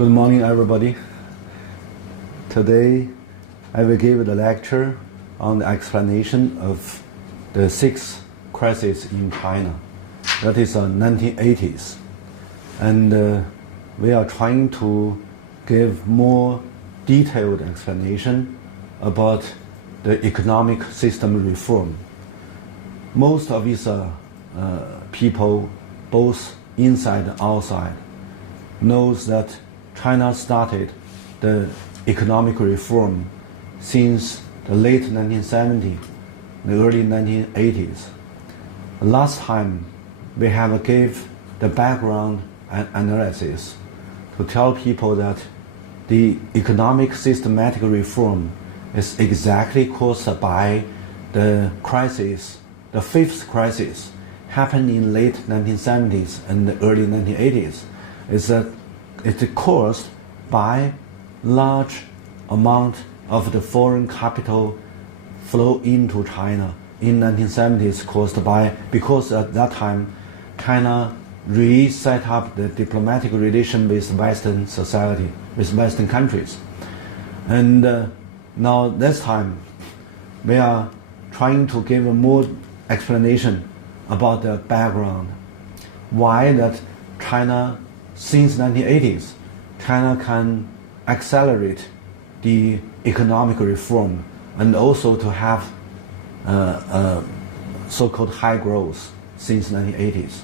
Good morning, everybody. Today, I will give the lecture on the explanation of the sixth crisis in China. That is the 1980s. And we are trying to give more detailed explanation about the economic system reform. Most of these people, both inside and outside, knows that China started the economic reform since the late 1970s, the early 1980s. Last time, we have gave the background and analysis to tell people that the economic systematic reform is exactly caused by the crisis, the fifth crisis, happened in late 1970s and the early 1980s. It's caused by large amount of the foreign capital flow into China in 1970s because at that time China reset up the diplomatic relation with Western society, with Western countries. And now this time we are trying to give more explanation about the background. Why that China, since 1980s, China can accelerate the economic reform and also to have so-called high growth since 1980s.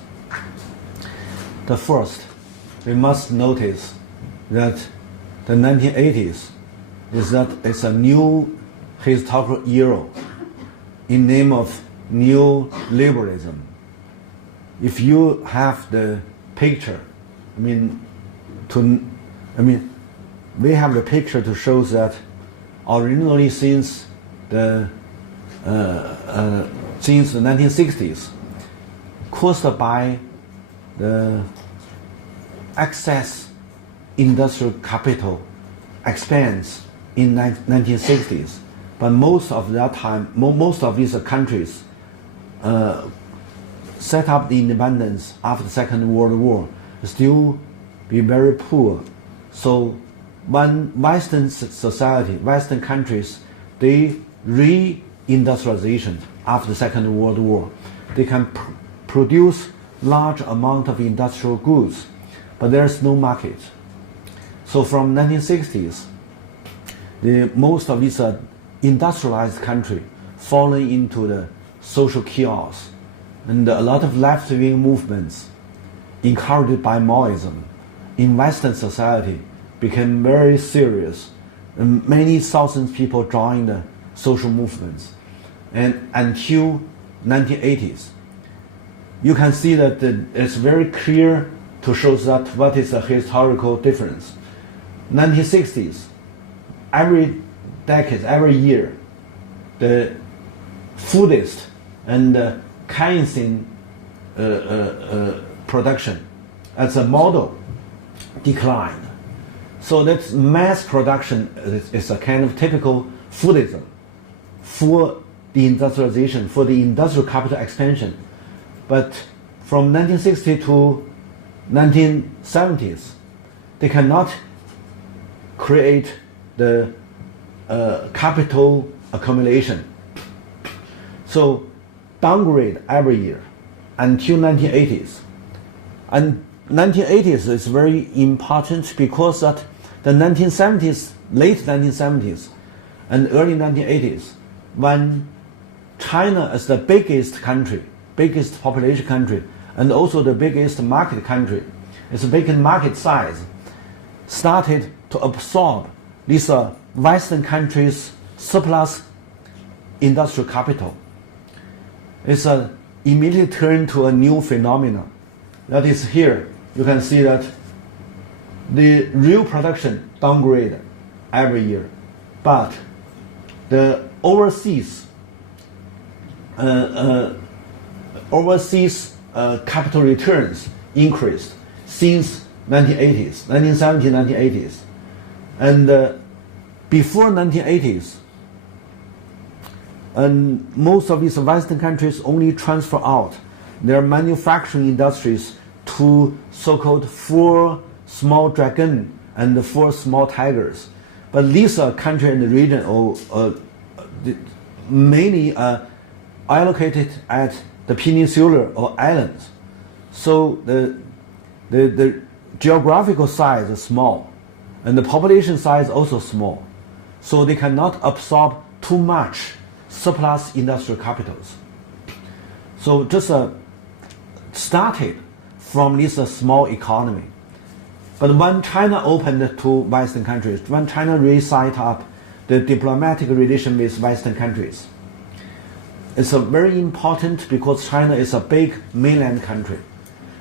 The first, we must notice that the 1980s is that it's a new historical era in name of new liberalism. If you have the picture, we have the picture to show that originally since the 1960s, caused by the excess industrial capital expands in 1960s, but most of that time, most of these countries set up the independence after the Second World War, still be very poor. So when Western society, Western countries, they re-industrialization after the Second World War, they can produce large amount of industrial goods, but there's no market. So from 1960s, most of these industrialized country falling into the social chaos, and a lot of left-wing movements encouraged by Maoism in Western society became very serious. And many thousands of people joined the social movements. And until 1980s, you can see that it's very clear to show that what is the historical difference. 1960s, every decade, every year, the foodist and kerosene production as a model declined. So that mass production is a kind of typical foodism for the industrialization, for the industrial capital expansion. But from 1960 to 1970s, they cannot create the capital accumulation. So downgrade every year until 1980s. And 1980s is very important because that the 1970s, late 1970s and early 1980s, when China is the biggest country, biggest population country, and also the biggest market country, its biggest market size, started to absorb these Western countries' surplus industrial capital. It's immediately turned to a new phenomenon. That is here, you can see that the real production downgrade every year, but the overseas capital returns increased since 1980s, 1970s, 1980s. And before 1980s, and most of these Western countries only transfer out their manufacturing industries to so-called four small dragon and 4 small tigers. But these country and the region mainly allocated at the peninsula or islands. So the geographical size is small, and the population size also small. So they cannot absorb too much surplus industrial capitals. So just started from this small economy. But when China opened to Western countries, when China re-set up the diplomatic relation with Western countries, it's very important because China is a big mainland country.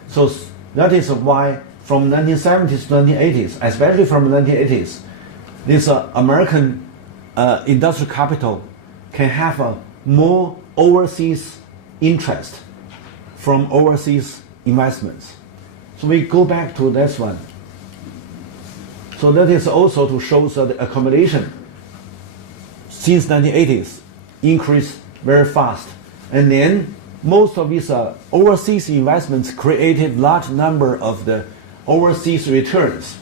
So that is why from 1970s to 1980s, especially from the 1980s, this American industrial capital can have a more overseas interest from overseas investments. So we go back to this one. So that is also to show that the accumulation since 1980s increased very fast. And then most of these overseas investments created large number of the overseas returns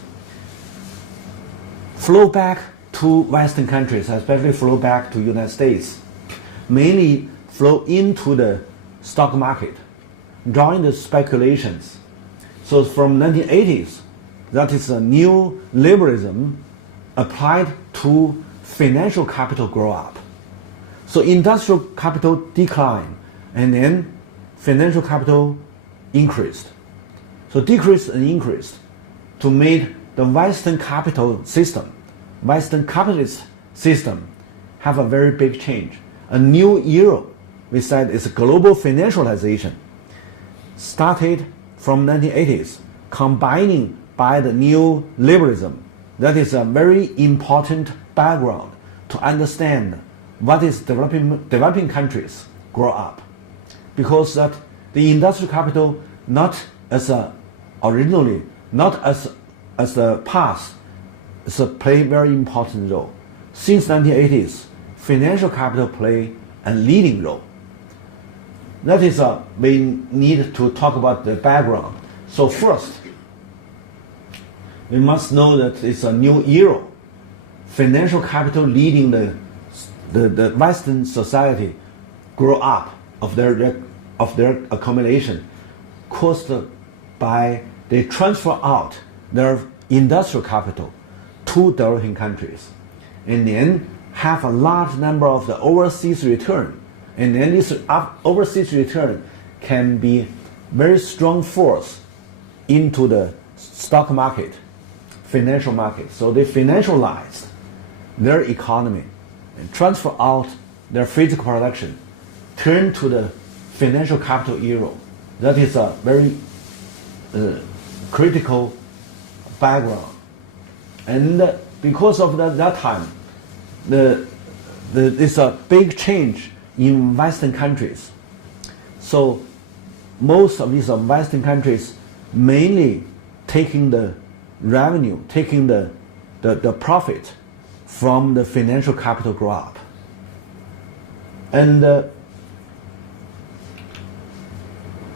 flow back to Western countries, especially flow back to United States, mainly flow into the stock market, join the speculations. So from 1980s, that is a new liberalism applied to financial capital grow up. So industrial capital declined, and then financial capital increased. So decreased and increased to make the Western capital system, Western capitalist system, have a very big change. A new era, we said, is global financialization, started from 1980s, combining by the new liberalism. That is a very important background to understand what is developing countries grow up. Because that the industrial capital not as originally, not as the past, is play very important role. Since 1980s, financial capital play a leading role. That is we need to talk about the background. So first, we must know that it's a new era. Financial capital leading the Western society grow up of their accumulation caused by they transfer out their industrial capital to developing countries, and then have a large number of the overseas return, and then this overseas return can be very strong force into the stock market, financial market. So they financialized their economy and transfer out their physical production, turn to the financial capital era. That is a very critical background. And because of that time, there's a big change in Western countries. So most of these Western countries mainly taking the revenue, taking the profit from the financial capital grow up. And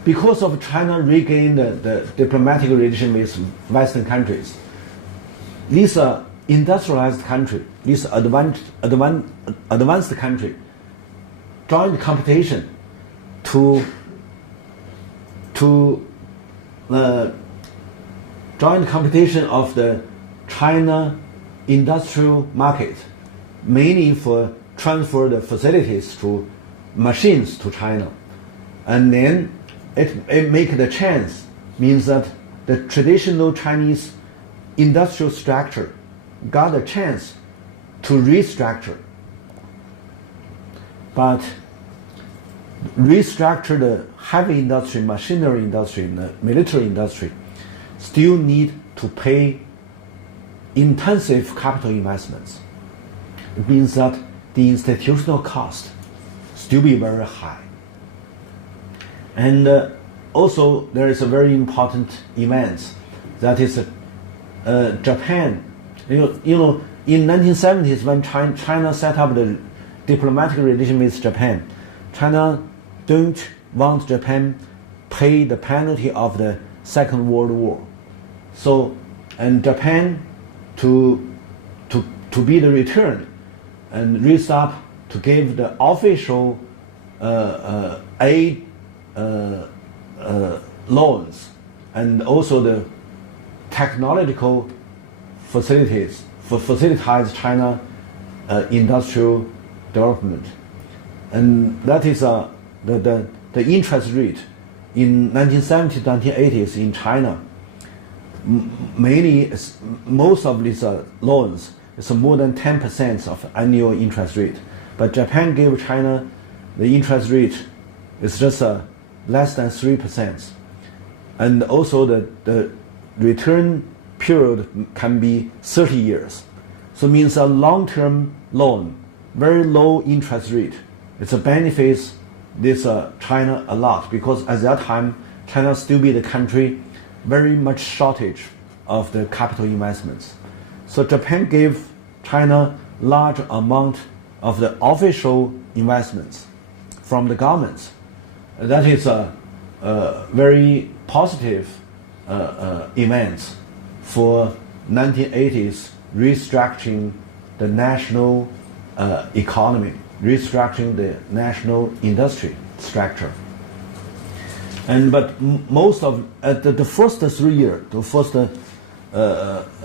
because of China regained the diplomatic relation with Western countries, these industrialized country, this advanced country, joined competition to joint competition of the China industrial market, mainly for transfer the facilities to machines to China. And then it make the chance, means that the traditional Chinese industrial structure got a chance to restructure. But restructure the heavy industry, machinery industry, and the military industry still need to pay intensive capital investments. It means that the institutional cost still be very high. And also there is a very important event, that is Japan. You know, in 1970s when China set up the diplomatic relation with Japan, China don't want Japan pay the penalty of the Second World War. So, and Japan to be the return and restart to give the official aid loans and also the technological facilities for facilitate China industrial development. And that is the interest rate in 1970s, 1980s in China. Most of these loans is more than 10% of annual interest rate. But Japan gave China the interest rate is just less than 3%. And also the return period can be 30 years. So it means a long-term loan, very low interest rate. It benefits this China a lot, because at that time China still be the country very much shortage of the capital investments. So Japan gave China large amount of the official investments from the governments. That is a very positive event for 1980s restructuring the national economy, restructuring the national industry structure. But most of the first 3 years, the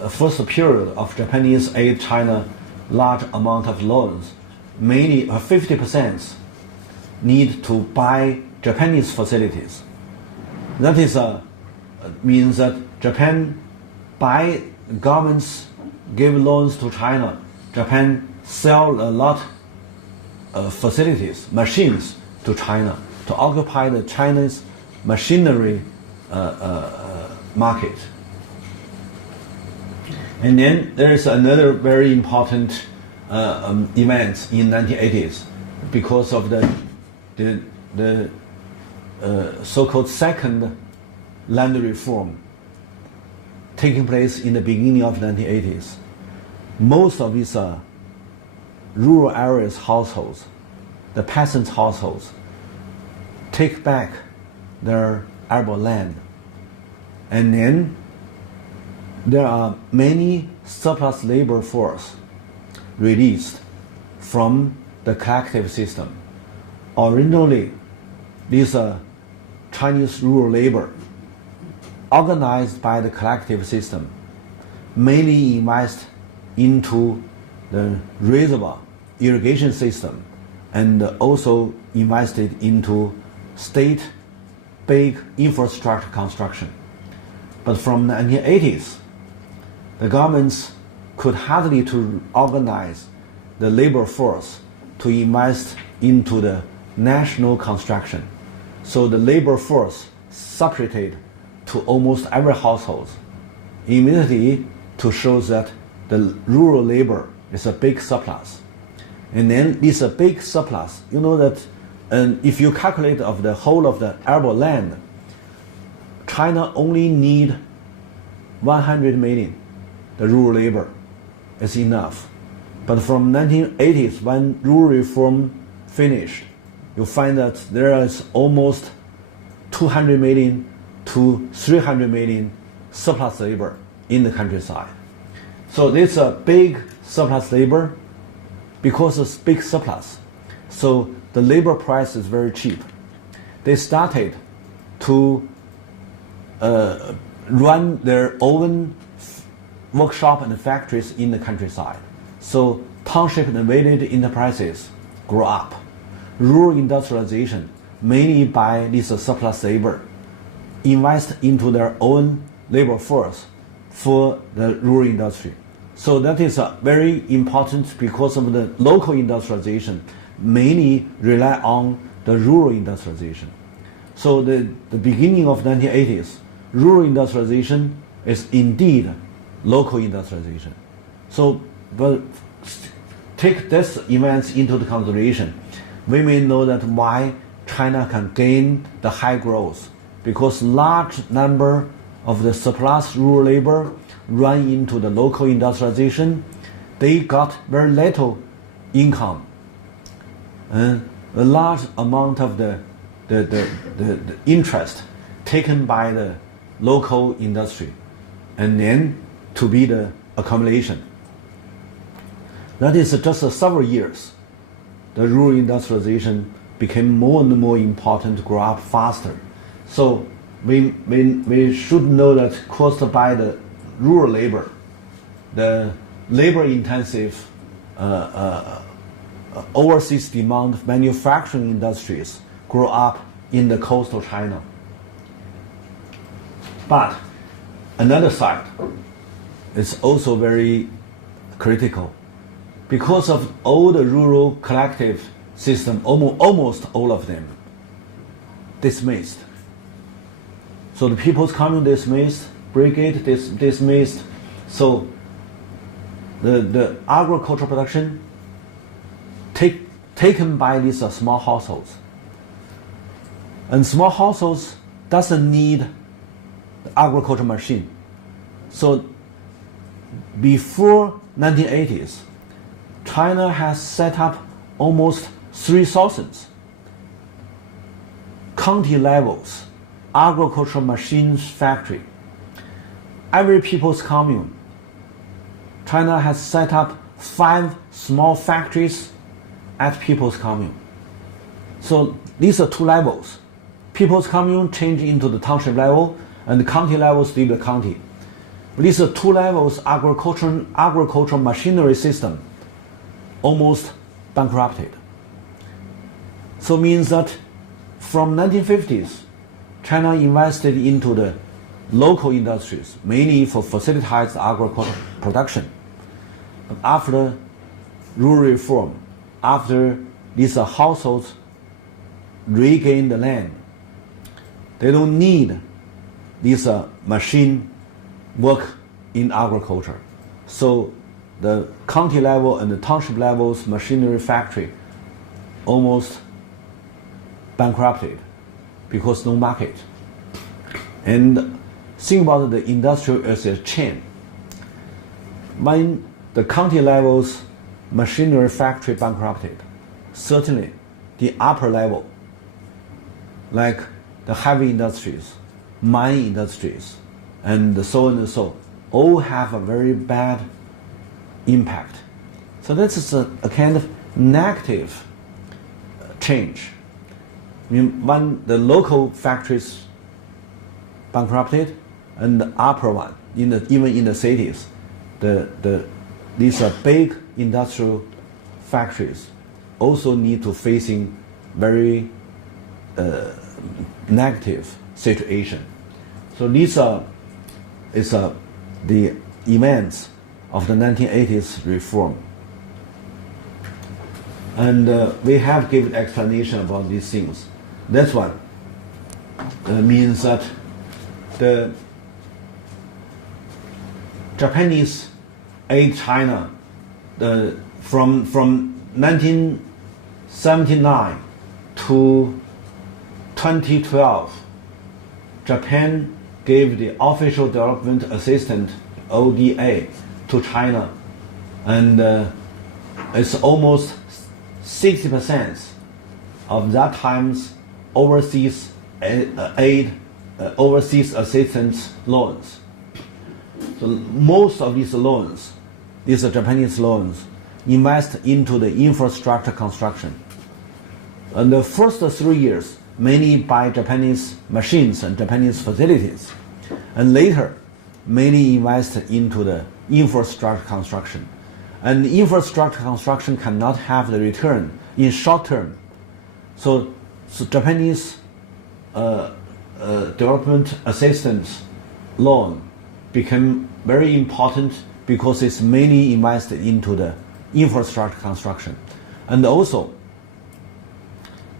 first period of Japanese aid China large amount of loans, mainly 50% need to buy Japanese facilities. That is means that Japan buy governments give loans to China. Japan sell a lot of facilities, machines to China to occupy the Chinese machinery market. And then there is another very important event in 1980s because of the so-called second land reform taking place in the beginning of 1980s. Most of these rural areas households, the peasants' households, take back their arable land. And then there are many surplus labor force released from the collective system. Originally, these Chinese rural labor, organized by the collective system, mainly invest into the reservoir irrigation system and also invested into state big infrastructure construction. But from the 1980s, the governments could hardly to organize the labor force to invest into the national construction. So the labor force separated to almost every household, immediately to show that the rural labor is a big surplus. And then this a big surplus, you know that if you calculate of the whole of the arable land, China only need 100 million. The rural labor is enough. But from 1980s, when rural reform finished, you find that there is almost 200 million to 300 million surplus labor in the countryside. So this a big surplus labor because it's big surplus. So the labor price is very cheap. They started to run their own workshop and factories in the countryside. So township and village enterprises grow up. Rural industrialization, mainly by this surplus labor, invest into their own labor force for the rural industry. So that is very important because of the local industrialization mainly rely on the rural industrialization. So the beginning of 1980s, rural industrialization is indeed local industrialization. So, but take this events into the consideration, we may know that why China can gain the high growth, because large number of the surplus rural labor run into the local industrialization. They got very little income, and a large amount of the interest taken by the local industry, and then to be the accumulation. That is just several years. The rural industrialization became more and more important to grow up faster. So we should know that caused by the rural labor, the labor-intensive overseas demand manufacturing industries grow up in the coastal China. But another side is also very critical. Because of all the rural collective system, almost all of them dismissed. So the People's Commune dismissed, Brigade dismissed. So the agricultural production taken by these small households. And small households doesn't need the agricultural machine. So before 1980s, China has set up almost 3,000 county levels agricultural machines factory. Every People's Commune, China has set up 5 small factories at People's Commune. So these are 2 levels. People's Commune change into the township level, and the county level still the county. These are 2 levels agricultural machinery system almost bankrupted. So means that from 1950s, China invested into the local industries, mainly for facilitated agricultural production. But after rural reform, after these households regain the land, they don't need this machine work in agriculture. So the county level and the township levels machinery factory almost bankrupted because no market. And think about the industrial as a chain. When the county levels machinery factory bankrupted, certainly the upper level, like the heavy industries, mine industries, and so on and so, all have a very bad impact. So this is a kind of negative change. I mean, when the local factories bankrupted, and the upper one, even in the cities, these are big industrial factories also need to facing very negative situation. So these are the events of the 1980s reform. And we have given explanation about these things. That's what means that the Japanese aid China from 1979 to 2012. Japan gave the official development assistance ODA to China, and it's almost 60% of that time's overseas aid, overseas assistance loans. So most of these loans, these are Japanese loans, invest into the infrastructure construction. And the first 3 years, mainly by Japanese machines and Japanese facilities, and later, mainly invest into the infrastructure construction. And infrastructure construction cannot have the return in short term. So Japanese development assistance loan became very important because it's mainly invested into the infrastructure construction. And also,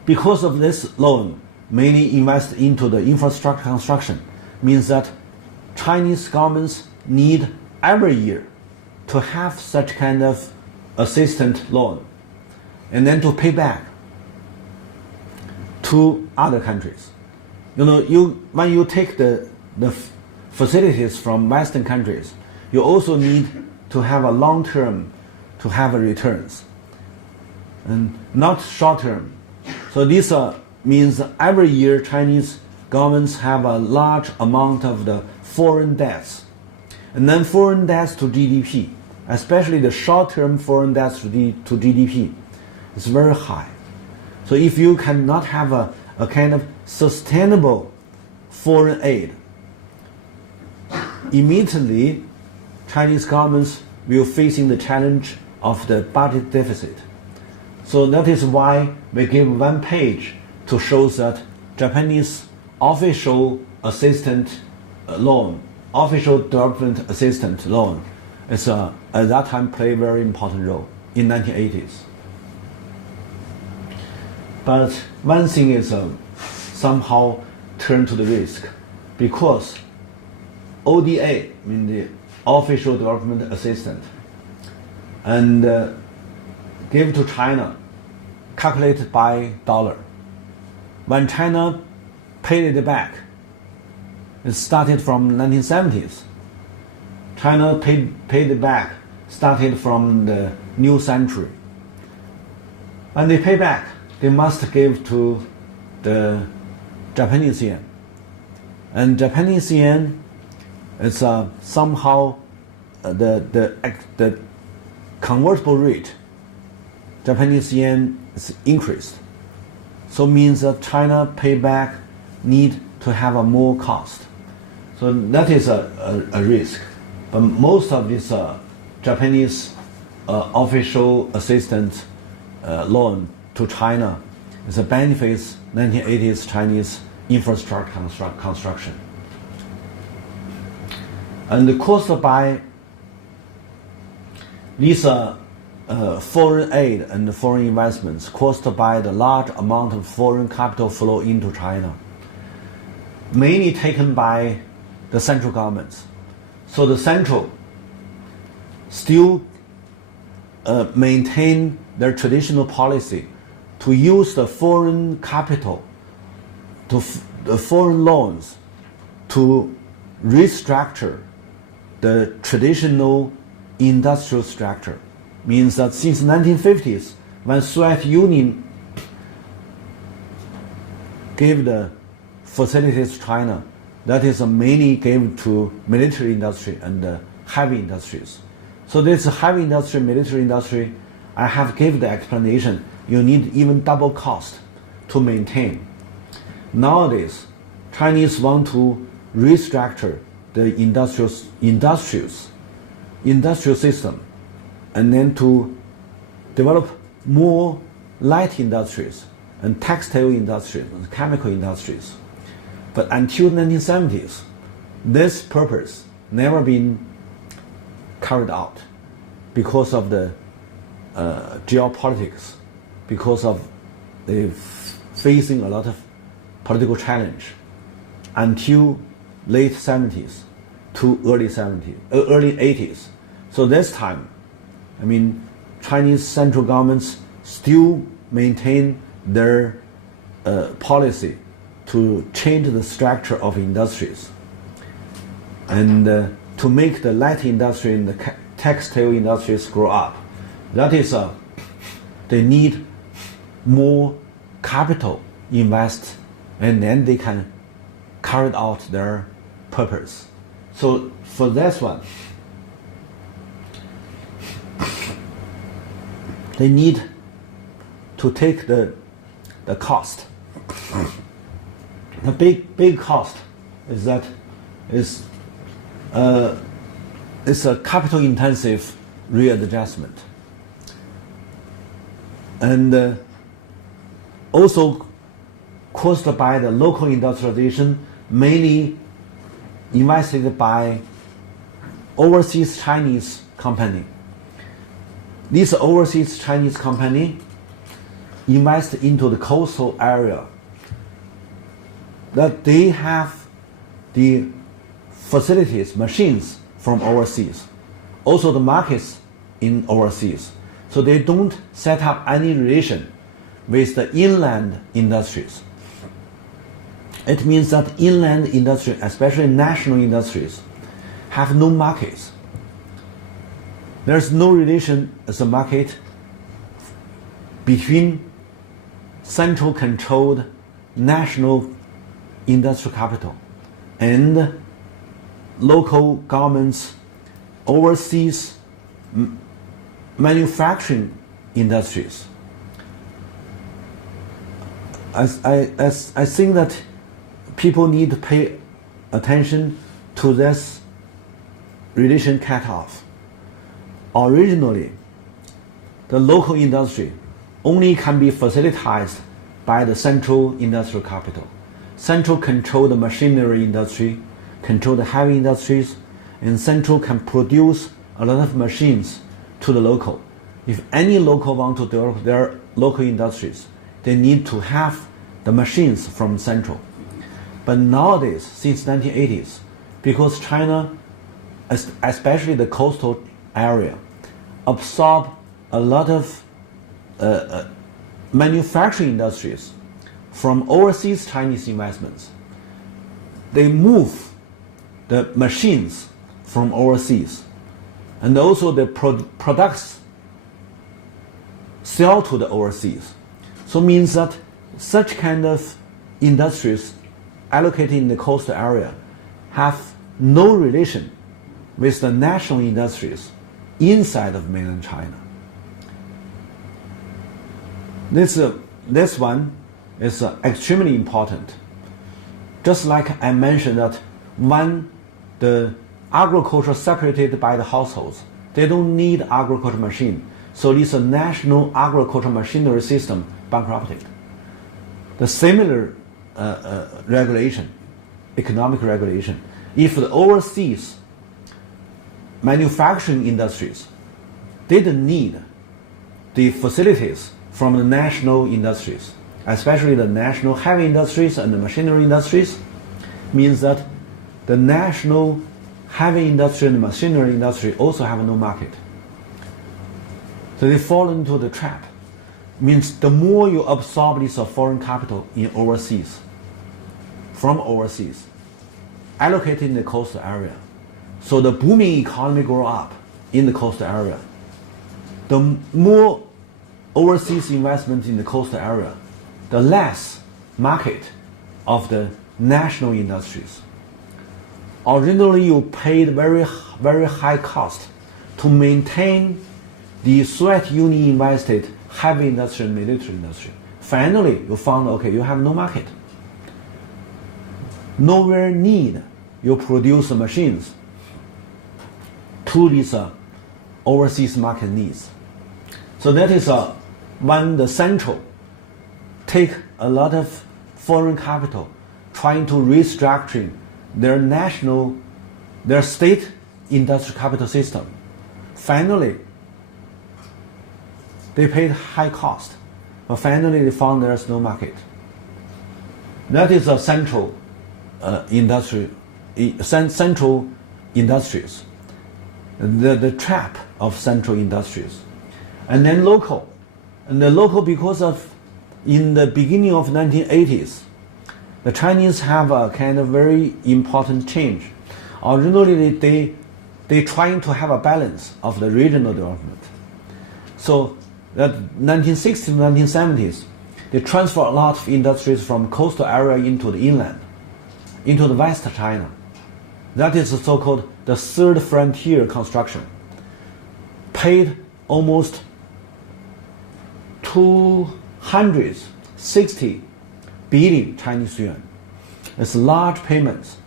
because of this loan, mainly invest into the infrastructure construction, means that Chinese governments need every year to have such kind of assistance loan and then to pay back to other countries. When you take the facilities from Western countries, you also need to have a long term to have a returns, and not short term. So this means every year Chinese governments have a large amount of the foreign debts, And then foreign debts to GDP, especially the short-term foreign debts to GDP, is very high. So if you cannot have a kind of sustainable foreign aid, immediately Chinese governments will facing the challenge of the budget deficit. So that is why we give one page to show that Japanese official assistant loan, official development assistant loan, is at that time play a very important role in 1980s. But one thing is somehow turn to the risk, because ODA, mean the official development assistant, and give to China, calculated by dollar. When China paid it back, it started from 1970s. China paid it back, started from the new century. When they pay back, they must give to the Japanese yen. And Japanese yen is somehow the convertible rate, Japanese yen is increased. So means that China payback need to have a more cost. So that is a risk. But most of this Japanese official assistance loan to China is a benefits 1980s Chinese infrastructure construction. And the cost by these foreign aid and foreign investments caused by the large amount of foreign capital flow into China, mainly taken by the central governments. So the central still maintain their traditional policy to use the foreign capital, the foreign loans, to restructure the traditional industrial structure. Means that since 1950s, when Soviet Union gave the facilities to China, that is mainly given to military industry and heavy industries. So this heavy industry, military industry, I have given the explanation, you need even double cost to maintain. Nowadays, Chinese want to restructure the industrial system, and then to develop more light industries and textile industries and chemical industries. But until 1970s, this purpose never been carried out because of the geopolitics, because of they facing a lot of political challenge until late 70s to early 80s. So this time, I mean, Chinese central governments still maintain their policy to change the structure of industries and to make the light industry and the textile industries grow up. That is, they need more capital invest, and then they can carry out their purpose. So for this one, they need to take the cost. The big cost is that it's a capital intensive readjustment, and also caused by the local industrialization, mainly invested by overseas Chinese company. This overseas Chinese company invest into the coastal area, that they have the facilities, machines from overseas, also the markets in overseas. So they don't set up any relation with the inland industries. It means that inland industry, especially national industries, have no markets. There's no relation as a market between central controlled national industrial capital and local governments overseas manufacturing industries. I think that people need to pay attention to this relation cut-off. Originally, the local industry only can be facilitated by the central industrial capital. Central control the machinery industry, control the heavy industries, and central can produce a lot of machines to the local. If any local want to develop their local industries, they need to have the machines from central. But nowadays, since 1980s, because China, especially the coastal area, absorb a lot of manufacturing industries from overseas Chinese investments. They move the machines from overseas, and also the products sell to the overseas. So it means that such kind of industries allocated in the coastal area have no relation with the national industries inside of mainland China. This one is extremely important. Just like I mentioned that when the agriculture separated by the households, they don't need agriculture machine. So this national agricultural machinery system bankrupted. The similar regulation, economic regulation, if the overseas manufacturing industries didn't need the facilities from the national industries, especially the national heavy industries and the machinery industries, means that the national heavy industry and machinery industry also have no market. So they fall into the trap. Means the more you absorb this foreign capital in overseas, from overseas, allocated in the coastal area, so the booming economy grow up in the coastal area. The more overseas investment in the coastal area, the less market of the national industries. Originally, you paid very high cost to maintain the Soviet Union invested heavy industry and military industry. Finally, you found, okay, you have no market. Nowhere need you produce machines to these overseas market needs. So that is when the central take a lot of foreign capital trying to restructuring their state industrial capital system. Finally, they paid high cost, but finally they found there's no market. That is a central central industries, the trap of central industries. And then local. And the local, because of in the beginning of 1980s, the Chinese have a kind of very important change. Originally, they trying to have a balance of the regional development. So that 1960s to 1970s, they transfer a lot of industries from coastal area into the inland, into the West China. That is the so-called the third frontier construction. Paid almost 260 billion Chinese yuan. It's large payments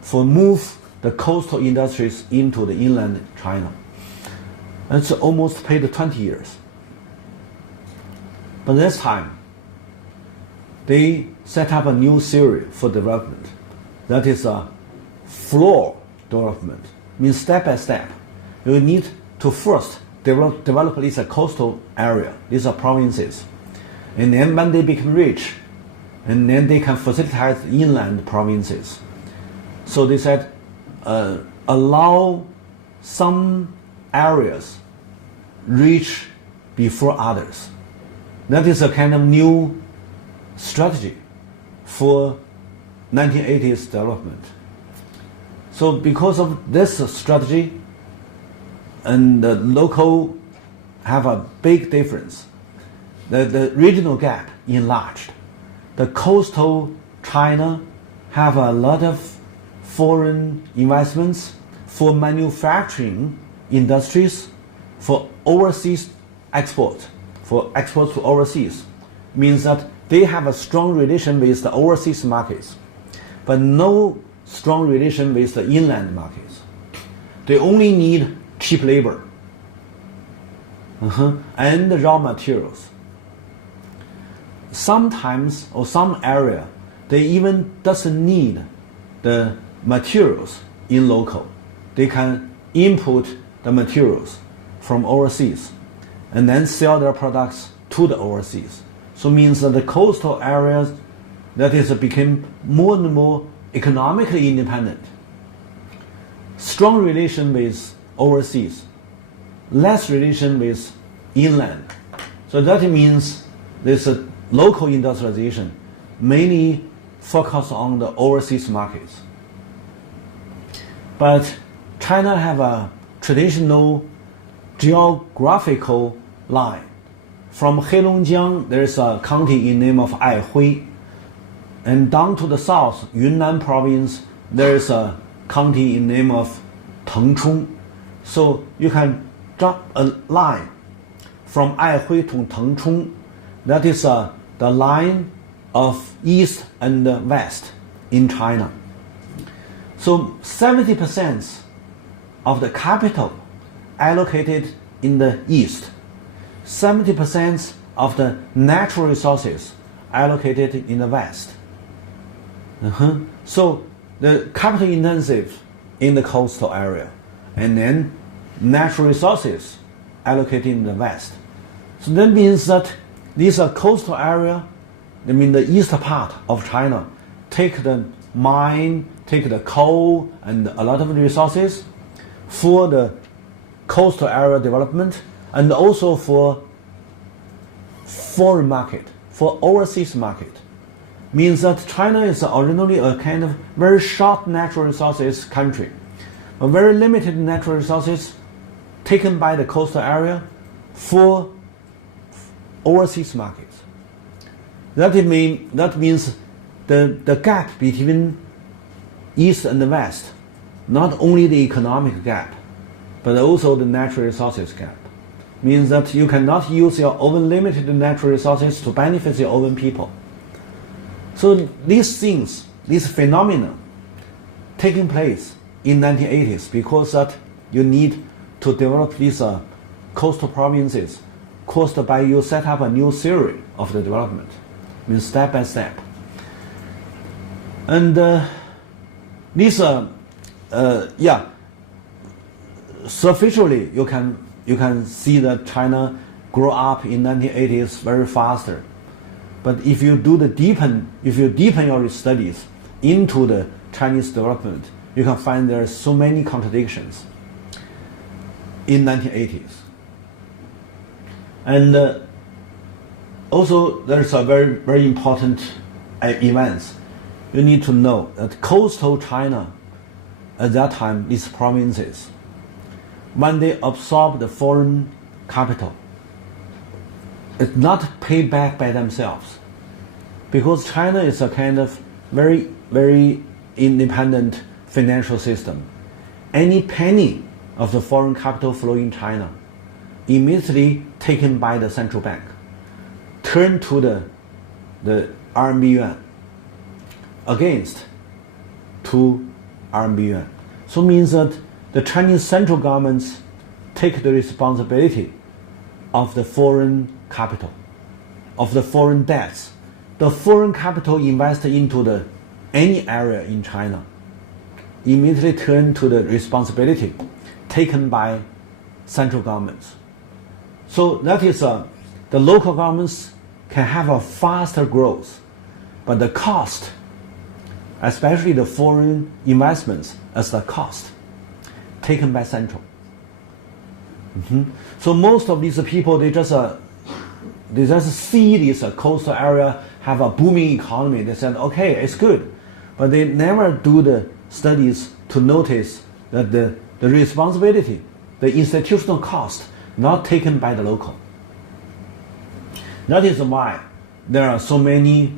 for move the coastal industries into the inland China. It's almost paid 20 years. But this time, they set up a new theory for development. That is a floor development. Means step by step. You need to first develop this coastal area. These are provinces. And then when they become rich, and then they can facilitate inland provinces. So they said, allow some areas rich before others. That is a kind of new strategy for 1980s development. So because of this strategy, and the local have a big difference, the regional gap enlarged. The coastal China have a lot of foreign investments for manufacturing industries, for overseas export, for exports to overseas, means that they have a strong relation with the overseas markets, but no strong relation with the inland markets. They only need cheap labor and raw materials. Sometimes, or some area, they even doesn't need the materials in local. They can input the materials from overseas and then sell their products to the overseas. So it means that the coastal areas, that is, became more and more economically independent. Strong relation with overseas, less relation with inland. So that means there's a local industrialization mainly focused on the overseas markets. But China have a traditional geographical line. From Heilongjiang, there is a county in name of Aihui, and down to the south, Yunnan province, there is a county in name of Tengchong. So you can draw a line from Aihui to Tengchong. That is the line of east and west in China. So 70% of the capital allocated in the east, 70% of the natural resources allocated in the west. So the capital intensive in the coastal area, and then natural resources allocated in the west. So that means that these are coastal area, I mean the east part of China, take the mine, take the coal and a lot of resources for the coastal area development, and also for foreign market, for overseas market. Means that China is originally a kind of very short natural resources country, a very limited natural resources taken by the coastal area for overseas markets. That means the gap between east and the west, not only the economic gap, but also the natural resources gap, means that you cannot use your own limited natural resources to benefit your own people. So these things, these phenomena, taking place in 1980s because that you need to develop these coastal provinces caused by you set up a new theory of the development, means step by step. And superficially you can see that China grew up in 1980s very faster. But if you deepen your studies into the Chinese development, you can find there are so many contradictions in 1980s. And also there's a very, very important events. You need to know that coastal China at that time, these provinces, when they absorb the foreign capital, it's not paid back by themselves, because China is a kind of very, very independent financial system. Any penny of the foreign capital flow in China immediately taken by the central bank, turned to the RMB yuan against to RMB yuan. So it means that the Chinese central governments take the responsibility of the foreign capital, of the foreign debts. The foreign capital invested into any area in China immediately turn to the responsibility taken by central governments. So that is the local governments can have a faster growth, but the cost, especially the foreign investments, as the cost taken by central. So most of these people, they just see this coastal area have a booming economy. They said, okay, it's good, but they never do the studies to notice that the responsibility, the institutional cost, not taken by the local. That is why there are so many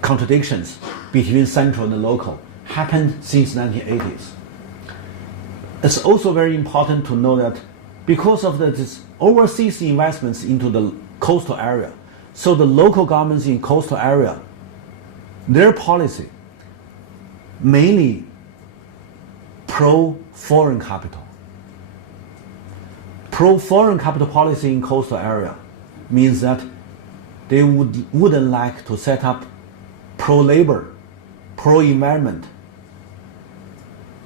contradictions between central and local happened since 1980s. it's also very important to know that because of this overseas investments into the coastal area, so the local governments in coastal area, their policy mainly pro-foreign capital. Pro-foreign capital policy in coastal area means that they wouldn't like to set up pro-labor, pro-environment.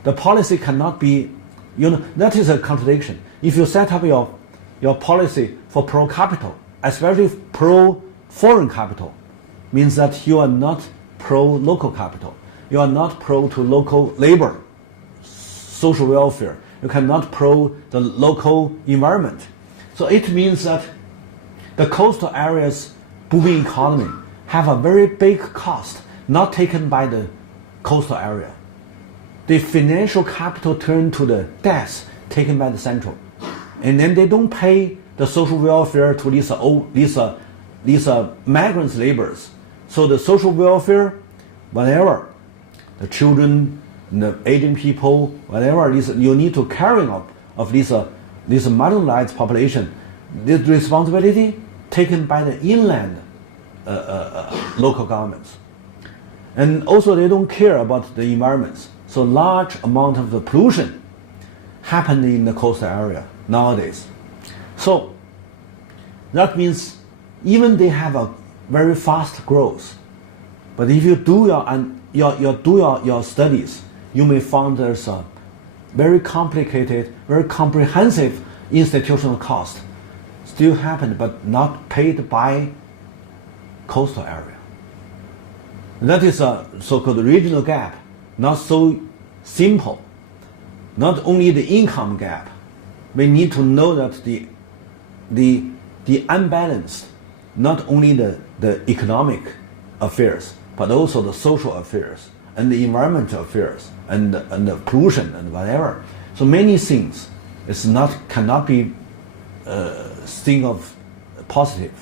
The policy cannot be, that is a contradiction. If you set up your policy for pro-capital, especially pro-foreign capital, means that you are not pro-local capital. You are not pro to local labor, social welfare. You cannot pro the local environment. So it means that the coastal areas' booming economy have a very big cost not taken by the coastal area. The financial capital turned to the debts taken by the central. And then they don't pay the social welfare to these migrants laborers. So the social welfare, whatever, the children, the aging people, whatever, you need to carry out of this marginalized population, the responsibility taken by the inland local governments. And also they don't care about the environments. So large amount of the pollution happen in the coastal area nowadays. So that means even they have a very fast growth, but if you do your studies, you may find there's a very complicated, very comprehensive institutional cost still happen, but not paid by coastal area. That is a so-called regional gap, not so simple. Not only the income gap, we need to know that the unbalanced, not only the economic affairs, but also the social affairs and the environmental affairs and the pollution and whatever. So many things cannot be thing of positive.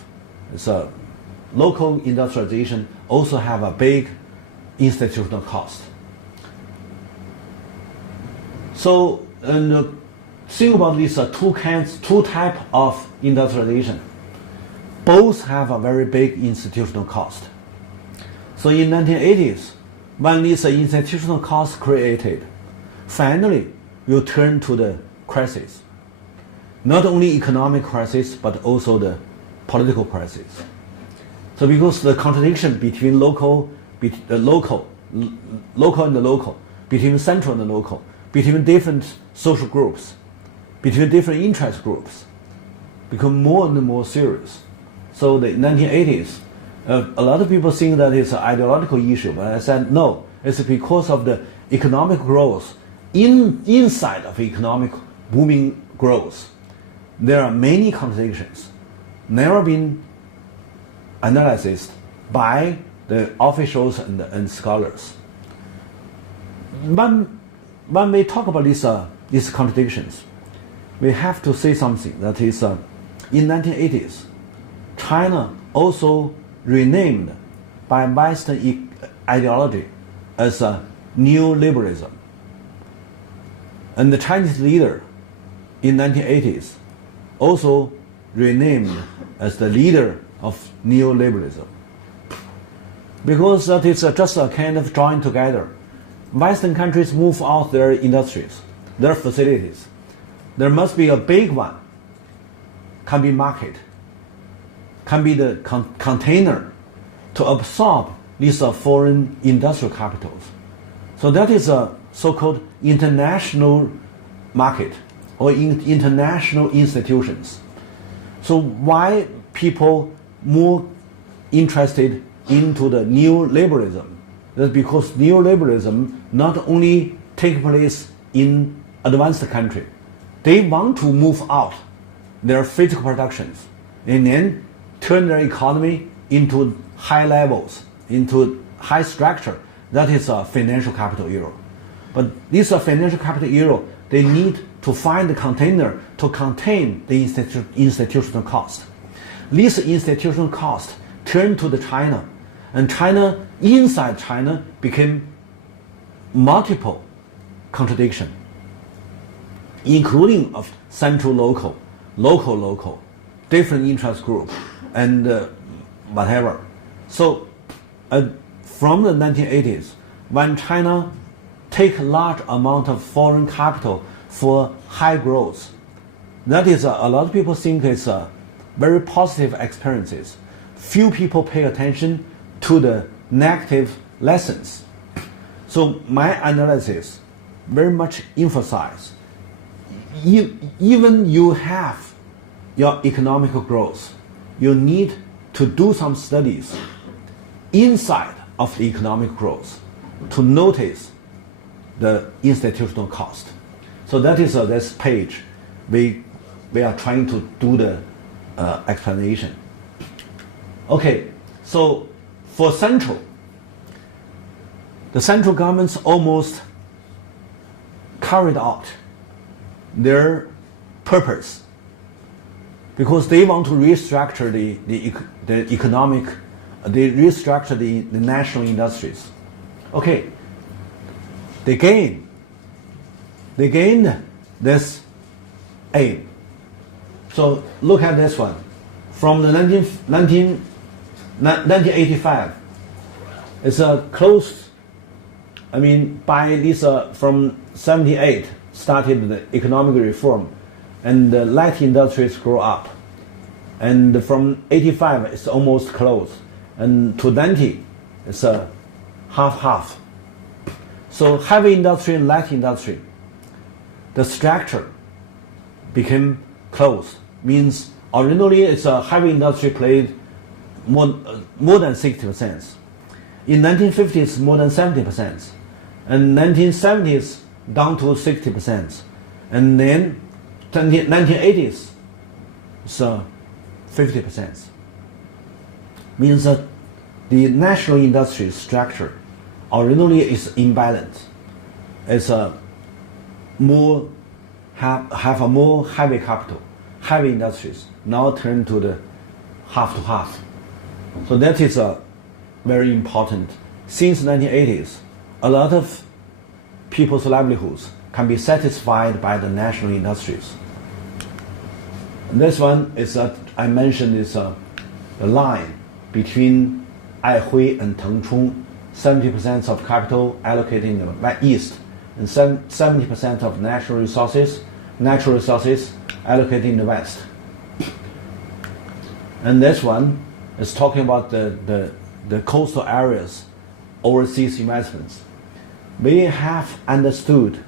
It's a local industrialization also have a big institutional cost. So, and think about these two types of industrialization. Both have a very big institutional cost. So in 1980s, when this institutional cost created, finally we turn to the crisis. Not only economic crisis, but also the political crisis. So because the contradiction between local and the local, between central and the local, between different social groups, between different interest groups, become more and more serious. So the 1980s, a lot of people think that it's an ideological issue, but I said no, it's because of the economic growth. Inside of economic booming growth, there are many contradictions, never been analyzed by the officials and scholars. When we talk about these contradictions, we have to say something that is, in 1980s, China also renamed by Western ideology as neoliberalism. And the Chinese leader in 1980s also renamed as the leader of neoliberalism. Because that is just a kind of join together. Western countries move out their industries, their facilities. There must be a big one, can be market, can be the container to absorb these foreign industrial capitals. So that is a so-called international market or international institutions. So why people more interested into the neoliberalism? That's because neoliberalism not only takes place in advanced country, they want to move out their physical productions and then turn their economy into high levels, into high structure. That is a financial capital era. But this financial capital era, they need to find the container to contain the institutional cost. This institutional cost turned to the China, and China, inside China, became multiple contradiction. including of central local, local, different interest group, and whatever. So from the 1980s, when China take large amount of foreign capital for high growth, that is a lot of people think it's a very positive experiences. Few people pay attention to the negative lessons. So my analysis very much emphasize, even you have your economical growth, you need to do some studies inside of the economic growth to notice the institutional cost. So that is this page. We are trying to do the explanation. Okay, so for the central governments almost carried out their purpose because they want to restructure the economic, they restructure the national industries. Okay, they gained this aim. So look at this one. From the 1985, it's close. I mean, by this from 78 started the economic reform, and the light industries grow up, and from 85 it's almost close, and to 90 it's half. So heavy industry and light industry, the structure became close. Means originally it's a heavy industry played more than 60%. In 1950s more than 70%, and 1970s down to 60%, and then 1980s so 50%. Means that the national industry structure originally is imbalanced. It's have a more heavy capital, heavy industries now turn to the half to half. So that is very important. Since 1980s, a lot of people's livelihoods can be satisfied by the national industries. And this one is I mentioned is the line between Aihui and Tengchong. 70% of capital allocated in the east, and 70% of natural resources allocated in the west. And this one is talking about the coastal areas, overseas investments. We have understood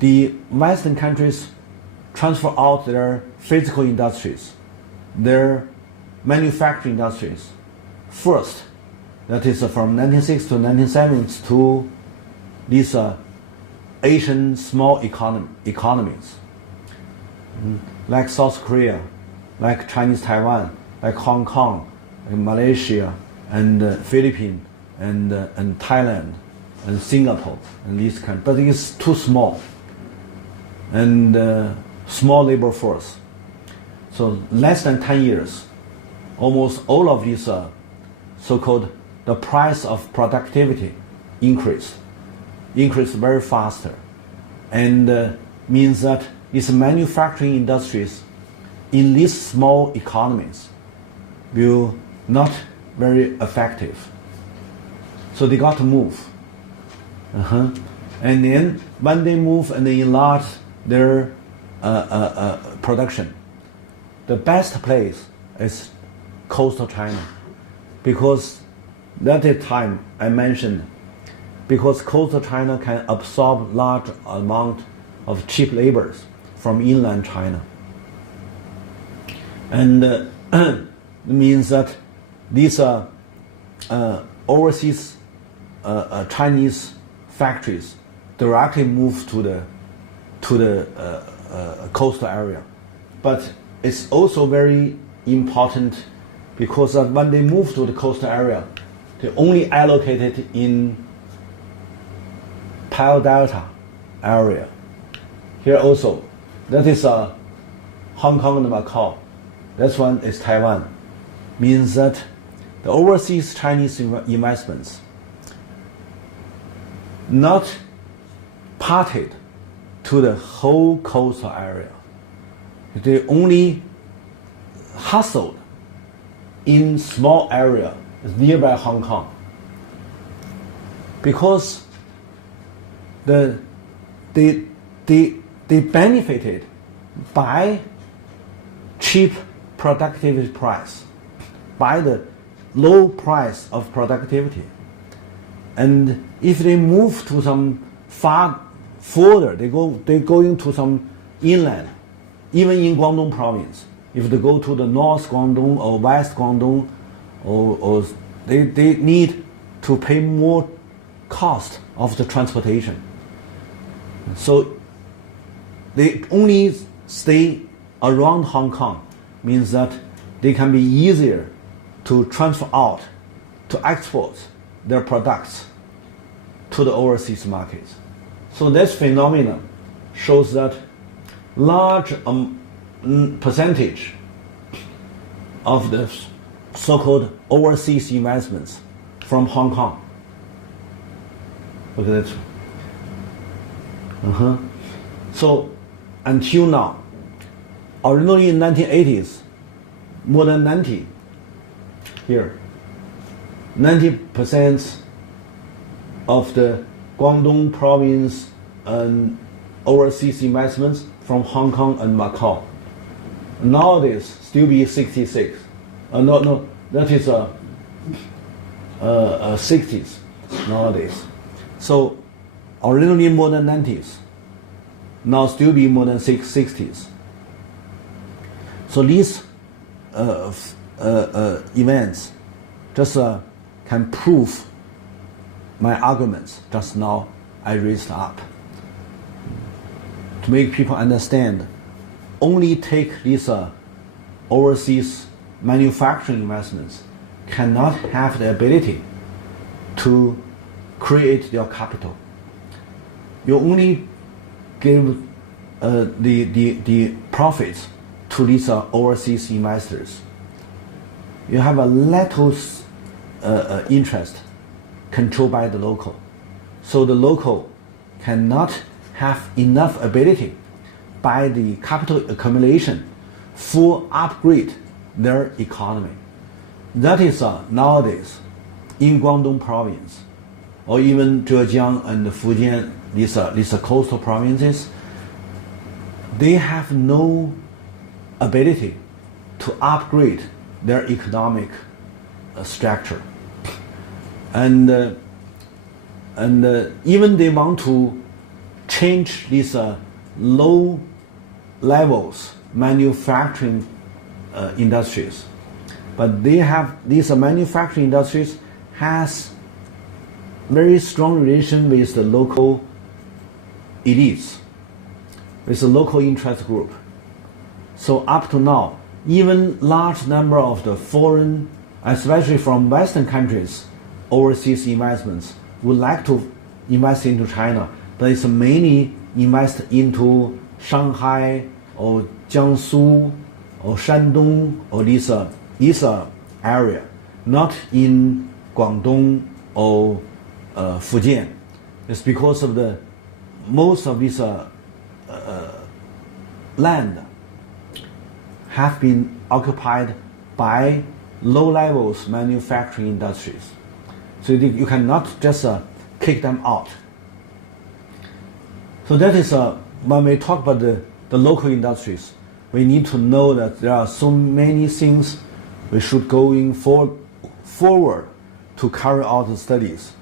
the Western countries transfer out their physical industries, their manufacturing industries first. That is from 1960s to 1970s to these Asian small economies, like South Korea, like Chinese Taiwan, like Hong Kong, and Malaysia, and Philippines, and Thailand, and Singapore, and these countries. But it's too small, and small labor force. So less than 10 years, almost all of these so-called the price of productivity increased very faster, and means that these manufacturing industries in these small economies will not very effective. So they got to move. And then when they move and they enlarge their production, the best place is coastal China, because that is time I mentioned, because coastal China can absorb large amount of cheap labors from inland China. And means that these overseas Chinese factories directly move to the coastal area. But it's also very important because when they move to the coastal area, they only allocated in Pearl Delta area. Here also, that is Hong Kong and Macau. This one is Taiwan. Means that the overseas Chinese investments not parted to the whole coastal area. They only hustled in small area nearby Hong Kong because they benefited by cheap productivity price, by the low price of productivity. And if they move to some far further, they go into some inland, even in Guangdong province. If they go to the North Guangdong or West Guangdong, or they need to pay more cost of the transportation. So they only stay around Hong Kong, means that they can be easier to transfer out, to export their products to the overseas markets. So this phenomenon shows that large percentage of the so-called overseas investments from Hong Kong. Look at that. So until now, originally in 1980s, more than 90% of the Guangdong province and overseas investments from Hong Kong and Macau. Nowadays, still be 66. That is 60s nowadays. So originally more than 90s, now still be more than 60s. So these events just can prove my arguments just now I raised up. To make people understand, only take these overseas manufacturing investments cannot have the ability to create their capital. You only give the profits to these overseas investors. You have a little interest controlled by the local. So the local cannot have enough ability by the capital accumulation for upgrade their economy. That is nowadays in Guangdong province or even Zhejiang and Fujian, these coastal provinces, they have no ability to upgrade their economic structure. And even they want to change these low levels manufacturing industries, but they have these manufacturing industries has very strong relation with the local elites, with the local interest group. So up to now, even large number of the foreign, especially from Western countries, overseas investments would like to invest into China, but it's mainly invest into Shanghai or Jiangsu or Shandong or this area, not in Guangdong or Fujian. It's because of the most of this land have been occupied by low levels manufacturing industries. So you cannot just kick them out. So that is when we talk about the local industries, we need to know that there are so many things we should going forward to carry out the studies.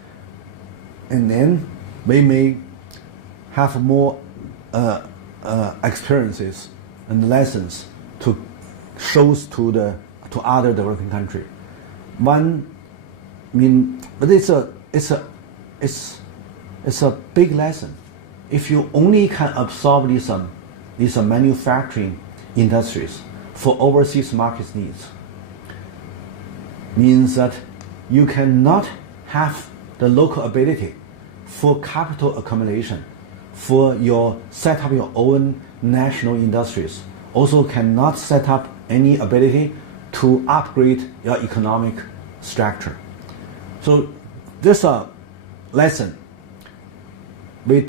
And then we may have more experiences and lessons to show to other developing countries. But it's a big lesson. If you only can absorb these manufacturing industries for overseas market needs, means that you cannot have the local ability for capital accumulation, for set up your own national industries. Also cannot set up any ability to upgrade your economic structure. So this lesson we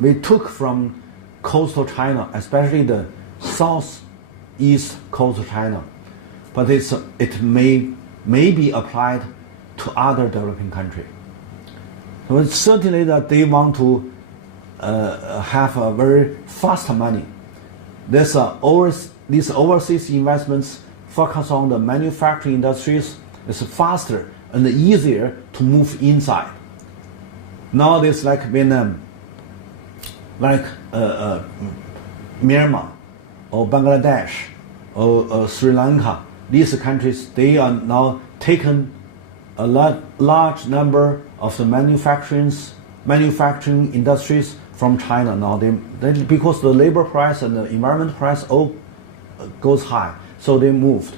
we took from coastal China, especially the southeast coast of China, but it may be applied to other developing countries. So it's certainly that they want to have a very fast money. These overseas investments focus on the manufacturing industries. It's faster and easier to move inside. Nowadays, like Vietnam, like Myanmar, or Bangladesh, or Sri Lanka, these countries, they are now taken a large number of the manufacturing industries from China now. Because the labor price and the environment price all goes high, so they moved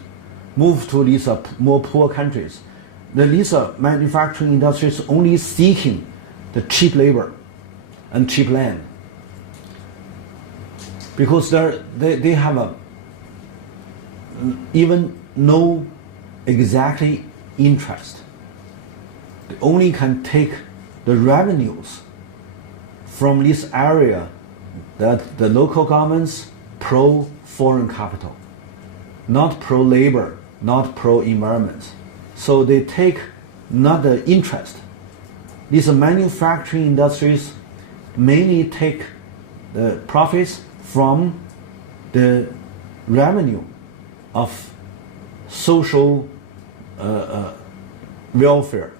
to these more poor countries. These manufacturing industries only seeking the cheap labor and cheap land, because they have even no exactly interest. They only can take the revenues from this area that the local governments pro foreign capital, not pro labor, not pro environment. So they take not the interest. These manufacturing industries mainly take the profits from the revenue of social welfare,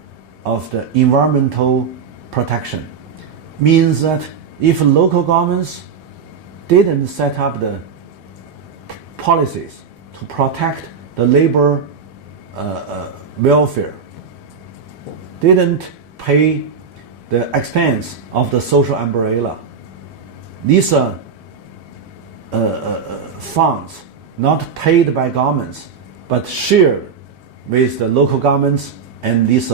of the environmental protection. Means that if local governments didn't set up the policies to protect the labor welfare, didn't pay the expense of the social umbrella, these funds not paid by governments but shared with the local governments and these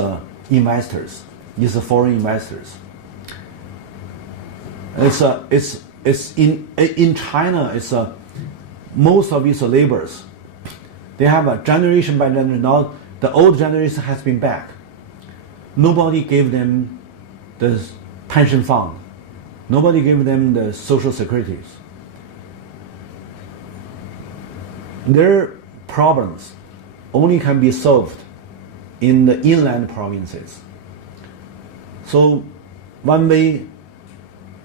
investors, these foreign investors. It's in China. It's most of these laborers, they have a generation by generation. Now the old generation has been back. Nobody gave them the pension fund. Nobody gave them the social securities. Their problems only can be solved in the inland provinces. So when we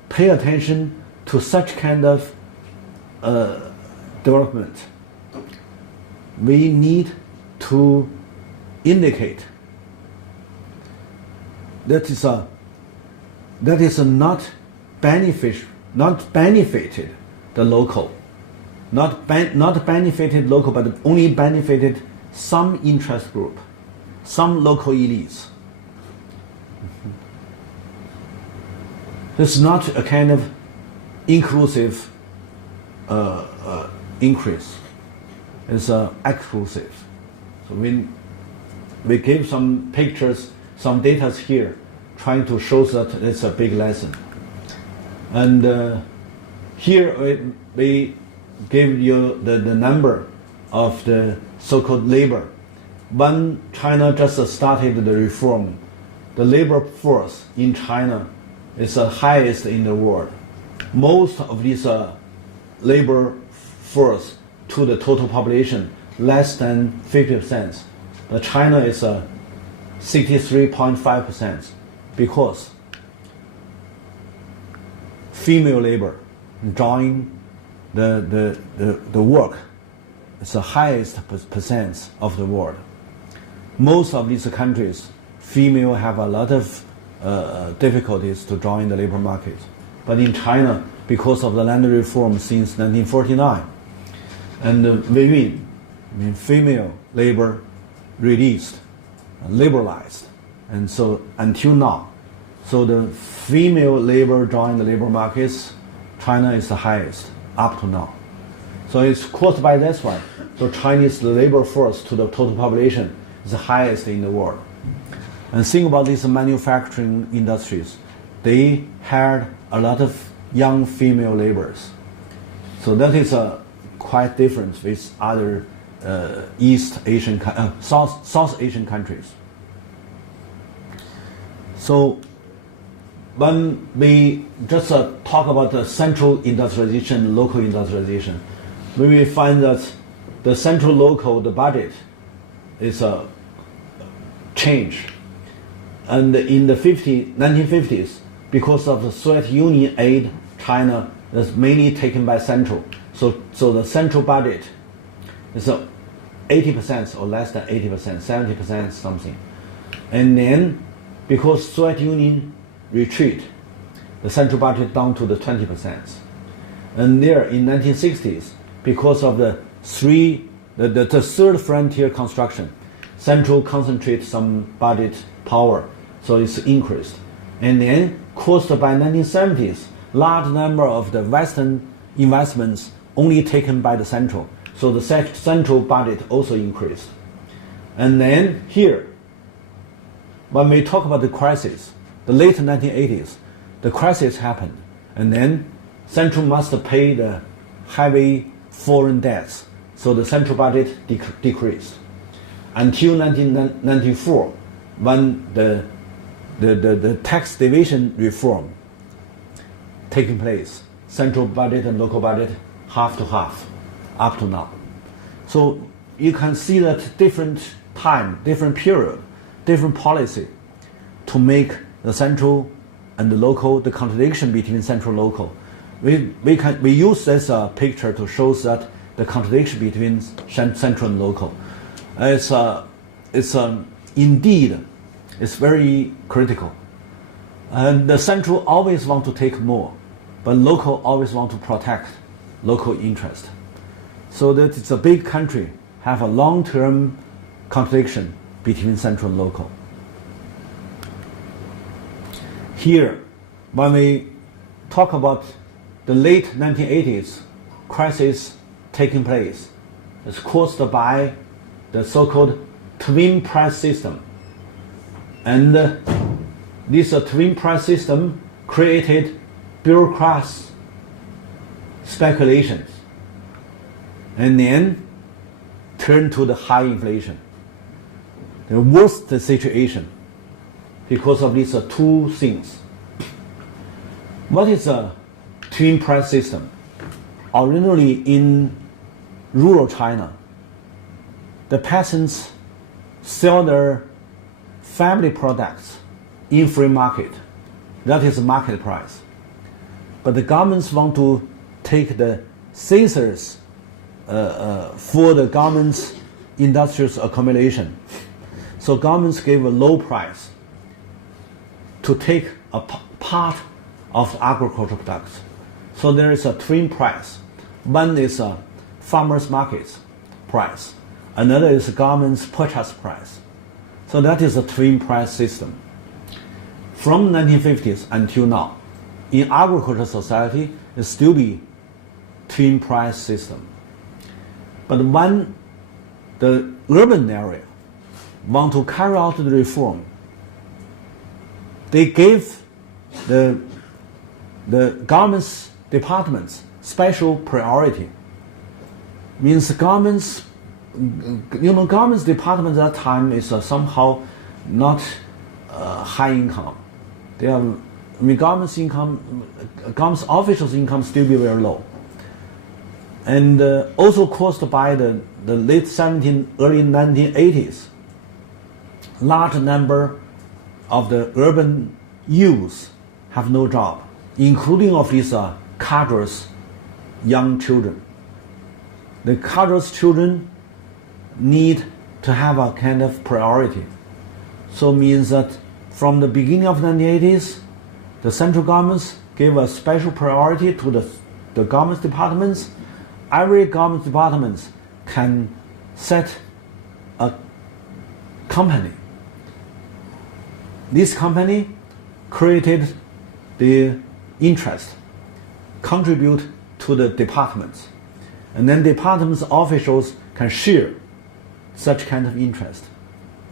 pay attention to such kind of development, we need to indicate that is not benefited the local, not benefited local, but only benefited some interest group, some local elites. It's not a kind of inclusive increase. It's exclusive. So we gave some pictures, some data here, trying to show that it's a big lesson. And here we gave you the number of the so-called labor. When China just started the reform, the labor force in China is the highest in the world. Most of these labor force to the total population, less than 50%. But China is 63.5%, because female labor drawing the work is the highest percent of the world. Most of these countries, female have a lot of difficulties to join the labor market. But in China, because of the land reform since 1949, and female labor released, liberalized, and so until now, so the female labor joined the labor markets, China is the highest up to now. So it's caused by this one. So Chinese labor force to the total population is the highest in the world. And think about these manufacturing industries. They hired a lot of young female laborers. So that is quite different with other South Asian countries. So when we just talk about the central industrialization, local industrialization, we will find that the central local, the budget is a change. And in the 1950s, because of the Soviet Union aid, China is mainly taken by central. So the central budget is 80% or less than 80%, 70% something. And then, because Soviet Union retreat, the central budget down to the 20%. And there, in 1960s, because of the third frontier construction, central concentrate some budget power, so it's increased. And then, caused by 1970s, large number of the Western investments only taken by the central. So the central budget also increased. And then here, when we talk about the crisis, the late 1980s, the crisis happened. And then central must pay the heavy foreign debts. So the central budget decreased. Until 1994, when the tax division reform taking place, central budget and local budget half to half, up to now. So you can see that different time, different period, different policy to make the central and the local, the contradiction between central and local. We use this picture to show that the contradiction between central and local. Indeed, it's very critical. And the central always want to take more, but local always want to protect local interest. So that it's a big country, have a long-term contradiction between central and local. Here, when we talk about the late 1980s crisis taking place, it's caused by the so-called twin price system. And this twin price system created bureaucrats' speculations and then turned to the high inflation. The worst situation because of these two things. What is a twin price system? Originally in rural China, the peasants sell their family products in free market. That is market price. But the governments want to take the scissors for the government's industrial accumulation. So governments gave a low price to take a part of the agricultural products. So there is a twin price. One is a farmers' market's price. Another is government's purchase price. So that is a twin price system. From 1950s until now, in agricultural society, it still be twin price system. But when the urban area want to carry out the reform, they gave the government's departments special priority. Means government's department at that time is somehow not high income. They are, government's officials' income still be very low. And also caused by the late early 1980s, large number of the urban youths have no job, including of these cadres, young children. The cadres children need to have a kind of priority. So means that from the beginning of the 1980s, the central governments gave a special priority to the government departments. Every government department can set a company. This company created the interest, contribute to the departments. And then departments officials can share such kind of interest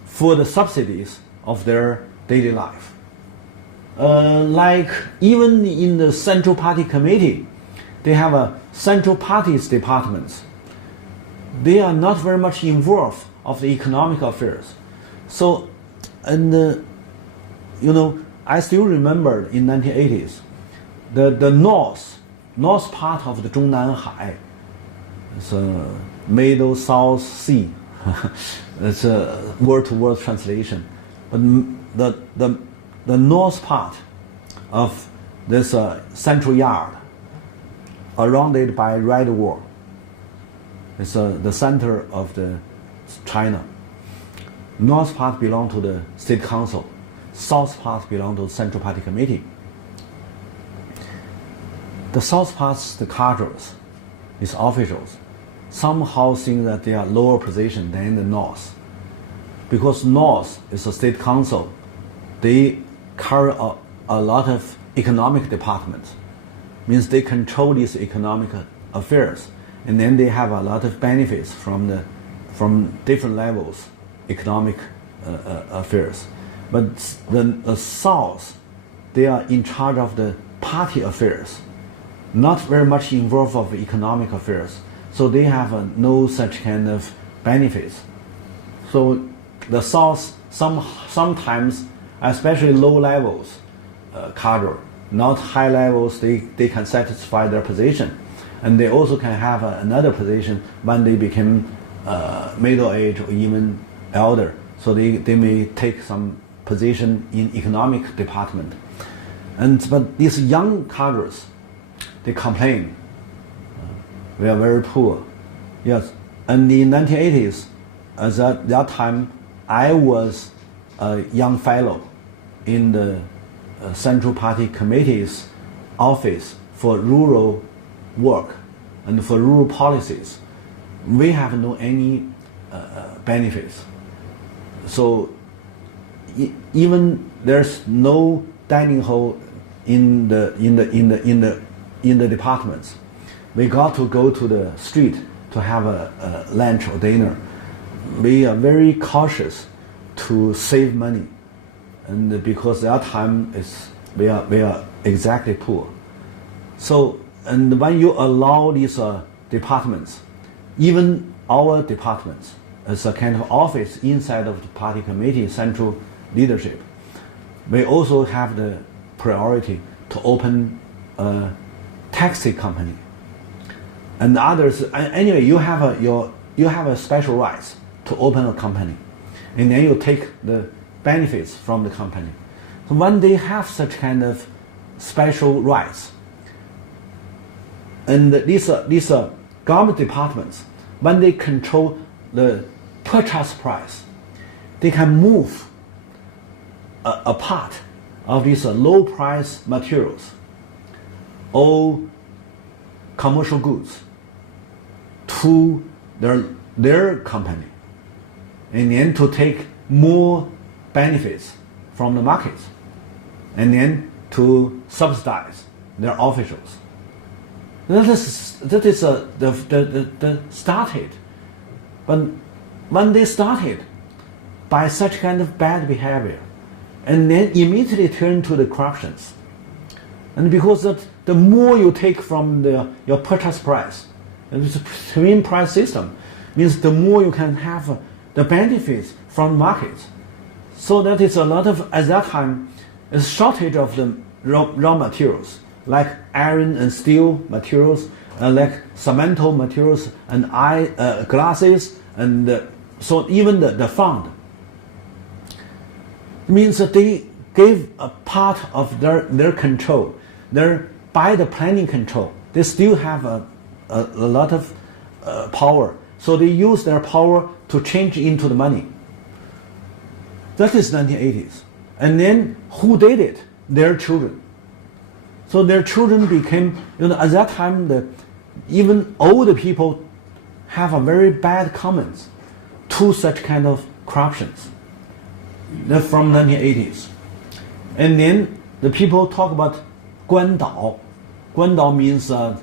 for the subsidies of their daily life. Like even in the Central Party Committee, they have a Central Party's departments. They are not very much involved of the economic affairs. So, and I still remember in 1980s, the north part of the Zhongnanhai, it's a Middle South Sea. It's a word-to-word translation. But the north part of this central yard, surrounded by Red Wall, is the center of the China. North part belong to the State Council. South part belong to the Central Party Committee. The south parts, the cadres, these officials, somehow think that they are lower position than the north. Because north is a state council, they carry a lot of economic departments. Means they control these economic affairs, and then they have a lot of benefits from different levels, economic affairs. But the South, they are in charge of the party affairs, not very much involved of economic affairs. So they have no such kind of benefits. So the South sometimes, especially low levels, cadre, not high levels, they can satisfy their position. And they also can have another position when they become middle age or even elder. So they may take some position in economic department. But these young cadres, they complain, we are very poor. Yes, and in the 1980s, at that time, I was a young fellow in the Central Party Committee's office for rural work and for rural policies. We have no any benefits. So even there's no dining hall in the departments. We got to go to the street to have a lunch or dinner. We are very cautious to save money, and because that time we are exactly poor. So, and when you allow these departments, even our departments, as a kind of office inside of the party committee central leadership, we also have the priority to open a taxi company. And others, anyway, you have a special rights to open a company, and then you take the benefits from the company. So when they have such kind of special rights, and these government departments, when they control the purchase price, they can move a part of these low price materials or commercial goods to their company, and then to take more benefits from the markets, and then to subsidize their officials. That is the started. But when they started by such kind of bad behavior, and then immediately turn to the corruptions, and because the more you take from your purchase price, it's a twin price system, means the more you can have the benefits from markets. So that is a lot of, at that time, a shortage of the raw materials, like iron and steel materials, like cement materials and glasses, and so even the fund. It means that they gave a part of their control, by the planning control, they still have a lot of power. So they use their power to change into the money. That is 1980s. And then who did it? Their children. So their children became, at that time, even older people have a very bad comments to such kind of corruptions. They're from 1980s. And then the people talk about Guandao. Guandao means the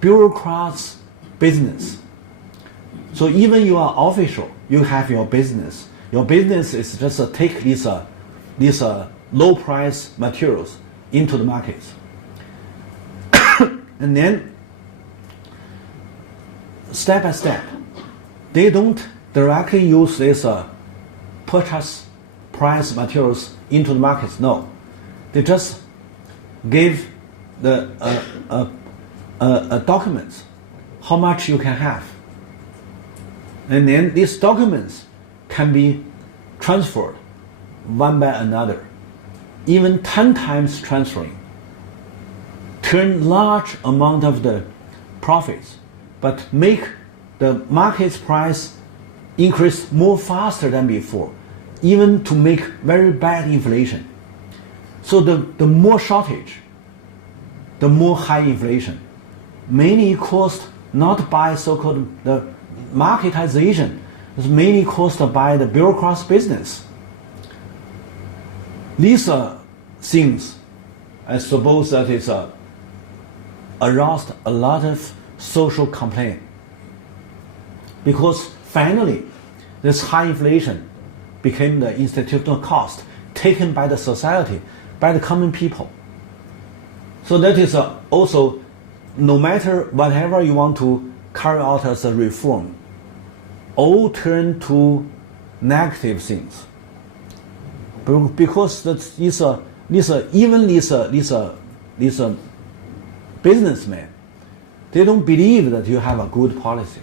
bureaucrats' business. So even you are official, you have your business. Your business is just take these low price materials into the markets. And then, step by step, they don't directly use this purchase price materials into the markets. No, they just give the documents how much you can have, and then these documents can be transferred one by another, even 10 times transferring, turn large amount of the profits, but make the market's price increase more faster than before, even to make very bad inflation. So the more shortage, the more high inflation, mainly caused not by so-called the marketization, it's mainly caused by the bureaucrat's business. These things, I suppose that is aroused a lot of social complaint, because finally this high inflation became the institutional cost taken by the society, by the common people. So that is also, no matter whatever you want to carry out as a reform, all turn to negative things, because these businessmen, they don't believe that you have a good policy,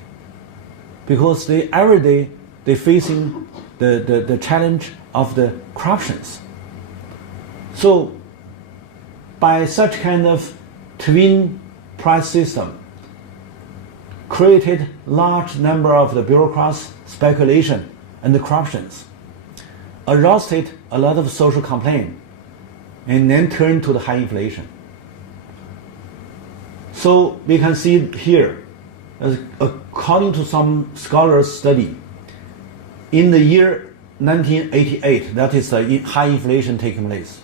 because they every day they facing the challenge of the corruptions. So by such kind of twin price system, created large number of the bureaucrats' speculation and the corruptions, aroused a lot of social complaint, and then turned to the high inflation. So we can see here, according to some scholars' study, in the year 1988, that is the high inflation taking place,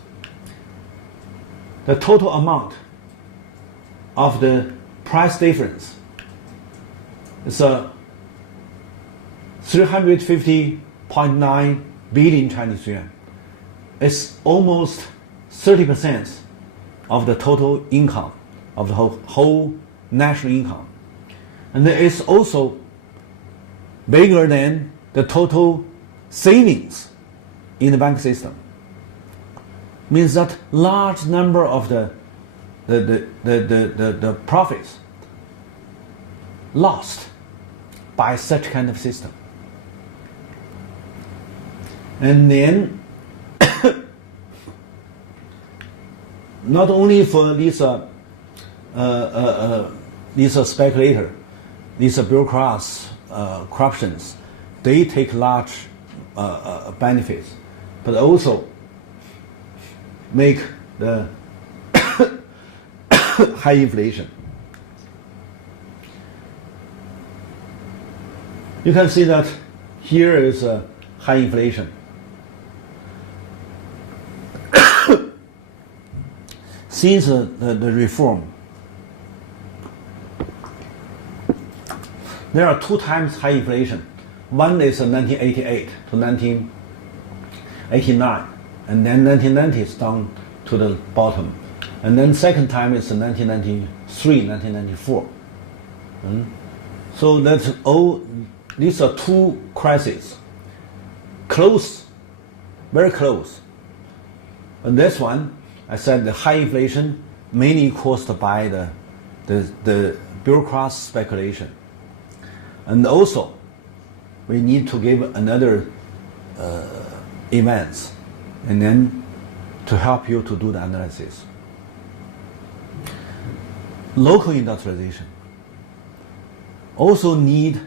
the total amount of the price difference is 350.9 billion Chinese yuan. It's almost 30% of the total income, of the whole national income. And it's also bigger than the total savings in the bank system. Means that large number of the profits lost by such kind of system. And then not only for these speculators, these bureaucrats, corruptions, they take large benefits, but also make the high inflation. You can see that here is a high inflation. Since the reform, there are 2 times high inflation. One is 1988 to 1989, and then 1990 is down to the bottom. And then second time is 1993, 1994. So that's all. These are 2 crises, close, very close. And this one, I said the high inflation mainly caused by the bureaucrats' speculation. And also, we need to give another events, and then to help you to do the analysis. Local industrialization also need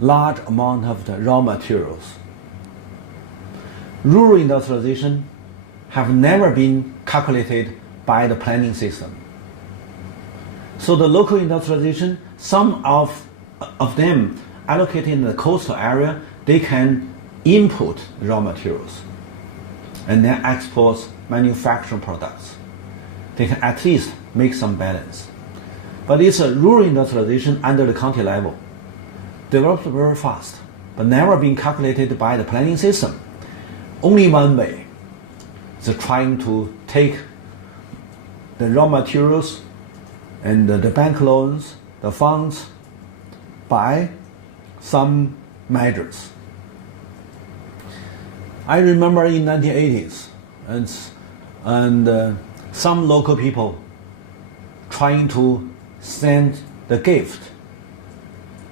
large amount of the raw materials. Rural industrialization have never been calculated by the planning system. So the local industrialization, some of them allocated in the coastal area, they can input raw materials and then export manufactured products. They can at least make some balance. But it's a rural industrialization under the county level, developed very fast, but never been calculated by the planning system. Only one way is trying to take the raw materials and the bank loans, the funds, by some measures. I remember in 1980s, and some local people trying to send the gift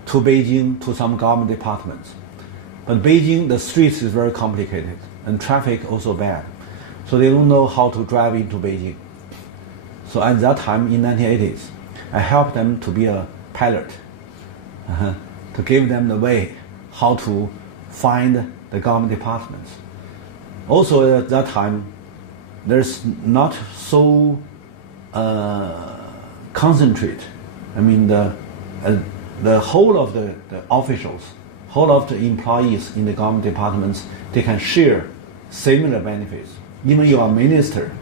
to Beijing to some government departments. But Beijing, the streets is very complicated and traffic also bad. So they don't know how to drive into Beijing. So at that time in 1980s, I helped them to be a pilot, to give them the way how to find the government departments. Also at that time, there's not so concentrate. I mean the whole of the officials, whole of the employees in the government departments, they can share similar benefits. Even you are a minister,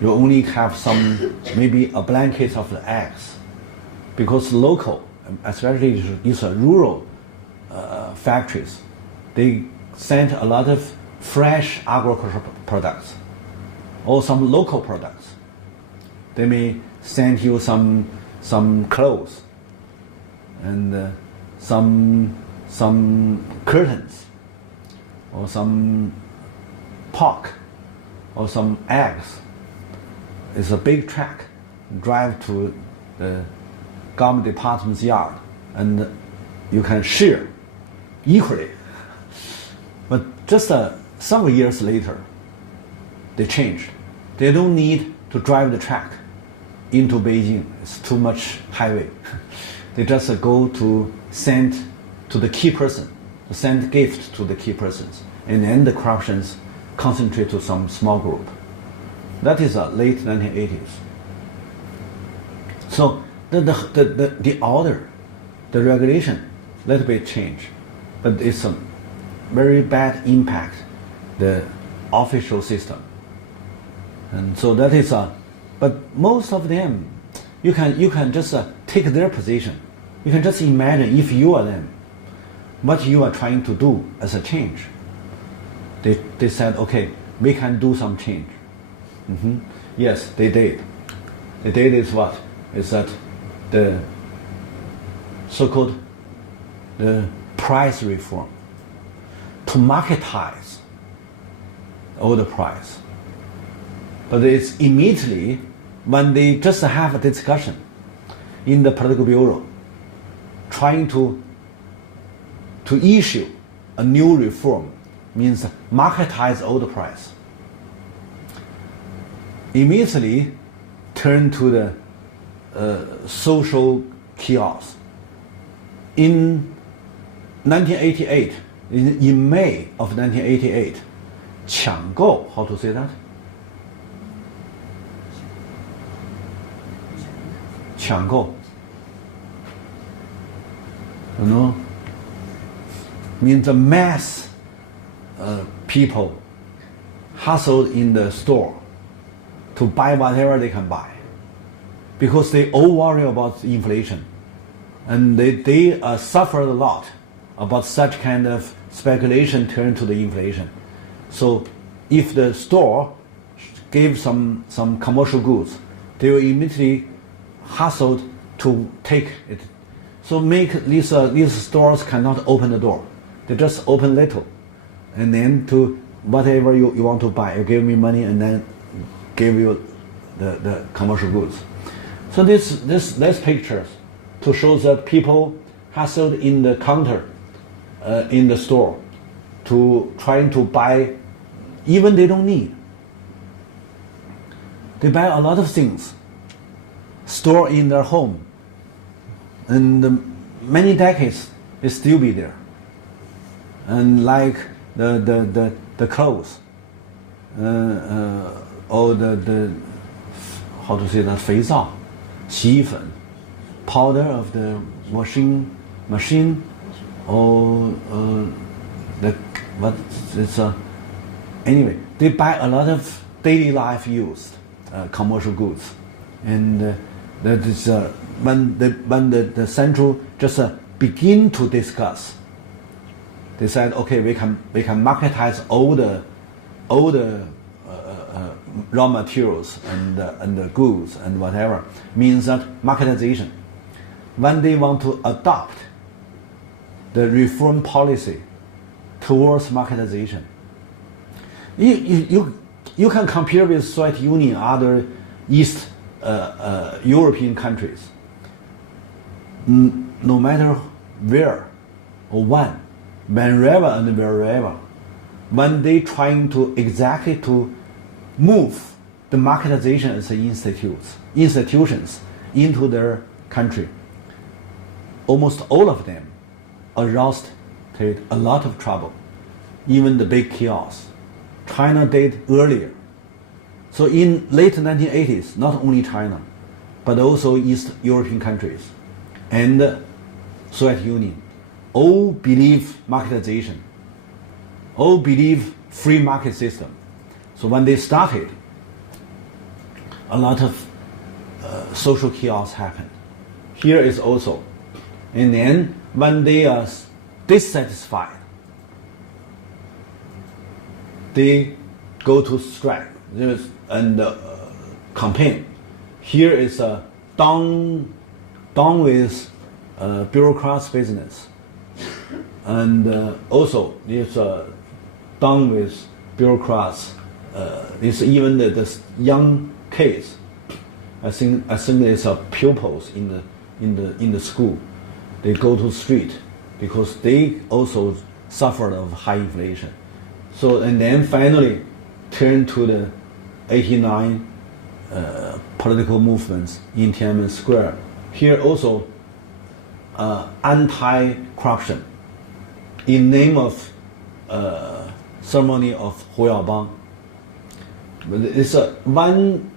you only have some, maybe a blanket of the eggs, because local, especially these are rural factories, they send a lot of fresh agricultural products or some local products. They may send you some clothes and some curtains or some pork or some eggs. It's a big truck, drive to the government department's yard, and you can share equally. But just some years later, they changed. They don't need to drive the truck into Beijing. It's too much highway. They just go to send to the key person, to send gifts to the key persons, and then the corruptions concentrate to some small group. That is late 1980s. So the order, the regulation, little bit change, but it's a very bad impact the official system. And so that is but most of them, you can just take their position. You can just imagine if you are them, what you are trying to do as a change. They said, okay, we can do some change. Yes, they did. They did is what? Is that the so-called the price reform, to marketize all the price. But it's immediately when they just have a discussion in the political bureau, trying to issue a new reform, means marketize all the price. Immediately turn to the social chaos. In 1988, in May of 1988, 抢购, how to say that? 抢购, you know, means the mass people hustled in the store to buy whatever they can buy, because they all worry about inflation, and they suffered a lot about such kind of speculation turned to the inflation. So if the store gave some commercial goods, they will immediately hustled to take it. So make these stores cannot open the door. They just open little, and then to whatever you want to buy, you give me money and then give you the commercial goods. So this pictures to show that people hustled in the counter in the store to trying to buy even they don't need. They buy a lot of things, store in their home, and many decades they still be there. And like the clothes, or the how to say that, 肥皂, 洗衣粉, powder of the washing machine, or the what it's anyway, they buy a lot of daily life used commercial goods, and that is when the central just begin to discuss. They said, okay, we can marketize all the raw materials and the goods and whatever, means that marketization. When they want to adopt the reform policy towards marketization. You can compare with Soviet Union, other East European countries. No matter where or whenever and wherever, when they trying to exactly to move the marketization as institutions into their country, almost all of them aroused a lot of trouble, even the big chaos. China did earlier. So in late 1980s, not only China, but also East European countries and Soviet Union all believe marketization, all believe free market system. So when they started, a lot of social chaos happened. Here is also. And then when they are dissatisfied, they go to strike and campaign. Here is a down with bureaucrats business, and also it's done with bureaucrats. It's even the young kids. I think it's pupils in the school. They go to street because they also suffered of high inflation. So and then finally turn to the 89 political movements in Tiananmen Square. Here also anti-corruption in name of ceremony of Hu Yaobang. It's one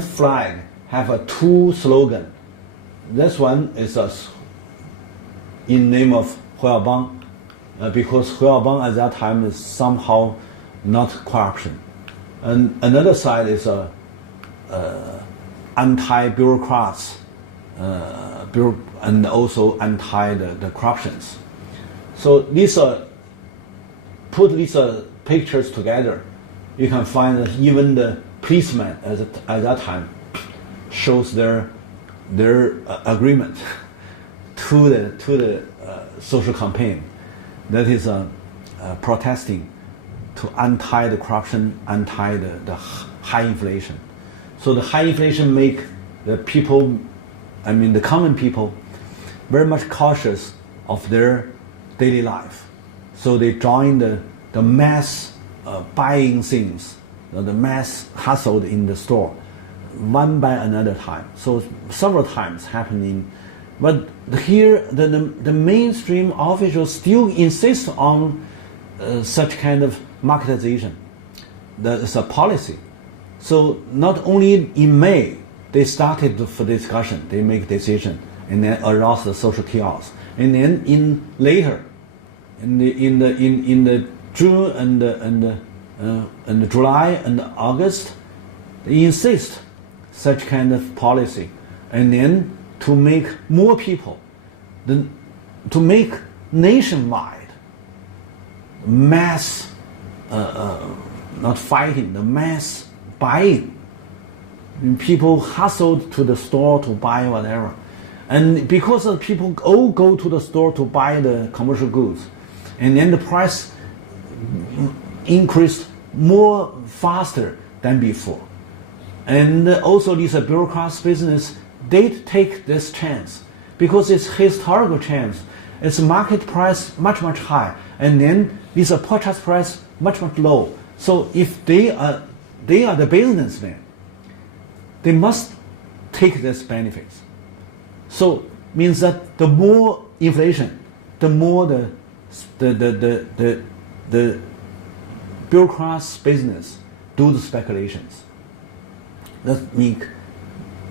flag have a two slogan. This one is in name of Hu Yaobang because Hu Yaobang at that time is somehow not corruption. And another side is anti-bureaucrats and also anti the corruptions. So these put these pictures together, you can find that even the policemen at that time shows their agreement to the social campaign that is protesting to anti the corruption, anti the high inflation. So the high inflation make the people, the common people, very much cautious of their daily life. So they join the mass buying things, the mass hustled in the store, one by another time. So several times happening. But here the mainstream officials still insist on such kind of marketization. That's a policy. So not only in May they started for discussion, they make decision, and then arouse the social chaos. And then in later, in the June and July and August, they insist such kind of policy, and then to make more people, to make nationwide mass, not fighting, the mass buying. People hustled to the store to buy whatever. And because of people all go to the store to buy the commercial goods, and then the price increased more faster than before. And also these bureaucrats business, they take this chance because it's historical chance. It's market price much high, and then this purchase price much low. So if they are the businessmen, they must take this benefits. So means that the more inflation, the more the bureaucrats business do the speculations. That make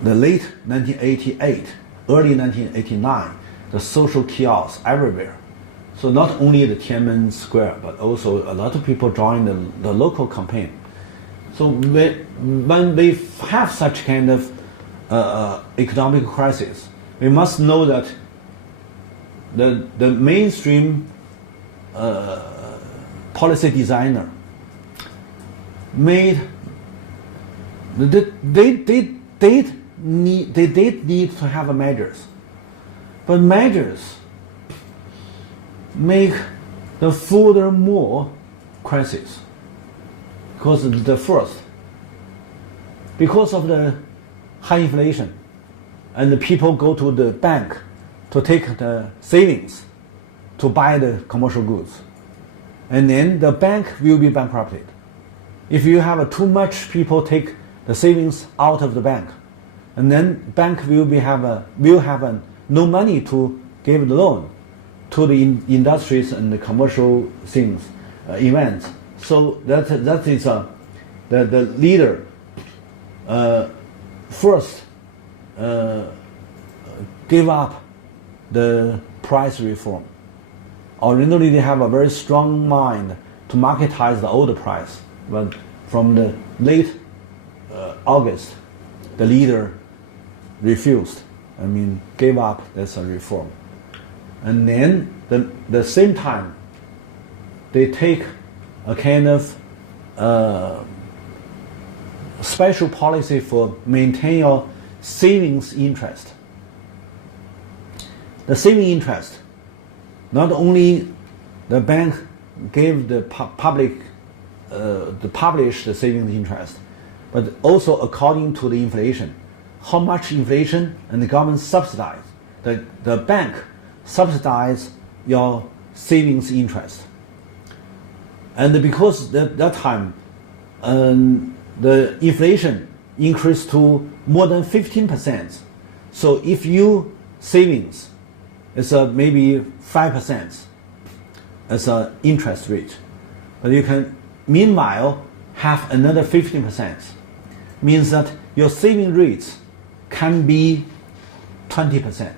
the late 1988, early 1989, the social chaos everywhere. So not only the Tiananmen Square, but also a lot of people join the local campaign. So when they have such kind of economic crisis, we must know that the mainstream policy designer made they did need to have measures, but measures make the furthermore crisis. Because the first, because of the high inflation, and the people go to the bank to take the savings to buy the commercial goods. And then the bank will be bankrupted. If you have too much people take the savings out of the bank, and then bank will have no money to give the loan to the industries and the commercial things, events. So that is the leader first give up the price reform. Originally, they have a very strong mind to marketize the old price, but from the late August, the leader refused. Gave up this reform, and then the same time, they take a kind of special policy for maintain your savings interest. The saving interest, not only the bank gave the public to publish the savings interest, but also according to the inflation. How much inflation, and the government subsidize. The bank subsidize your savings interest. And because that time the inflation increased to more than 15%. So if you savings is maybe 5% as an interest rate, but you can meanwhile have another 15%. Means that your saving rates can be 20%.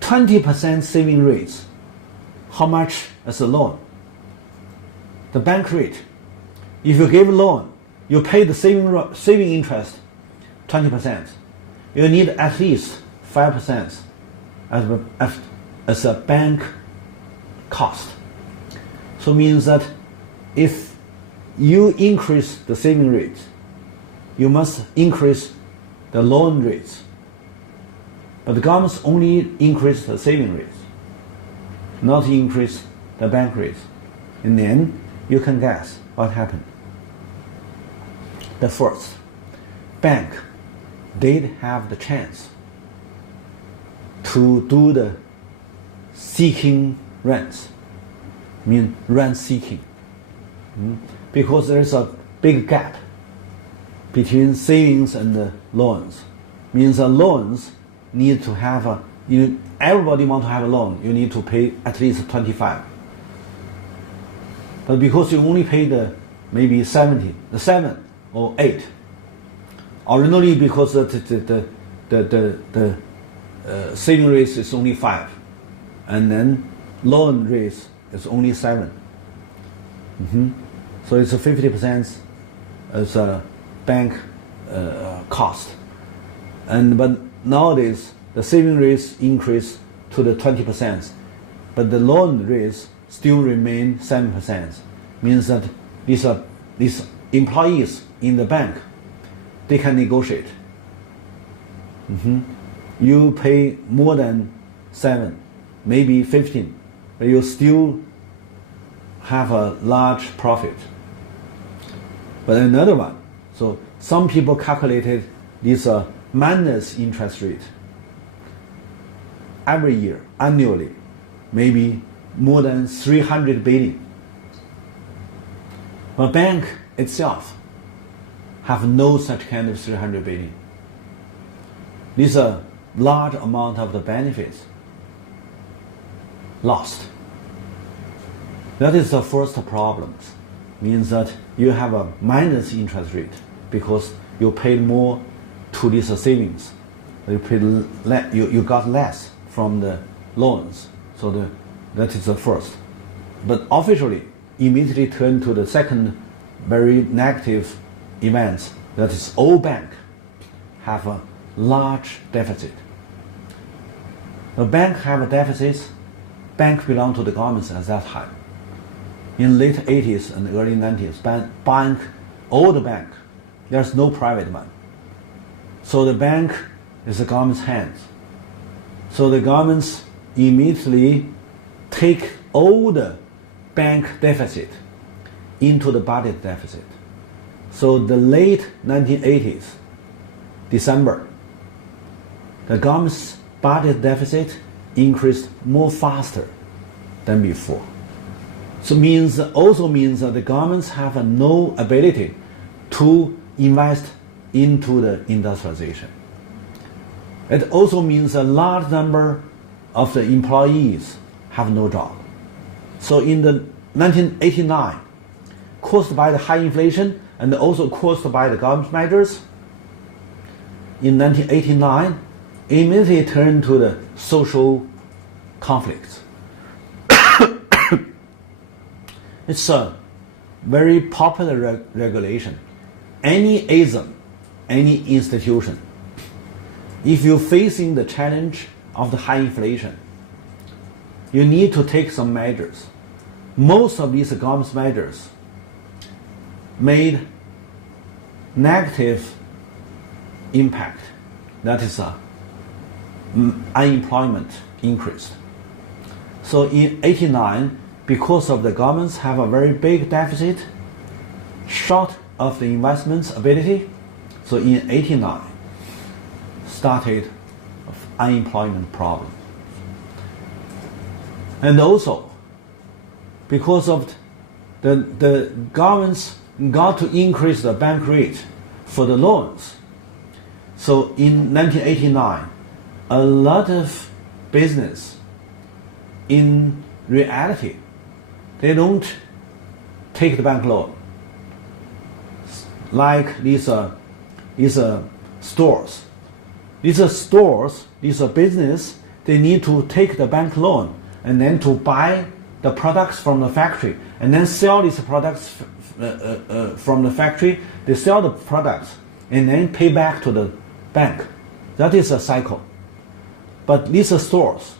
20% saving rates. How much as a loan? The bank rate. If you give a loan, you pay the saving interest 20%. You need at least 5% as a bank cost. So means that if you increase the saving rate, you must increase the loan rates. But the government only increase the saving rates, not increase the bank rates. And then you can guess what happened. The first, bank did have the chance to do the seeking rents, rent seeking, because there is a big gap between savings and the loans. Means the loans need to have everybody want to have a loan, you need to pay at least 25. But because you only pay maybe 70, the 7 or 8, originally because the saving rate is only 5, and then loan rate is only 7. So it's a 50% as a bank cost. But nowadays the saving rates increase to the 20%, but the loan rates still remain 7%. Means that these employees in the bank, they can negotiate. You pay more than 7, maybe 15, but you still have a large profit. But another one, so some people calculated this minus interest rate every year, annually, maybe more than 300 billion. But bank itself have no such kind of 300 billion. This large amount of the benefits lost. That is the first problem. Means that you have a minus interest rate because you paid more to these savings. You got less from the loans. So that is the first. But officially, immediately turn to the second very negative event. That is all bank have a large deficit. The bank have a deficit. Bank belong to the government at that time. In late 80s and early 90s, all the bank, there's no private one. So the bank is the government's hands. So the governments immediately take all the bank deficit into the budget deficit. So the late 1980s, December, the government's budget deficit increased more faster than before. So also means that the governments have no ability to invest into the industrialization. It also means a large number of the employees have no job. So in the 1989, caused by the high inflation and also caused by the government measures, in 1989, immediately turned to the social conflicts. It's a very popular regulation. Any ism, any institution, if you're facing the challenge of the high inflation, you need to take some measures. Most of these government measures made negative impact. That is unemployment increased. So in 89, because of the governments have a very big deficit, short of the investments ability, so in 89 started unemployment problem. And also because of the governments got to increase the bank rate for the loans. So in 1989, a lot of business in reality, they don't take the bank loan. Like these stores. These business, they need to take the bank loan and then to buy the products from the factory and then sell these products from the factory. They sell the products and then pay back to the bank. That is a cycle. But these stores,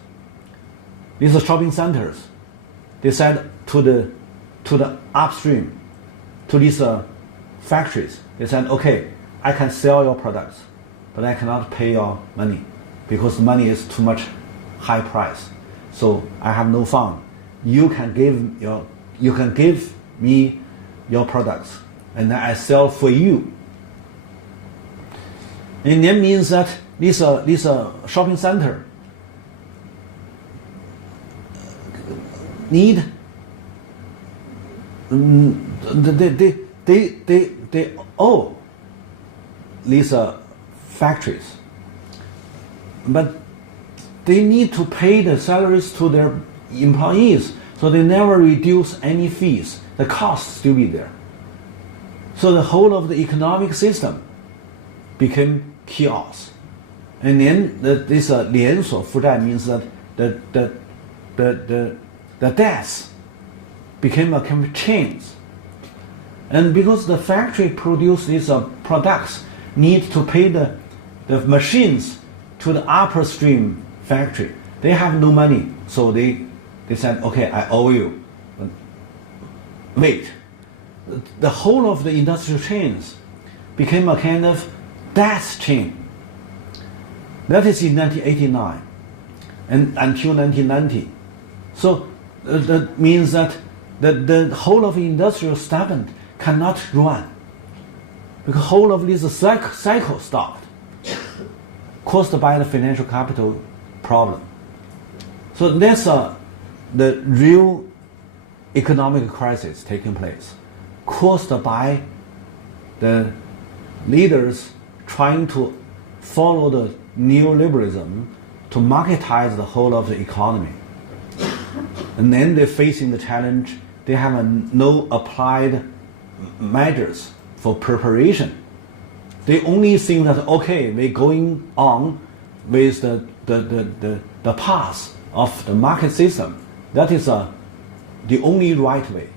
these shopping centers, they said to the upstream, to these factories, they said, okay, I can sell your products, but I cannot pay your money because money is too much high price. So I have no fund. You can give me your products, and then I sell for you. And that means that this shopping center need they owe these factories, but they need to pay the salaries to their employees, so they never reduce any fees. The costs still be there. So the whole of the economic system became chaos. And then this 连锁负债 means that the debts became a kind of chains. And because the factory produce these products, need to pay the machines to the upper stream factory. They have no money, so they said, okay, I owe you. Wait. The whole of the industrial chains became a kind of debt chain. That is in 1989 and until 1990. So that means that the whole of the industrial segment cannot run because the whole of this cycle stopped, caused by the financial capital problem. So that's the real economic crisis taking place, caused by the leaders trying to follow the neoliberalism to marketize the whole of the economy. And then they're facing the challenge, they have no applied measures for preparation. They only think that, okay, we're going on with the path of the market system. That is the only right way.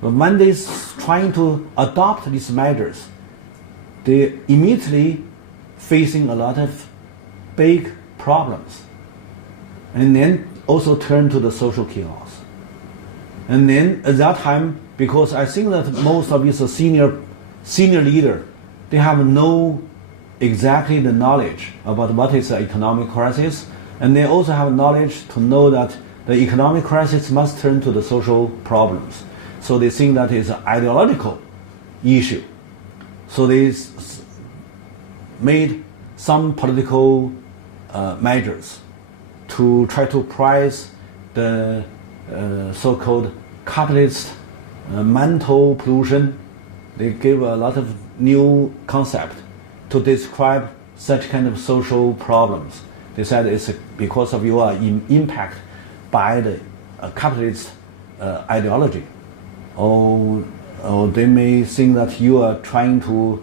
But when they're trying to adopt these measures, they immediately facing a lot of big problems. And then also turn to the social chaos. And then at that time, because I think that most of these senior leader, they have no exactly the knowledge about what is the economic crisis, and they also have knowledge to know that the economic crisis must turn to the social problems. So they think that is an ideological issue. So they made some political measures to try to price the so-called capitalist mental pollution. They gave a lot of new concept to describe such kind of social problems. They said it's because of your impact by the capitalist ideology, or they may think that you are trying to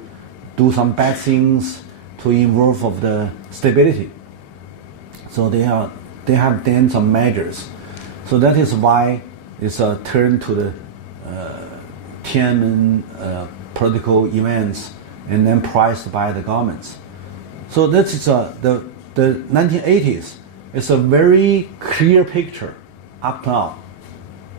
do some bad things to involve of the stability. So they have done some measures. So that is why it's a turn to the Tiananmen political events and then priced by the governments. So that is the 1980s. It's a very clear picture up now.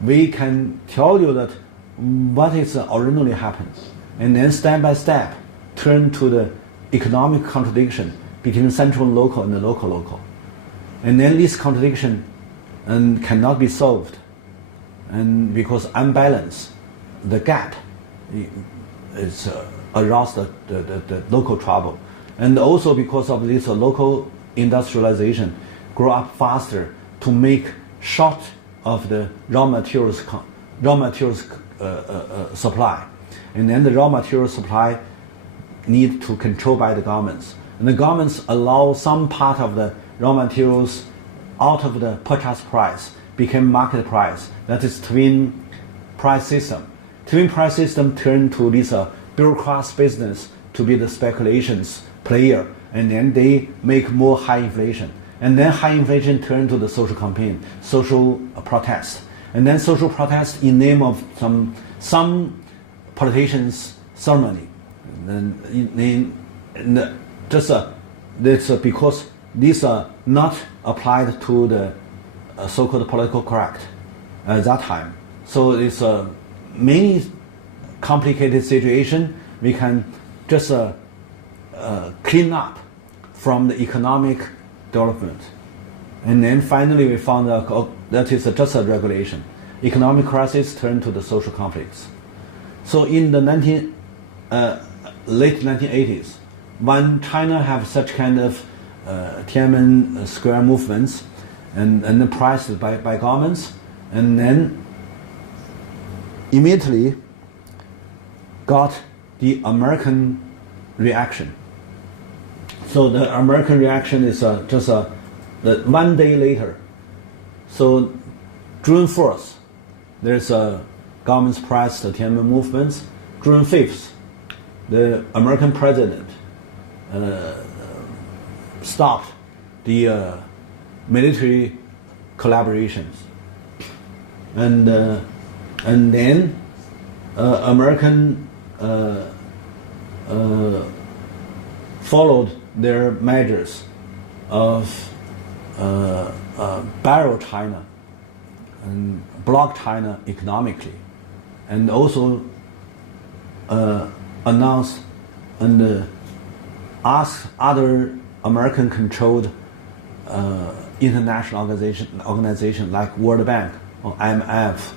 We can tell you that what is originally happened, and then step by step turn to the economic contradiction between central local and the local. And then this contradiction cannot be solved, and because unbalance, the gap is aroused the local trouble, and also because of this local industrialization grow up faster to make short of the raw materials supply, and then the raw material supply need to control by the governments, and the governments allow some part of the raw materials out of the purchase price became market price. That is twin price system. Twin price system turned to this bureaucrats business to be the speculations player, and then they make more high inflation. And then high inflation turned to the social campaign, social protest. And then social protest in name of some politicians' ceremony. And that's because these are not applied to the so-called political correct at that time. So it's a many complicated situation we can just clean up from the economic development. And then finally we found out that is just a regulation. Economic crisis turned to the social conflicts. So in the late 1980s, when China have such kind of Tiananmen Square movements and priced by governments, and then immediately got the American reaction. So the American reaction is just the 1 day later. So June 4th, there's a government's priced the Tiananmen movements. June 5th, the American president stopped the military collaborations, and then American followed their measures of barrel China and block China economically, and also announced and asked other American-controlled international organization like World Bank or IMF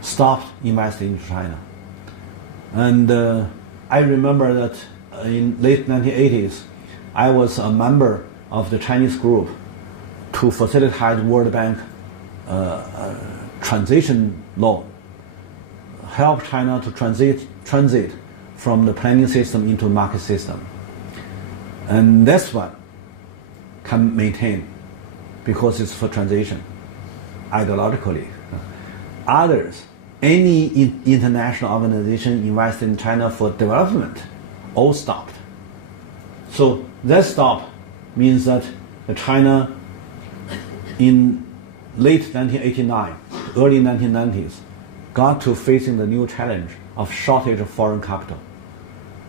stopped investing in China. And I remember that in late 1980s, I was a member of the Chinese group to facilitate World Bank transition law, help China to transit from the planning system into the market system. And that's what can maintain, because it's for transition, ideologically. Others, any international organization invest in China for development, all stopped. So that stop means that China in late 1989, early 1990s, got to facing the new challenge of shortage of foreign capital.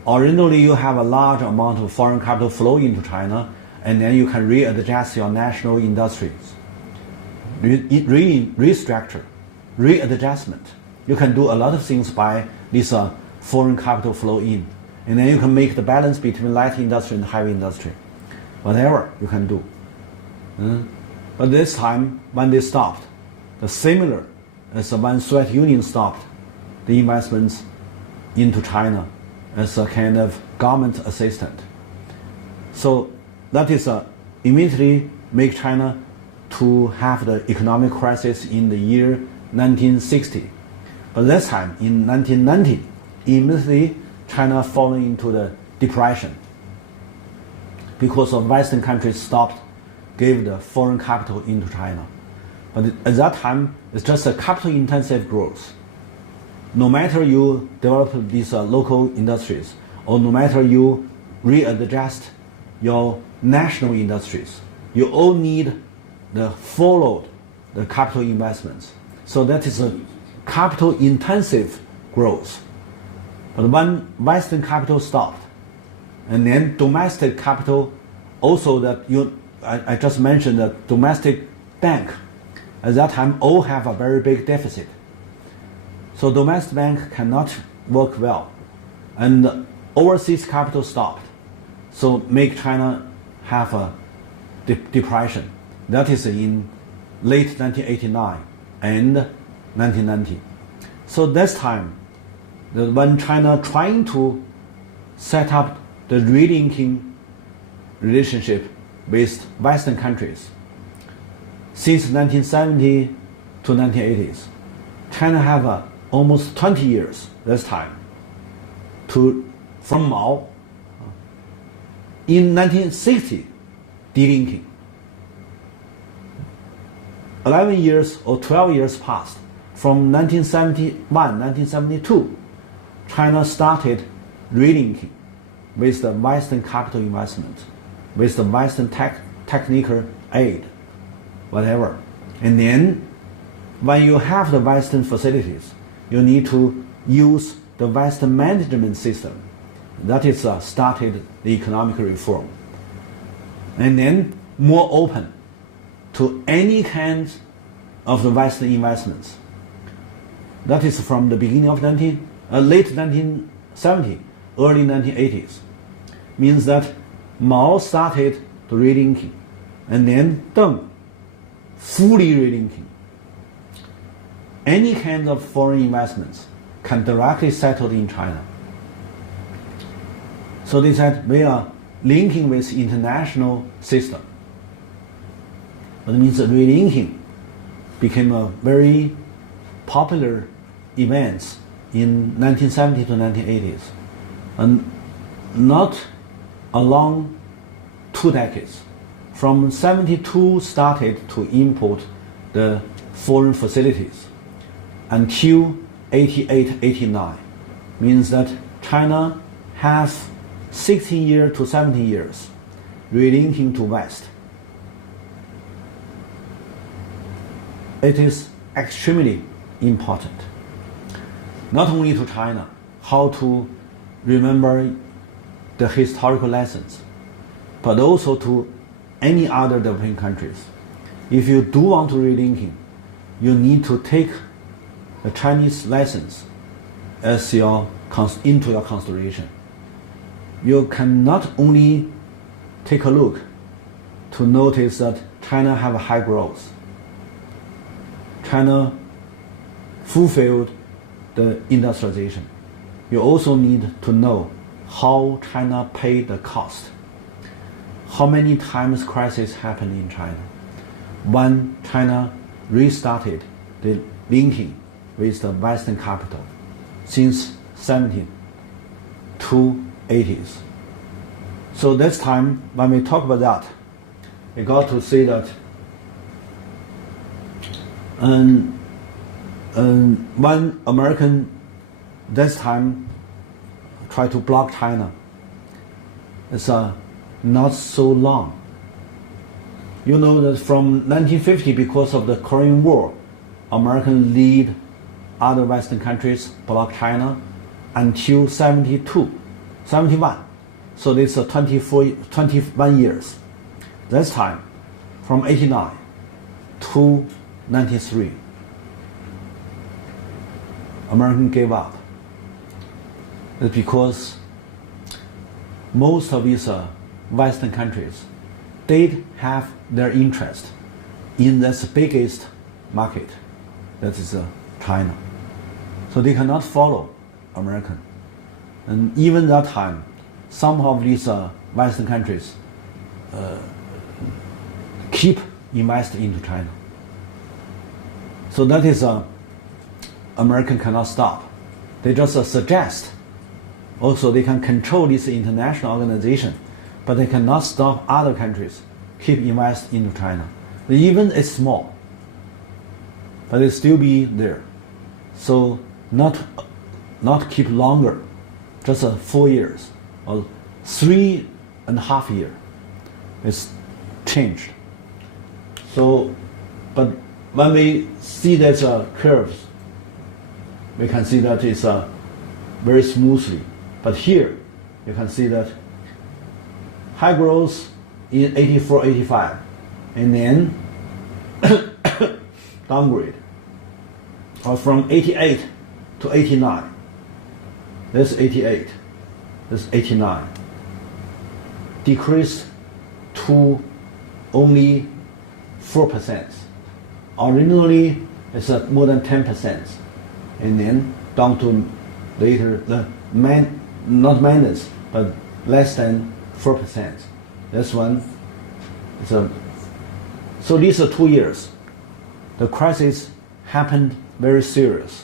Originally, you have a large amount of foreign capital flow into China, and then you can readjust your national industries, restructure, readjustment. You can do a lot of things by this foreign capital flow in, and then you can make the balance between light industry and heavy industry, whatever you can do. But this time, when they stopped, similar as when Soviet Union stopped the investments into China as a kind of government assistant. So that is immediately make China to have the economic crisis in the year 1960. But this time, in 1990, immediately China fallen into the depression because of Western countries stopped gave the foreign capital into China. But at that time, it's just a capital-intensive growth. No matter you develop these local industries, or no matter you readjust your national industries, you all need the capital investments. So that is a capital-intensive growth. But when Western capital stopped, and then domestic capital also I just mentioned that domestic bank at that time all have a very big deficit. So domestic bank cannot work well, and overseas capital stopped. So make China have a depression. That is in late 1989 and 1990. So this time, when China trying to set up the relinking relationship with Western countries, since 1970 to 1980s, China have almost 20 years this time from Mao. In 1960, delinking. 11 years or 12 years passed. From 1971, 1972, China started relinking with the Western capital investment, with the Western technical aid, whatever. And then, when you have the Western facilities, you need to use the Western management system. That is started the economic reform. And then more open to any kind of the Western investments. That is from the beginning of late 1970, early 1980s. Means that Mao started the relinking, and then Deng fully relinking. Any kind of foreign investments can directly settle in China. So they said we are linking with international system. That means that relinking became a very popular event in 1970 to 1980s, and not along 2 decades. From 72 started to import the foreign facilities until 88, 89. Means that China has 16 years to 17 years relinking to West. It is extremely important, not only to China, how to remember the historical lessons, but also to any other developing countries. If you do want to relinking, you need to take the Chinese lessons as into your consideration. You cannot only take a look to notice that China have a high growth. China fulfilled the industrialization. You also need to know how China paid the cost. How many times crisis happened in China? When China restarted the linking with the Western capital since 70 to 80s. So this time, when we talk about that, we got to say that when American this time try to block China, it's not so long. You know that from 1950, because of the Korean War, American lead other Western countries block China until 72, 71. So this is 21 years. This time, from 89 to 93, American gave up. It's because most of these Western countries did have their interest in this biggest market, that is China. So they cannot follow American. And even that time, some of these Western countries keep investing into China. So that is American cannot stop. They just suggest. Also, they can control this international organization, but they cannot stop other countries keep invest into China. Even it's small, but it still be there. So not keep longer, just 4 years or 3.5 years. It's changed. So, but when we see that curves, we can see that it's very smoothly. But here, you can see that high growth in 84, 85, and then downgrade. Or from 88 to 89. This 88, this 89. Decreased to only 4%. Originally, it's more than 10%. And then down to later, not minus, but less than 4%. This one is so these are 2 years. The crisis happened very serious.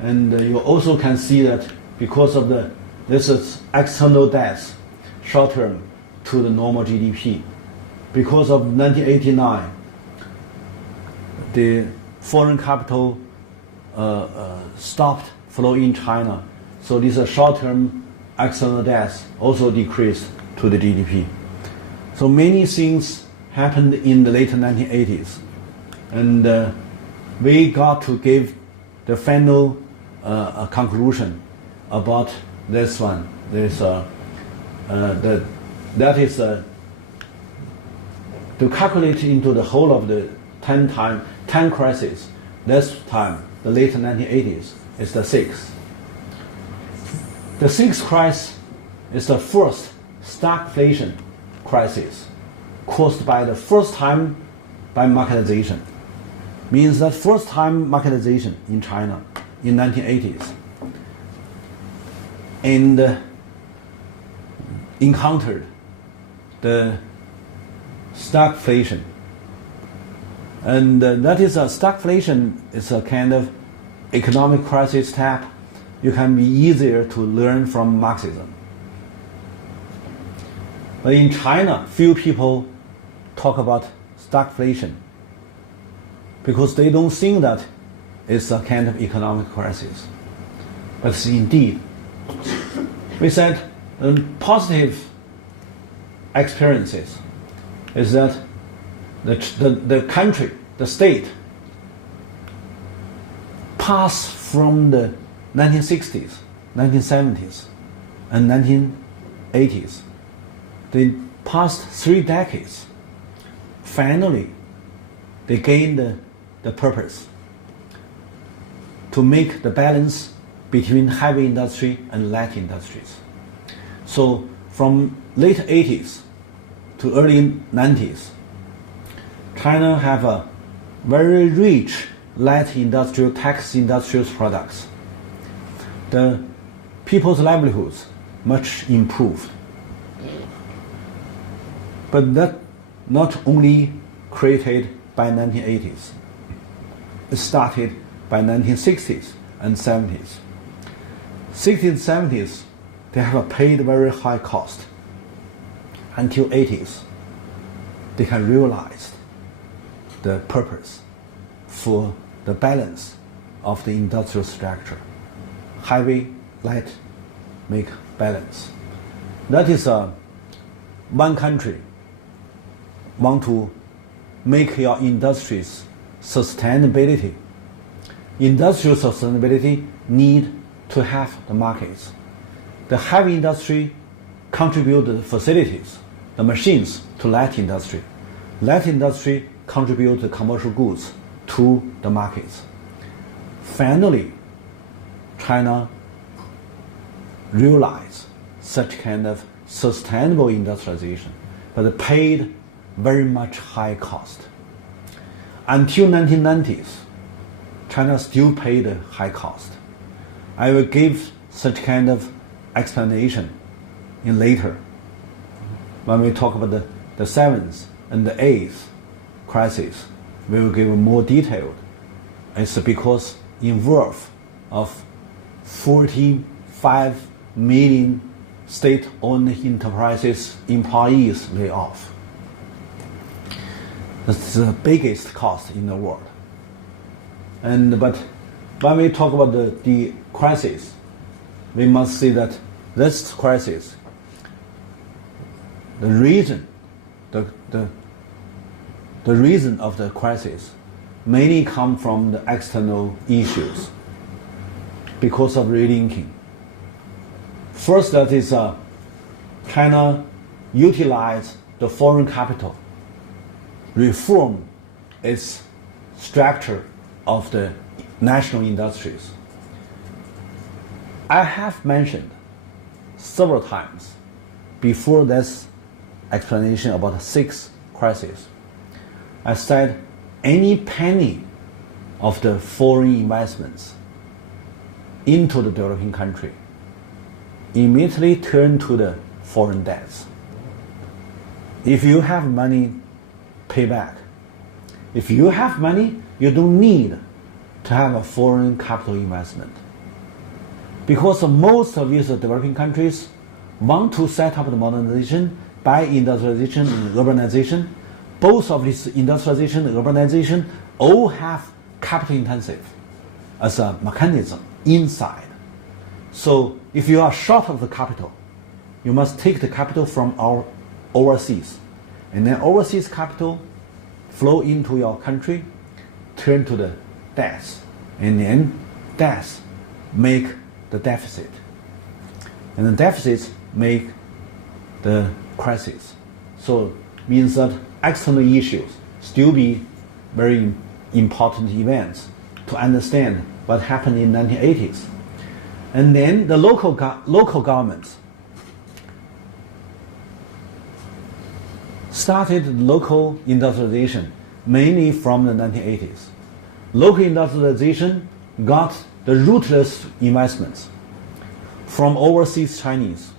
And you also can see that because of this is external debt, short term to the normal GDP. Because of 1989, the foreign capital stopped flow in China. So these short-term external debts also decreased to the GDP. So many things happened in the late 1980s. And we got to give the final conclusion about this one. That is to calculate into the whole of the 10 crises. This time, the late 1980s, is the sixth. The sixth crisis is the first stagflation crisis caused by the first time by marketization. Means that first time marketization in China in 1980s and encountered the stagflation. And that is a stagflation is a kind of economic crisis type. You can be easier to learn from Marxism. But in China, few people talk about stagflation because they don't think that it's a kind of economic crisis. But it's indeed. We said positive experiences is that the country, the state, passed from the 1960s, 1970s, and 1980s. They passed 3 decades. Finally, they gained the purpose to make the balance between heavy industry and light industries. So from late 80s to early 90s, China have a very rich light industrial, tax industrial products. The people's livelihoods much improved. But that not only created by 1980s. It started by 1960s and 70s. 60s and 70s, they have paid very high cost. Until 80s, they can realize the purpose for the balance of the industrial structure. Heavy, light, make balance. That is one country want to make your industries sustainability. Industrial sustainability need to have the markets. The heavy industry contribute the facilities, the machines to light industry. Light industry contribute the commercial goods to the markets. Finally, China realized such kind of sustainable industrialization, but paid very much high cost. Until 1990s, China still paid the high cost. I will give such kind of explanation in later when we talk about the seventh and the eighth crisis. We will give more detailed. It's because involve of 45 million state-owned enterprises employees lay off. That's the biggest cost in the world. But when we talk about the crisis, we must see that this crisis, the reason of the crisis mainly come from the external issues because of relinking. First, that is China utilized the foreign capital, reform its structure of the national industries. I have mentioned several times before this explanation about the sixth crisis. I said any penny of the foreign investments into the developing country immediately turn to the foreign debts. If you have money, pay back. If you have money, you don't need to have a foreign capital investment. Because most of these developing countries want to set up the modernization by industrialization and urbanization. Both of this industrialization and urbanization all have capital intensive as a mechanism inside. So if you are short of the capital, you must take the capital from our overseas. And then overseas capital flow into your country, turn to the debts. And then debts make the deficit. And the deficits make the crisis. So it means that external issues still be very important events to understand what happened in 1980s. And then the local governments started local industrialization mainly from the 1980s. Local industrialization got the rootless investments from overseas Chinese.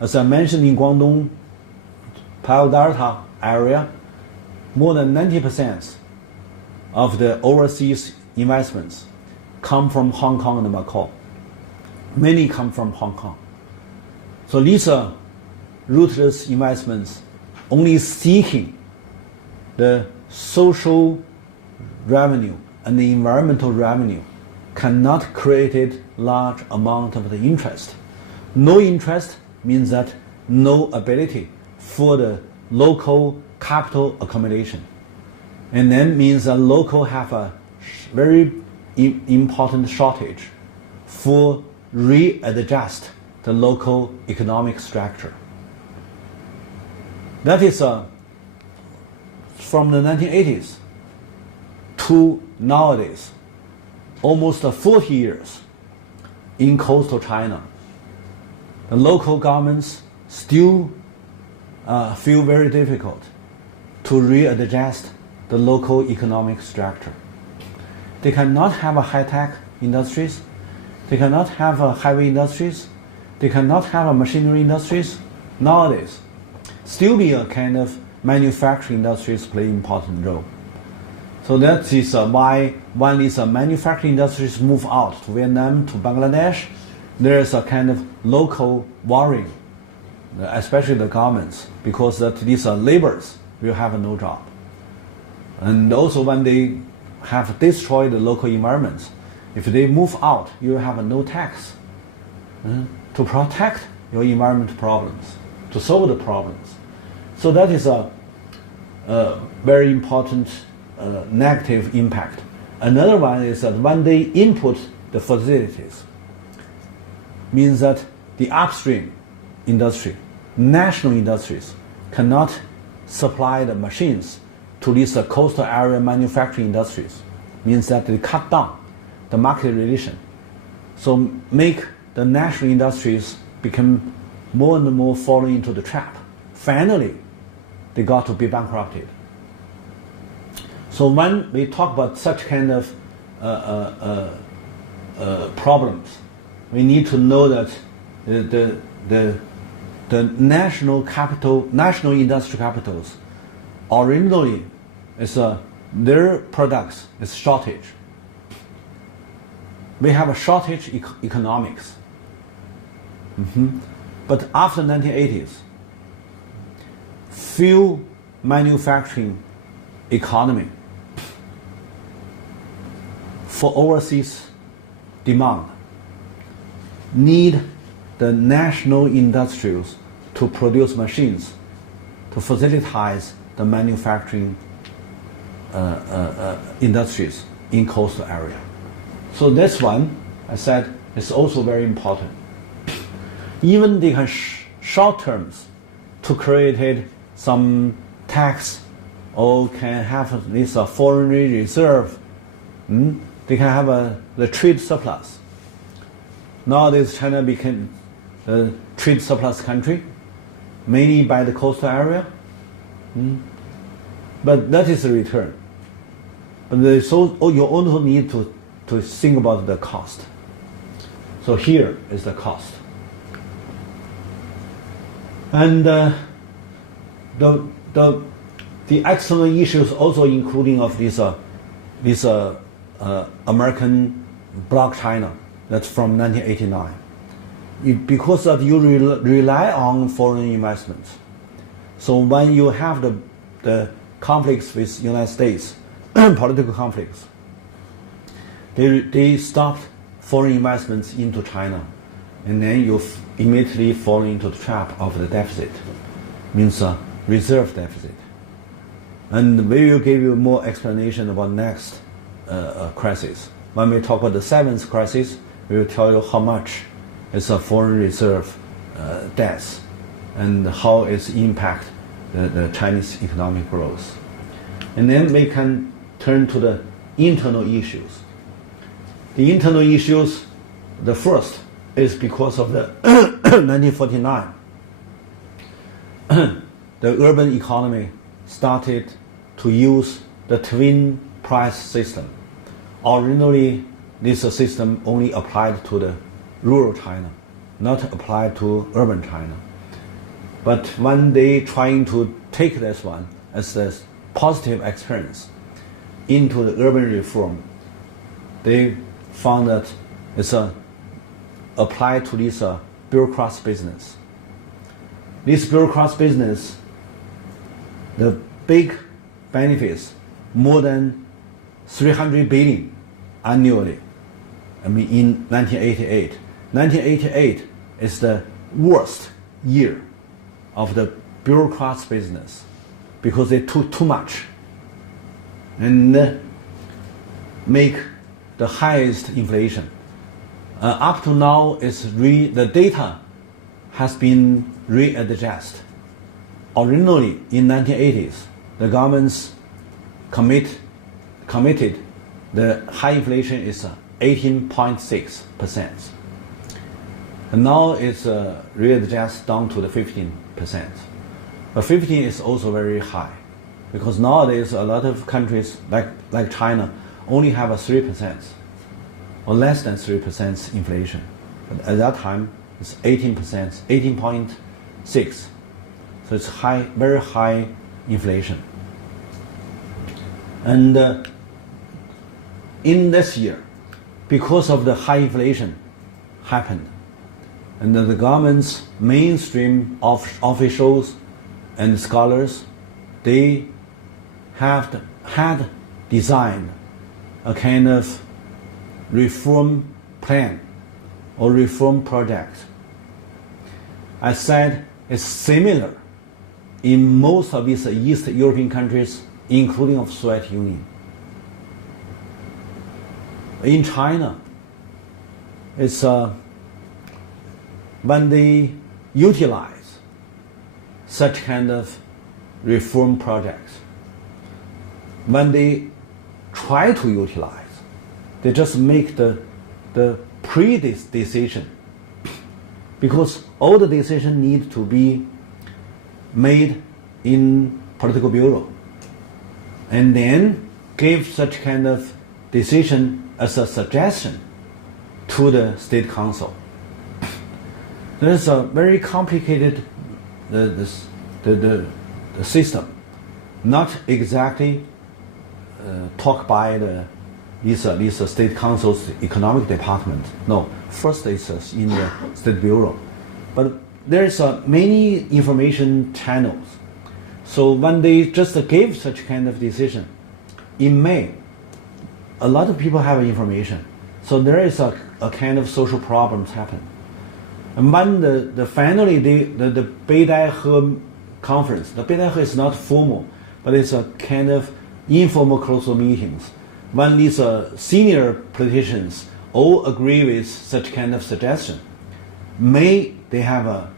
As I mentioned in Guangdong, Palo Delta area, more than 90% of the overseas investments come from Hong Kong and Macau. Many come from Hong Kong. So these are rootless investments only seeking the social revenue and the environmental revenue, cannot create large amount of the interest. No interest means that no ability for the local capital accumulation. And then means that local have a very important shortage for readjust the local economic structure. That is from the 1980s to nowadays, almost 40 years in coastal China. The local governments still feel very difficult to readjust the local economic structure. They cannot have a high-tech industries. They cannot have heavy industries. They cannot have machinery industries. Nowadays, still be a kind of manufacturing industries play important role. So that is why when these manufacturing industries move out to Vietnam, to Bangladesh, there is a kind of local worrying, especially the governments, because that these laborers will have no job. And also when they have destroyed the local environments, if they move out, you have no tax to protect your environment problems, to solve the problems. So that is a very important negative impact. Another one is that when they input the facilities, means that the upstream industry, national industries, cannot supply the machines to these coastal area manufacturing industries. Means that they cut down the market relation. So make the national industries become more and more falling into the trap. Finally, they got to be bankrupted. So when we talk about such kind of problems. We need to know that the national industry capitals originally is their products is shortage. We have a shortage economics. But after 1980s, few manufacturing economy for overseas demand need the national industries to produce machines to facilitate the manufacturing industries in coastal area. So this one, I said, is also very important. Even they can short terms to create some tax or can have this foreign reserve. They can have the trade surplus. Nowadays, China became a trade surplus country, mainly by the coastal area. But that is a return. But you also need to think about the cost. So here is the cost. And the external issues also including of this American bloc China, that's from 1989. Because that you rely on foreign investments. So when you have the conflicts with United States, political conflicts, they stopped foreign investments into China, and then you immediately fall into the trap of the deficit, means reserve deficit. And we will give you more explanation about next crisis. When we talk about the seventh crisis, we will tell you how much is a foreign reserve debt and how it's impact the Chinese economic growth. And then we can turn to the internal issues. The internal issues, the first is because of the 1949. The urban economy started to use the twin price system. Originally, this system only applied to the rural China, not applied to urban China. But when they trying to take this one as a positive experience into the urban reform, they found that it's applied to this bureaucrat's business. This bureaucrat's business, the big benefits, more than 300 billion annually. I mean, in 1988. 1988 is the worst year of the bureaucrats' business because they took too much and make the highest inflation. Up to now, the data has been readjusted. Originally, in 1980s, the governments committed the high inflation is 18.6%. And now it's readjusted down to the 15%. But 15 is also very high because nowadays a lot of countries like China only have a 3% or less than 3% inflation. But at that time, it's 18%, 18.6. So it's high, very high inflation. And in this year, because of the high inflation happened, and the government's mainstream officials and scholars, they had designed a kind of reform plan or reform project. I said it's similar in most of these East European countries, including of Soviet Union. In China, it's when they utilize such kind of reform projects, when they try to utilize, they just make the pre-decision, because all the decisions need to be made in political bureau, and then give such kind of decision as a suggestion to the State Council. There's a very complicated the system, not exactly taught by these State Council's economic department. No, first it's in the State Bureau. But there's many information channels. So when they just gave such kind of decision, in May, a lot of people have information. So there is a kind of social problems happen. And when finally the Beidaihe conference, the Beidaihe is not formal, but it's a kind of informal closed meetings. When these senior politicians all agree with such kind of suggestion, May they have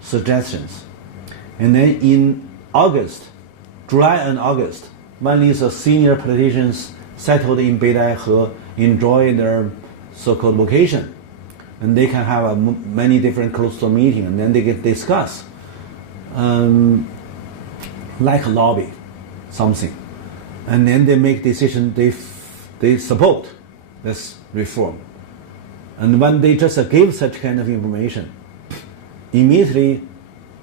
suggestions. And then in August, July and August, when these senior politicians settled in Beidaihe, enjoy their so-called vacation, and they can have many different closed meetings, and then they can discuss, like a lobby, something, and then they make decision. They support this reform, and when they just give such kind of information, immediately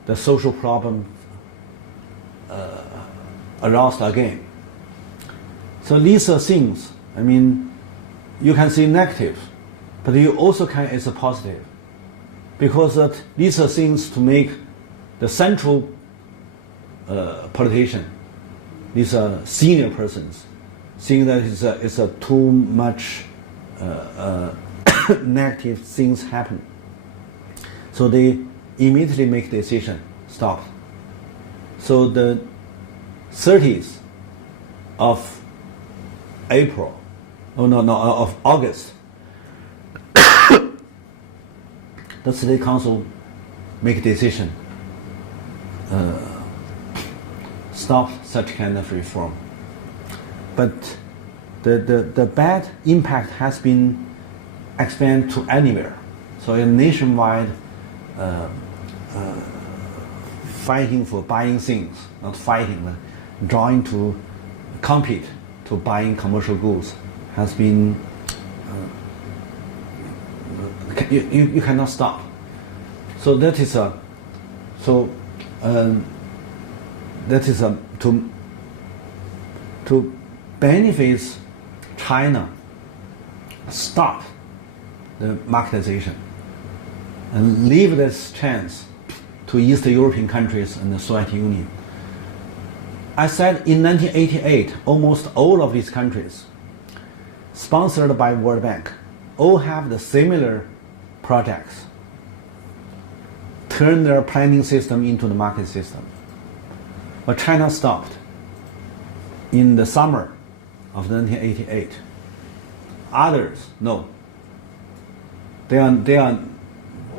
the social problem aroused again. So these are things. I mean, you can see negative, but you also can it's a positive, because these are things to make the central politician, these are senior persons, seeing that it's a too much negative things happen. So they immediately make decision, stop. So the 30th of April, of August, the State Council make a decision, stop such kind of reform. But the bad impact has been expanded to anywhere. So a nationwide fighting for buying things, not fighting, but trying to compete to buying commercial goods has been, you cannot stop. So that is to benefit China, stop the marketization and leave this chance to East European countries and the Soviet Union. I said in 1988, almost all of these countries, sponsored by World Bank, all have the similar projects, turn their planning system into the market system. But China stopped in the summer of 1988. Others, no. They are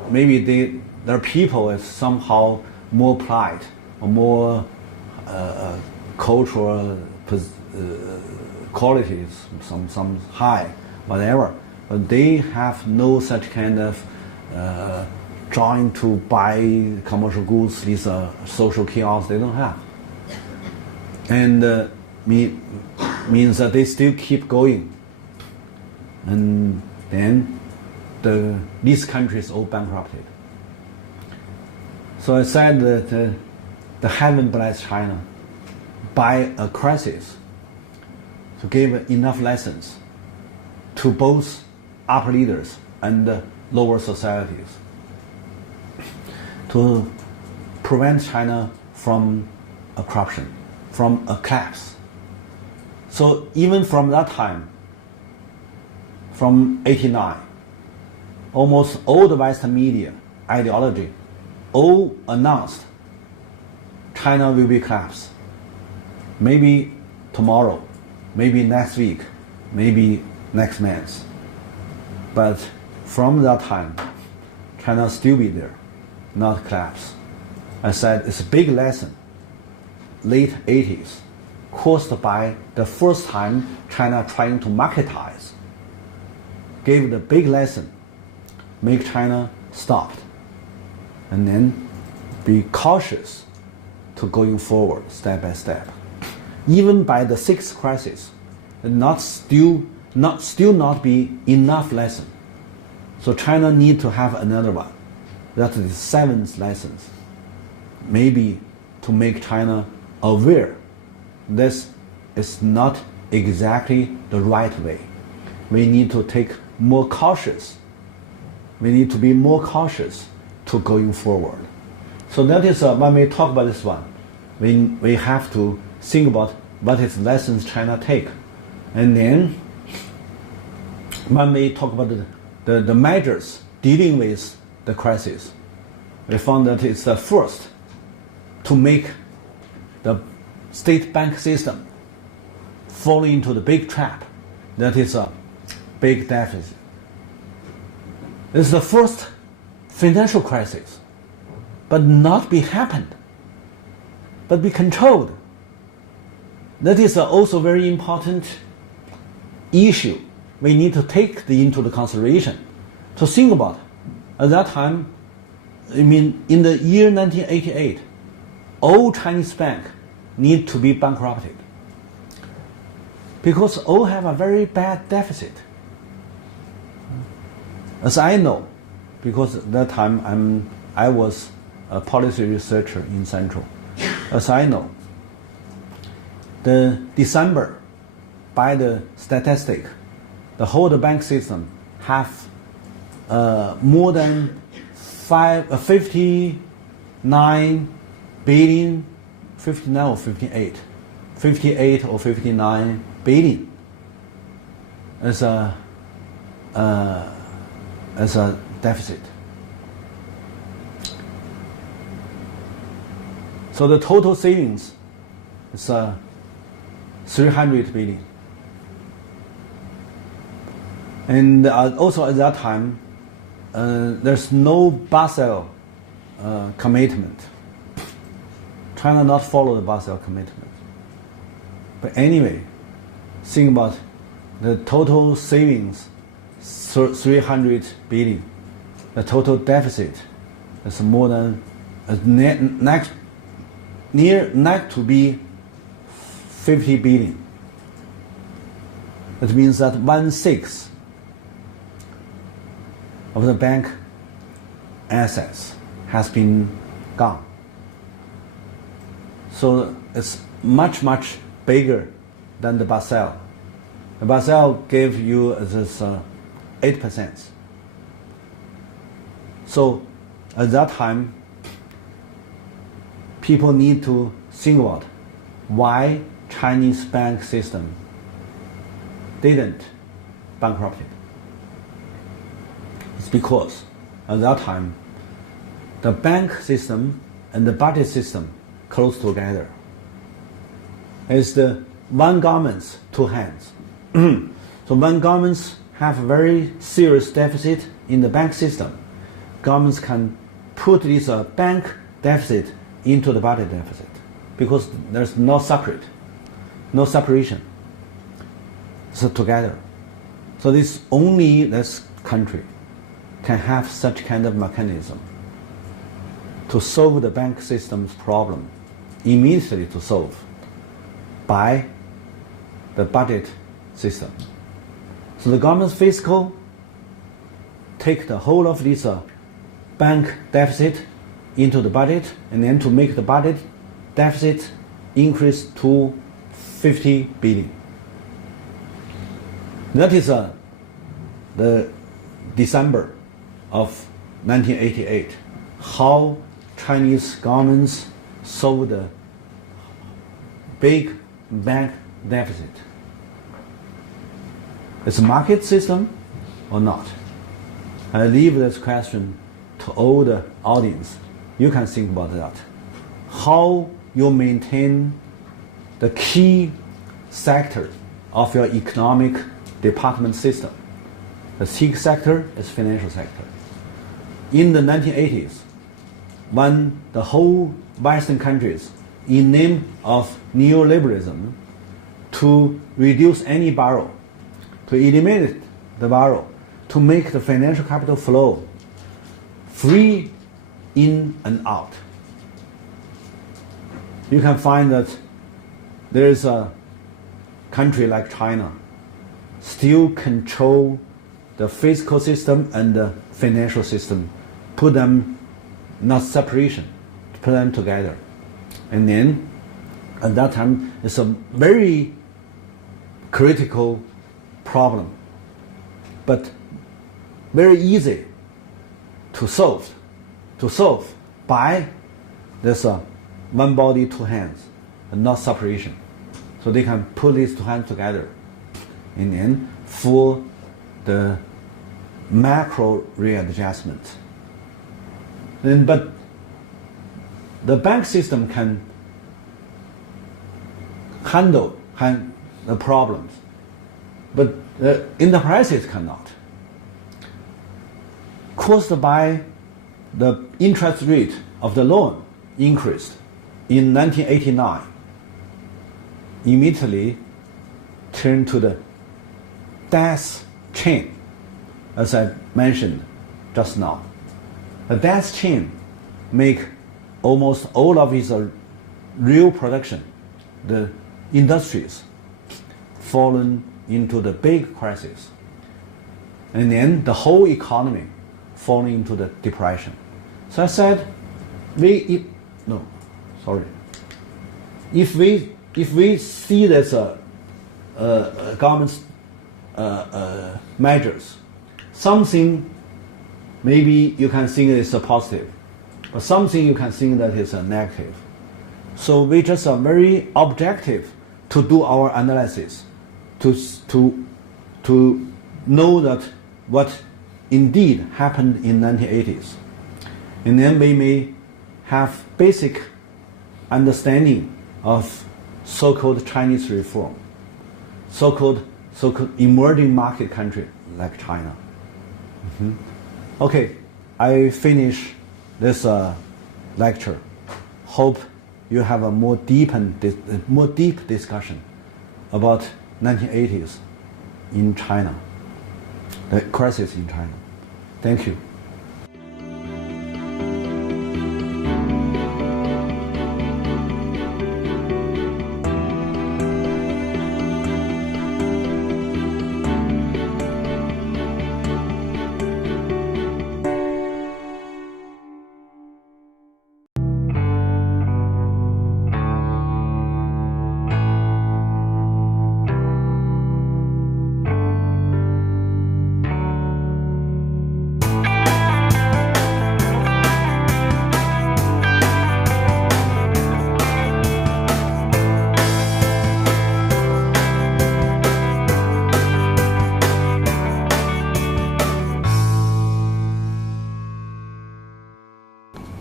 maybe their people is somehow more polite or more cultural qualities, some high, whatever. But they have no such kind of trying to buy commercial goods, these social kiosks, they don't have. And means that they still keep going. And then these countries all bankrupted. So I said that the heaven bless China by a crisis to give enough lessons to both upper leaders and lower societies to prevent China from a corruption, from a collapse. So even from that time, from 89, almost all the Western media ideology all announced China will be collapsed. Maybe tomorrow, maybe next week, maybe next month. But from that time, China still be there, not collapse. I said it's a big lesson. Late 80s, caused by the first time China trying to marketize, gave the big lesson, make China stopped, and then be cautious to going forward step by step. Even by the sixth crisis, not still still not be enough lesson. So China need to have another one. That is the seventh lesson. Maybe to make China aware this is not exactly the right way. We need to take more cautious. We need to be more cautious to going forward. So that is when we talk about this one, we have to think about what is lessons China take. And then when we talk about the measures dealing with the crisis, we found that it's the first to make the state bank system fall into the big trap that is a big deficit. It's the first financial crisis, but not be happened, but be controlled. That is also very important issue we need to take into the consideration to think about. At that time, I mean, in the year 1988, all Chinese banks need to be bankrupted because all have a very bad deficit. As I know, because at that time I was a policy researcher in Central. As I know, the December, by the statistic, the whole bank system have more than 59 billion, 59 or 58, 58 or 59 billion as a deficit. So the total savings is 300 billion. And also at that time, there's no Basel commitment. China not follow the Basel commitment. But anyway, think about the total savings, 300 billion. The total deficit is more than near to be 50 billion. That means that 1/6 of the bank assets has been gone. So it's much, much bigger than the Basel. The Basel gave you this 8%. So at that time, people need to think about why Chinese bank system didn't bankrupt. It's because at that time, the bank system and the budget system close together. It's the one government's two hands. So when governments have a very serious deficit in the bank system, governments can put this bank deficit into the budget deficit because there's no separation. So together. So only this country can have such kind of mechanism to solve the bank system's problem, immediately to solve by the budget system. So the government's fiscal take the whole of this bank deficit into the budget, and then to make the budget deficit increase to 50 billion. That is the December of 1988, how Chinese governments solved the big bank deficit. It's a market system or not? I leave this question to all the audience. You can think about that. How you maintain the key sector of your economic department system. The sixth sector is financial sector. In the 1980s, when the whole Western countries, in name of neoliberalism, to reduce any borrow, to eliminate the borrow, to make the financial capital flow free in and out. You can find that there is a country like China still control the physical system and the financial system, put them not separation, put them together. And then at that time it's a very critical problem, but very easy to solve by this one body, two hands, and not separation. So they can put these two hands together. And then for the macro readjustment. But the bank system can handle the problems, but the enterprises cannot. Caused by the interest rate of the loan increased in 1989, immediately turned to the death chain, as I mentioned just now. The death chain make almost all of its real production, the industries, fallen into the big crisis. And then the whole economy falling into the depression. So I said, if we see this government's measures, something maybe you can think is a positive, but something you can think that is a negative. So we just are very objective to do our analysis, to know that what indeed happened in 1980s. And then we may have basic understanding of so-called Chinese reform, so-called emerging market country like China. Okay, I finish this lecture. Hope you have a more deep discussion about 1980s in China, the crisis in China. Thank you.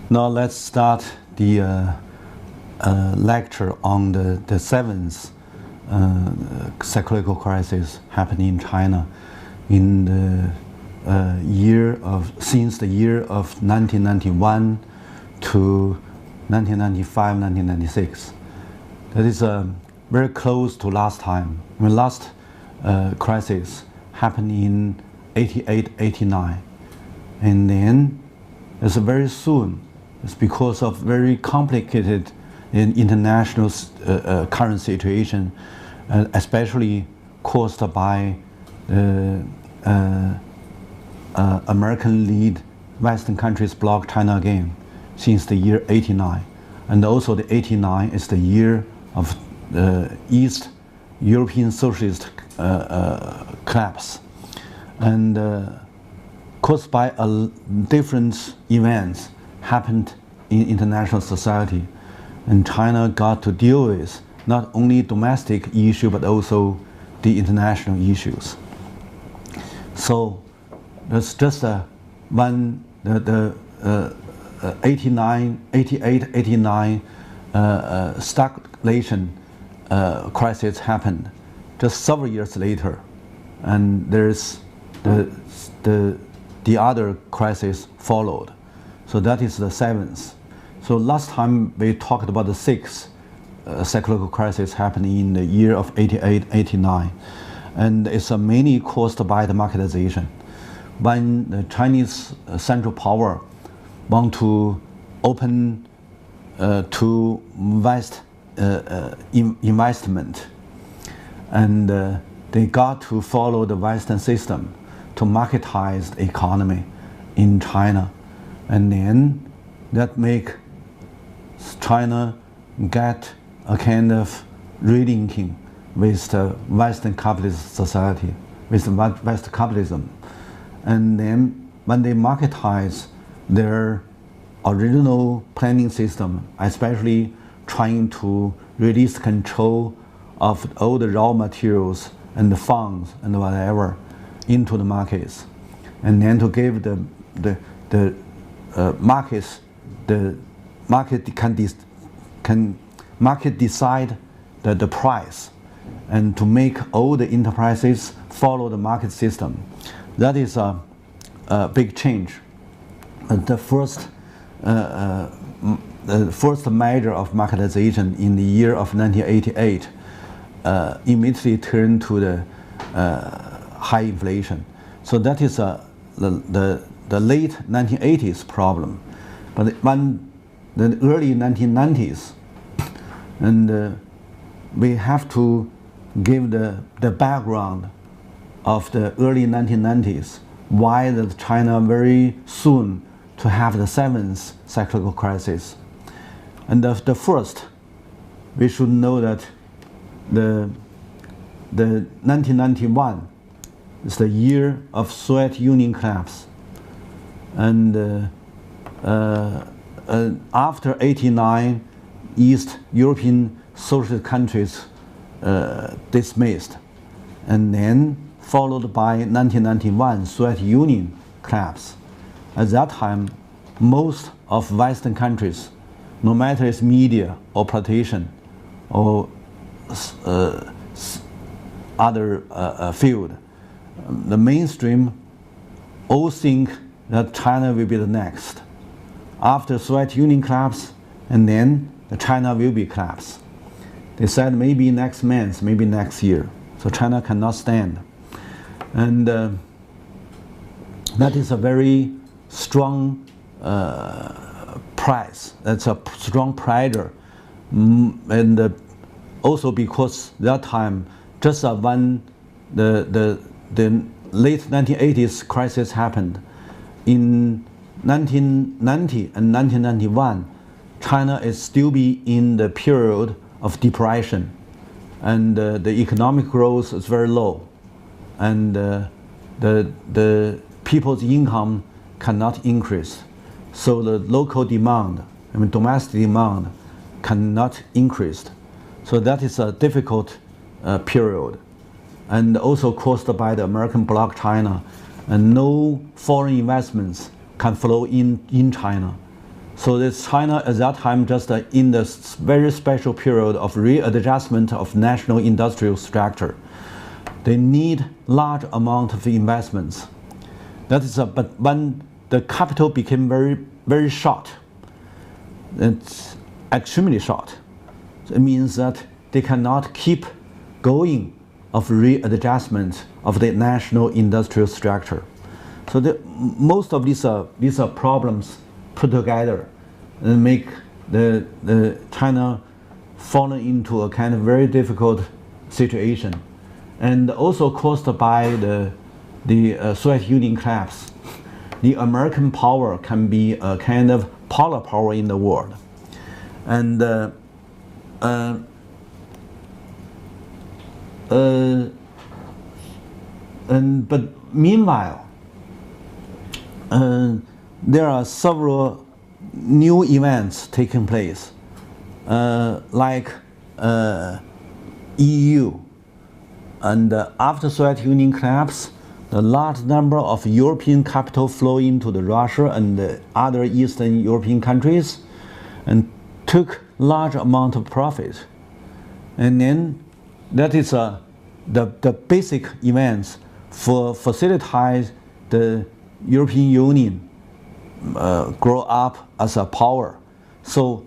Now let's start the lecture on the seventh cyclical crisis happening in China in the since the year of 1991 to 1995, 1996. That is very close to last time. The last crisis happened in 88, 89, and then it's very soon. It's because of very complicated international current situation, especially caused by American-led Western countries block China again since the year 89. And also the 89 is the year of East European socialist collapse. And caused by different events happened in international society, and China got to deal with not only domestic issue but also the international issues. So that's just the 88, 89 stagflation crisis happened just several years later, and there's the other crisis followed. So that is the seventh. So last time we talked about the sixth cyclical crisis happening in the year of 88, 89. And it's mainly caused by the marketization. When the Chinese central power want to open to investment, and they got to follow the Western system to marketize the economy in China. And then that make China get a kind of relinking with the Western capitalist society, with the Western capitalism. And then when they marketize their original planning system, especially trying to release control of all the raw materials and the funds and whatever into the markets, and then to give the markets, the market can market decide the price, and to make all the enterprises follow the market system. That is a big change. And the first measure of marketization in the year of 1988 immediately turned to the high inflation. So that is the late 1980s problem. But when the early 1990s, and we have to give the background of the early 1990s, why that China very soon to have the seventh cyclical crisis. And the first, we should know that the 1991 is the year of Soviet Union collapse. And after 89, East European socialist countries dismissed, and then followed by 1991 Soviet Union collapse. At that time, most of Western countries, no matter its media or politician or other field, the mainstream all think that China will be the next. After Soviet Union collapse, and then China will be collapsed. They said maybe next month, maybe next year. So China cannot stand. And that is a very strong price. That's a strong pressure. And also because that time, just when the late 1980s crisis happened, in 1990 and 1991, China is still be in the period of depression, and the economic growth is very low, and the people's income cannot increase. So the local demand, I mean domestic demand, cannot increase. So that is a difficult period, and also caused by the American bloc China, and no foreign investments can flow in China. So this China at that time just in this very special period of readjustment of national industrial structure. They need large amount of investments. That is but when the capital became very short, it's extremely short. So it means that they cannot keep going of readjustment of the national industrial structure. So most of these problems put together and make the China fallen into a kind of very difficult situation, and also caused by the Soviet Union collapse. The American power can be a kind of polar power in the world, and but meanwhile, there are several new events taking place, like EU. And after Soviet Union collapse, the large number of European capital flow into the Russia and the other Eastern European countries, and took large amount of profit. And then that is the basic events for facilitate the European Union grow up as a power. So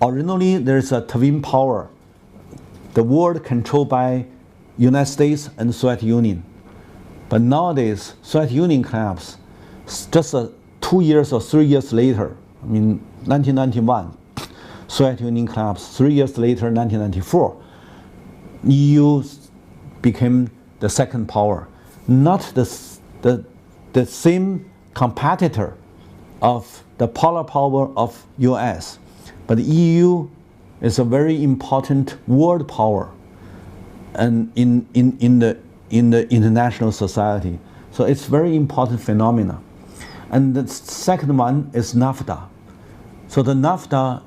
originally there's a twin power, the world controlled by United States and Soviet Union. But nowadays, Soviet Union collapse, just 2 years or 3 years later, I mean 1991, Soviet Union collapse, 3 years later, 1994, EU became the second power, not the same competitor of the polar power of US, but the EU is a very important world power and in the international society. So it's very important phenomena. And the second one is NAFTA. So the NAFTA,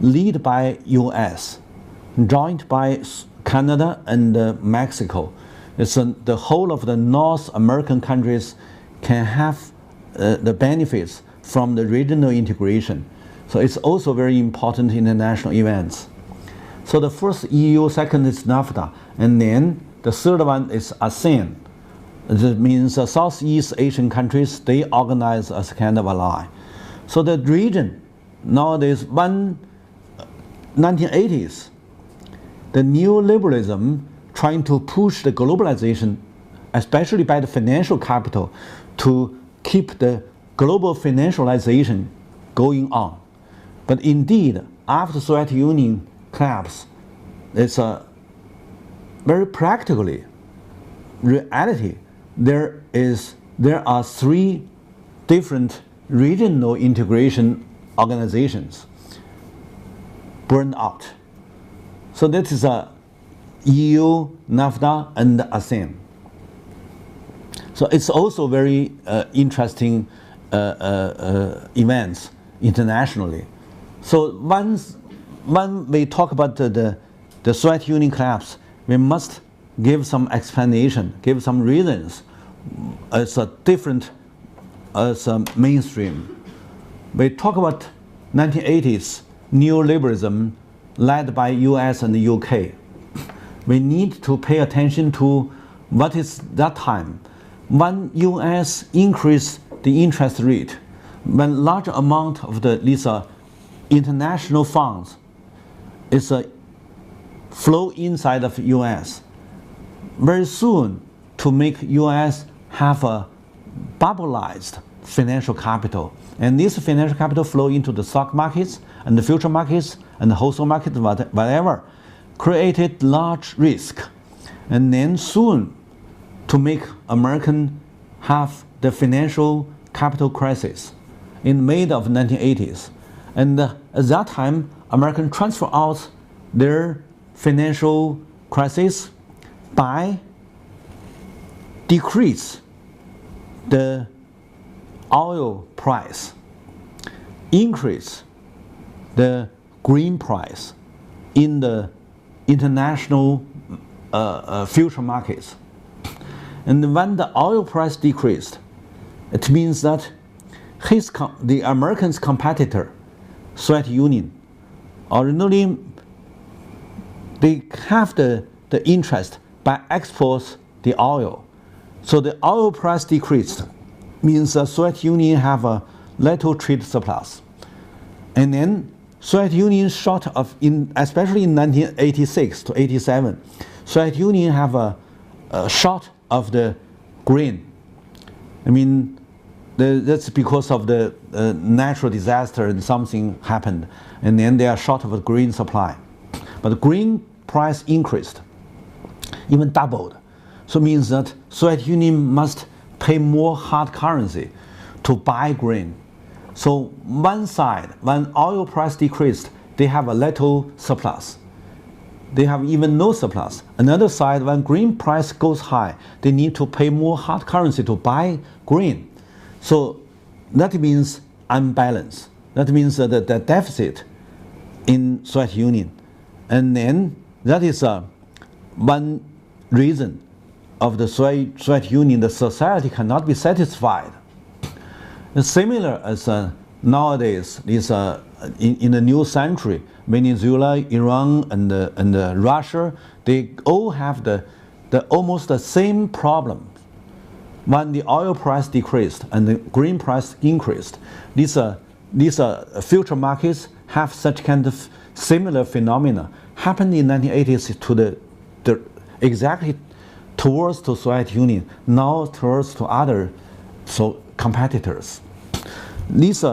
led by US, joined by Canada and Mexico, the whole of the North American countries can have the benefits from the regional integration. So it's also very important international events. So the first EU, second is NAFTA, and then the third one is ASEAN. That means Southeast Asian countries, they organize as kind of ally. So the region, nowadays, 1980s, the neoliberalism trying to push the globalization, especially by the financial capital, to keep the global financialization going on. But indeed, after Soviet Union collapse, it's a very practically reality. There are three different regional integration organizations burned out. So that is a EU, NAFTA, and ASEAN. So it's also very interesting events internationally. So when we talk about the Soviet Union collapse, we must give some explanation, give some reasons as a different, as a mainstream. We talk about 1980s neoliberalism led by US and the UK. We need to pay attention to what is that time. When US increased the interest rate, when large amount of these international funds is flow inside of US, very soon to make US have a bubbleized financial capital. And this financial capital flow into the stock markets and the future markets and the wholesale market, whatever, created large risk. And then soon to make American have the financial capital crisis in May of 1980s. And at that time, American transfer out their financial crisis by decrease the oil price, increase the green price in the international future markets. And when the oil price decreased, it means that the American's competitor, Soviet Union, originally they have the interest by export the oil. So the oil price decreased, means the Soviet Union have a little trade surplus. And then Soviet Union short of, especially in 1986 to 87, Soviet Union have a short of the grain. I mean, that's because of the natural disaster and something happened, and then they are short of a grain supply. But the grain price increased, even doubled. So it means that Soviet Union must pay more hard currency to buy grain. So one side, when oil price decreased, they have a little surplus. They have even no surplus. Another side, when grain price goes high, they need to pay more hard currency to buy grain. So that means unbalance. That means the deficit in Soviet Union. And then that is one reason of the Soviet Union, the society cannot be satisfied. It's similar as nowadays, in the new century, Venezuela, Iran, and Russia, they all have almost the same problem. When the oil price decreased and the grain price increased, these future markets have such kind of similar phenomena. Happened in 1980s to exactly towards the Soviet Union, now towards to other competitors. These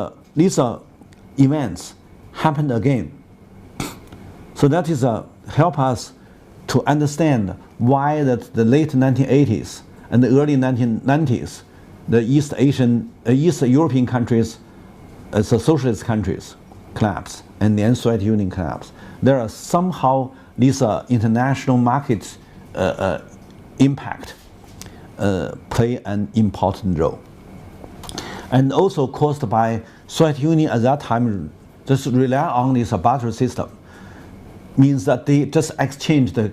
events happened again. So that is help us to understand why that the late 1980s and the early 1990s, the East European countries, the socialist countries collapsed, and then Soviet Union collapsed. There are somehow these international market impact play an important role. And also caused by Soviet Union at that time just rely on this barter system, means that they just exchange the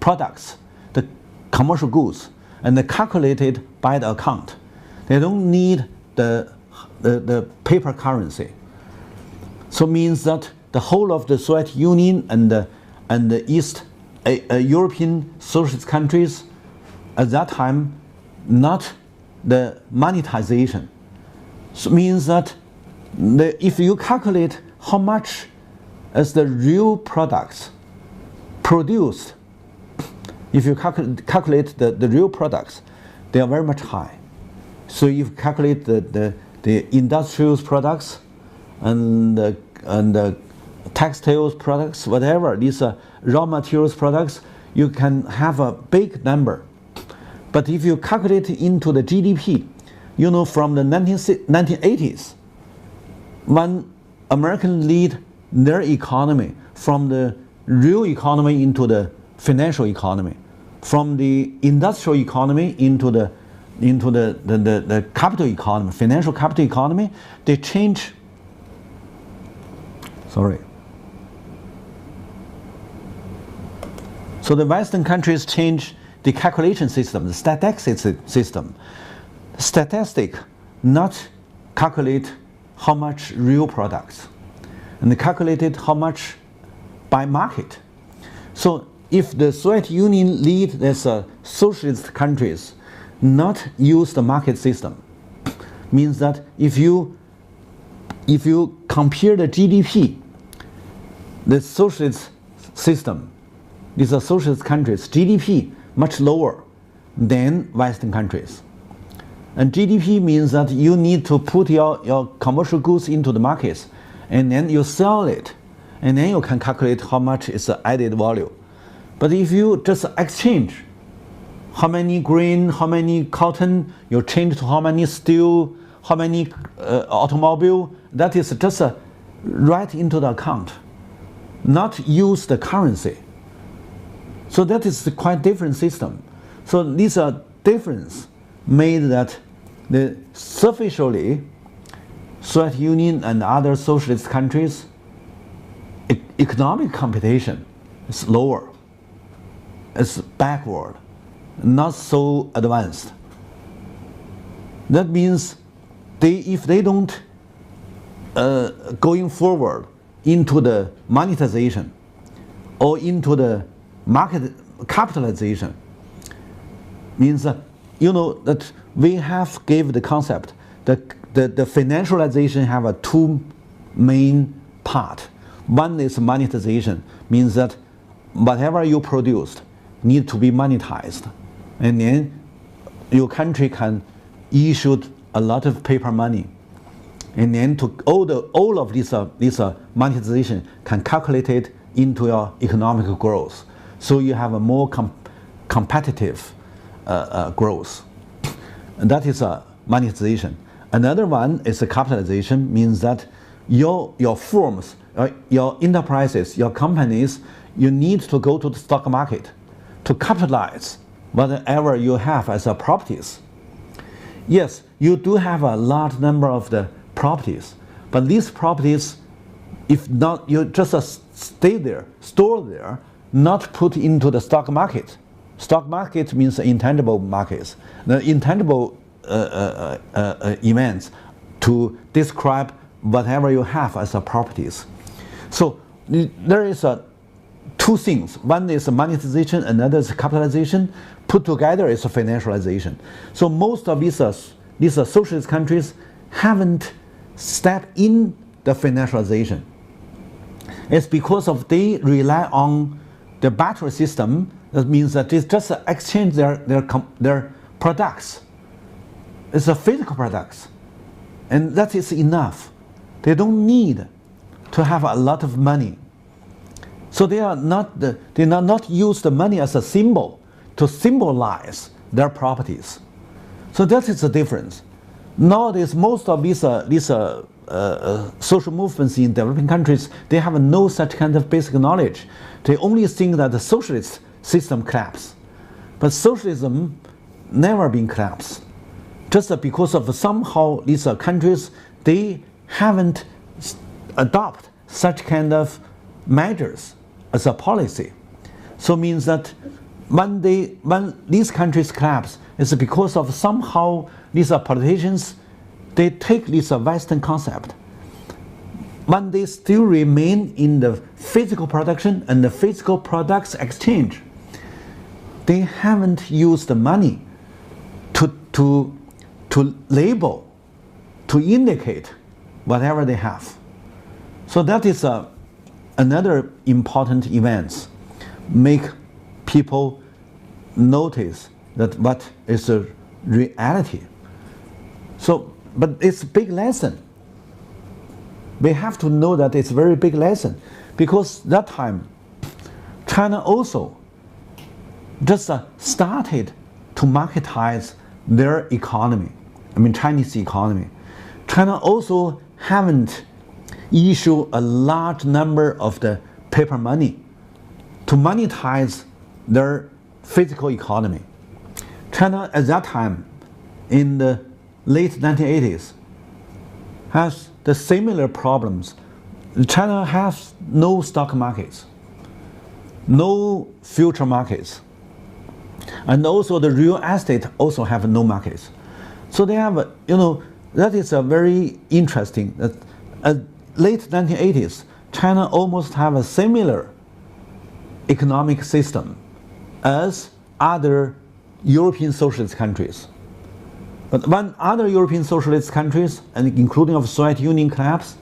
products, the commercial goods, and they calculate it by the account. They don't need the paper currency. So means that the whole of the Soviet Union and the East European socialist countries at that time, not the monetization. So means that if you calculate how much as the real products produced, if you calculate the real products, they are very much high. So if you calculate the industrial products and the textiles products, whatever, these raw materials products, you can have a big number. But if you calculate it into the GDP, you know, from the 1980s, when American lead their economy from the real economy into the financial economy, from the industrial economy into the capital economy, financial capital economy, they change. Sorry. So the Western countries change the calculation system, the statistics system. Statistic not calculate how much real products, and they calculated how much by market. So if the Soviet Union lead this socialist countries not use the market system, means that if you compare the GDP, the socialist system, these are socialist countries, GDP much lower than Western countries. And GDP means that you need to put your commercial goods into the markets, and then you sell it, and then you can calculate how much is the added value. But if you just exchange how many grain, how many cotton, you change to how many steel, how many automobile, that is just right into the account, not use the currency. So that is a quite different system. So these are difference made that the superficially Soviet Union and other socialist countries economic competition is lower, it's backward, not so advanced. That means if they don't going forward into the monetization or into the market capitalization, means that that we have gave the concept that the financialization have a two main part. One is monetization, means that whatever you produced need to be monetized, and then your country can issue a lot of paper money, and then to all of this monetization can calculate it into your economic growth, so you have a more competitive growth. And that is monetization. Another one is a capitalization, means that your firms, your enterprises, your companies, you need to go to the stock market to capitalize whatever you have as properties. Yes, you do have a large number of the properties, but these properties, if not, you just stay there, store there, not put into the stock market. Stock market means intangible markets, the intangible events to describe whatever you have as properties. So there is two things. One is monetization, another is capitalization. Put together is financialization. So most of these socialist countries haven't stepped in the financialization. It's because of they rely on the barter system. That means that they just exchange their products. It's a physical products, and that is enough. They don't need to have a lot of money. So they did not use the money as a symbol to symbolize their properties. So that is the difference. Nowadays, most of these social movements in developing countries, they have no such kind of basic knowledge. They only think that the socialist system collapsed. But socialism never been collapsed. Just because of somehow these countries, they haven't adopted such kind of measures as a policy. So means that when these countries collapse, it's because of somehow these politicians, they take this Western concept. When they still remain in the physical production and the physical products exchange, they haven't used the money to label, to indicate whatever they have. So that is another important event, make people notice that what is a reality. So, but it's a big lesson. We have to know that it's a very big lesson, because that time China also just started to marketize their economy. I mean, Chinese economy. China also haven't issued a large number of the paper money to monetize their physical economy. China at that time, in the late 1980s, has the similar problems. China has no stock markets, no future markets, and also the real estate also have no markets. So they have, that is a very interesting. Late 1980s, China almost have a similar economic system as other European socialist countries. But when other European socialist countries, and including of Soviet Union collapse,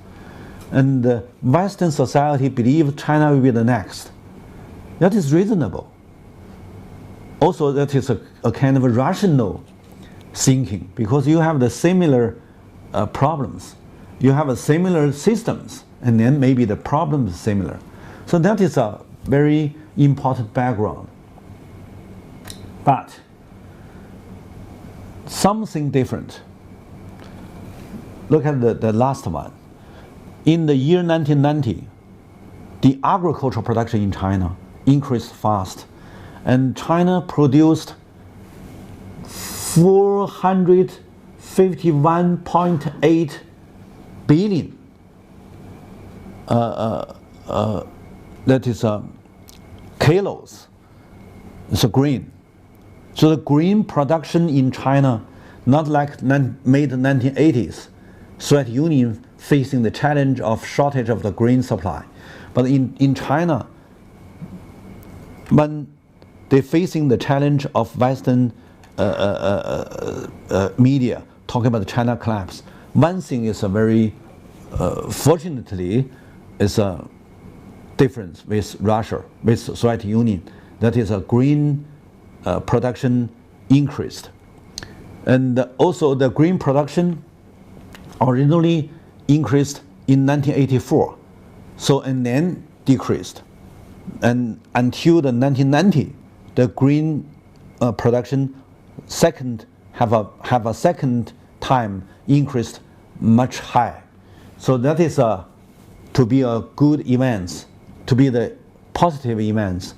and Western society believe China will be the next, that is reasonable. Also, that is a kind of a rational thinking, because you have the similar problems. You have a similar systems, and then maybe the problem is similar. So that is a very important background. But something different. Look at the last one. In the year 1990, the agricultural production in China increased fast, and China produced 451.8 billion that is kilos. It's a grain. So the grain production in China, not like made 1980s, Soviet Union facing the challenge of shortage of the grain supply, but in China, when they're facing the challenge of Western media talking about the China collapse, one thing is a very fortunately is a difference with Russia, with Soviet Union. That is a grain production increased, and also the grain production originally increased in 1984, so and then decreased, and until the 1990, the grain production have a second time increased much higher. So that is to be a good event, to be the positive events,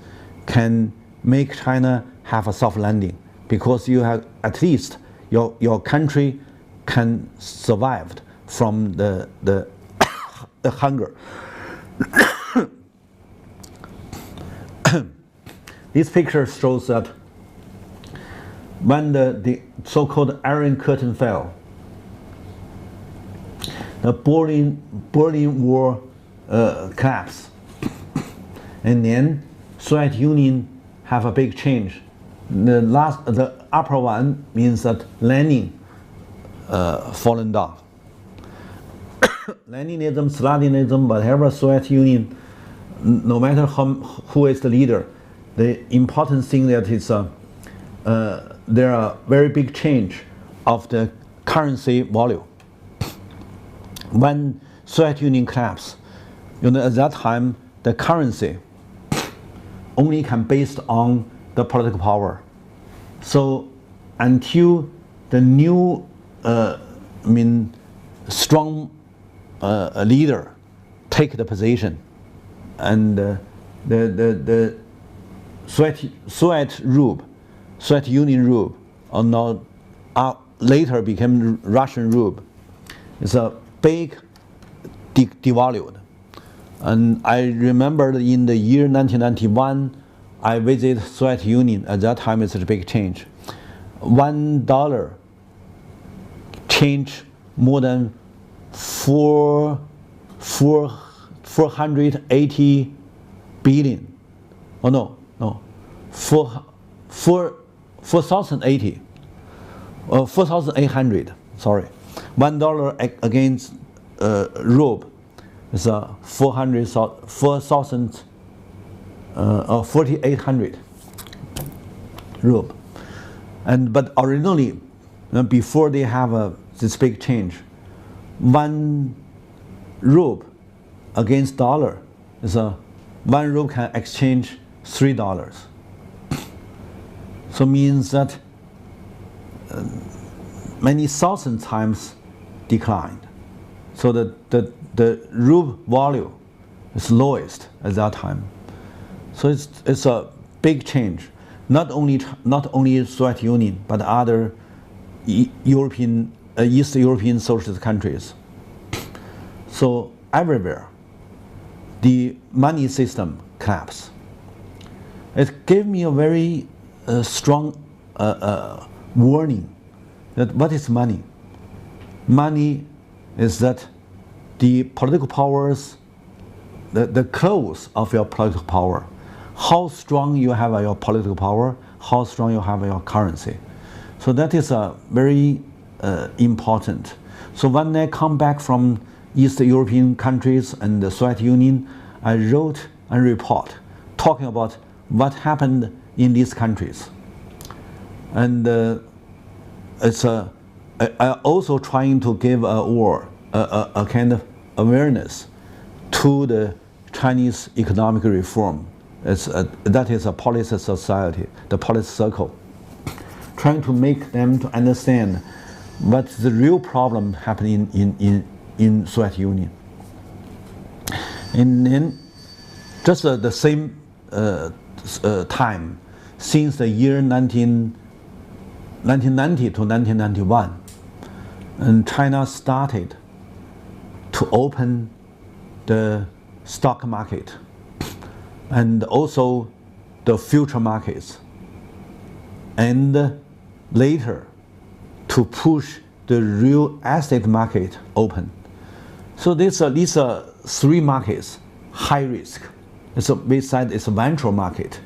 can make China have a soft landing, because you have at least your country can survive from the hunger. This picture shows that when the so-called Iron Curtain fell, the Berlin Wall collapsed, and then Soviet Union have a big change. The upper one means that Lenin fallen down. Leninism, Stalinism, whatever, Soviet Union, no matter who is the leader, the important thing that is there are very big change of the currency value. When Soviet Union collapsed, at that time the currency only can based on the political power. So until the new, strong leader take the position, and the Soviet Union rule, or now later became Russian rule, is a big devalued. And I remember in the year 1991, I visited Soviet Union. At that time, it's a big change. $1 changed more than 480 billion. Oh no, 4,080, 4,800. Sorry, $1 against ruble is 4,800 ruble. And but originally, before they have this big change, 1 ruble against dollar is 1 ruble can exchange $3. So means that many thousand times declined. So the ruble value is lowest at that time. So it's a big change. Not only Soviet Union, but other European, East European socialist countries. So everywhere, the money system collapsed. It gave me a very strong warning that what is money? Money is that the political powers, the close of your political power, how strong you have your political power, how strong you have your currency. So that is very important. So when I come back from East European countries and the Soviet Union, I wrote a report talking about what happened in these countries. And I also trying to give a kind of awareness to the Chinese economic reform. That is a policy society, the policy circle, trying to make them to understand what's the real problem happening in Soviet Union. And then just the same time, since the year 1990 to 1991, and China started to open the stock market and also the future markets, and later to push the real estate market open. So these are three markets, high risk. Besides it's a venture market,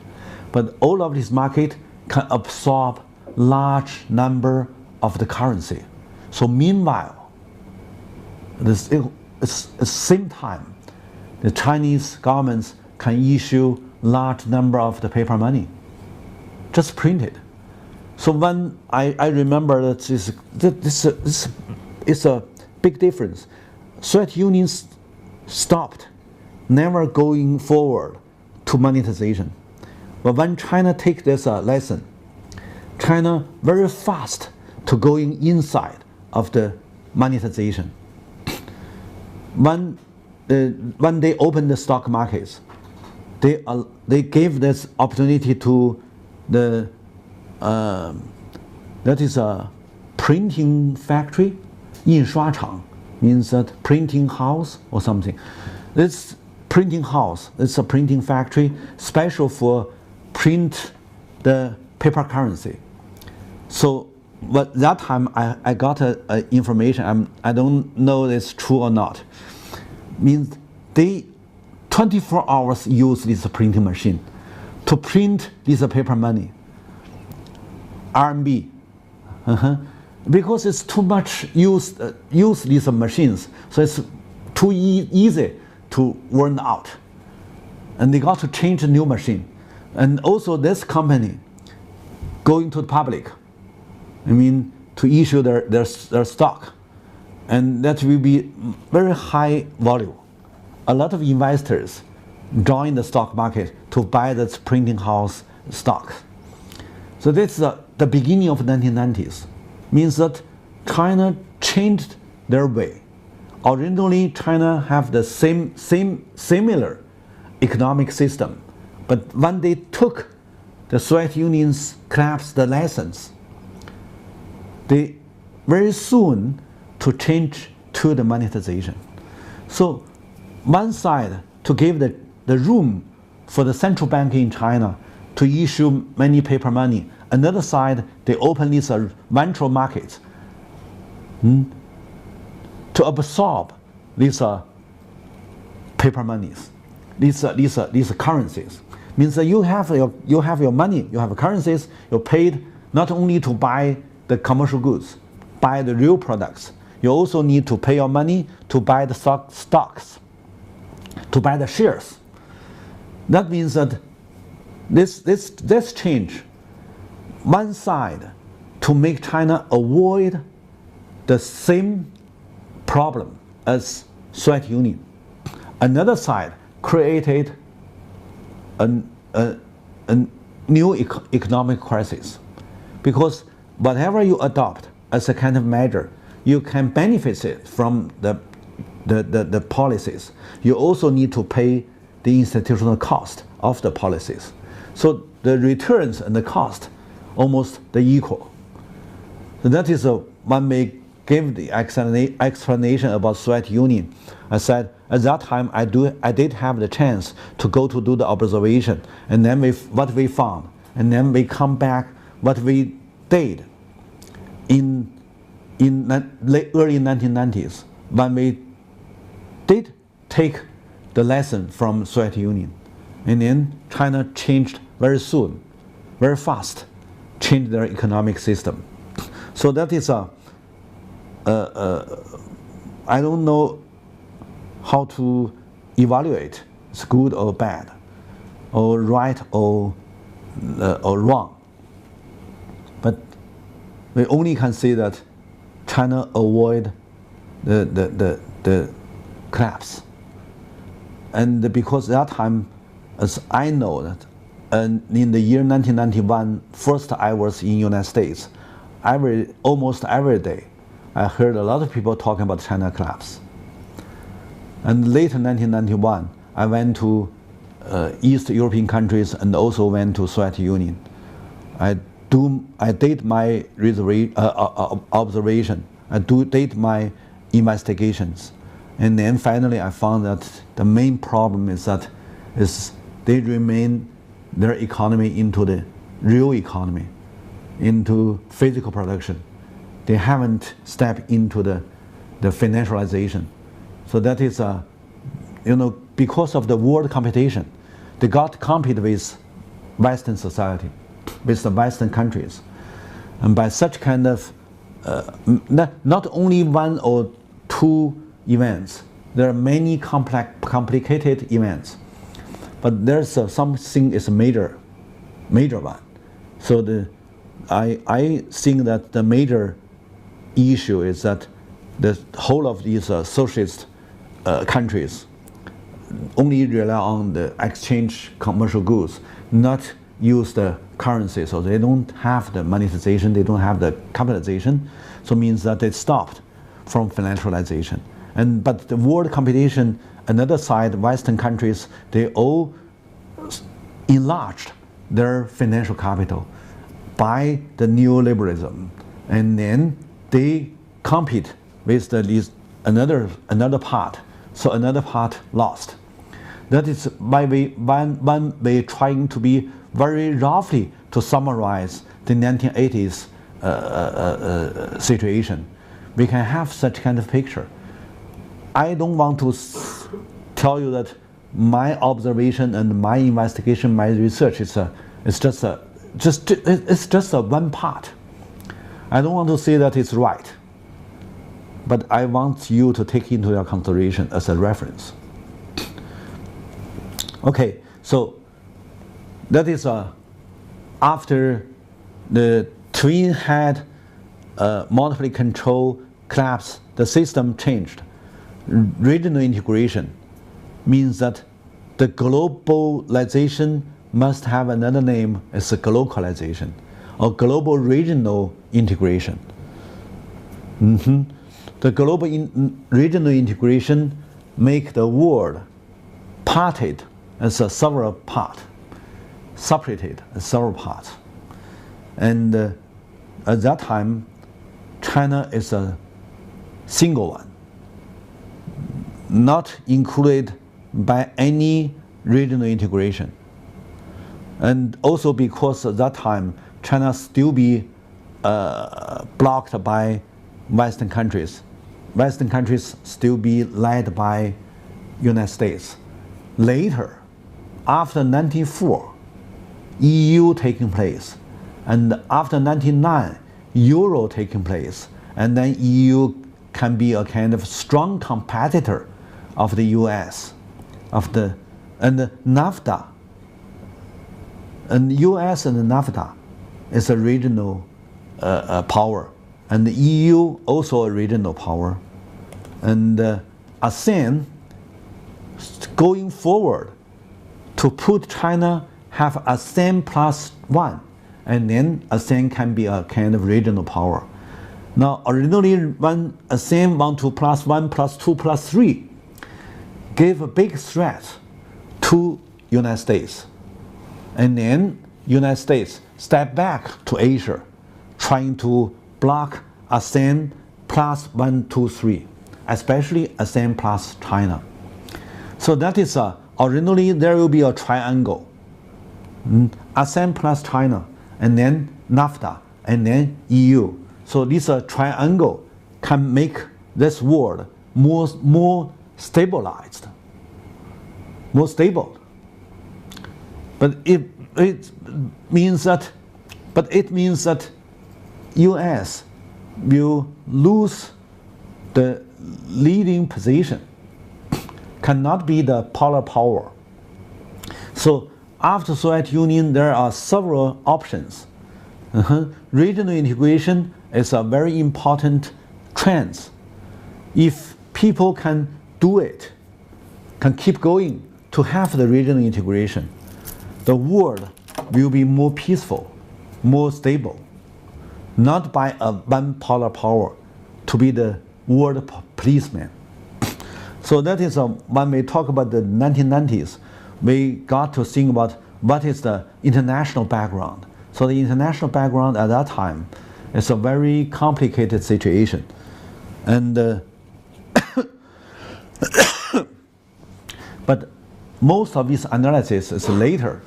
but all of this market can absorb large number of the currency. So meanwhile, at the same time, the Chinese governments can issue large number of the paper money, just printed. So when I remember that this is a big difference. Soviet Union stopped, never going forward to monetization. But when China take this lesson, China very fast to going inside of the monetization. When they open the stock markets, they gave this opportunity to the that is a printing factory, 印刷厂 means that printing house or something. This printing house, it's a printing factory special for print the paper currency. So but that time I got information, I don't know if it's true or not. Means they 24 hours use this printing machine to print this paper money, RMB. Because it's too much use these machines, so it's too easy to worn out. And they got to change a new machine. And also this company going to the public, to issue their stock. And that will be very high value. A lot of investors join the stock market to buy the printing house stock. So that's the beginning of the 1990s. Means that China changed their way. Originally, China have the similar economic system, but when they took the Soviet Union's collapse the lessons, they very soon to change to the monetization. So one side to give the room for the central bank in China to issue many paper money. Another side, they open these venture markets to absorb these paper monies, these currencies. Means that you have your money, you have currencies, you're paid not only to buy the commercial goods, buy the real products. You also need to pay your money to buy the stocks, to buy the shares. That means that this change, one side to make China avoid the same problem as Soviet Union. Another side created a new economic crisis, because whatever you adopt as a kind of measure, you can benefit it from the policies. You also need to pay the institutional cost of the policies. So the returns and the cost almost the equal. So that is one may give the explanation about Soviet Union. I said at that time I did have the chance to go to do the observation, and then what we found, and then we come back what we did in early 1990s when we did take the lesson from Soviet Union, and then China changed very soon, very fast, changed their economic system. So that is I don't know how to evaluate it's good or bad, or right or wrong. But we only can say that China avoid the collapse. And because that time, as I know that, and in the year 1991, first I was in United States, almost every day, I heard a lot of people talking about China collapse. And later 1991, I went to East European countries and also went to Soviet Union. I did my observation. I did my investigations, and then finally I found that the main problem is that they remain their economy into the real economy, into physical production. They haven't stepped into the financialization. So that is because of the world competition, they got to compete with Western society, with the Western countries, and by such kind of not only one or two events, there are many complicated events, but there's something is a major one. So I think that the major issue is that the whole of these socialist countries only rely on the exchange commercial goods, not use the currency, so they don't have the monetization, they don't have the capitalization, so it means that they stopped from financialization. But the world competition, another side, Western countries, they all enlarged their financial capital by the neoliberalism, and then they compete with another part, so another part lost. That is why one way trying to be very roughly to summarize the 1980s situation. We can have such kind of picture. I don't want to tell you that my observation and my investigation, my research is just a one part. I don't want to say that it's right, but I want you to take into your consideration as a reference. Okay, so that is after the twin head monopoly control collapse, the system changed. Regional integration means that the globalization must have another name, it's a globalization, or global regional integration. The global regional integration make the world parted as a several part, separated as several parts. And at that time, China is a single one, not included by any regional integration. And also because at that time, China still be blocked by Western countries. Western countries still be led by United States. Later, after 1994, EU taking place, and after 1999, Euro taking place, and then EU can be a kind of strong competitor of the US, and NAFTA. And US and NAFTA is a regional power, and the EU also a regional power. And ASEAN going forward to put China have ASEAN plus one, and then ASEAN can be a kind of regional power. Now originally when ASEAN want to plus one, plus two, plus three, gave a big threat to United States. And then United States stepped back to Asia, trying to block ASEAN plus 1, 2, 3, especially ASEAN plus China. So that is originally there will be a triangle, ASEAN plus China, and then NAFTA, and then EU. So this triangle can make this world more stabilized, more stable. But it means that U.S. will lose the leading position, cannot be the polar power. So after Soviet Union, there are several options. Regional integration is a very important trend. If people can do it, can keep going to have the regional integration, the world will be more peaceful, more stable, not by a one polar power to be the world policeman. So that is when we talk about the 1990s, we got to think about what is the international background. So the international background at that time is a very complicated situation. And but most of this analysis is later.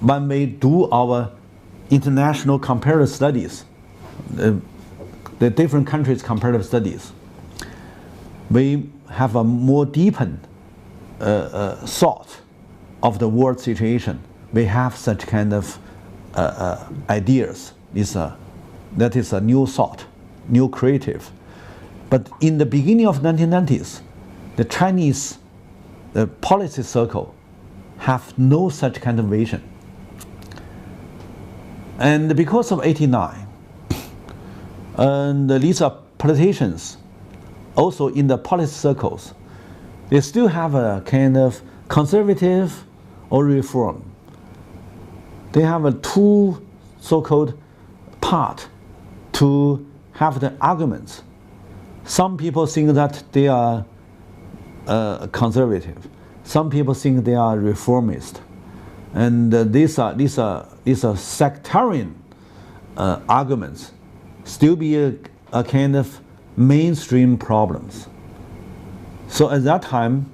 When we do our international comparative studies, the different countries' comparative studies, we have a more deepened thought of the world situation. We have such kind of ideas. That is a new thought, new creative. But in the beginning of 1990s, the Chinese policy circle have no such kind of vision. And because of 89, and these are politicians, also in the policy circles, they still have a kind of conservative or reform. They have a two so-called part to have the arguments. Some people think that they are conservative. Some people think they are reformist. And these are sectarian arguments still be a kind of mainstream problems. So at that time,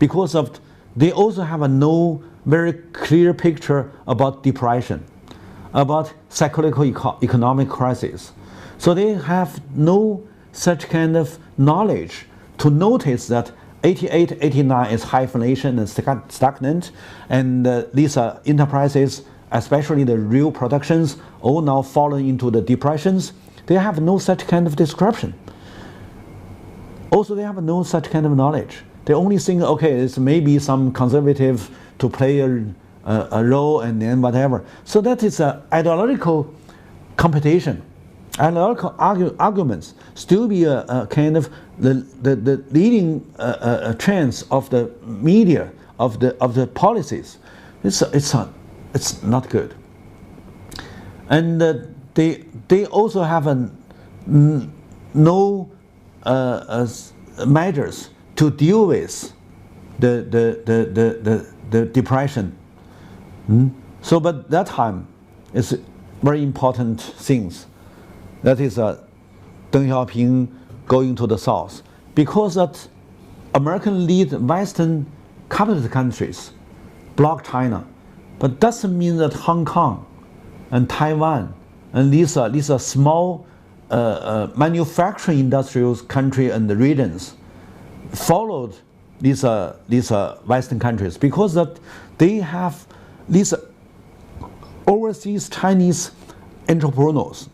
because of they also have a no very clear picture about depression, about psychological economic crisis. So they have no such kind of knowledge to notice that 88, 89 is high inflation and stagnant, and these enterprises, especially the real productions, all now fallen into the depressions. They have no such kind of description. Also, they have no such kind of knowledge. They only think, okay, it's maybe some conservative to play a role and then whatever. So that is an ideological competition. Ideological arguments still be a kind of the leading trends of the media, the policies, it's not good. And they also have no measures to deal with the depression. So, but that time is very important things. That is Deng Xiaoping going to the south, because that American lead Western capitalist countries block China, but doesn't mean that Hong Kong and Taiwan and these are small manufacturing industrial country and the regions followed these Western countries, because that they have these overseas Chinese entrepreneurs.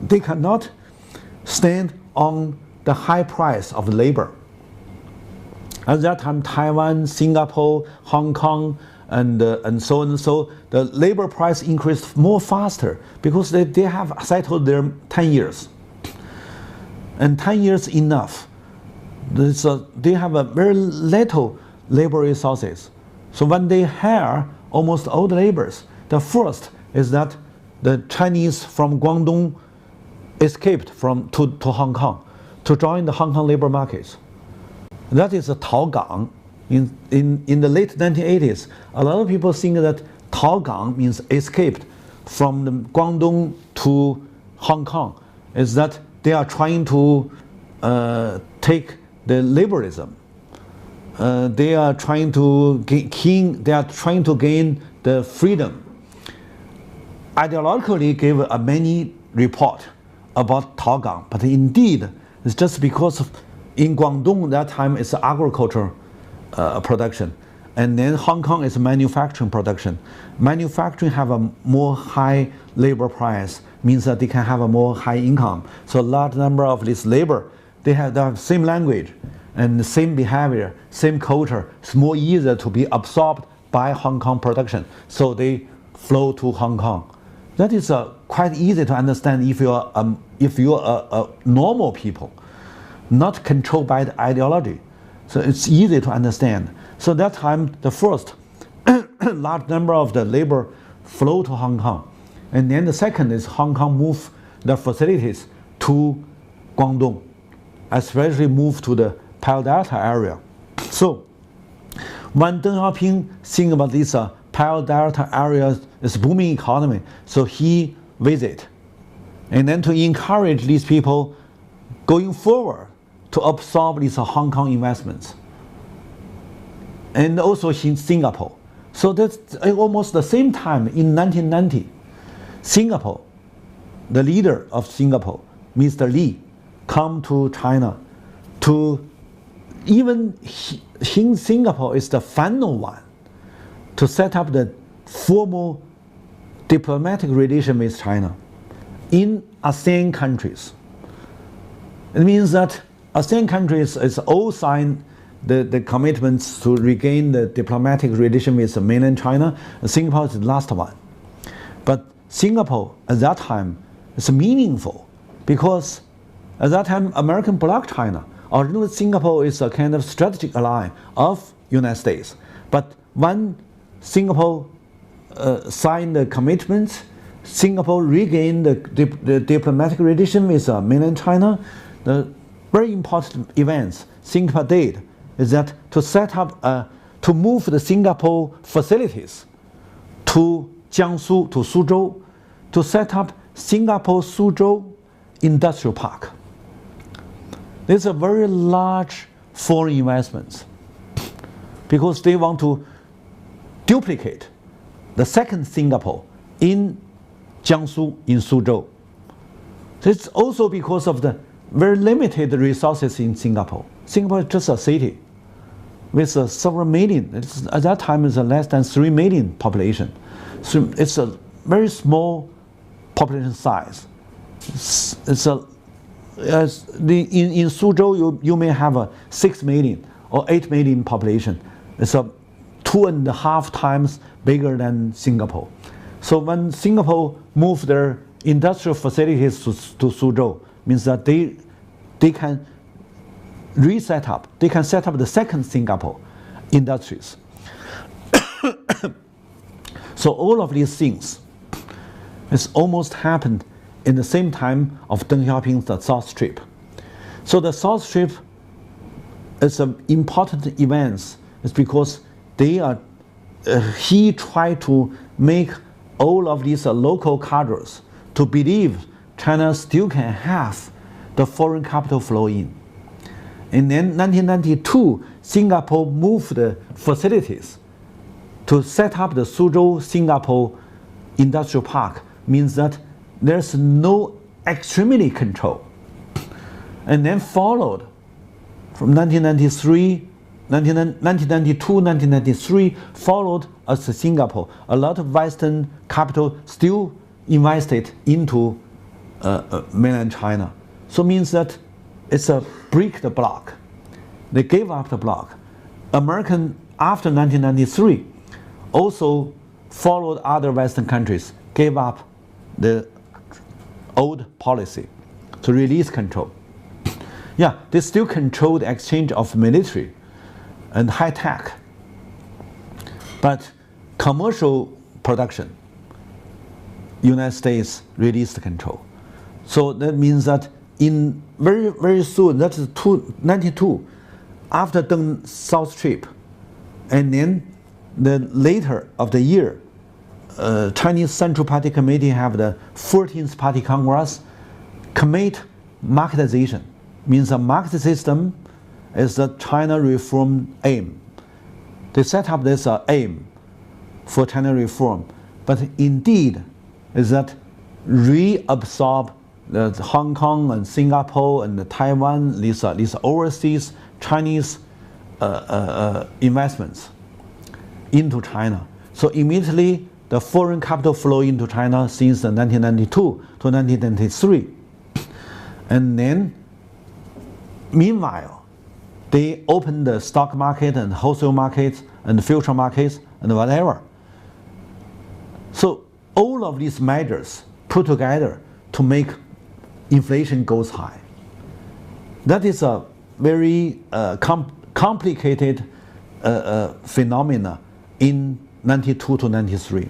They cannot stand on the high price of labor. At that time, Taiwan, Singapore, Hong Kong, and so on and so, the labor price increased more faster because they have settled their 10 years. And 10 years enough. They have a very little labor resources. So when they hire almost all the laborers, the first is that the Chinese from Guangdong escaped to Hong Kong to join the Hong Kong labor markets. That is a Taogang. In the late 1980s, a lot of people think that Taogang means escaped from the Guangdong to Hong Kong. Is that they are trying to take the liberalism. They are trying to gain the freedom. Ideologically gave a many report about Taogang, but indeed it's just because in Guangdong that time it's agriculture production, and then Hong Kong is manufacturing production. Manufacturing have a more high labor price, means that they can have a more high income. So a large number of this labor, they have the same language and the same behavior, same culture. It's more easier to be absorbed by Hong Kong production, so they flow to Hong Kong. That is quite easy to understand if you are a normal people, not controlled by the ideology. So it's easy to understand. So that time, the first large number of the labor flow to Hong Kong. And then the second is Hong Kong move the facilities to Guangdong, especially move to the Pearl Delta area. So when Deng Xiaoping think about this Pearl Delta area is booming economy, so he visit. And then to encourage these people going forward to absorb these Hong Kong investments. And also in Singapore. So that's almost the same time in 1990, Singapore, the leader of Singapore, Mr. Lee, come to China to, even in Singapore is the final one to set up the formal diplomatic relation with China in ASEAN countries. It means that ASEAN countries is all signed the commitments to regain the diplomatic relation with mainland China. Singapore is the last one. But Singapore at that time is meaningful because at that time American blocked China. Originally Singapore is a kind of strategic ally of United States. But when Singapore signed the commitments, Singapore regained the diplomatic relation with mainland China. The very important events Singapore did is that to set up, to move the Singapore facilities to Jiangsu, to Suzhou, to set up Singapore-Suzhou Industrial Park. These are very large foreign investments because they want to duplicate the second Singapore in Jiangsu, in Suzhou. It's also because of the very limited resources in Singapore. Singapore is just a city with several million. At that time, it's less than 3 million population. So it's a very small population size. In Suzhou, you may have a 6 million or 8 million population. It's a 2.5 times bigger than Singapore. So when Singapore moved their industrial facilities to Suzhou, means that they can set up the second Singapore industries. So all of these things has almost happened in the same time of Deng Xiaoping's the South Trip. So the South Trip is an important event, is because they are he tried to make all of these local cadres to believe China still can have the foreign capital flow in. And then 1992, Singapore moved the facilities to set up the Suzhou Singapore Industrial Park, means that there's no extremity control. And then followed from 1993, 1992, 1993, followed as Singapore. A lot of Western capital still invested into mainland China. So means that it's a break the block. They gave up the block. American, after 1993, also followed other Western countries, gave up the old policy to release control. Yeah, they still control the exchange of military and high tech, but commercial production, United States released control. So that means that in very soon, that is 1992, after Deng South Trip, and then the later of the year, Chinese Central Party Committee have the 14th Party Congress commit marketization, means a market system is the China reform aim. They set up this aim for China reform, but indeed is that reabsorb the Hong Kong and Singapore and Taiwan, these overseas Chinese investments into China. So immediately the foreign capital flow into China since 1992 to 1993. And then meanwhile, they opened the stock market and wholesale markets and future markets and whatever. So all of these measures put together to make inflation goes high. That is a very complicated phenomena in 92 to 93.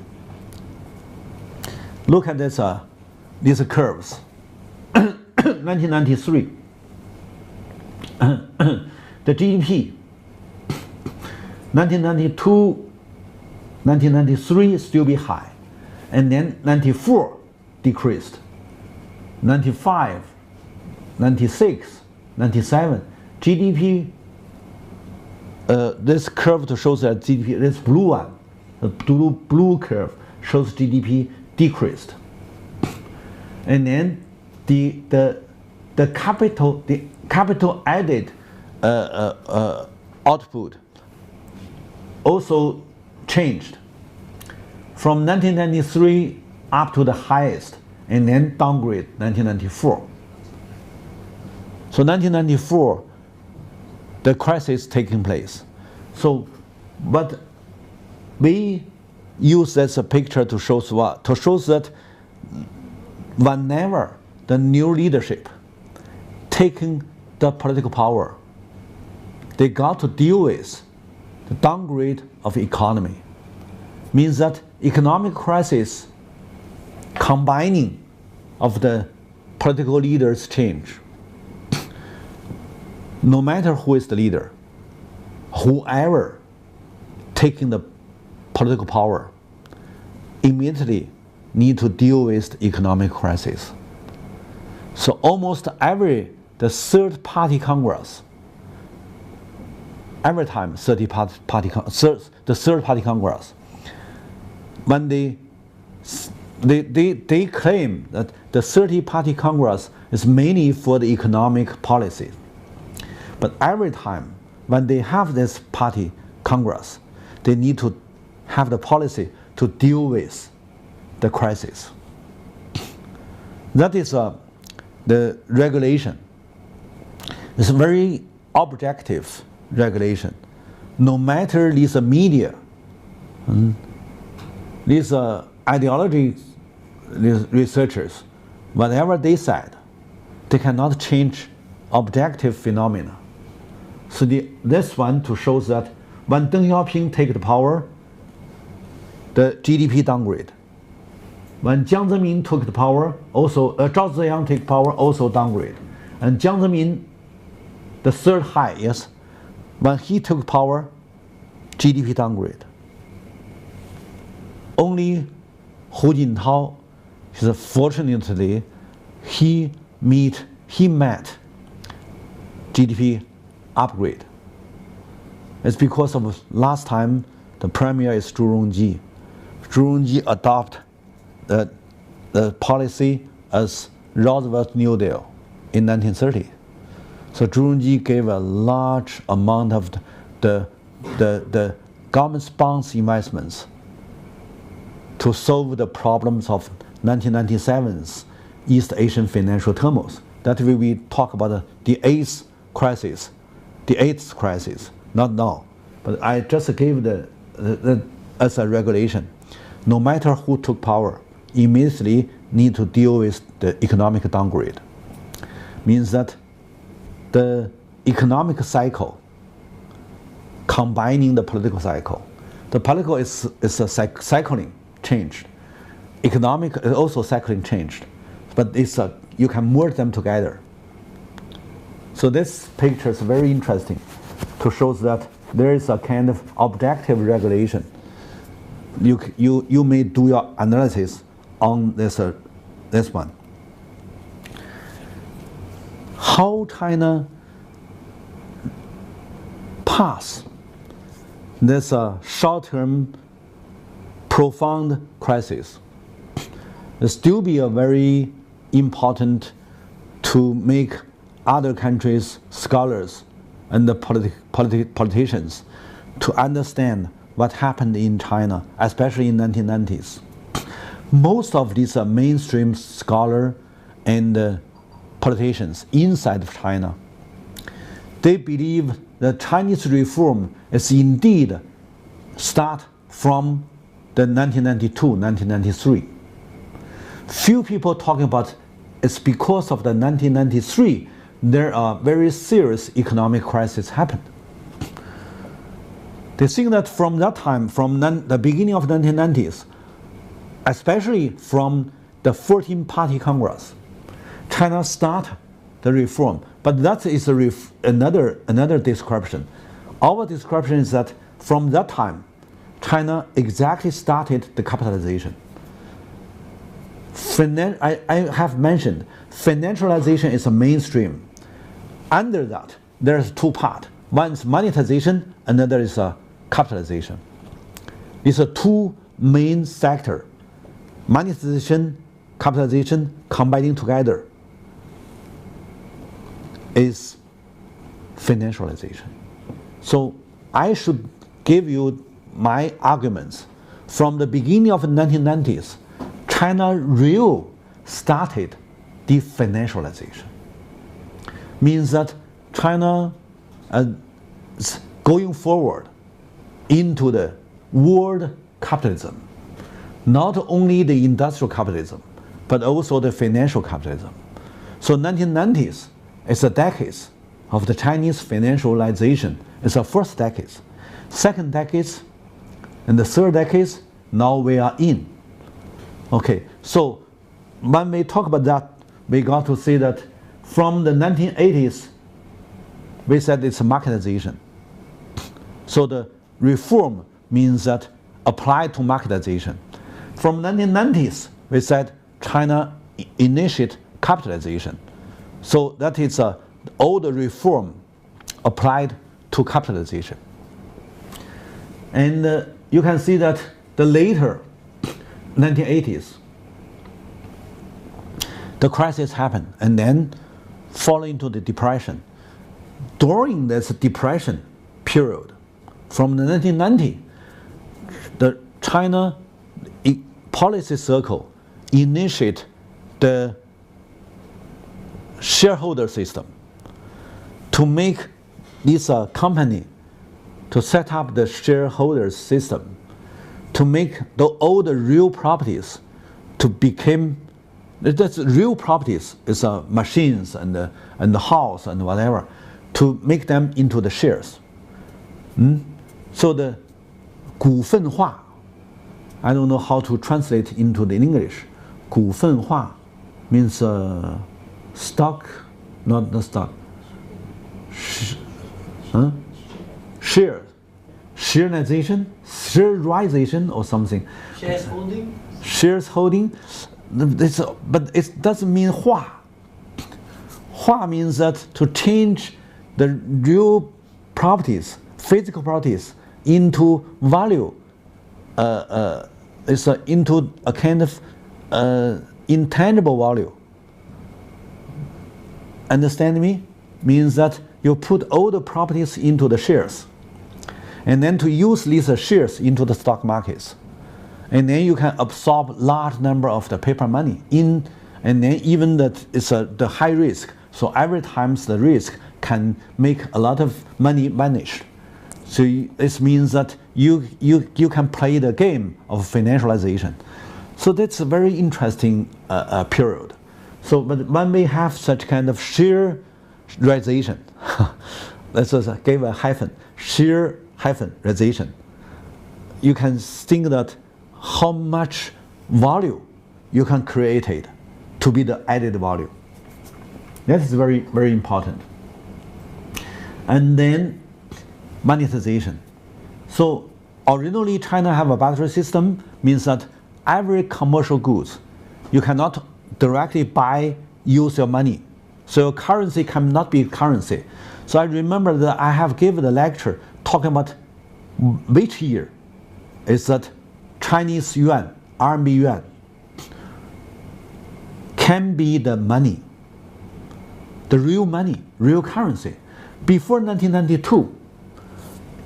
Look at this, these curves. 1993, the GDP, 1992, 1993 still be high, and then 94 decreased, 95, 96, 97, GDP, this curve to shows that GDP, this blue one, the blue curve shows GDP decreased. And then the capital added output also changed from 1993 up to the highest, and then downgrade 1994. So 1994, the crisis taking place. So, but we use as a picture to show what? To show that whenever the new leadership taking the political power, they got to deal with the downgrade of economy. Means that economic crisis combining of the political leaders change. No matter who is the leader, whoever taking the political power immediately need to deal with the economic crisis. So almost the third party Congress, every time the third party Congress, when they claim that the 30 party Congress is mainly for the economic policy. But every time when they have this party Congress, they need to have the policy to deal with the crisis. That is the regulation. It's a very objective regulation. No matter these media, these ideology researchers, whatever they said, they cannot change objective phenomena. So this one to show that when Deng Xiaoping take the power, the GDP downgrade. When Jiang Zemin took the power, also Zhao Ziyang took power, also downgrade. And Jiang Zemin, the third highest, when he took power, GDP downgrade. Only Hu Jintao, fortunately, he met GDP upgrade. It's because of last time the premier is Zhu Rongji. Zhu Rongji adopt the policy as Roosevelt's New Deal in 1930. So Zhu Rongji gave a large amount of the government-sponsored investments to solve the problems of 1997's East Asian financial turmoil. That way we talk about the eighth crisis, not now. But I just gave as a regulation. No matter who took power, immediately need to deal with the economic downgrade. Means that the economic cycle combining the political cycle. The political is a cycling changed. Economic is also cycling changed. But you can merge them together. So this picture is very interesting to show that there is a kind of objective regulation. You may do your analysis on this one. How China pass this short-term profound crisis will still be a very important to make other countries, scholars, and the politicians to understand what happened in China, especially in 1990s. Most of these mainstream scholars and politicians inside of China, they believe that Chinese reform is indeed start from the 1992, 1993. Few people talking about it's because of the 1993 there are very serious economic crisis happened. They think that from that time, from the beginning of the 1990s, especially from the 14th Party Congress, China start the reform. But that is another description. Our description is that from that time, China exactly started the capitalization. I have mentioned financialization is a mainstream. Under that, there's two parts. One is monetization, another is capitalization. These are two main sectors. Monetization, capitalization combining together is financialization. So I should give you my arguments. From the beginning of the 1990s, China really started definancialization. Means that China is going forward into the world capitalism. Not only the industrial capitalism, but also the financial capitalism. So 1990s is the decades of the Chinese financialization. It's the first decades. Second decades and the third decades, now we are in. Okay, so when we talk about that, we got to see that from the 1980s, we said it's marketization. So the reform means that applied to marketization. From 1990s, we said China initiate capitalization. So that is all the reform applied to capitalization. And you can see that the later 1980s, the crisis happened, and then fall into the depression. During this depression period, from the 1990, the China policy circle initiate the shareholder system to make this company to set up the shareholder system to make all the real properties to become that's real properties is machines and the house and whatever to make them into the shares. So the 股份化 I don't know how to translate into the English. 股份化 means stock, not the stock. Share, shareization or something. Shares holding? Shares holding, but it doesn't mean 化. 化 means that to change the real properties, physical properties, into value, into a kind of intangible value. Understand me? Means that you put all the properties into the shares, and then to use these shares into the stock markets, and then you can absorb large number of the paper money in, and then even that it's the high risk. So every time the risk can make a lot of money vanish. So this means that you can play the game of financialization. So that's a very interesting period. So, but when we have such kind of shareization, let's just give a hyphen, shareization, you can think that how much value you can create it to be the added value. That is very, very important. And then monetization. So originally China have a barter system, means that every commercial goods, you cannot directly use your money. So your currency cannot be currency. So I remember that I have given a lecture talking about which year is that Chinese yuan, RMB yuan, can be the money, the real money, real currency. Before 1992,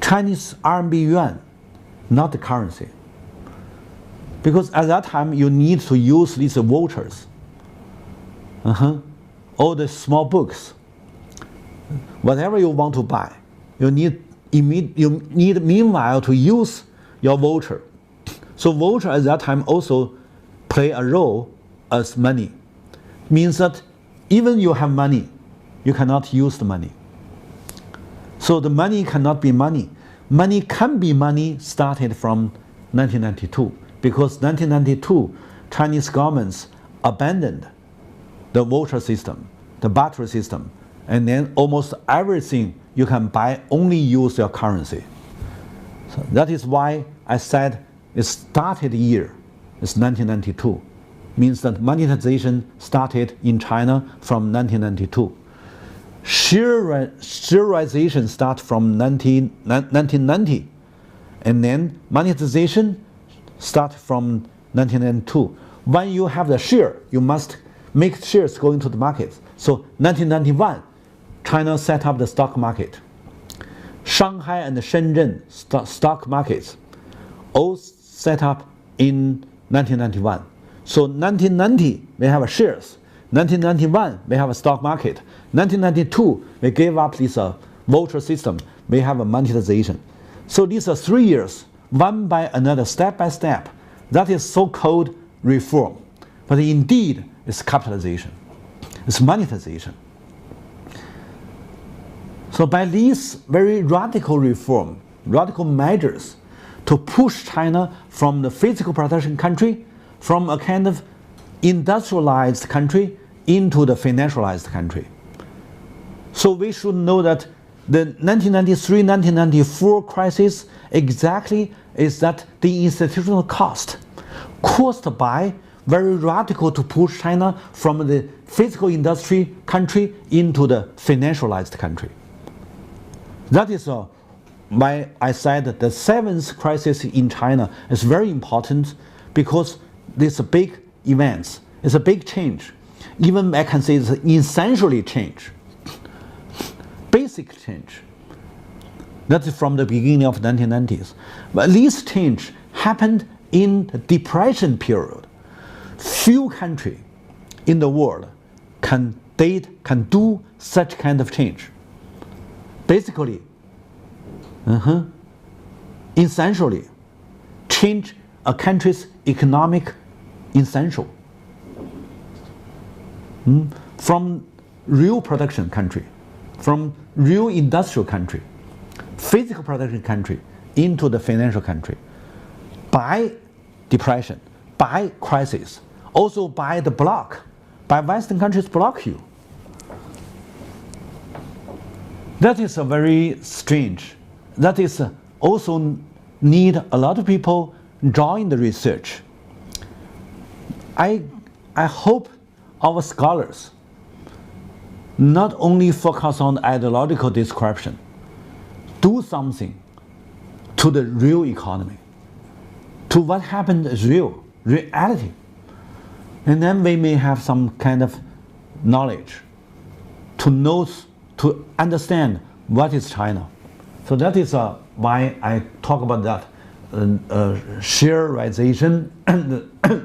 Chinese RMB yuan, not the currency. Because at that time you need to use these vouchers. All the small books. Whatever you want to buy, you need meanwhile to use your voucher. So voucher at that time also play a role as money. Means that even you have money, you cannot use the money. So the money cannot be money. Money can be money started from 1992, because 1992 Chinese governments abandoned the voucher system, the barter system, and then almost everything you can buy only use your currency. So that is why I said it started year is 1992. Means that monetization started in China from 1992. Shareization starts from 1990, and then monetization starts from 1992. When you have the share, you must make shares go into the market. So 1991, China set up the stock market. Shanghai and Shenzhen stock markets all set up in 1991. So 1990, we have shares. 1991, we have a stock market. 1992, we gave up this voucher system. We have a monetization. So these are 3 years, one by another, step by step. That is so-called reform. But indeed, it's capitalization. It's monetization. So by these very radical reform, radical measures to push China from the physical production country, from a kind of industrialized country into the financialized country. So we should know that the 1993-1994 crisis exactly is that the institutional cost caused by very radical to push China from the physical industry country into the financialized country. That is why I said that the seventh crisis in China is very important, because this big events, it's a big change. Even I can say it's essentially change, basic change. That's from the beginning of the 1990s. But this change happened in the depression period. Few countries in the world can do such kind of change. Basically, essentially, change a country's economic essential from real production country, from real industrial country, physical production country into the financial country by depression, by crisis, also by the block, by Western countries block you. That is a very strange. That is also need a lot of people join the research. I hope our scholars not only focus on ideological description, do something to the real economy, to what happened is reality. And then we may have some kind of knowledge to know, to understand what is China. So that is why I talk about that. Shareization,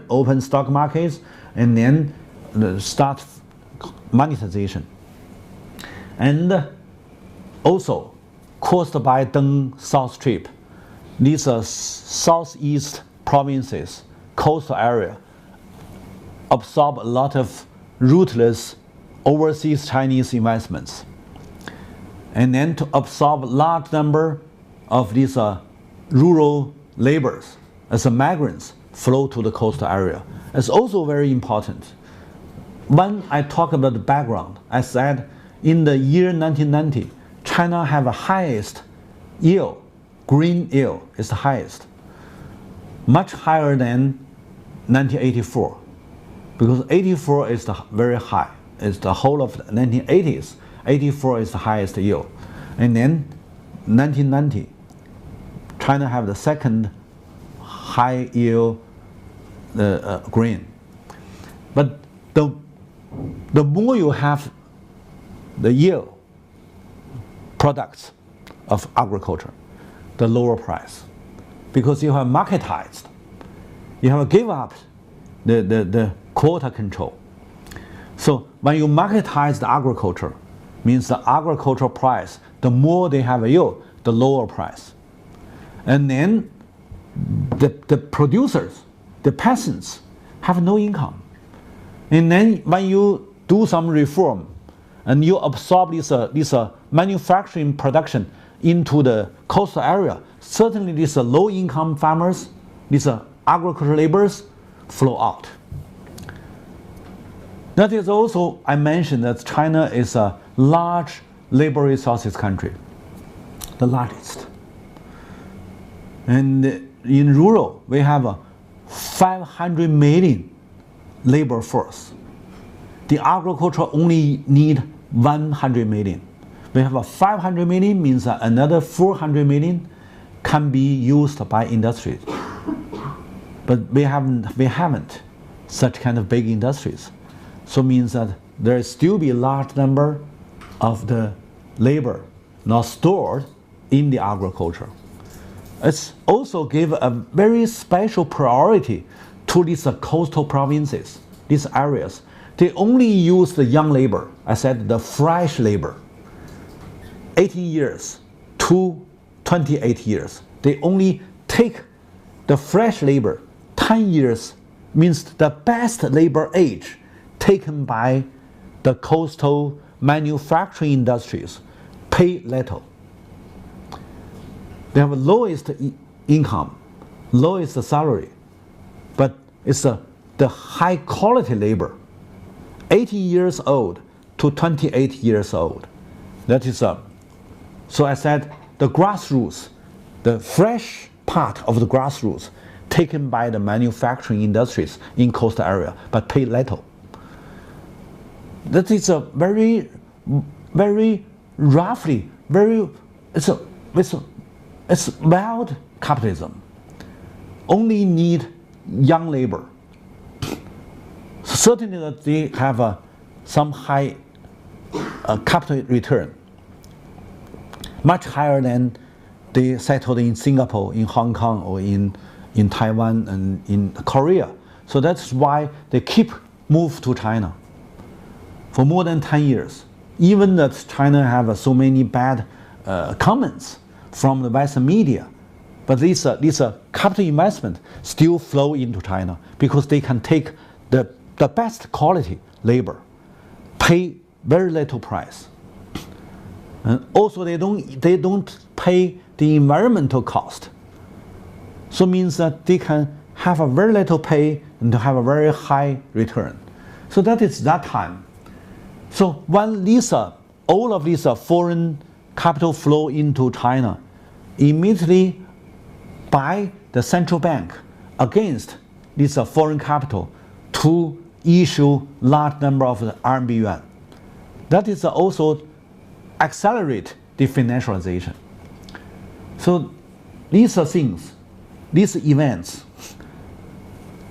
open stock markets, and then start monetization. And also caused by Deng South Trip, these southeast provinces, coastal area, absorb a lot of rootless overseas Chinese investments. And then to absorb a large number of these rural laborers as migrants flow to the coastal area. It's also very important. When I talk about the background, I said in the year 1990, China have the highest yield, green yield is the highest, much higher than 1984, because 84 is the very high, it's the whole of the 1980s. 84 is the highest yield, and then 1990, China have the second high yield grain. But the more you have the yield products of agriculture, the lower price, because you have marketized, you have give up the quota control. So when you marketize the agriculture, means the agricultural price, the more they have a yield, the lower price. And then the producers, the peasants, have no income. And then when you do some reform and you absorb this manufacturing production into the coastal area, certainly these low-income farmers, these agricultural laborers flow out. That is also, I mentioned that China is a large labor resources country, the largest. And in rural, we have a 500 million labor force. The agriculture only need 100 million. We have a 500 million, means another 400 million can be used by industries. But we haven't such kind of big industries. So means that there still be a large number of the labor not stored in the agriculture. It's also give a very special priority to these coastal provinces, these areas. They only use the young labor, I said the fresh labor, 18 years to 28 years. They only take the fresh labor, 10 years means the best labor age taken by the coastal manufacturing industries, pay little. They have the lowest income, lowest salary, but it's the high quality labor, 18 years old to 28 years old. That is so I said the grassroots, the fresh part of the grassroots taken by the manufacturing industries in coastal area, but pay little. That is a very, very roughly, it's wild capitalism. Only need young labor. Certainly that they have some high capital return, much higher than they settled in Singapore, in Hong Kong, or in Taiwan and in Korea. So that's why they keep move to China for more than 10 years. Even that China have so many bad comments from the Western media, but this capital investment still flow into China because they can take the best quality labor, pay very little price, and also they don't pay the environmental cost. So means that they can have a very little pay and to have a very high return. So that is that time. So when all of these foreign capital flow into China, immediately by the central bank against this foreign capital to issue large number of the RMB yuan. That is also accelerate the financialization. So these are things, these events,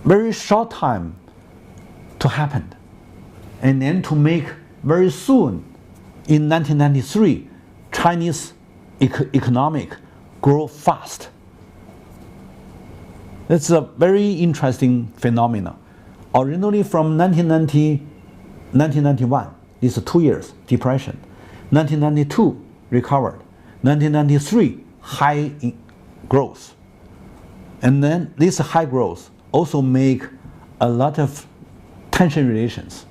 very short time to happen, and then to make very soon in 1993 Chinese economic grow fast. It's a very interesting phenomenon. Originally from 1991, these 2 years depression. 1992 recovered. 1993 high growth. And then this high growth also make a lot of tension relations.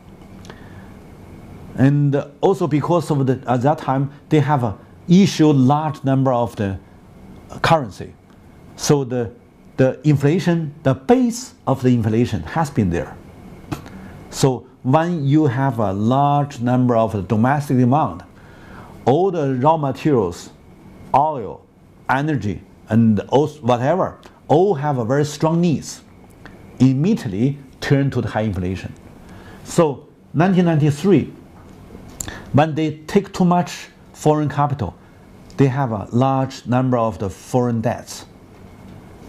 And also because of at that time they have issued large number of the currency. So the inflation, the base of the inflation has been there. So when you have a large number of the domestic demand, all the raw materials, oil, energy, and also whatever, all have a very strong needs, immediately turn to the high inflation. So 1993, when they take too much foreign capital, they have a large number of the foreign debts,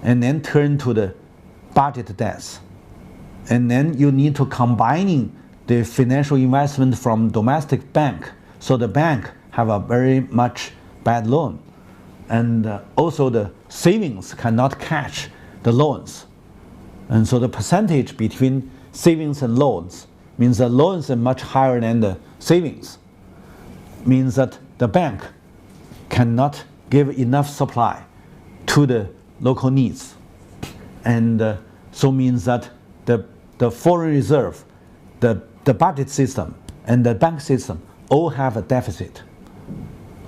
and then turn to the budget debts. And then you need to combining the financial investment from domestic bank, so the bank have a very much bad loan, and also the savings cannot catch the loans, and so the percentage between savings and loans means the loans are much higher than the savings, means that the bank cannot give enough supply to the local needs, and so means that the foreign reserve, the budget system, and the bank system all have a deficit.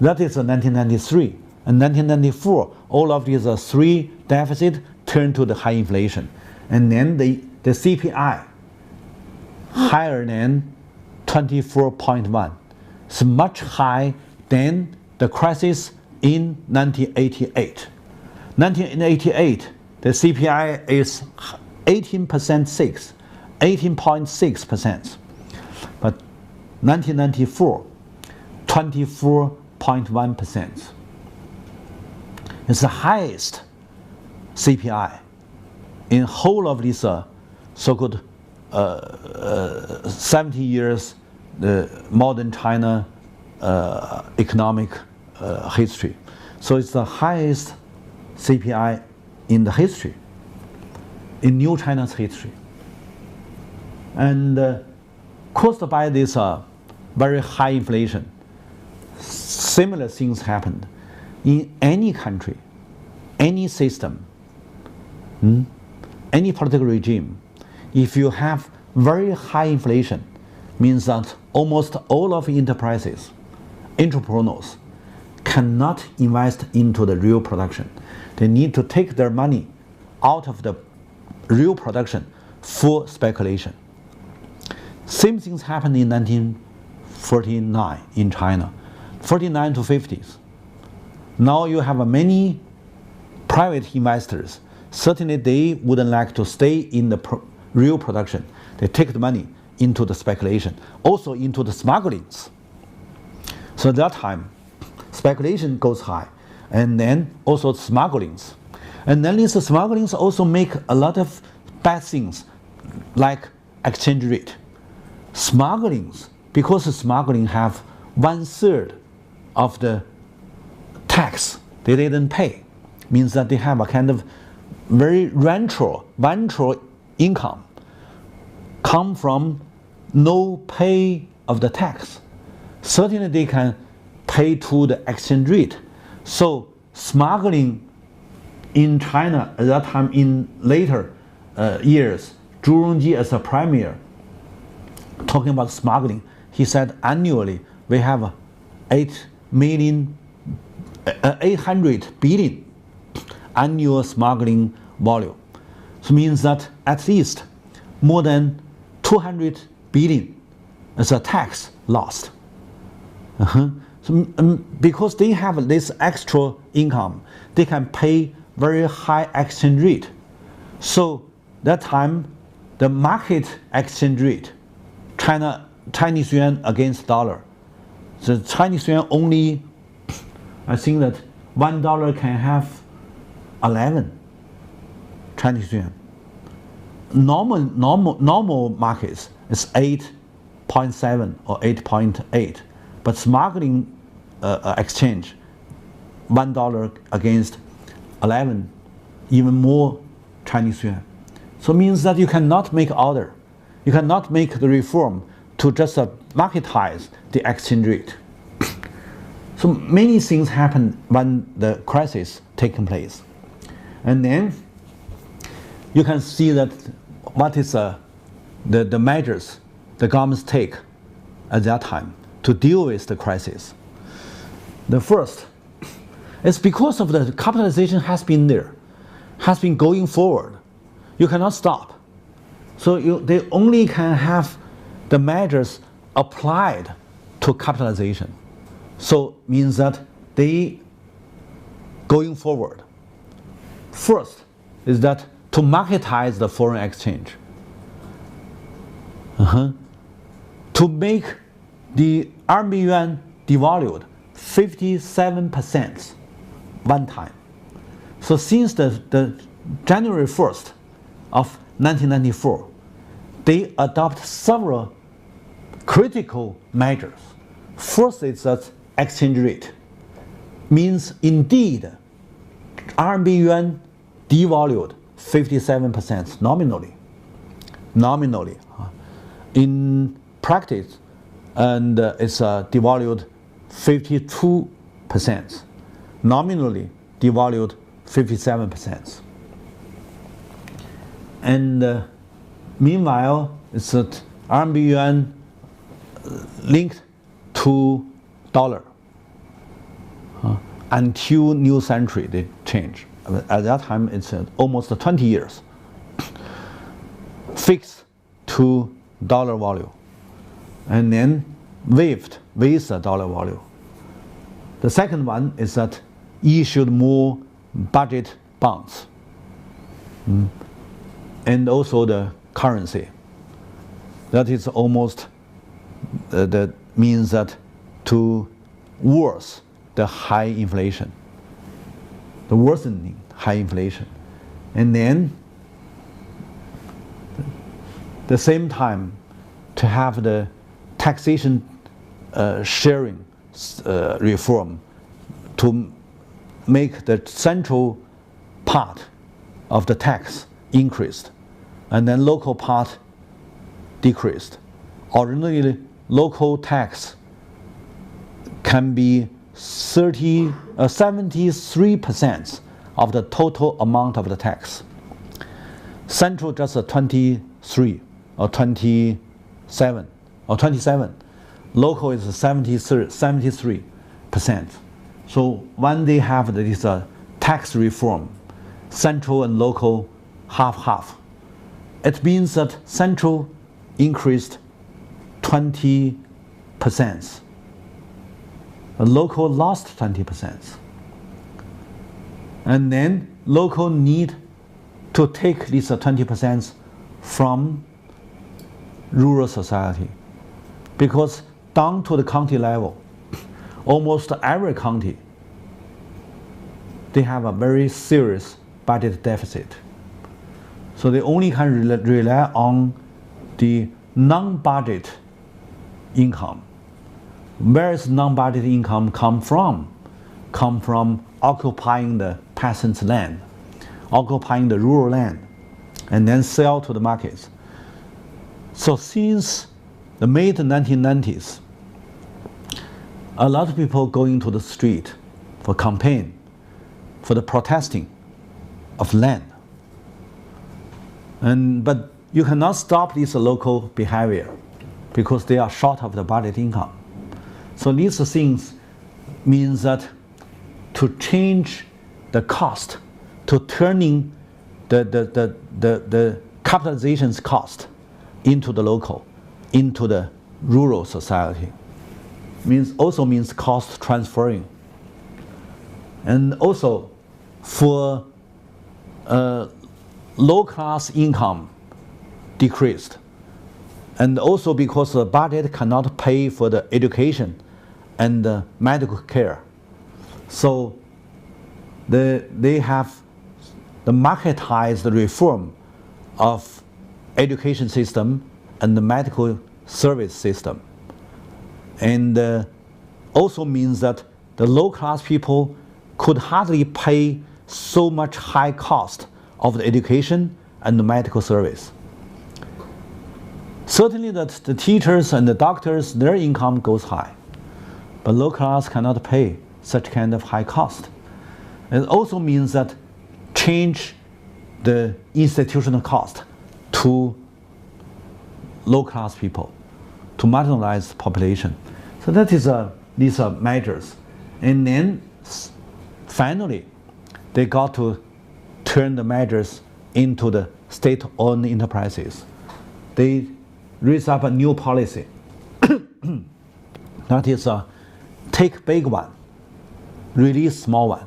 That is 1993. And 1994, all of these three deficit turn to the high inflation. And then the CPI higher than 24.1. It's much higher than the crisis in 1988. 1988, the CPI is 18.6%. But 1994, 24.1%. It's the highest CPI in whole of this so-called 70 years modern China economic history. So it's the highest CPI in the history, in New China's history. And caused by this very high inflation, similar things happened in any country, any system, any political regime. If you have very high inflation, means that almost all of enterprises, entrepreneurs, cannot invest into the real production. They need to take their money out of the real production for speculation. Same things happened in 1949 in China, 49 to 50s. Now you have many private investors. Certainly they wouldn't like to stay in the real production. They take the money into the speculation, also into the smugglings. So at that time, speculation goes high, and then also smugglings. And then these smugglings also make a lot of bad things, like exchange rate. Smugglings, because smuggling have 1/3 of the tax they didn't pay, means that they have a kind of very ventral income, come from no pay of the tax. Certainly they can pay to the exchange rate. So smuggling in China at that time, in later years, Zhu Rongji as a premier, talking about smuggling, he said annually we have 800 billion annual smuggling volume. So it means that at least more than 200 billion as a tax lost. So, because they have this extra income, they can pay very high exchange rate. So that time, the market exchange rate, Chinese yuan against dollar. The Chinese yuan only, I think that $1 can have 11 Chinese yuan. Normal markets is 8.7 or 8.8, but smuggling exchange, $1 against 11, even more Chinese yuan. So it means that you cannot make order, you cannot make the reform to just marketize the exchange rate. So many things happen when the crisis taking place. And then you can see that what is the measures the governments take at that time to deal with the crisis. The first is because of the capitalization has been there, has been going forward. You cannot stop. So they only can have the measures applied to capitalization. So means that they going forward. First is that to marketize the foreign exchange. To make the RMB yuan devalued 57% one time. So since the January 1st of 1994, they adopt several critical measures. First is that exchange rate. Means indeed RMB yuan devalued 57% nominally. In practice, and it's devalued 52%. Nominally devalued 57%. And meanwhile, it's that RMB yuan linked to dollar. Until new century, they change. At that time, it's almost 20 years. Fixed to dollar value, and then waived with the dollar value. The second one is that issued more budget bonds, and also the currency. That is almost that means that to worsen the high inflation, the worsening high inflation, and then the same time to have the taxation sharing reform to make the central part of the tax increased and then local part decreased. Originally, local tax can be 73% of the total amount of the tax. Central just 23 or 27 or 27. Local is 73%. So when they have this tax reform, central and local half-half, it means that central increased 20%. The local lost 20%. And then local need to take this 20% from rural society, because down to the county level, almost every county, they have a very serious budget deficit. So they only can rely on the non-budget income. Where is non-budget income come from? Come from occupying the peasants' land, occupying the rural land, and then sell to the markets. So since the mid-1990s, a lot of people going to the street for campaign, for the protesting of land. But you cannot stop this local behavior because they are short of the budget income. So these things means that to change the cost, to turning the capitalization's cost into the local, into the rural society. Also means cost transferring. And also for low class income decreased. And also because the budget cannot pay for the education and the medical care. So they have the marketized reform of education system and the medical service system. And also means that the low class people could hardly pay so much high cost of the education and the medical service. Certainly that the teachers and the doctors, their income goes high, but low class cannot pay such kind of high cost. It also means that change the institutional cost to low class people, to marginalized population. So that is these are measures. And then finally, they got to turn the measures into the state-owned enterprises. They raise up a new policy. That is take big one, release small one.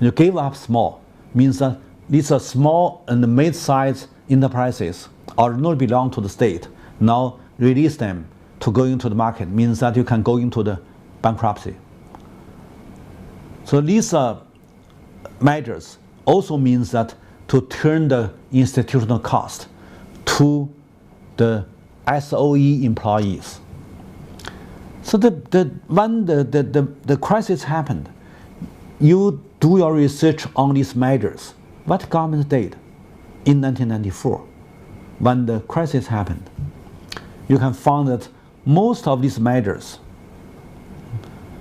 You give up small, means that these are small and mid-sized enterprises originally belong to the state. Now release them to go into the market, means that you can go into the bankruptcy. So these measures also means that to turn the institutional cost to the SOE employees. So when the crisis happened, you do your research on these measures. What government did in 1994 when the crisis happened? You can find that most of these measures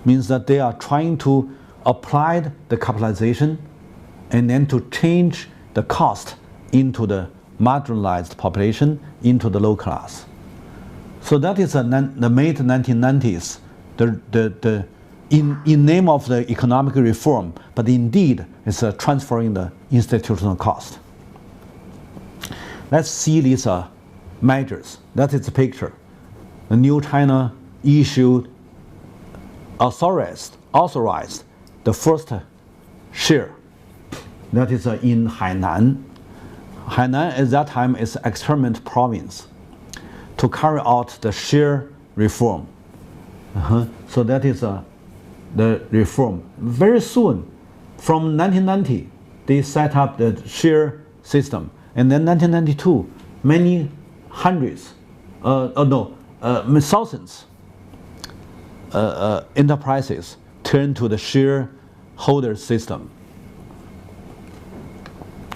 means that they are trying to apply the capitalization and then to change the cost into the marginalized population, into the low class. So that is the mid 1990s, in name of the economic reform, but indeed it's transferring the institutional cost. Let's see these measures. That is the picture. The new China issued, authorized the first share. That is in Hainan. Hainan at that time is experiment province to carry out the share reform. So that is the reform. Very soon, from 1990, they set up the share system. And then 1992, many hundreds, thousands enterprises turned to the shareholder system.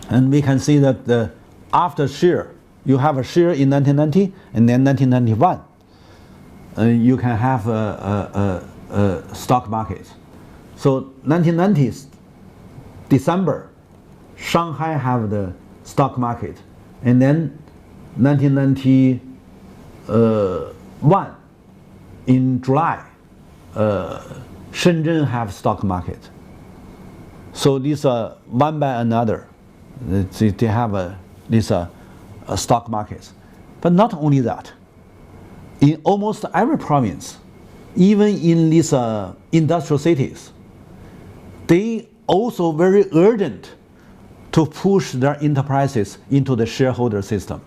And we can see that after share, you have a share in 1990, and then 1991, you can have a stock market. So 1990s, December, Shanghai have the stock market, and then 1991, in July, Shenzhen have stock market. So these are one by another. They have these stock markets. But not only that, in almost every province, even in these industrial cities, they also very urgent to push their enterprises into the shareholder system.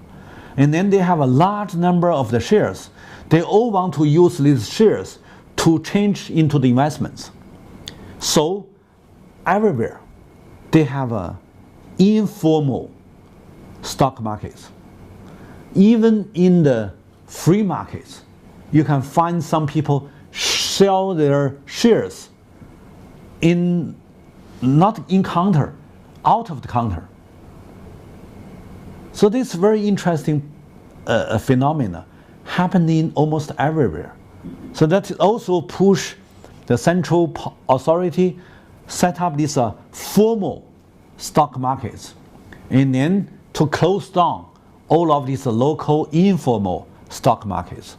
And then they have a large number of the shares. They all want to use these shares to change into the investments. So everywhere they have informal stock markets. Even in the free markets, you can find some people sell their shares not in counter, out of the counter. So this very interesting phenomena happening almost everywhere. So that also push the central authority set up these formal stock markets, and then to close down all of these local informal stock markets.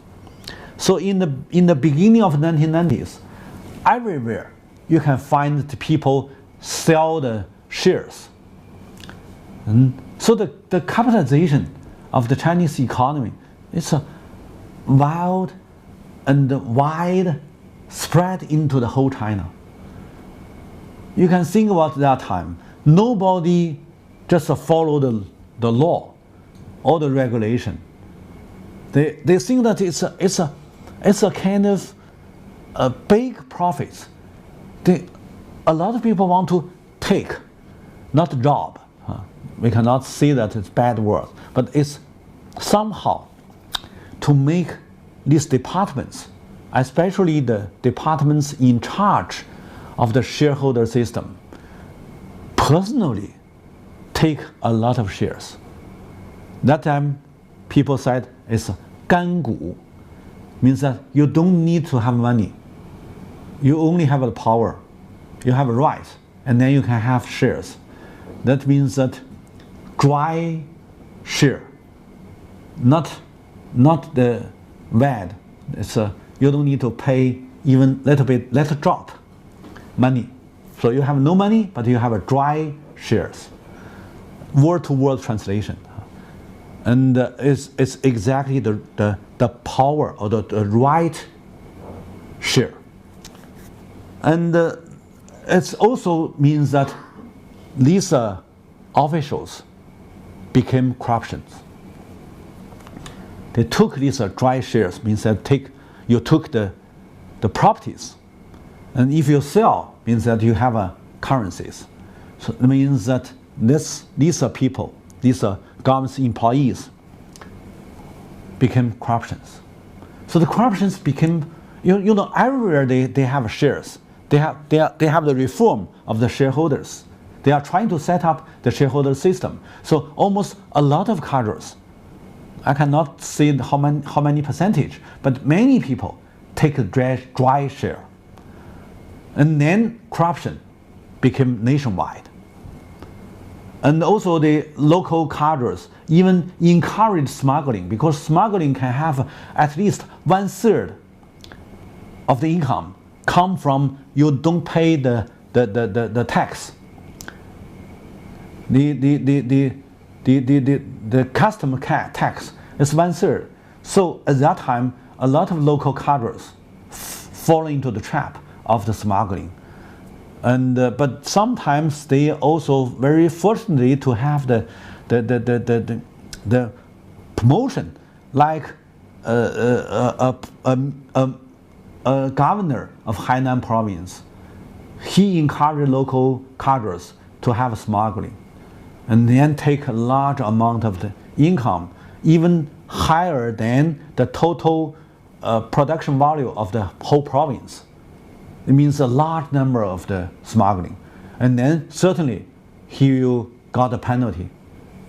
So in the beginning of the 1990s, everywhere you can find the people sell the shares. So the capitalization of the Chinese economy is a wild and wide spread into the whole China. You can think about that time. Nobody just follow the law or the regulation. They think that it's a kind of a big profit. A lot of people want to take, not job. We cannot say that it's bad word, but it's somehow to make these departments, especially the departments in charge of the shareholder system, personally take a lot of shares. That time, people said it's 干股, means that you don't need to have money. You only have the power, you have a right, and then you can have shares. That means that dry share, not the wet. It's you don't need to pay even little drop money. So you have no money, but you have a dry shares. Word-to-word translation. And it's exactly the power or the right share. And it also means that these officials became corruptions. They took these dry shares, means that you took the properties, and if you sell, means that you have currencies. So it means that these people, these government employees, became corruptions. So the corruptions became, you know, everywhere they have shares. They have the reform of the shareholders. They are trying to set up the shareholder system. So almost a lot of cadres, I cannot say how many percentage, but many people take a dry share. And then corruption became nationwide. And also the local cadres even encourage smuggling, because smuggling can have at least 1/3 of the income come from you don't pay the tax. The custom tax is 1/3. So at that time, a lot of local cadres fall into the trap of the smuggling. And but sometimes they also very fortunately to have the promotion, like a governor of Hainan province. He encouraged local cadres to have smuggling, and then take a large amount of the income, even higher than the total production value of the whole province. It means a large number of the smuggling. And then certainly he will got a penalty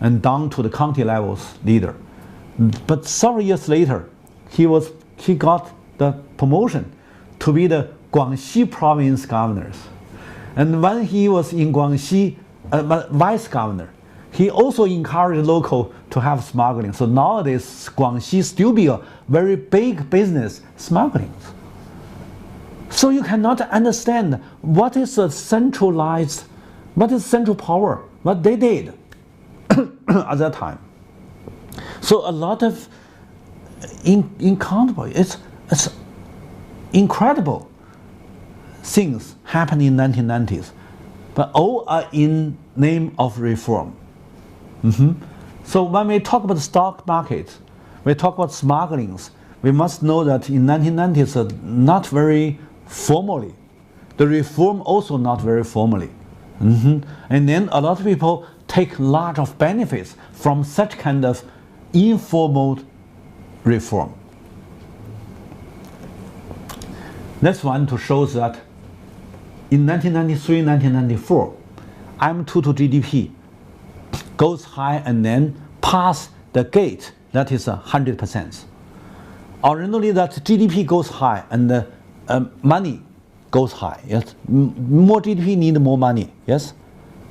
and down to the county levels leader. But several years later, he got the promotion to be the Guangxi province governor. And when he was in Guangxi, vice governor, he also encouraged local to have smuggling. So nowadays, Guangxi still be a very big business smuggling. So you cannot understand what is a centralized, what is central power, what they did at that time. So a lot of incountable, it's incredible things happened in 1990s, but all are in name of reform. So when we talk about the stock market, we talk about smugglings, we must know that in 1990s, not very formally. The reform also not very formally. And then a lot of people take large of benefits from such kind of informal reform. Next one to show that in 1993, 1994, M2 to GDP goes high and then pass the gate that is 100%. Originally that GDP goes high and the money goes high. Yes, more GDP need more money. Yes,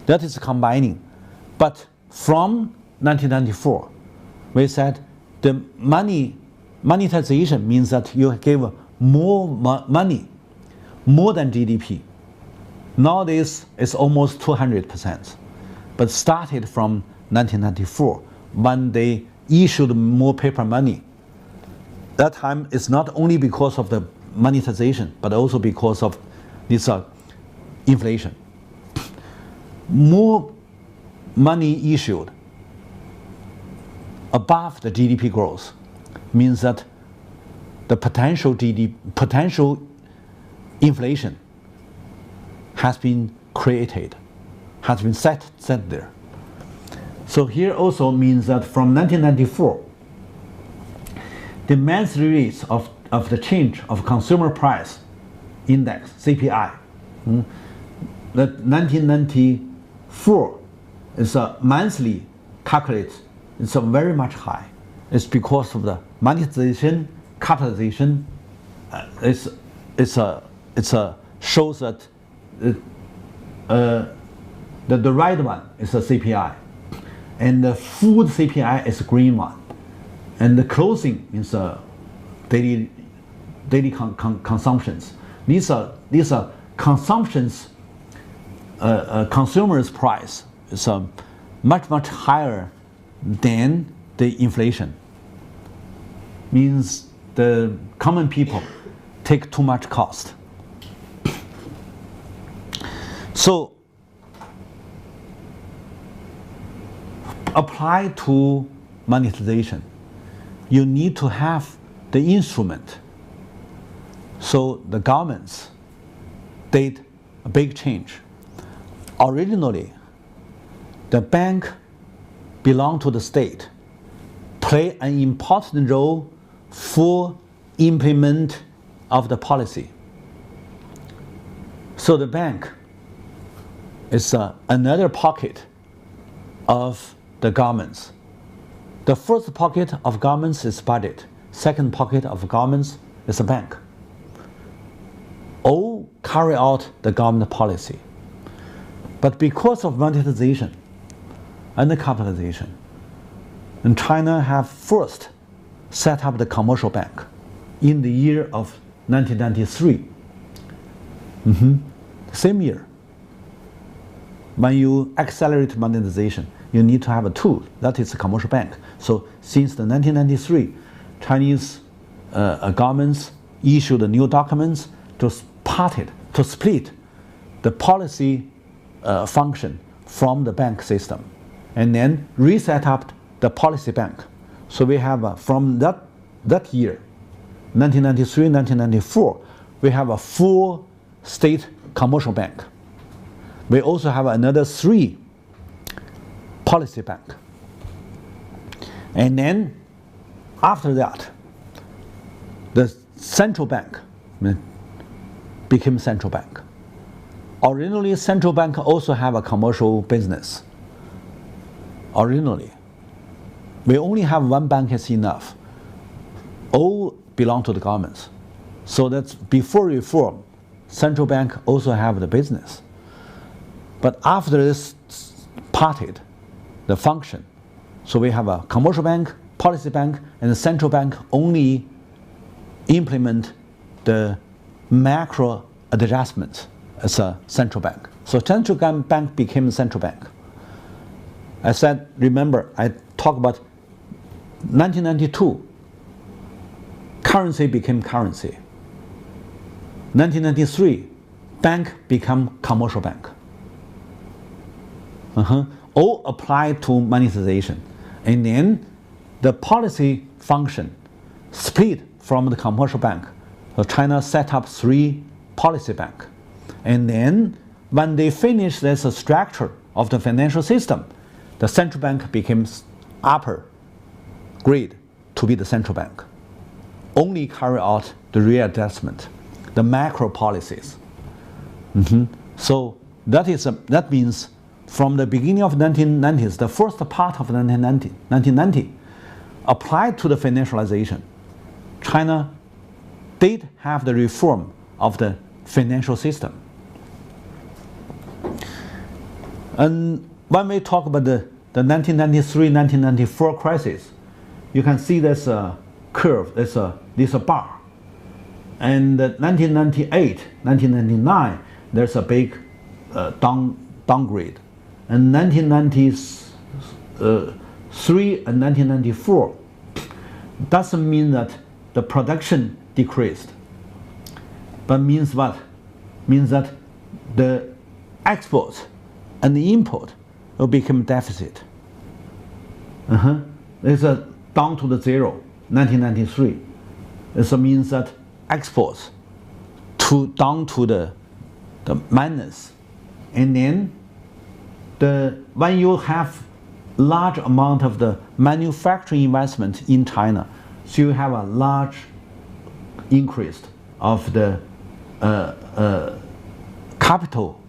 that is combining. But from 1994, we said the monetization means that you give more money, more than GDP. Nowadays it's almost 200%. but started from 1994 when they issued more paper money. That time it's not only because of the monetization, but also because of this inflation. More money issued above the GDP growth means that the potential inflation has been created, has been set there. So here also means that from 1994, the monthly rates of the change of consumer price index, CPI, that 1994 is a monthly calculate, it's a very much high. It's because of the monetization, capitalization. It shows that the right one is a CPI, and the food CPI is a green one, and the clothing is a daily consumptions. These are consumptions. Consumers' price is much higher than the inflation. Means the common people take too much cost. So apply to monetization, you need to have the instrument. So the governments did a big change. Originally, the bank belonged to the state, play an important role for implement of the policy. So the bank is another pocket of the governments. The first pocket of governments is budget. Second pocket of governments is a bank. All carry out the government policy. But because of monetization and the capitalization, and China have first set up the commercial bank in the year of 1993. Same year. When you accelerate monetization, you need to have a tool, that is a commercial bank. So since the 1993, Chinese governments issued new documents to split the policy function from the bank system, and then reset up the policy bank. So we have from that year, 1993, 1994, we have a full state commercial bank. We also have another 3 policy bank. And then after that, the central bank became central bank. Originally, central bank also have a commercial business. Originally, we only have one bank is enough. All belong to the governments. So that's before reform, central bank also have the business. But after this parted, the function, so we have a commercial bank, policy bank, and the central bank only implement the macro adjustments as a central bank. So central bank became a central bank. I said, remember, I talked about 1992, currency became currency. 1993, bank become commercial bank. All applied to monetization. And then the policy function split from the commercial bank. So China set up 3 policy bank. And then when they finished this structure of the financial system, the central bank became upper grade to be the central bank. Only carry out the readjustment, the macro policies. So that means from the beginning of 1990s, the first part of 1990, applied to the financialization, China did have the reform of the financial system. And when we talk about the 1993-1994 crisis, you can see there's a curve, there's a bar. And 1998, 1999, there's a big downgrade. and 1993 and 1994 doesn't mean that the production decreased, but means what? Means that the export and the import will become deficit. It's down to the zero, 1993. This means that exports down to the minus, and then when you have large amount of the manufacturing investment in China, so you have a large increase of the capital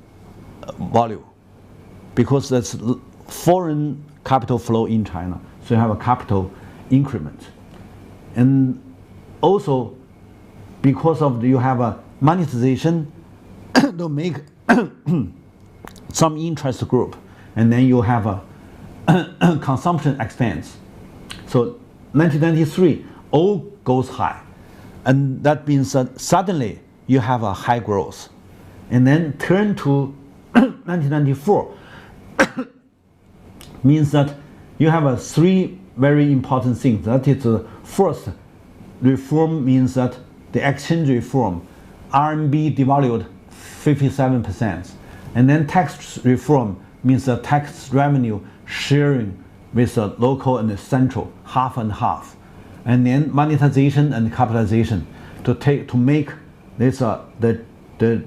volume, because there's foreign capital flow in China, so you have a capital increment. And also because of you have a monetization to make some interest group, and then you have a consumption expense. So 1993 all goes high, and that means that suddenly you have a high growth, and then turn to 1994 means that you have three very important things. That is, first, reform means that the exchange reform, RMB devalued 57%, and then tax reform means the tax revenue sharing with the local and the central, half and half, and then monetization and capitalization to make this the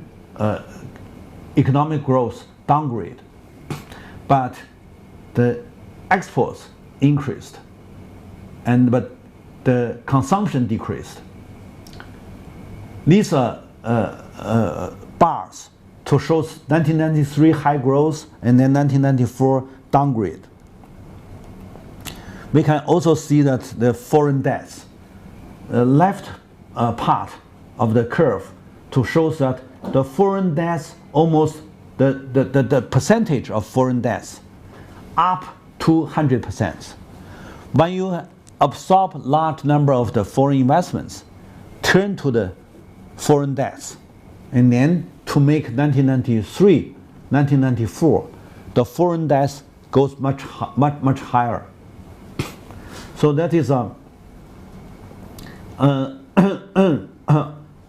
economic growth downgrade, but the exports increased, but the consumption decreased. These are bars to show 1993 high growth and then 1994 downgrade. We can also see that the foreign debts, the left part of the curve to show that the foreign debts almost the percentage of foreign debts up to 100%. When you absorb large number of the foreign investments, turn to the foreign debts, and then to make 1993, 1994, the foreign debts goes much higher. So that is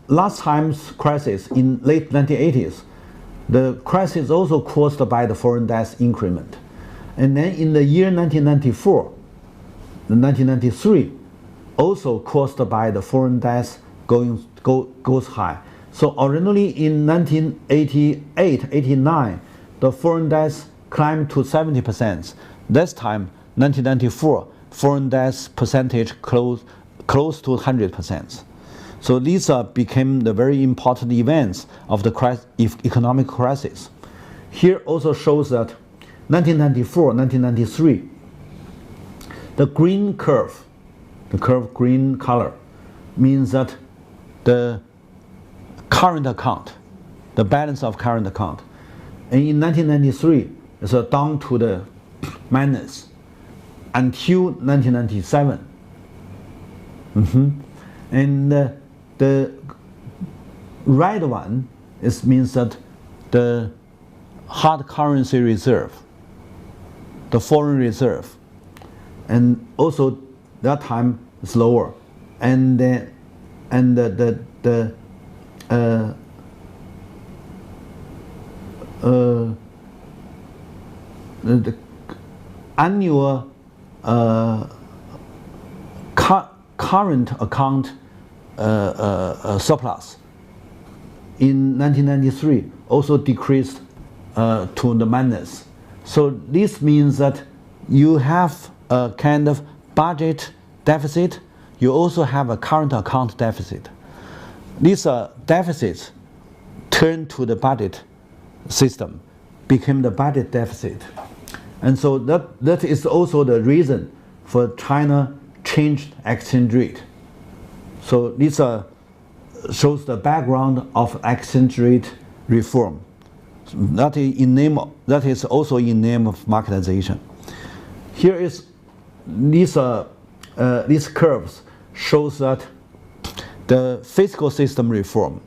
last time's crisis in late 1980s. The crisis also caused by the foreign debts increment, and then in the year 1994, 1993, also caused by the foreign debts goes high. So originally in 1988-89, the foreign debts climbed to 70%. This time, 1994, foreign debts percentage close to 100%. So these became the very important events of the economic crisis. Here also shows that 1994, 1993, the green curve, the curve green color, means that the current account, the balance of current account, and in 1993 it's down to the minus until 1997. And the red one means that the hard currency reserve, the foreign reserve, and also that time is lower, and the annual current account surplus in 1993 also decreased to the minus. So this means that you have a kind of budget deficit, you also have a current account deficit. These deficits turned to the budget system, became the budget deficit. And so that is also the reason for China changed exchange rate. So this shows the background of exchange rate reform. That is also in name of marketization. Here is these curves shows that the fiscal system reform,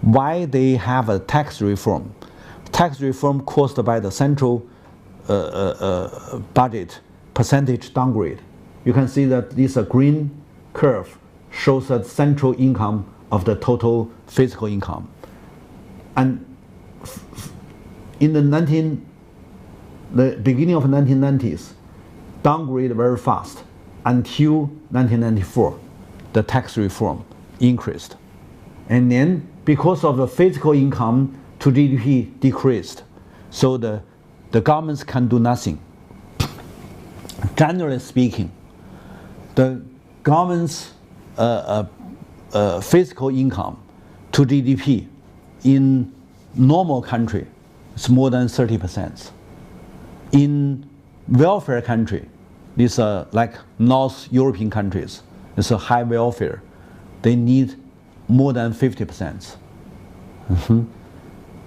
why they have a tax reform. Tax reform caused by the central budget percentage downgrade. You can see that this green curve shows the central income of the total physical income. And in the beginning of 1990s, downgrade very fast until 1994, the tax reform increased. And then because of the physical income to GDP decreased, so the governments can do nothing. Generally speaking, the government's physical income to GDP in normal country is more than 30%. In welfare country, these are like North European countries, it's a high welfare. They need more than 50%.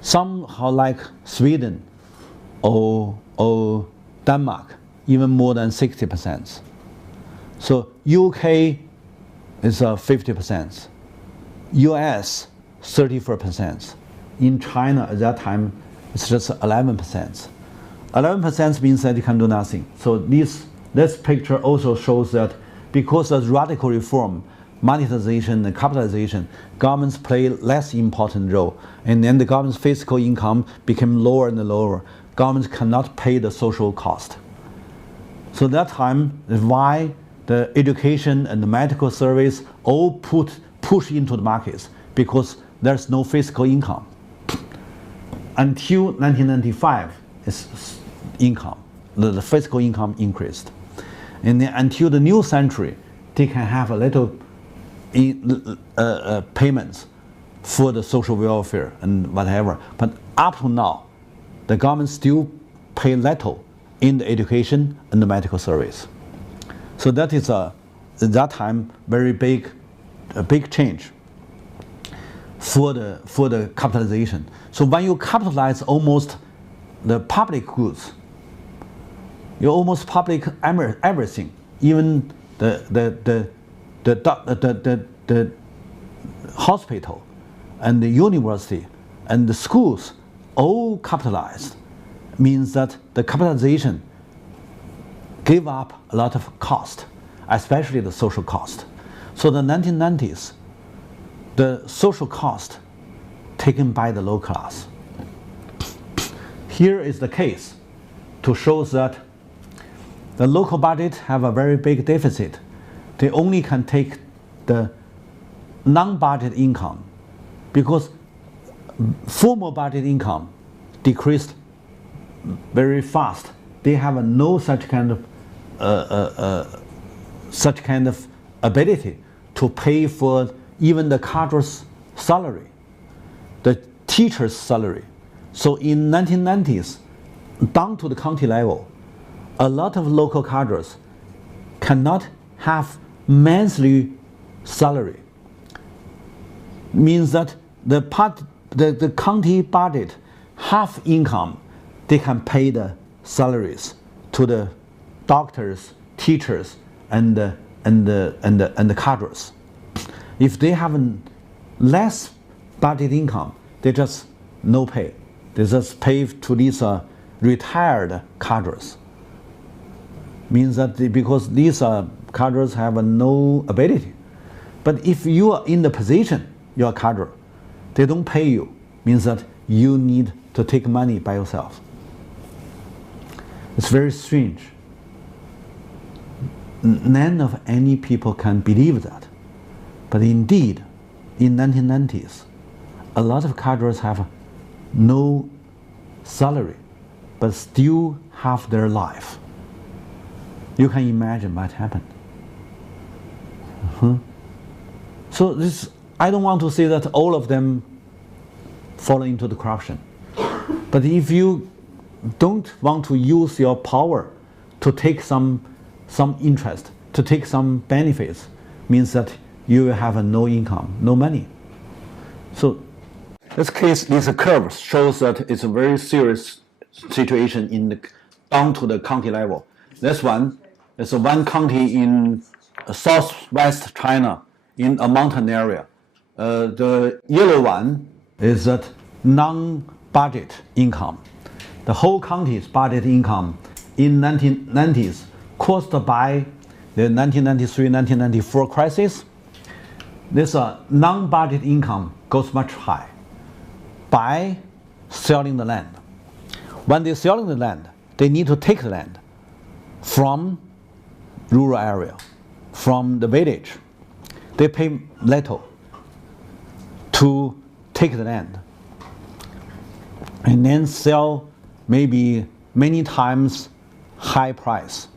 Somehow like Sweden or Denmark, even more than 60%. So UK is 50%, US 34%. In China at that time, it's just 11%. 11% means that you can do nothing. So this picture also shows that because of radical reform, monetization and capitalization, governments play less important role. And then the government's fiscal income became lower and lower. Governments cannot pay the social cost. So that time is why the education and the medical service all push into the markets, because there's no fiscal income. Until 1995, it's income, the fiscal income increased. And then until the new century, they can have a little payments for the social welfare and whatever. But up to now, the government still pay little in the education and the medical service. So that is at that time very big change for the capitalization. So when you capitalize almost the public goods, you almost public everything, even the hospital and the university and the schools all capitalized, means that the capitalization gave up a lot of cost, especially the social cost. So the 1990s, the social cost taken by the low class. Here is the case to show that the local budget have a very big deficit. They only can take the non-budget income, because formal budget income decreased very fast. They have no such kind of ability to pay for even the cadre's salary, the teacher's salary. So in 1990s, down to the county level, a lot of local cadres cannot have monthly salary. Means that the county budget, half income, they can pay the salaries to the doctors, teachers, and the cadres. If they have less budget income, they just no pay. They just pay to these retired cadres. Means that because these cadres have no ability. But if you are in the position, you're a cadre, they don't pay you. Means that you need to take money by yourself. It's very strange. None of any people can believe that. But indeed, in 1990s, a lot of cadres have no salary, but still have their life. You can imagine what happened. So this, I don't want to say that all of them fall into the corruption. But if you don't want to use your power to take some interest, to take some benefits, means that you will have no income, no money. So this case, this curve shows that it's a very serious situation down to the county level. This one is one county in southwest China in a mountain area. The yellow one is that non-budget income. the whole county's budget income in 1990s caused by the 1993-1994 crisis, this non-budget income goes much high by selling the land. When they're selling the land, they need to take the land from rural area, from the village. They pay little to take the land and then sell maybe many times high price.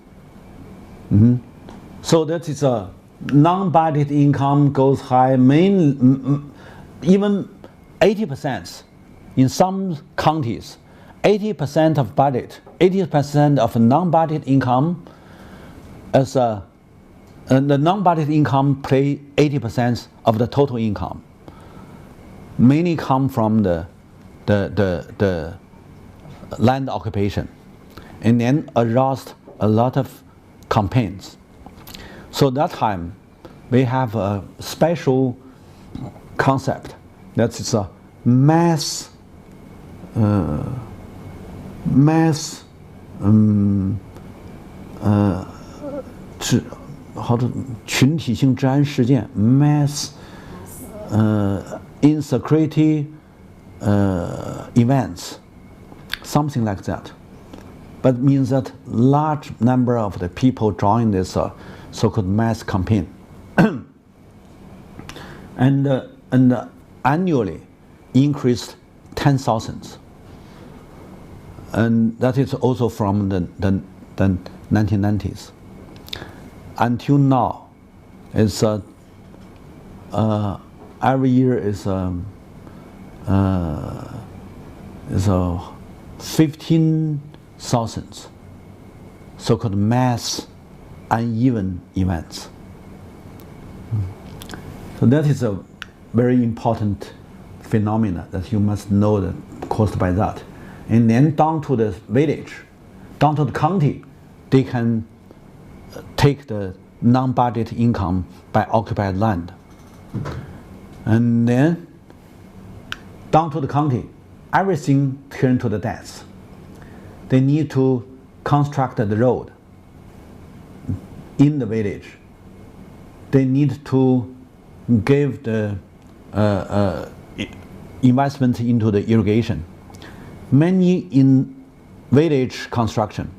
So that is a non-budget income goes high, even 80%. In some counties, 80% of budget, 80% of non-budget income as the non-budget income play 80% of the total income. Mainly come from the land occupation, and then aroused a lot of campaigns. So that time, we have a special concept that is a mass群体性治安事件 mass insecurity events, something like that. But it means that large number of the people join this so-called mass campaign, and annually increased 10,000. And that is also from the 1990s. Until now, it's every year is 15,000 so-called mass uneven events. So that is a very important phenomena that you must know that caused by that. And then down to the village, down to the county, they can take the non-budget income by occupied land. And then down to the county, everything turned to the debts. They need to construct the road in the village. They need to give the investment into the irrigation. Many in village construction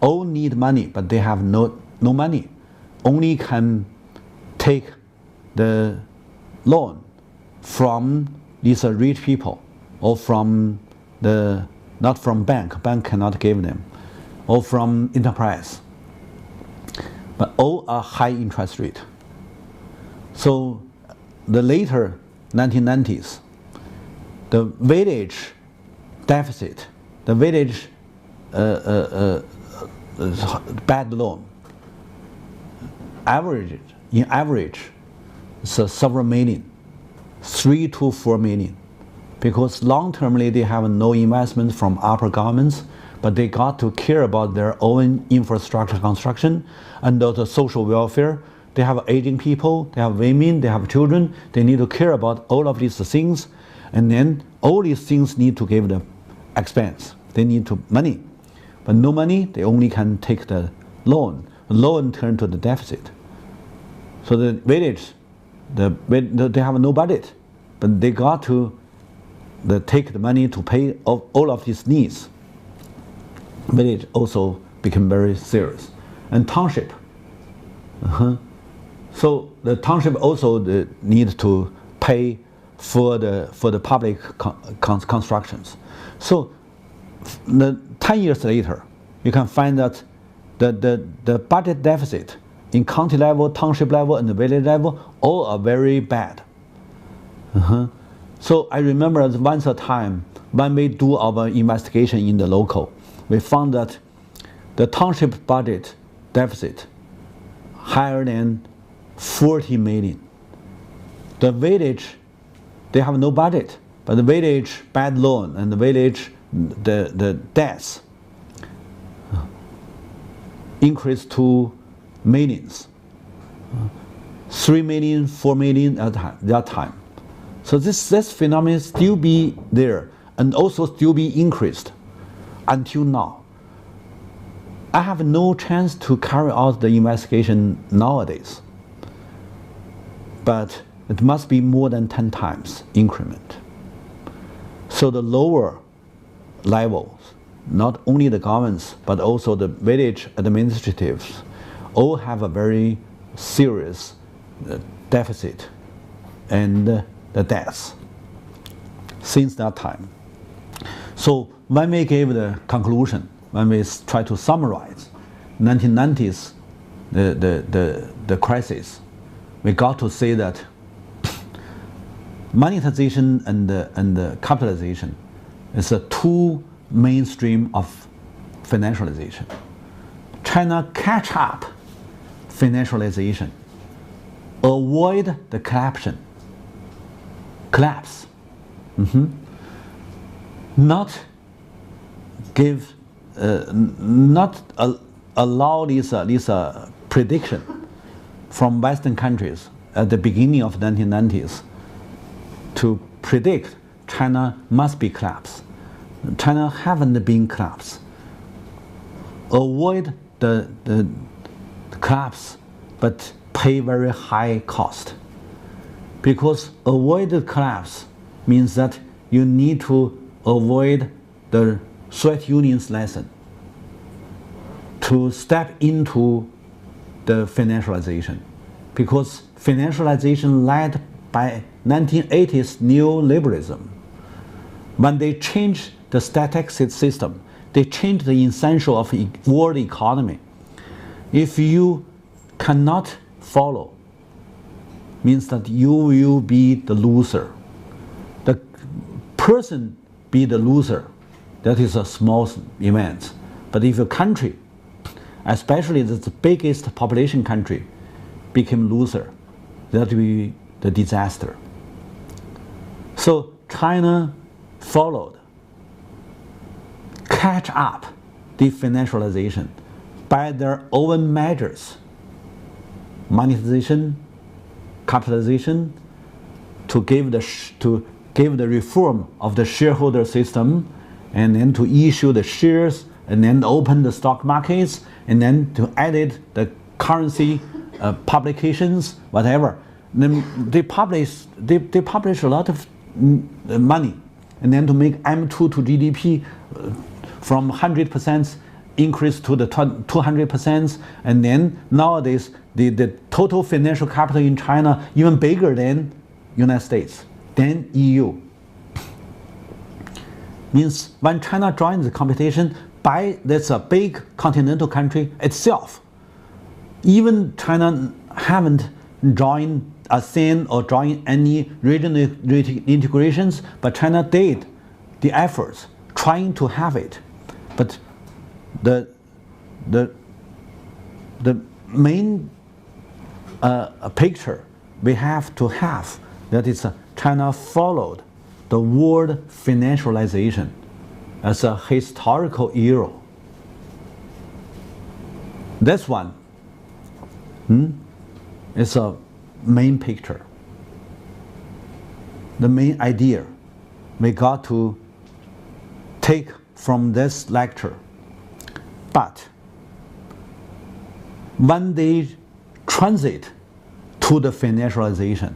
all need money, but they have no money. Only can take the loan from these rich people, or from not from bank cannot give them, or from enterprise. But all are high interest rate. So the later 1990s, the village deficit, the village bad loan, in average, it's several million, 3 to 4 million, because long-termly they have no investment from upper governments, but they got to care about their own infrastructure construction and the social welfare. They have aging people, they have women, they have children. They need to care about all of these things, and then all these things need to give the expense. They need to money, but no money. They only can take the loan. The loan turn to the deficit. So the village, they have no budget, but they got to take the money to pay all of these needs. Village also became very serious, and township. So the township also need to pay for the public constructions. So 10 years later, you can find that the budget deficit in county level, township level, and the village level all are very bad. So I remember once a time when we do our investigation in the local, we found that the township budget deficit higher than 40 million. The village, they have no budget, but the village bad loan and the village the debts increased to millions, 3 million, 4 million at that time. So this phenomenon still be there and also still be increased. until now. I have no chance to carry out the investigation nowadays, but it must be more than 10 times increment. So the lower levels, not only the governments, but also the village administratives, all have a very serious deficit and the debts since that time. So when we gave the conclusion, when we try to summarize 1990s, the crisis, we got to say that monetization and the capitalization is the two mainstream of financialization. China catch up financialization, avoid the collapse. Not give, not allow this prediction from Western countries at the beginning of the 1990s to predict China must be collapsed. China haven't been collapsed. Avoid the collapse, but pay very high cost. Because avoid the collapse means that you need to avoid the Soviet Union's lesson to step into the financialization. Because financialization led by 1980s neoliberalism. When they changed the statistics system, they changed the essential of world economy. If you cannot follow, means that you will be the loser. The person be the loser, that is a small event. But if a country, especially the biggest population country, became loser, that will be the disaster. So China followed, catch up the financialization by their own measures, monetization, capitalization, to give the reform of the shareholder system, and then to issue the shares, and then open the stock markets, and then to edit the currency publications, whatever. Then they publish a lot of money, and then to make M2 to GDP from 100% increase to the 200%, and then nowadays the total financial capital in China even bigger than United States, than EU. Means when China joins the competition by this big continental country itself, even China haven't joined ASEAN or joined any regional integrations, but China did the efforts trying to have it. But the main picture we have to have, that is China followed the world financialization as a historical era. This one is a main picture. The main idea we got to take from this lecture. But when they transit to the financialization,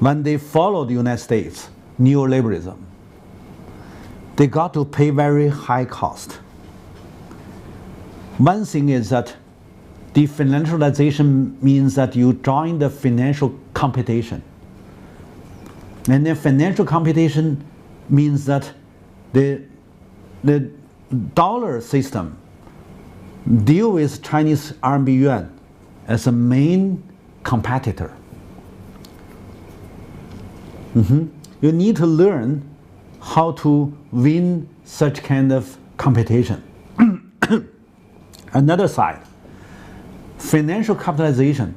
when they follow the United States neoliberalism, they got to pay very high cost. One thing is that the financialization means that you join the financial competition. And then financial competition means that the dollar system deal with Chinese RMB yuan as a main competitor. You need to learn how to win such kind of competition. Another side, financial capitalization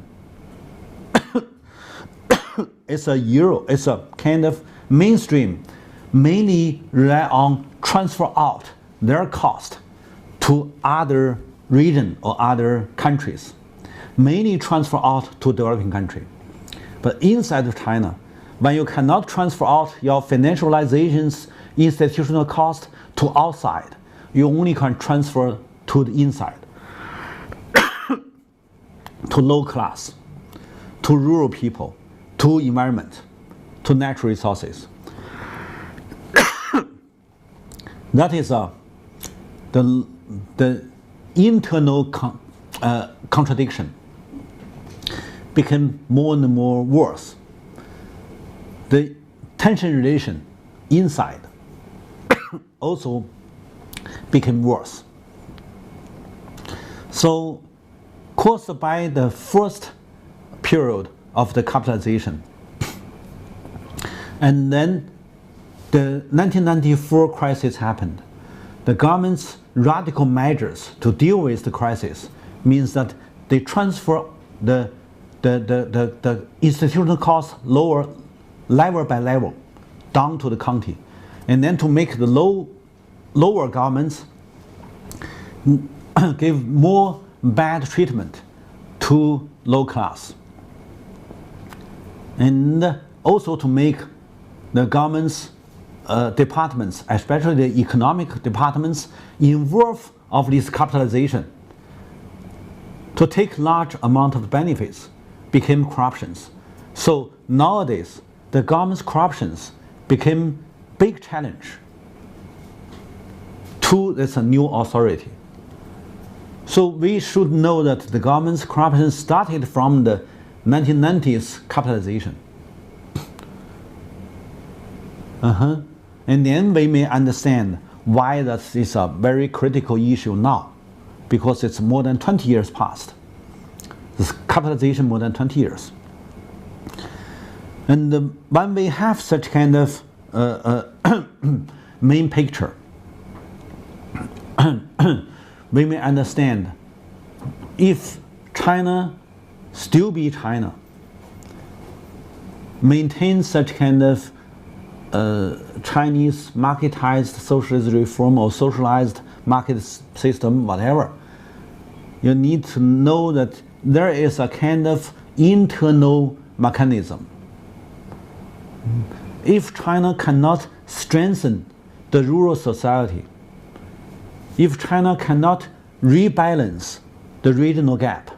is a kind of mainstream, mainly rely on transfer out their cost to other region or other countries, mainly transfer out to developing country. But inside of China, when you cannot transfer out your financializations institutional cost to outside. You only can transfer to the inside, to low class, to rural people, to environment, to natural resources. That is the internal contradiction became more and more worse. The tension relation inside also became worse. So, caused by the first period of the capitalization, and then the 1994 crisis happened. The government's radical measures to deal with the crisis means that they transfer the institutional costs lower, level by level, down to the county, and then to make the lower governments give more bad treatment to low class, and also to make the government's departments, especially the economic departments, involved of this capitalization to take large amount of benefits became corruptions. So nowadays, the government's corruptions became big challenge to this new authority. So we should know that the government's corruption started from the 1990s capitalization. And then we may understand why that is a very critical issue now, because it's more than 20 years past. This capitalization more than 20 years. And when we have such kind of main picture, we may understand if China still be China, maintain such kind of Chinese marketized socialist reform or socialized market system, whatever, you need to know that there is a kind of internal mechanism. If China cannot strengthen the rural society, if China cannot rebalance the regional gap,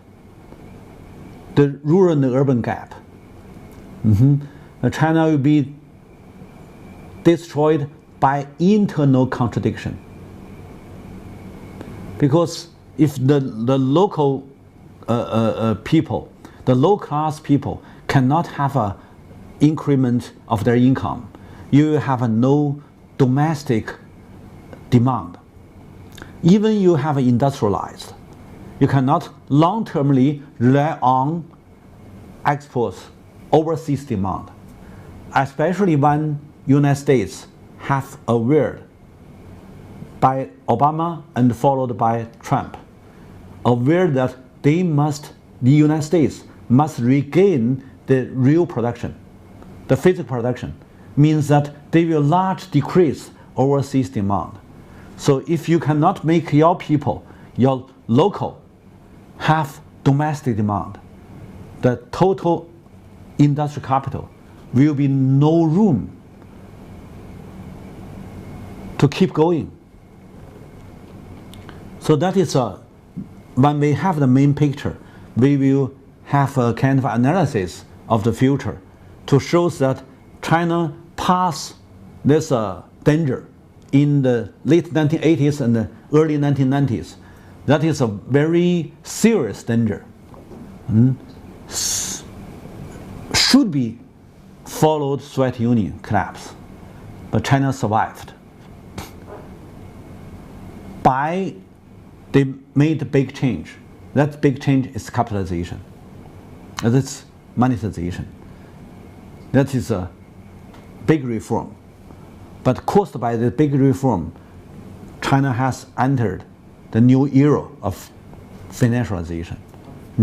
the rural and the urban gap, China will be destroyed by internal contradiction. Because if the local people, the low class people cannot have an increment of their income, you have no domestic demand. Even you have industrialized, you cannot long-termly rely on exports, overseas demand, especially when United States have aware by Obama and followed by Trump, aware that the United States must regain the real production. The physical production means that they will largely decrease overseas demand. So if you cannot make your people, your local, have domestic demand, the total industrial capital will be no room to keep going. So that is when we have the main picture, we will have a kind of analysis of the future to show that China passed this danger in the late 1980s and the early 1990s. That is a very serious danger. Should be followed Soviet Union collapse, but China survived. They made a big change. That big change is capitalization. That's monetization. That is a big reform. But caused by the big reform, China has entered the new era of financialization,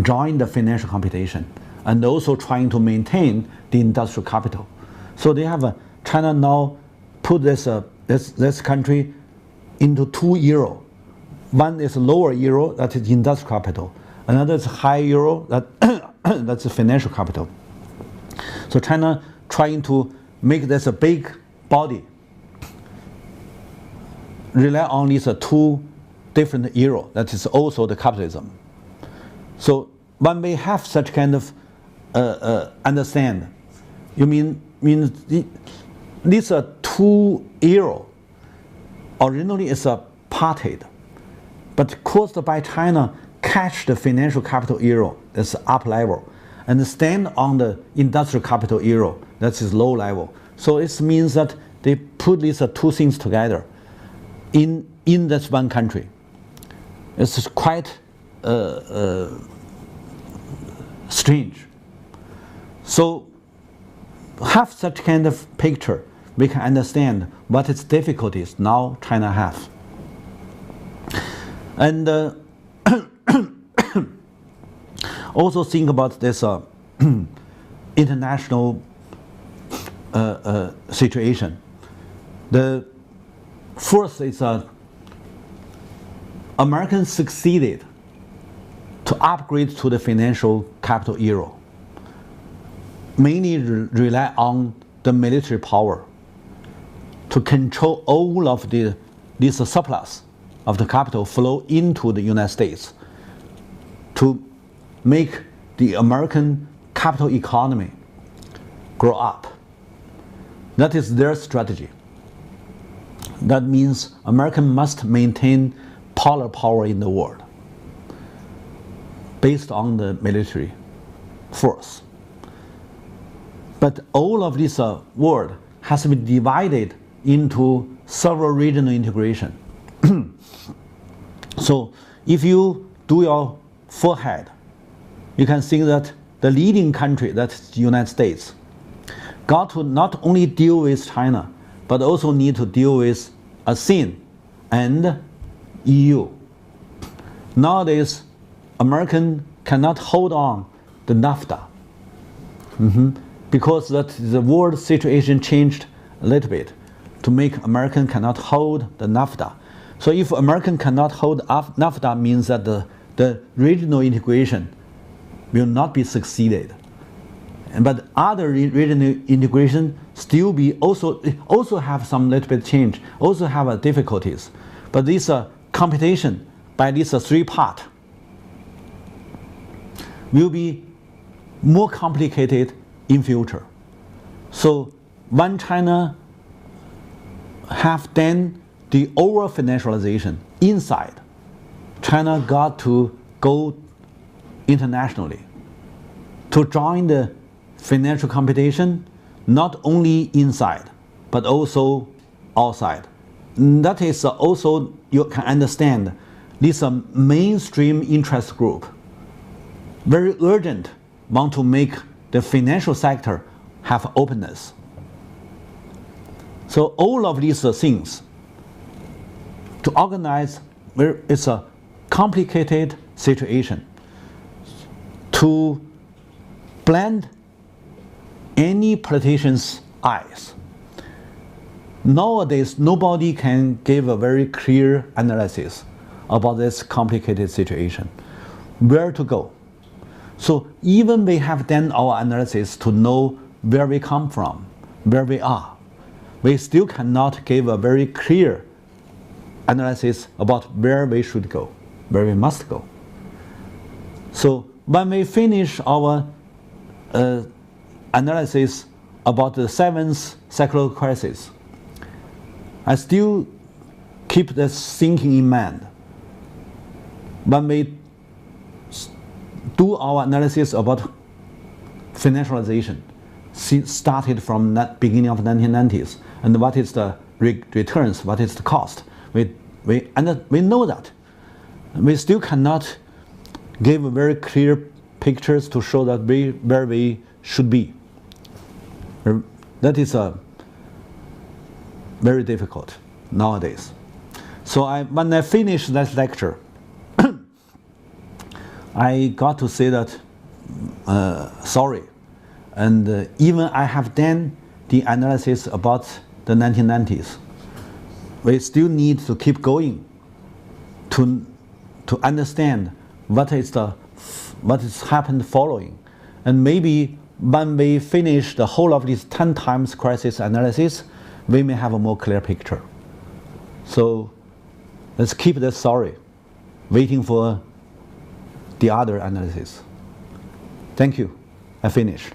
joined the financial competition, and also trying to maintain the industrial capital. So they have China now put this country into two eras. One is lower euro, that is industrial capital. Another is high euro, that's the financial capital. So China trying to make this a big body rely on these two different era. That is also the capitalism. So when we have such kind of understand, you mean these are two era. Originally it's apartheid, but caused by China catch the financial capital era, that's up level, and stand on the industrial capital era, that is low level. So it means that they put these two things together in this one country. It's quite strange. So have such kind of picture, we can understand what its difficulties now China have. And also think about this international situation. The first is Americans succeeded to upgrade to the financial capital era, mainly rely on the military power to control all of this surplus of the capital flow into the United States to make the American capital economy grow up. That is their strategy. That means America must maintain power in the world based on the military force. But all of this world has been divided into several regional integration. So if you do your forehead, you can think that the leading country, that's the United States, got to not only deal with China, but also need to deal with ASEAN and EU. Nowadays, American cannot hold on the NAFTA because that the world situation changed a little bit to make American cannot hold the NAFTA. So if American cannot hold NAFTA, means that the regional integration will not be succeeded. But other regional integration still be also have some little bit change, also have difficulties. But this competition by this three part will be more complicated in future. So when China have done the over financialization inside, China got to go internationally to join the financial competition, not only inside but also outside. That is also, you can understand, this mainstream interest group very urgent want to make the financial sector have openness. So all of these things to organize, it's a complicated situation. To blend any politician's eyes. Nowadays, nobody can give a very clear analysis about this complicated situation. Where to go? So even we have done our analysis to know where we come from, where we are, we still cannot give a very clear analysis about where we should go, where we must go. So when we finish our analysis about the seventh secular crisis, I still keep this thinking in mind. When we do our analysis about financialization, started from that beginning of the 1990s, and what is the returns, what is the cost, we know that. We still cannot give very clear pictures to show that where we should be. That is very difficult nowadays. So when I finished that lecture, I got to say that sorry, and even I have done the analysis about the 1990s. We still need to keep going to understand what is happened following, and maybe when we finish the whole of this 10 times crisis analysis, we may have a more clear picture. So Let's keep that story, waiting for the other analysis. Thank you. I finished.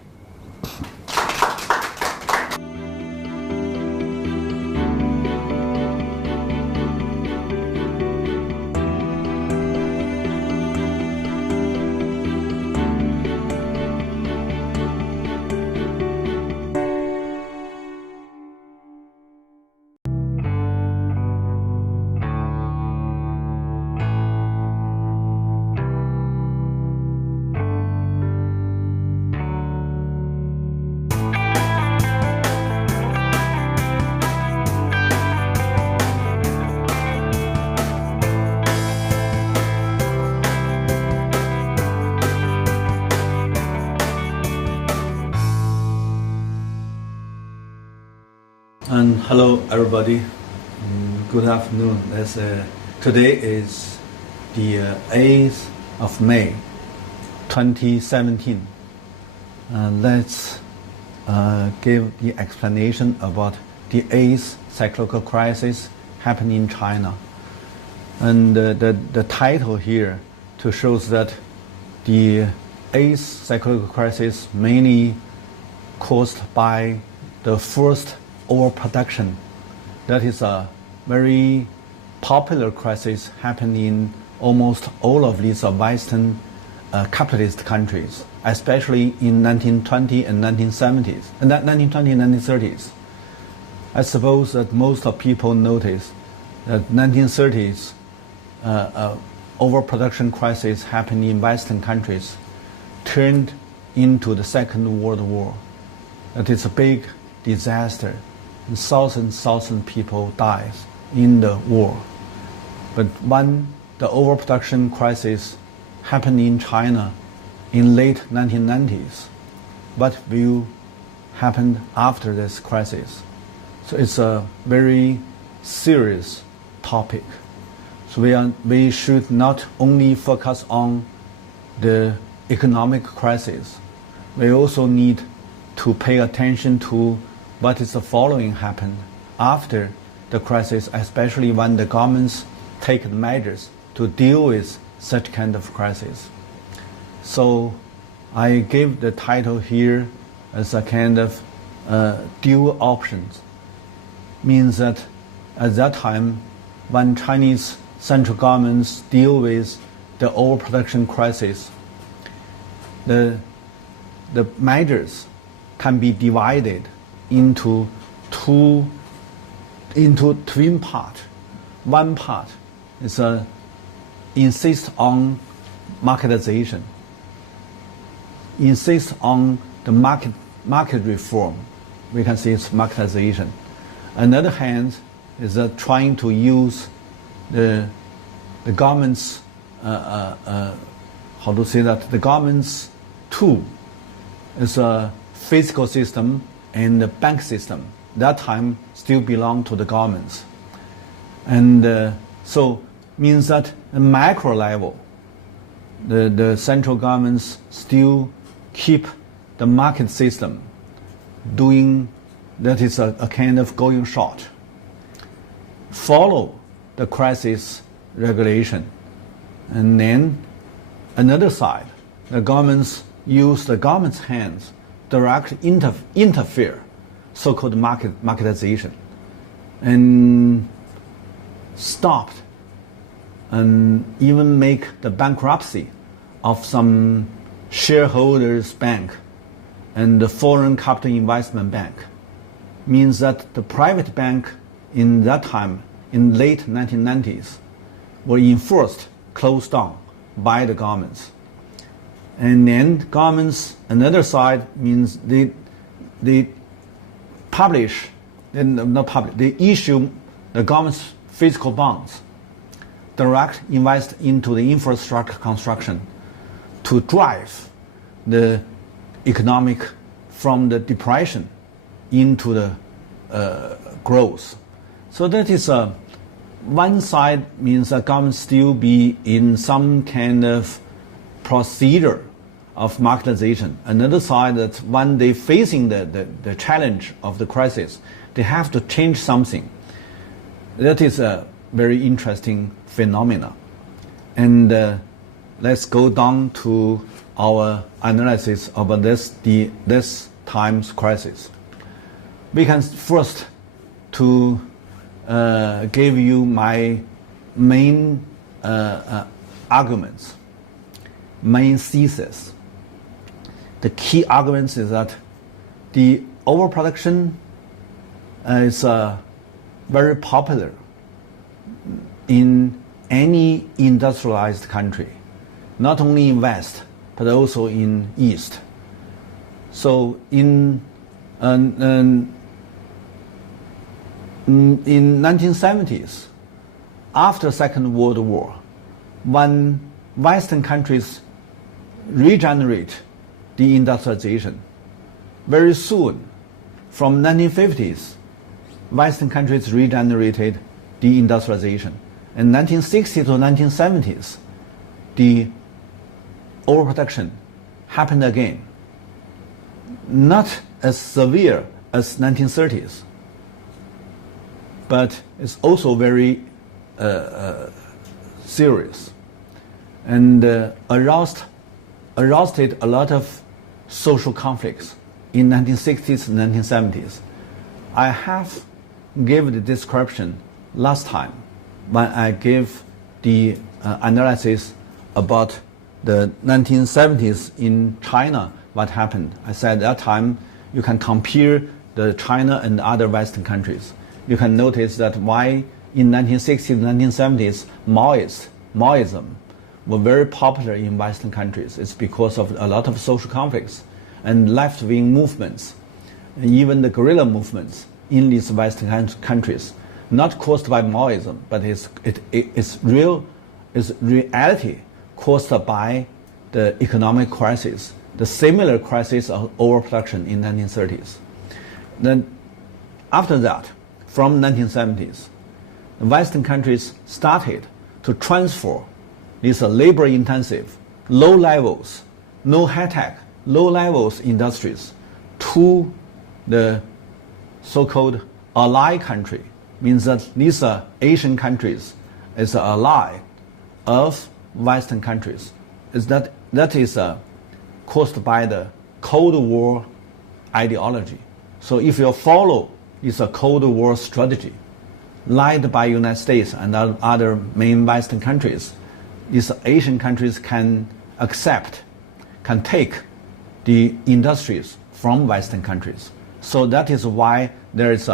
And hello, everybody. Good afternoon. Today is the 8th of May, 2017. Let's give the explanation about the 8th cyclical crisis happening in China. And the title here to shows that the 8th cyclical crisis mainly caused by the first overproduction. That is a very popular crisis happening in almost all of these Western capitalist countries, especially in 1920 and 1970s, and 1920 and 1930s. I suppose that most of people notice that 1930s overproduction crisis happening in Western countries turned into the Second World War. That is a big disaster. Thousands people died in the war. But when the overproduction crisis happened in China in late 1990s, what will happen after this crisis? So it's a very serious topic. So we should not only focus on the economic crisis, we also need to pay attention to what is the following happened after the crisis, especially when the governments take measures to deal with such kind of crisis. So I gave the title here as a kind of dual options. Means that at that time, when Chinese central governments deal with the overproduction crisis, the measures can be divided into twin part. One part is insist on marketization, insist on the market reform. We can say it's marketization. Another hand is trying to use the government's the government's tool is a fiscal system and the bank system. That time still belong to the governments. And so means that at macro level, the central governments still keep the market system doing, that is a kind of going short. Follow the crisis regulation. And then another side, the governments use the government's hands direct interfere, so-called marketization, and stopped and even make the bankruptcy of some shareholders bank and the foreign capital investment bank. Means that the private bank in that time, in late 1990s, were enforced, closed down by the governments. And then governments, another side means they publish, they issue the government's physical bonds, direct invest into the infrastructure construction to drive the economic from the depression into the growth. So that is one side means the government still be in some kind of procedure of marketization. Another side that when they facing the challenge of the crisis, they have to change something. That is very interesting phenomena. And let's go down to our analysis of this time's crisis. We can first to give you my main arguments, main thesis. The key arguments is that the overproduction is very popular in any industrialized country, not only in West, but also in East. So in 1970s, after Second World War, when Western countries regenerate the industrialization, very soon, from 1950s, Western countries regenerated the industrialization. In 1960s to 1970s, the overproduction happened again. Not as severe as 1930s, but it's also very serious, and aroused a lot of social conflicts in 1960s and 1970s. I have given the description last time when I gave the analysis about the 1970s in China, what happened. I said at that time you can compare the China and other Western countries. You can notice that why in 1960s and 1970s Maoism were very popular in Western countries. It's because of a lot of social conflicts and left-wing movements, and even the guerrilla movements in these Western countries, not caused by Maoism, but it's reality caused by the economic crisis, the similar crisis of overproduction in 1930s. Then after that, from 1970s, the Western countries started to transfer these labor-intensive, low levels, no high-tech, low levels industries to the so-called ally country. Means that these Asian countries is an ally of Western countries. That is caused by the Cold War ideology. So if you follow this Cold War strategy, led by United States and other main Western countries, these Asian countries can take the industries from Western countries. So that is why there is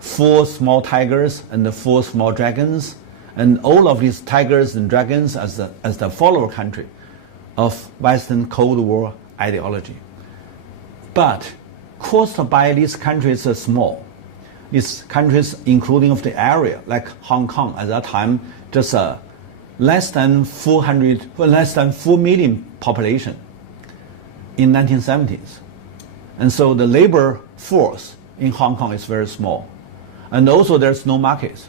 4 small tigers and 4 small dragons, and all of these tigers and dragons as the follower country of Western Cold War ideology. But caused by these countries are small. These countries, including of the area, like Hong Kong at that time, just less than 4 million population in 1970s. And so the labor force in Hong Kong is very small. And also there's no markets.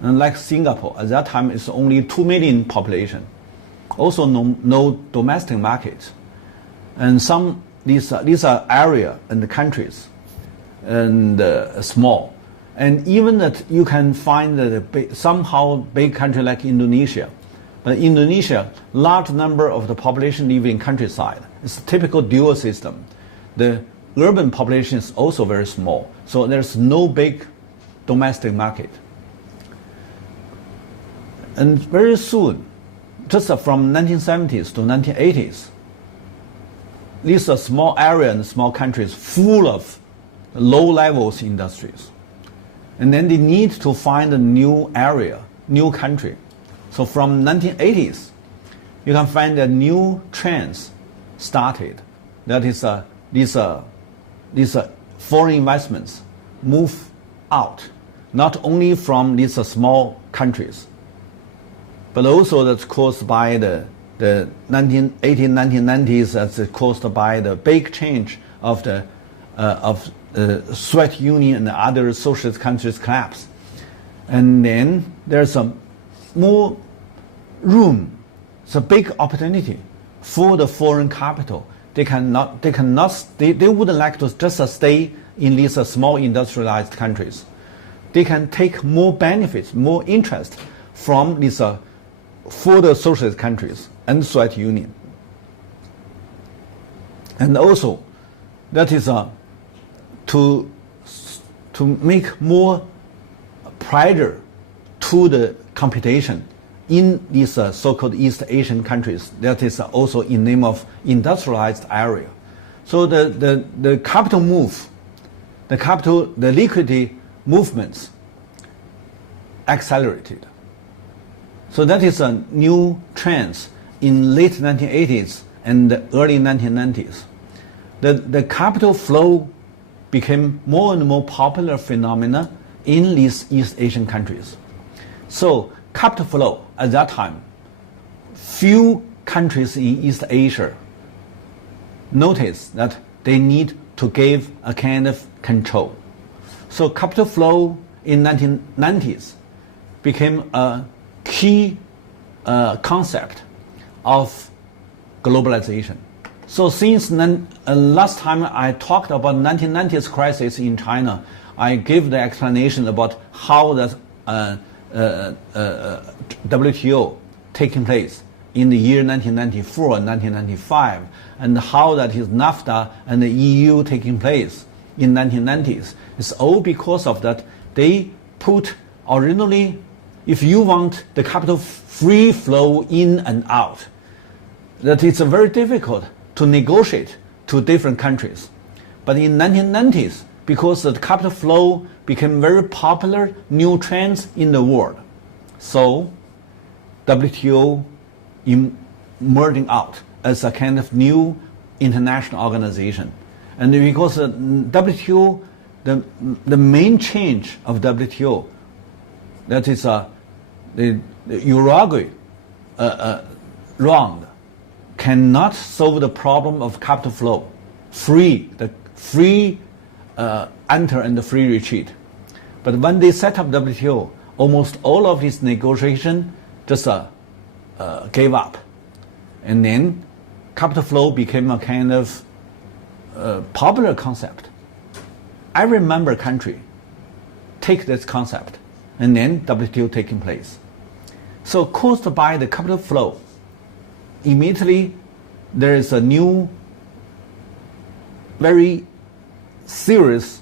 And like Singapore, at that time it's only 2 million population. Also no domestic market. And these are area and the countries and small. And even that you can find that somehow big country like Indonesia. But Indonesia, large number of the population live in countryside. It's a typical dual system. The urban population is also very small. So there's no big domestic market. And very soon, just from 1970s to 1980s, these are small area and small countries full of low levels industries. And then they need to find a new area, new country. So from 1980s, you can find that new trends started. That is, these foreign investments move out, not only from these small countries, but also that's caused by the 1990s, that's caused by the big change of the Soviet Union and other socialist countries collapse. And then there's a more room, it's a big opportunity for the foreign capital. They wouldn't like to just stay in these small industrialized countries. they can take more benefits, more interest from these further socialist countries and Soviet Union. And also, that is to make more pressure to the competition in these so-called East Asian countries. That is also in name of industrialized area. So the capital move, the liquidity movements accelerated. So that is a new trend in late 1980s and early 1990s. The capital flow became more and more popular phenomena in these East Asian countries. So capital flow at that time, few countries in East Asia noticed that they need to give a kind of control. So capital flow in 1990s became a key concept of globalization. So since last time I talked about 1990s crisis in China, I gave the explanation about how the WTO taking place in the year 1994 and 1995, and how that is NAFTA and the EU taking place in 1990s. It's all because of that they put originally, if you want the capital free flow in and out, that it's very difficult to negotiate to different countries. But in 1990s, because the capital flow became very popular, new trends in the world. So WTO emerging out as a kind of new international organization. And because WTO, the main change of WTO, that is the Uruguay round, cannot solve the problem of capital flow, the free enter and the free retreat. But when they set up WTO, almost all of this negotiation just gave up. And then capital flow became a kind of popular concept. I remember a country take this concept and then WTO taking place. So caused by the capital flow, immediately there is a new, very serious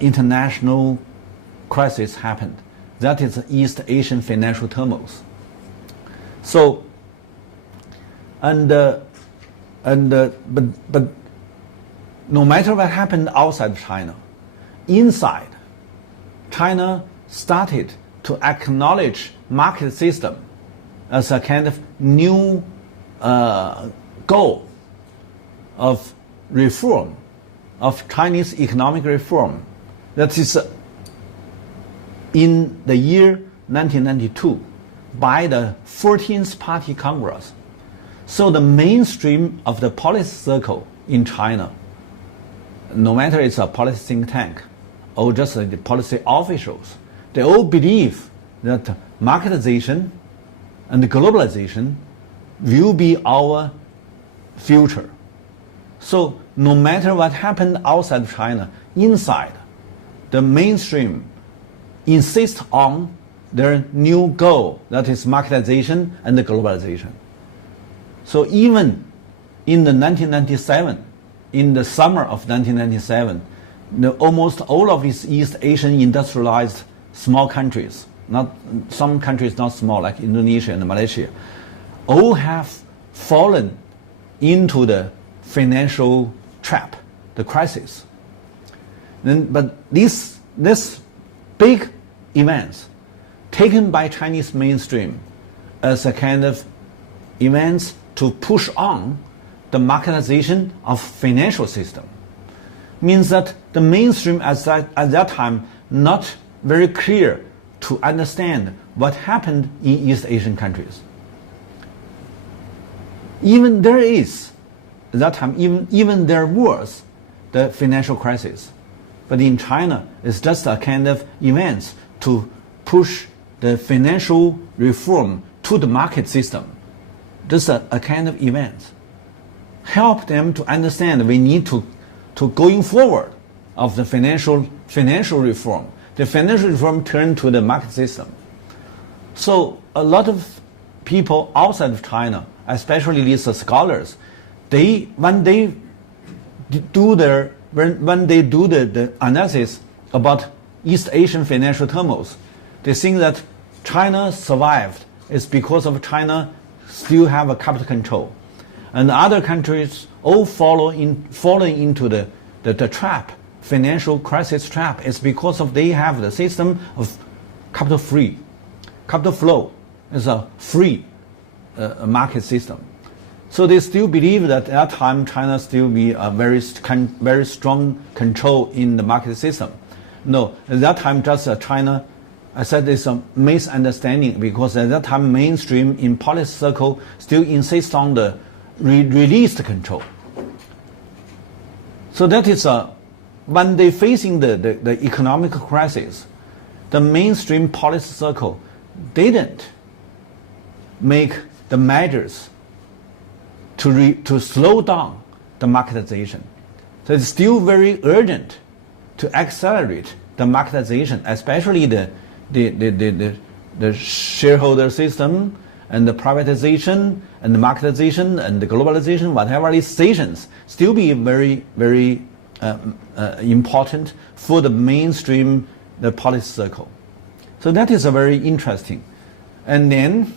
international crisis happened. That is East Asian financial turmoil. So, but no matter what happened outside China, inside, China started to acknowledge market system as a kind of new goal of reform, of Chinese economic reform. That is in the year 1992 by the 14th Party Congress. So the mainstream of the policy circle in China, no matter it's a policy think tank or just the policy officials, they all believe that marketization and globalization will be our future. So no matter what happened outside China, inside, the mainstream insists on their new goal, that is marketization and the globalization. So even in the 1997, in the summer of 1997, almost all of these East Asian industrialized small countries, not some countries not small like Indonesia and Malaysia, all have fallen into the financial trap, the crisis. But these big events taken by Chinese mainstream as a kind of events to push on the marketization of financial system means that the mainstream at that time not very clear to understand what happened in East Asian countries. Even there is, at that time, even there was the financial crisis. But in China, it's just a kind of events to push the financial reform to the market system. Just a kind of event. Help them to understand we need to going forward of the financial reform. the financial reform turned to the market system. So a lot of people outside of China, especially these scholars, when they do the analysis about East Asian financial turmoils, they think that China survived is because of China still have a capital control, and other countries all falling into the trap, financial crisis trap, is because of they have the system of capital flow is a free market system. So they still believe that at that time China still be a very strong control in the market system. No, at that time just China, I said it's a misunderstanding, because at that time mainstream in policy circle still insist on the released control. So that is when they facing the economic crisis, the mainstream policy circle didn't make the measures to slow down the marketization. So it's still very urgent to accelerate the marketization, especially the shareholder system and the privatization and the marketization and the globalization, whatever these stations, still be very, very important for the mainstream the policy circle. So that is a very interesting. And then,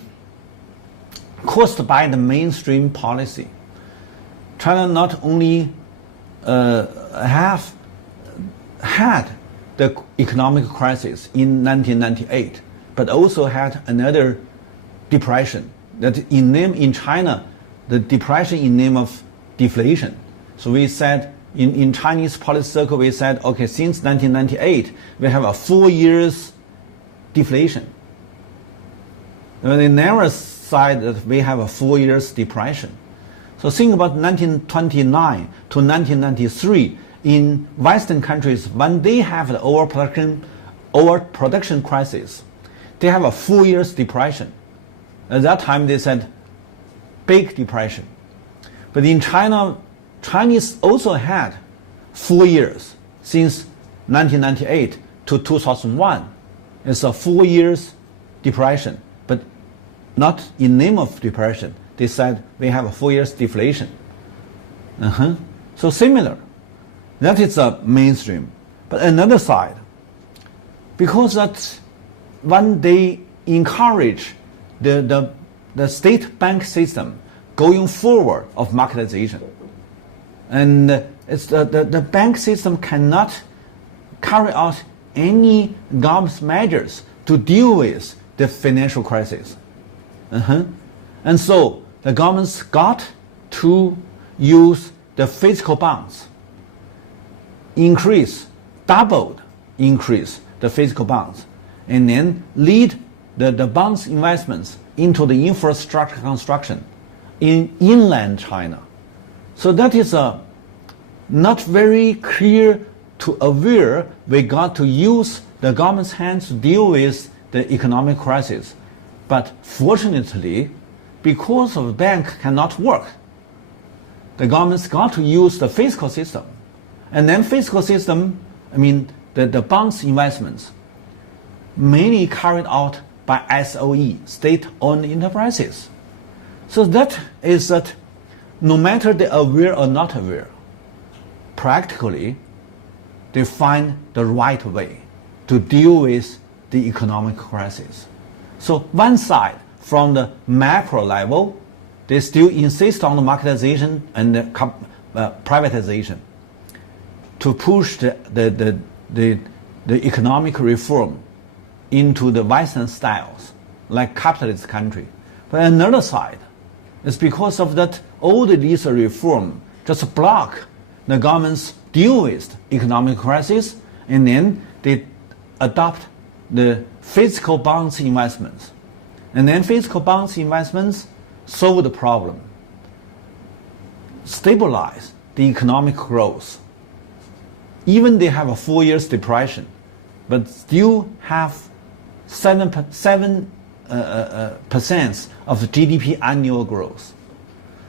caused by the mainstream policy, China not only have had the economic crisis in 1998, but also had another depression that in China, the depression in name of deflation. So we said in Chinese policy circle, we said, okay, since 1998, we have a 4 years deflation. They never said that we have a 4 years depression. So think about 1929 to 1993 in Western countries, when they have the overproduction crisis, they have a 4 years depression. At that time they said big depression. But in China, Chinese also had 4 years since 1998 to 2001. It's a 4 years depression, but not in name of depression. They said we have a 4 years deflation. So similar. That is a mainstream. But another side, because that when they encourage the state bank system going forward of marketization, and it's the bank system cannot carry out any government measures to deal with the financial crisis. And so the government's got to use the physical bonds, doubled increase the physical bonds, and then lead the bonds investments into the infrastructure construction in inland China. So that is not very clear to aware we got to use the government's hands to deal with the economic crisis. But fortunately, because of the bank cannot work, the government's got to use the fiscal system. And then fiscal system, the bonds investments, mainly carried out by SOE, state-owned enterprises. So that is that no matter they are aware or not aware, practically they find the right way to deal with the economic crisis. So one side, from the macro level, they still insist on the marketization and the privatization to push the economic reform into the Western styles, like capitalist country. But another side is because of that all these reform just block the government's deal with economic crisis, and then they adopt the fiscal bonds investments. And then fiscal bonds investments solve the problem, stabilize the economic growth. Even they have a 4 years depression, but still have 7% of GDP annual growth.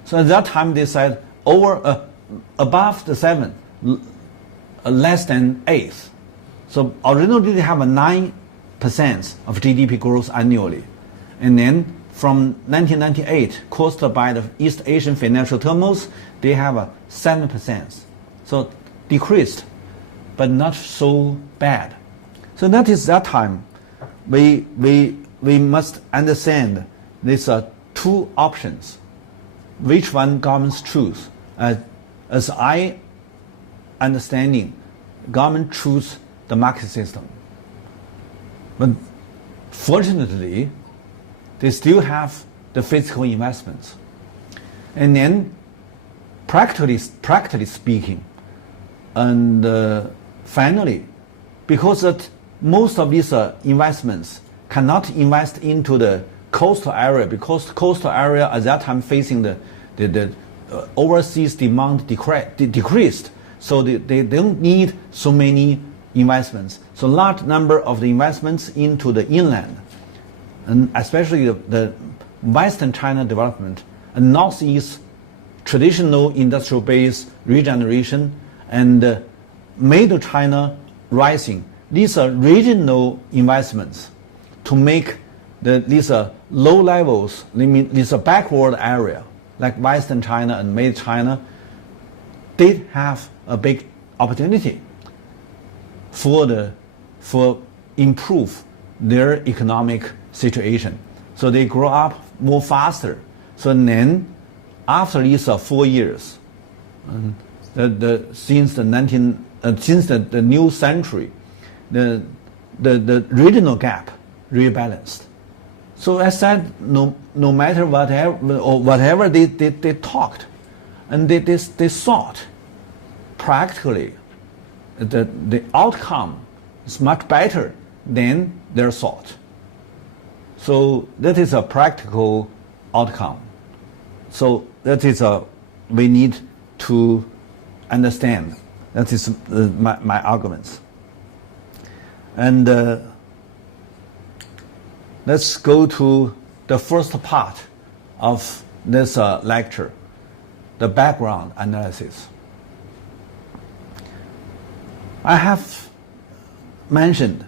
So at that time they said above the 7, less than 8. So originally they have a 9% of GDP growth annually. And then from 1998, caused by the East Asian financial turmoils, they have a 7%. So decreased, but not so bad. So that is that time. We must understand these are two options. Which one governments choose? As I understanding, government choose the market system. But fortunately, they still have the physical investments. And then, practically speaking, and finally, because that most of these investments cannot invest into the coastal area, because coastal area at that time facing the overseas demand decreased, so they don't need so many investments. So large number of the investments into the inland, and especially the Western China development and Northeast traditional industrial base regeneration and Middle China rising. These are regional investments to make these low levels, these backward area like Western China and Middle China, did have a big opportunity for improve their economic situation. So they grow up more faster. So then, after these 4 years, since the new century, the regional gap rebalanced. So I said, no matter whatever they talked, and they thought, practically, the outcome is much better than their thought. So that is a practical outcome. So that is we need to understand. That is my arguments. And let's go to the first part of this lecture, the background analysis. I have mentioned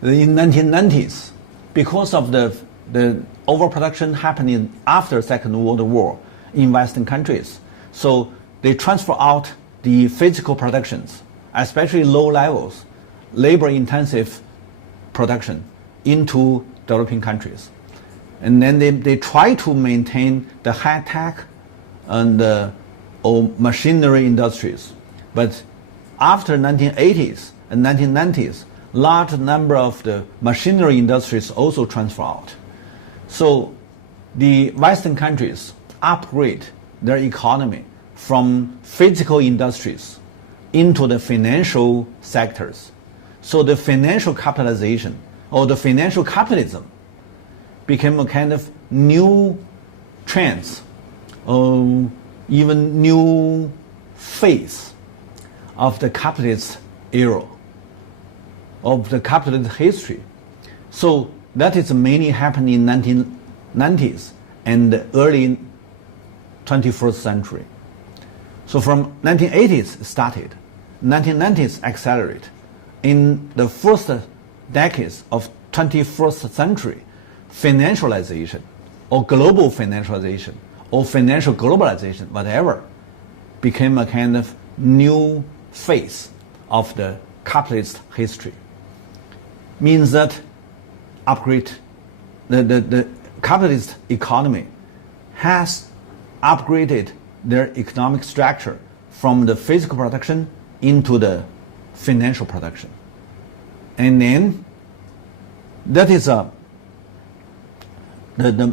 that in 1990s, because of the overproduction happening after Second World War in Western countries, so they transfer out the physical productions, especially low levels, labor-intensive production, into developing countries. And then they try to maintain the high-tech and or machinery industries. But after 1980s and 1990s, large number of the machinery industries also transfer out. So the Western countries upgrade their economy from physical industries into the financial sectors. So the financial capitalization or the financial capitalism became a kind of new trends, even new phase of the capitalist era, of the capitalist history. So that is mainly happening in 1990s and the early 21st century. So from 1980s started, 1990s accelerate. In the first decades of 21st century, financialization or global financialization or financial globalization, whatever, became a kind of new phase of the capitalist history. Means that the capitalist economy has upgraded their economic structure from the physical production into the financial production. And then that is the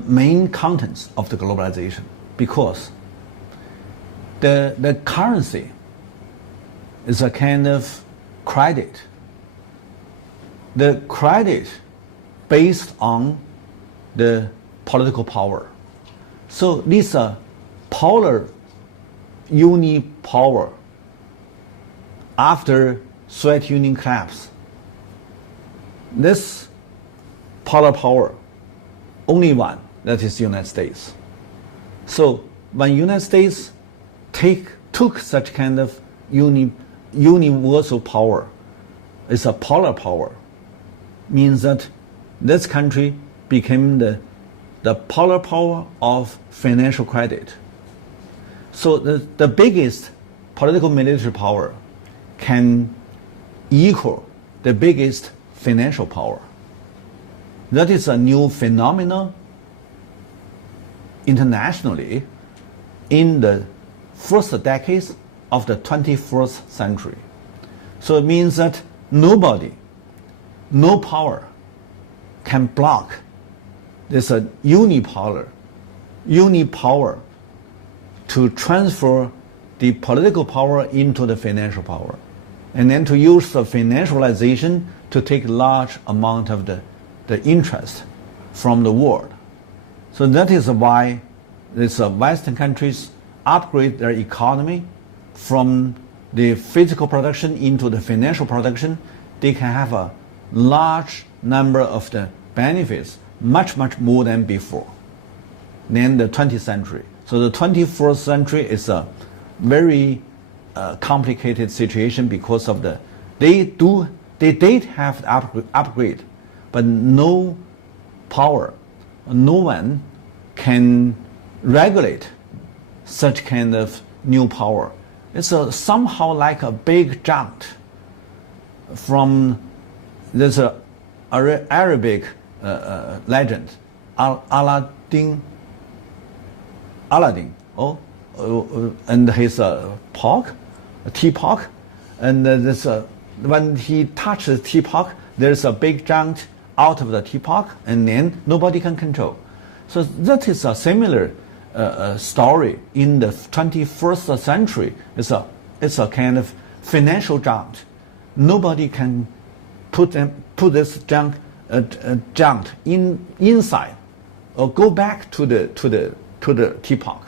main contents of the globalization, because the currency is a kind of credit. The credit based on the political power. So this polar unipower after Soviet Union collapse, this polar power, only one, that is United States. So when United States took such kind of universal power, is a polar power. Means that this country became the polar power of financial credit. So the biggest political military power can equal the biggest financial power. That is a new phenomenon internationally in the first decades of the 21st century. So it means that nobody, no power can block this unipower to transfer the political power into the financial power, and then to use the financialization to take large amount of the interest from the world. So that is why these Western countries upgrade their economy from the physical production into the financial production. They can have a large number of the benefits, much more than before, than the 20th century. So the 21st century is a very complicated situation because of they did have the upgrade, but no power, no one can regulate such kind of new power. It's somehow like a big giant from this Arabic legend, Aladdin, and his teapot, and when he touches the teapot, there's a big giant out of the teapot, and then nobody can control. So that is a similar story in the 21st century. It's a kind of financial giant. Nobody can put this giant inside or go back to the teapot.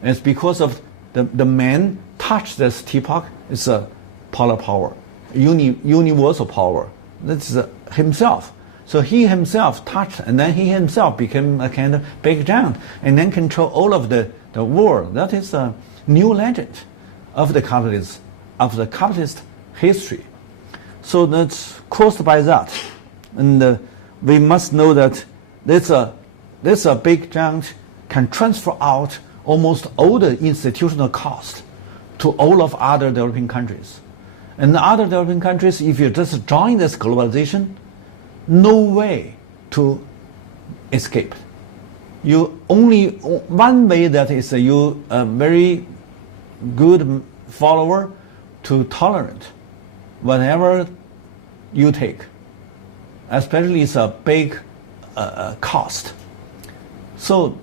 And it's because of the man touched this teapot. It's a polar power, universal power. That's himself. So he himself touched, and then he himself became a kind of big giant, and then control all of the world. That is a new legend of the capitalist history. So that's caused by that, and we must know that this big giant can transfer out almost all the institutional cost to all of other developing countries. And the other developing countries, if you just join this globalization, no way to escape. You only one way, that is you a very good follower to tolerate whatever you take, especially it's a big cost. So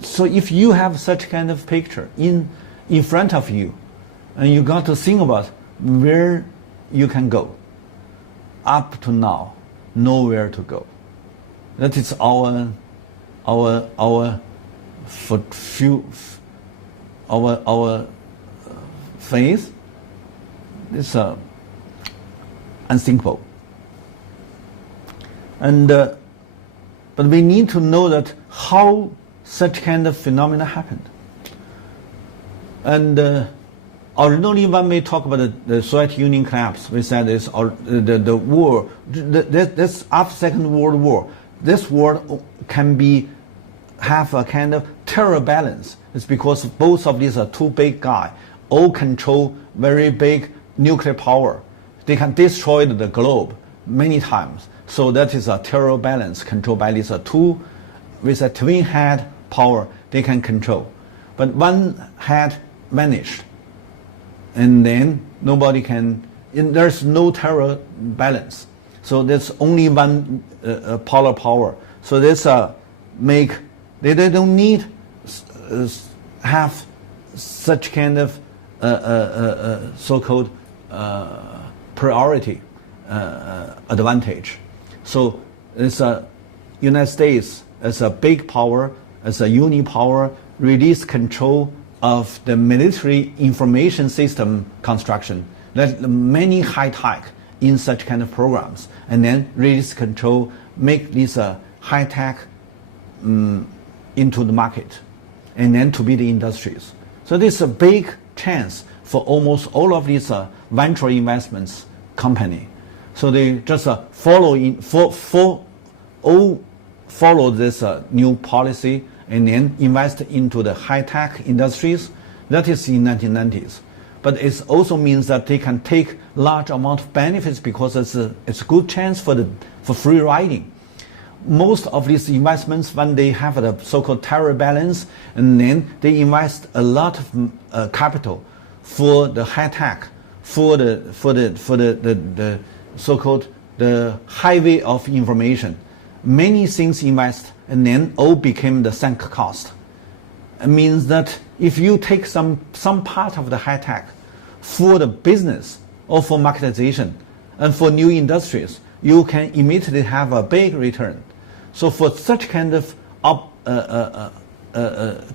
so if you have such kind of picture in front of you, and you got to think about where you can go. Up to now, nowhere to go. That is our faith. It's unthinkable. And but we need to know that how such kind of phenomena happened. And originally, when we talk about the Soviet Union collapse, we said this, the war, this after Second World War, this world can have a kind of terror balance. It's because both of these are two big guys, all control very big nuclear power. They can destroy the globe many times. So that is a terror balance controlled by these two, with a twin head power they can control. But one head vanished, and then nobody can, there's no terror balance. So there's only one polar power. So this they don't need have such kind of so-called priority advantage. So it's United States as a big power, as a unipower, release control of the military information system construction. There's many high-tech in such kind of programs, and then release control, make this high-tech into the market, and then to be the industries. So this is a big chance for almost all of these venture investments company. So they just follow this new policy and then invest into the high-tech industries. That is in 1990s. But it also means that they can take large amount of benefits because it's a good chance for free riding. Most of these investments, when they have the so-called terror balance, and then they invest a lot of capital for the high tech, for the so-called the highway of information. Many things invest, and then all became the sunk cost. It means that if you take some part of the high tech for the business or for marketization and for new industries, you can immediately have a big return. So for such kind of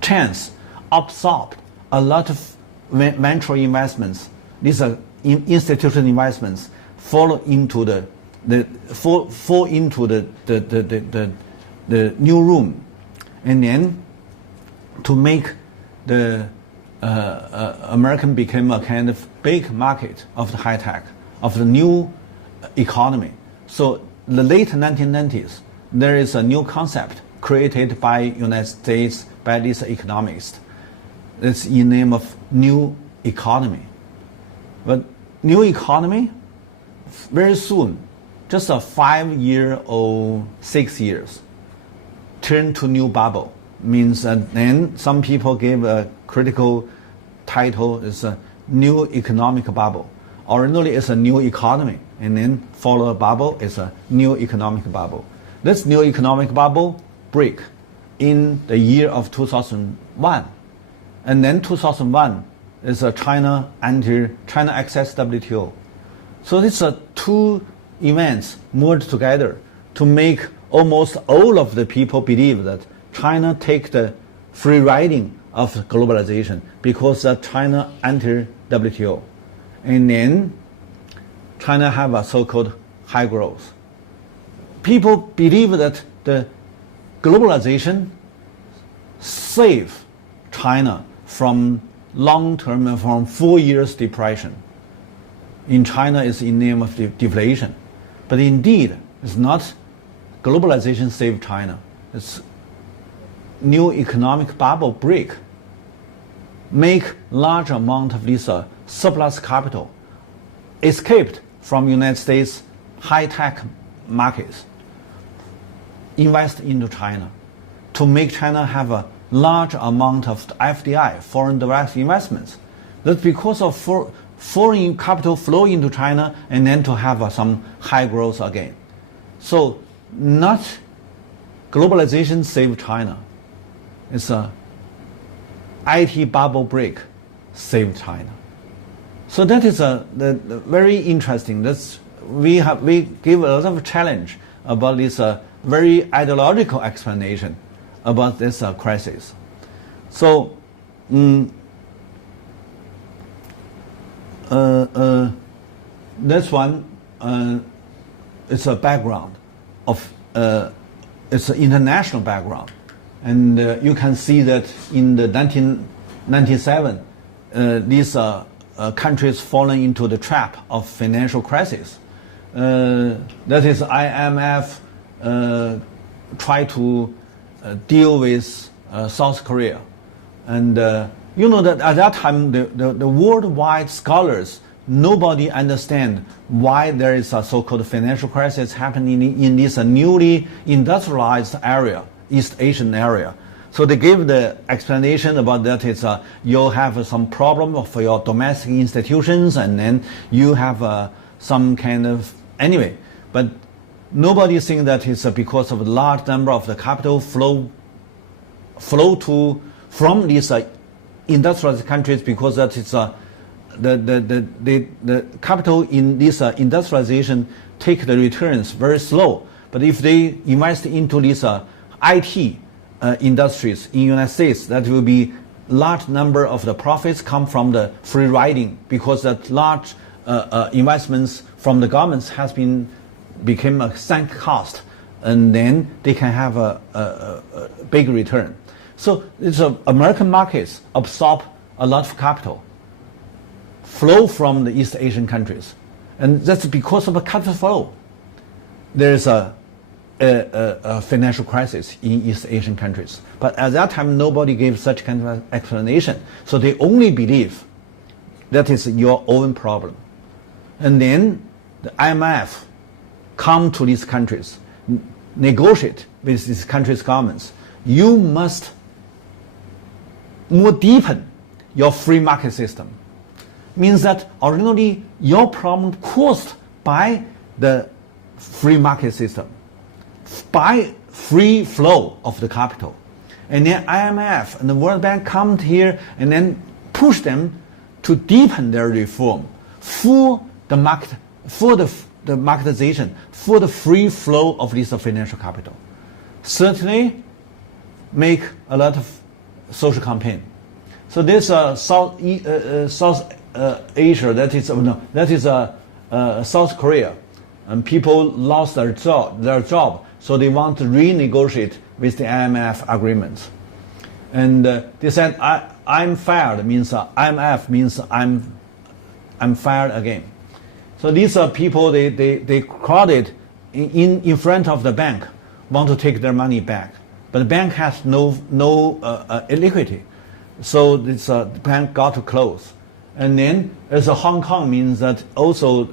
chance, absorb a lot of venture investments. These are institutional investments fall into the new room, and then to make the American became a kind of big market of the high tech, of the new economy. So the late 1990s, there is a new concept created by United States by this economist. It's in name of new economy. But new economy, very soon, just a 5 year or 6 years, turn to new bubble. Means that then some people gave a critical title is a new economic bubble. Originally it's a new economy, and then follow a bubble is a new economic bubble. This new economic bubble break in the year of 2001, and then 2001 is a China access WTO. So these are two events merged together to make almost all of the people believe that China take the free riding of globalization because China entered WTO, and then China have a so-called high growth. People believe that the globalization save China from long-term and from 4 years depression. In China, it's in name of deflation, but indeed, it's not globalization saved China. It's new economic bubble break, make large amount of this surplus capital escaped from United States high-tech markets, invest into China to make China have a large amount of FDI, foreign direct investments. That's because of foreign capital flow into China and then to have some high growth again. So not globalization saved China. It's a IT bubble break saved China. So that is the very interesting. We give a lot of challenge about this very ideological explanation about this crisis. So this one it's a background of it's an international background. And you can see that in the 1997, these countries fallen into the trap of financial crisis. That is, IMF try to deal with South Korea. And you know that at that time, the worldwide scholars, nobody understand why there is a so-called financial crisis happening in this newly industrialized area, East Asian area. So they give the explanation about that it's you'll have some problem for your domestic institutions, and then you have some kind of anyway. But nobody think that it's because of a large number of the capital flow from these industrialized countries, because that it's the capital in this industrialization take the returns very slow. But if they invest into these IT industries in United States, that will be large number of the profits come from the free riding, because that large investments from the governments became a sunk cost, and then they can have a big return. So it's American markets absorb a lot of capital, flow from the East Asian countries. And that's because of a capital flow. There's a financial crisis in East Asian countries. But at that time, nobody gave such kind of explanation. So they only believe that is your own problem. And then the IMF come to these countries, negotiate with these countries' governments. You must more deepen your free market system. Means that originally your problem caused by the free market system, by free flow of the capital. And then IMF and the World Bank come here and then push them to deepen their reform for the market, for the marketization, for the free flow of this financial capital. Certainly make a lot of social campaign. So this South Asia, that is South Korea, and people lost their job, so they want to renegotiate with the IMF agreements. And they said, I'm fired, means IMF means I'm fired again. So these are people, they crowded in front of the bank, want to take their money back. But the bank has no liquidity. So this bank got to close. And then as Hong Kong means that also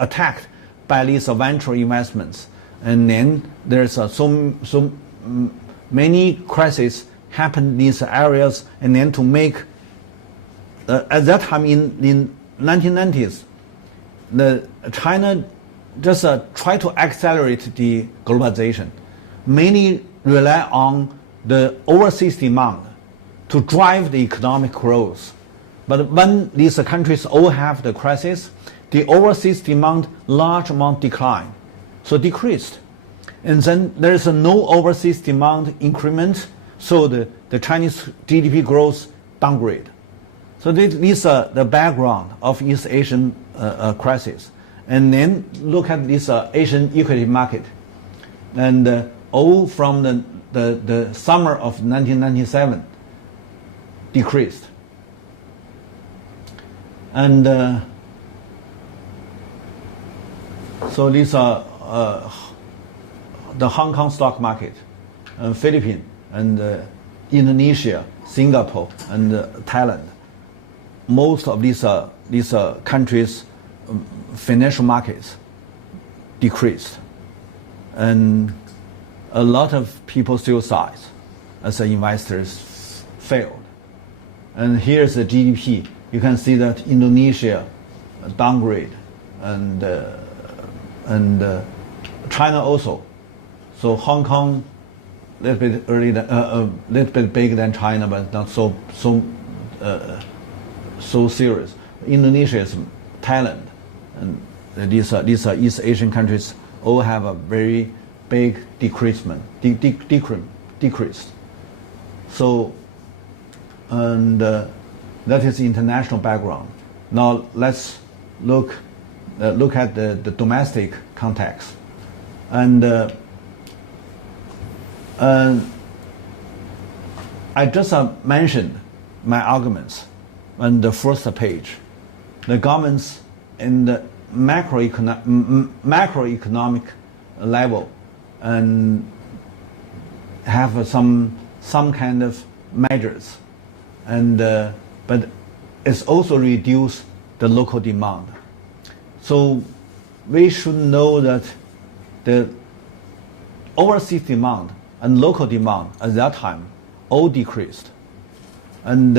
attacked by these venture investments. And then there's so many crises happen in these areas. And then to make, at that time in 1990s, China just try to accelerate the globalization. Many rely on the overseas demand to drive the economic growth. But when these countries all have the crisis, the overseas demand large amount decline, so decreased. And then there is no overseas demand increment, so the Chinese GDP growth downgrade. So these are the background of East Asian crisis. And then look at this Asian equity market. And all from the summer of 1997 decreased. And so these are the Hong Kong stock market, Philippines, and Indonesia, Singapore, and Thailand. Most of these countries' financial markets decreased, and a lot of people suicide as investors failed. And here's the GDP. You can see that Indonesia downgrade, and China also. So Hong Kong, a little bit early, little bit bigger than China, but not so serious. Indonesia is Thailand, and these East Asian countries all have a very big decrease. So, and that is international background. Now let's look at the domestic context, and I just mentioned my arguments on the first page. The governments in the macroeconomic level and have some kind of measures, and but it's also reduce the local demand. So we should know that the overseas demand and local demand at that time all decreased, and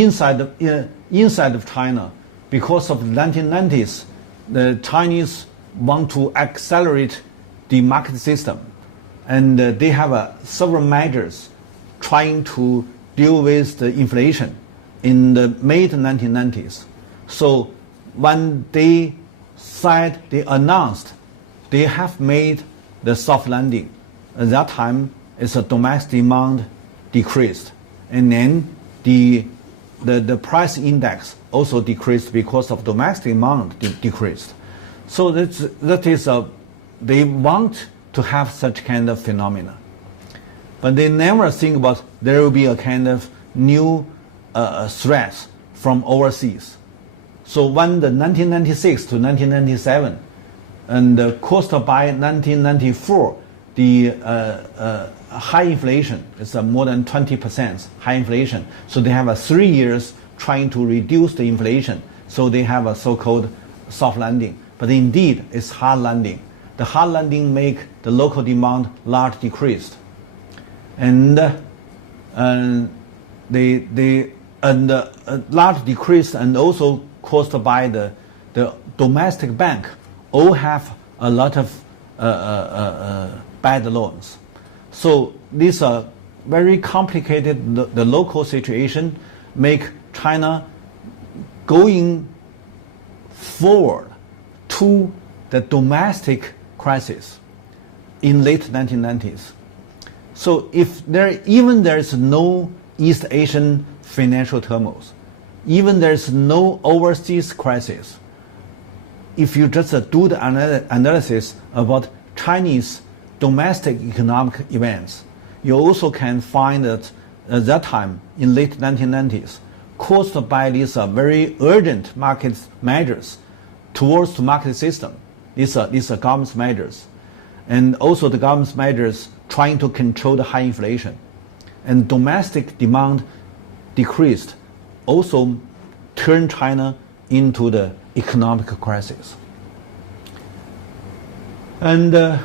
inside of China, because of the 1990s, the Chinese want to accelerate the market system, and they have several measures trying to deal with the inflation in the mid-1990s. So when they announced they have made the soft landing, at that time it's a domestic demand decreased, and then the price index also decreased because of domestic demand decreased. So that is they want to have such kind of phenomena, but they never think about there will be a kind of new threats from overseas. So when the 1996 to 1997, and caused by 1994, the high inflation is more than 20% high inflation. So they have 3 years trying to reduce the inflation. So they have a so-called soft landing. But indeed, it's hard landing. The hard landing make the local demand large decreased, and large decrease, and also caused by the domestic bank all have a lot of bad loans. So these are very complicated. The local situation make China going forward to the domestic crisis in late 1990s. So if there is no East Asian financial turmoil, even there is no overseas crisis, if you just do the analysis about Chinese domestic economic events, you also can find that at that time in late 1990s, caused by these very urgent market measures towards the market system. These are government measures, and also the government measures trying to control the high inflation, and domestic demand decreased, also turned China into the economic crisis. And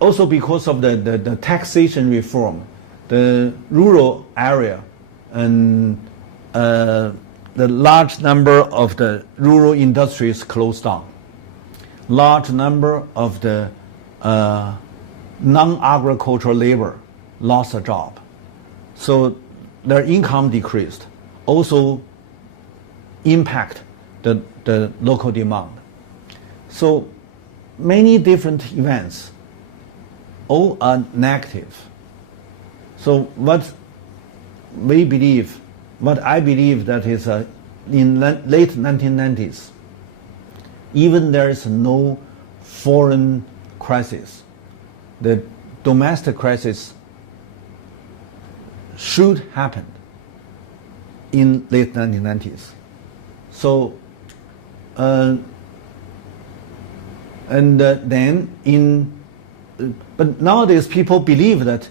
also because of the taxation reform, the rural area and the large number of the rural industries closed down. Large number of the non-agricultural labor lost a job. So their income decreased. Also impact the local demand. So many different events, all are negative. So what I believe that is in late 1990s, even there is no foreign crisis, the domestic crisis should happen in late 1990s. So, but nowadays people believe that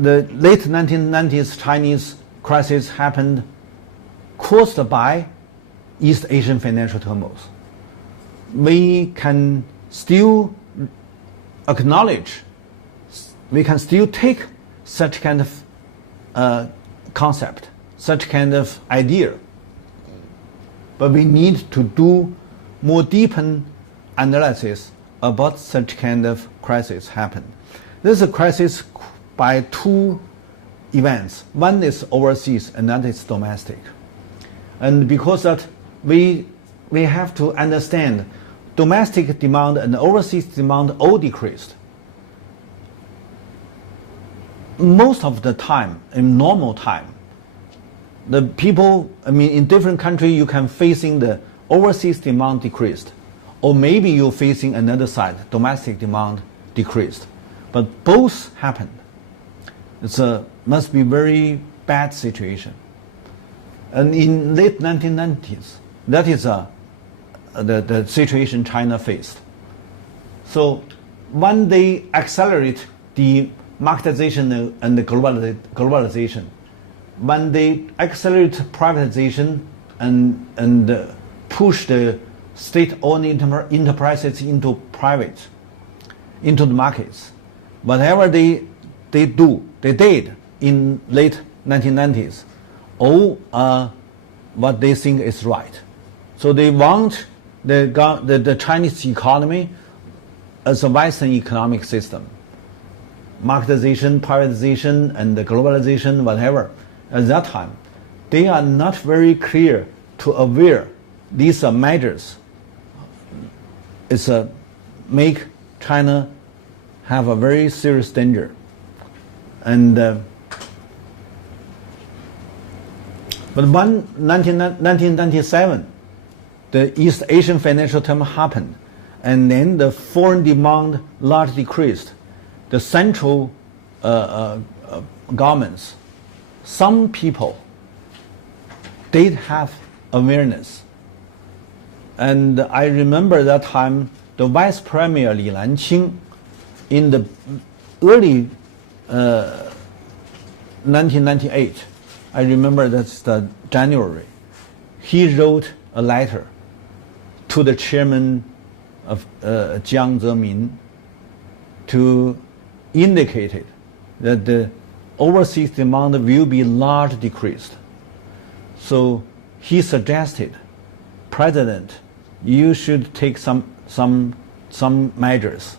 the late 1990s Chinese crisis happened caused by East Asian financial turmoil. We can still acknowledge, we can still take such kind of concept, such kind of idea, but we need to do more deepened analysis about such kind of crisis happen. This is a crisis by two events. One is overseas, another is domestic. And because that we have to understand domestic demand and overseas demand all decreased. Most of the time, in normal time, the people, in different countries you can facing the overseas demand decreased, or maybe you're facing another side, domestic demand decreased. But both happened. It's must be very bad situation. And in late 1990s, that is the situation China faced. So when they accelerate the marketization and the globalization, when they accelerate privatization and push the state-owned enterprises into private, into the markets, whatever they did in late 1990s, all are what they think is right. So they want the Chinese economy as a Western economic system. Marketization, privatization, and the globalization, whatever. At that time, they are not very clear to aware these measures. It's make China have a very serious danger. And but when 1997, the East Asian financial turmoil happened, and then the foreign demand largely decreased. The central governments, some people did have awareness. And I remember that time the Vice Premier Li Lanqing, in the early 1998, I remember that's the January, he wrote a letter to the chairman of Jiang Zemin to indicate that the overseas demand will be largely decreased. So he suggested, President, you should take some measures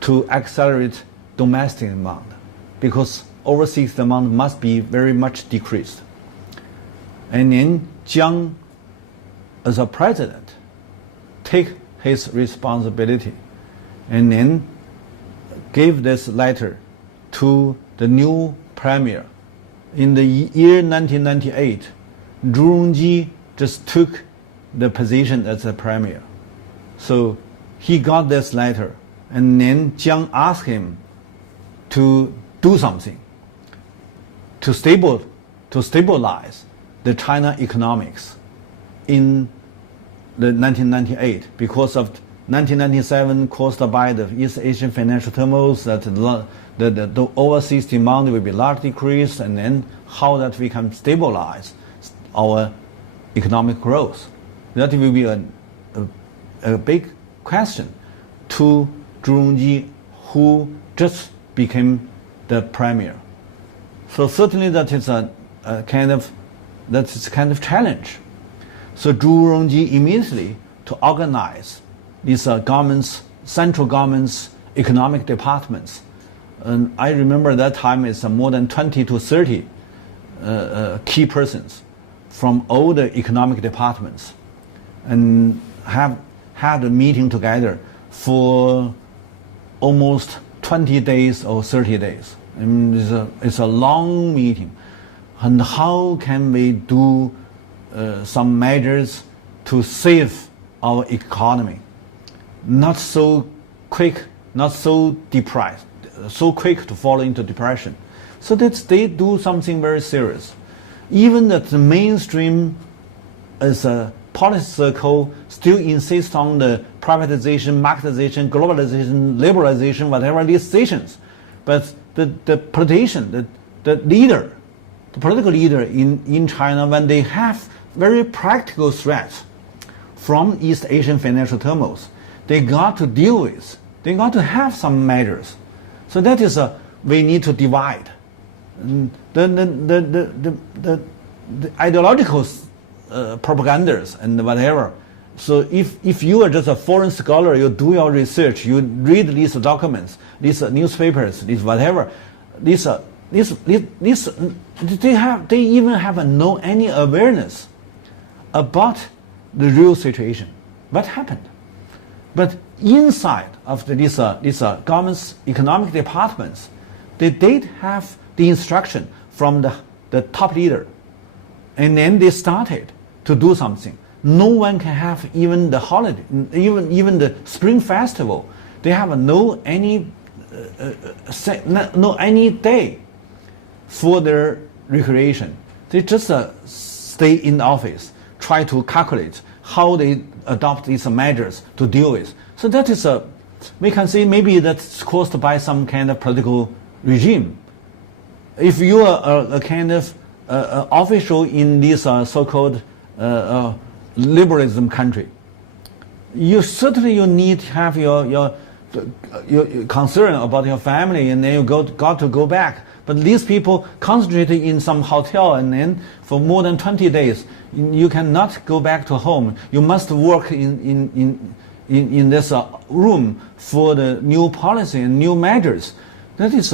to accelerate domestic demand, because overseas demand must be very much decreased. And then Jiang, as a president, take his responsibility and then gave this letter to the new premier. In the year 1998, Zhu Rongji just took the position as the premier. So he got this letter, and then Jiang asked him to do something to stabilize the China economics in the 1998, because of 1997 caused by the East Asian financial turmoil, that the overseas demand will be largely decreased, and then how that we can stabilize our economic growth. That will be a big question to Zhu Rongji, who just became the premier. So certainly that is a kind of challenge. So Zhu Rongji immediately to organize these central government's economic departments. And I remember that time it's more than 20 to 30 key persons from all the economic departments, and have had a meeting together for almost 20 days or 30 days. I mean, it's a long meeting. And how can we do some measures to save our economy? Not so quick, not so depressed, so quick to fall into depression. So that they do something very serious. Even that the mainstream as a policy circle still insists on the privatization, marketization, globalization, liberalization, whatever these decisions. But the politician, the leader, the political leader in China, when they have very practical threats from East Asian financial turmoil, they got to deal with. They got to have some measures. So that is we need to divide. The ideological propagandas and whatever. So if you are just a foreign scholar, you do your research, you read these documents, these newspapers, these whatever, they even have no any awareness about the real situation. What happened? But inside of these government's economic departments, they did have the instruction from the top leader, and then they started to do something. No one can have even the holiday, even the Spring Festival. They have no any day for their recreation. They just stay in the office, try to calculate how they adopt these measures to deal with. So that is we can say maybe that's caused by some kind of political regime. If you are a kind of official in this so-called liberalism country, you need to have your concern about your family, and then you got to go back. But these people concentrated in some hotel, and then for more than 20 days, you cannot go back to home. You must work in this room for the new policy and new measures. That is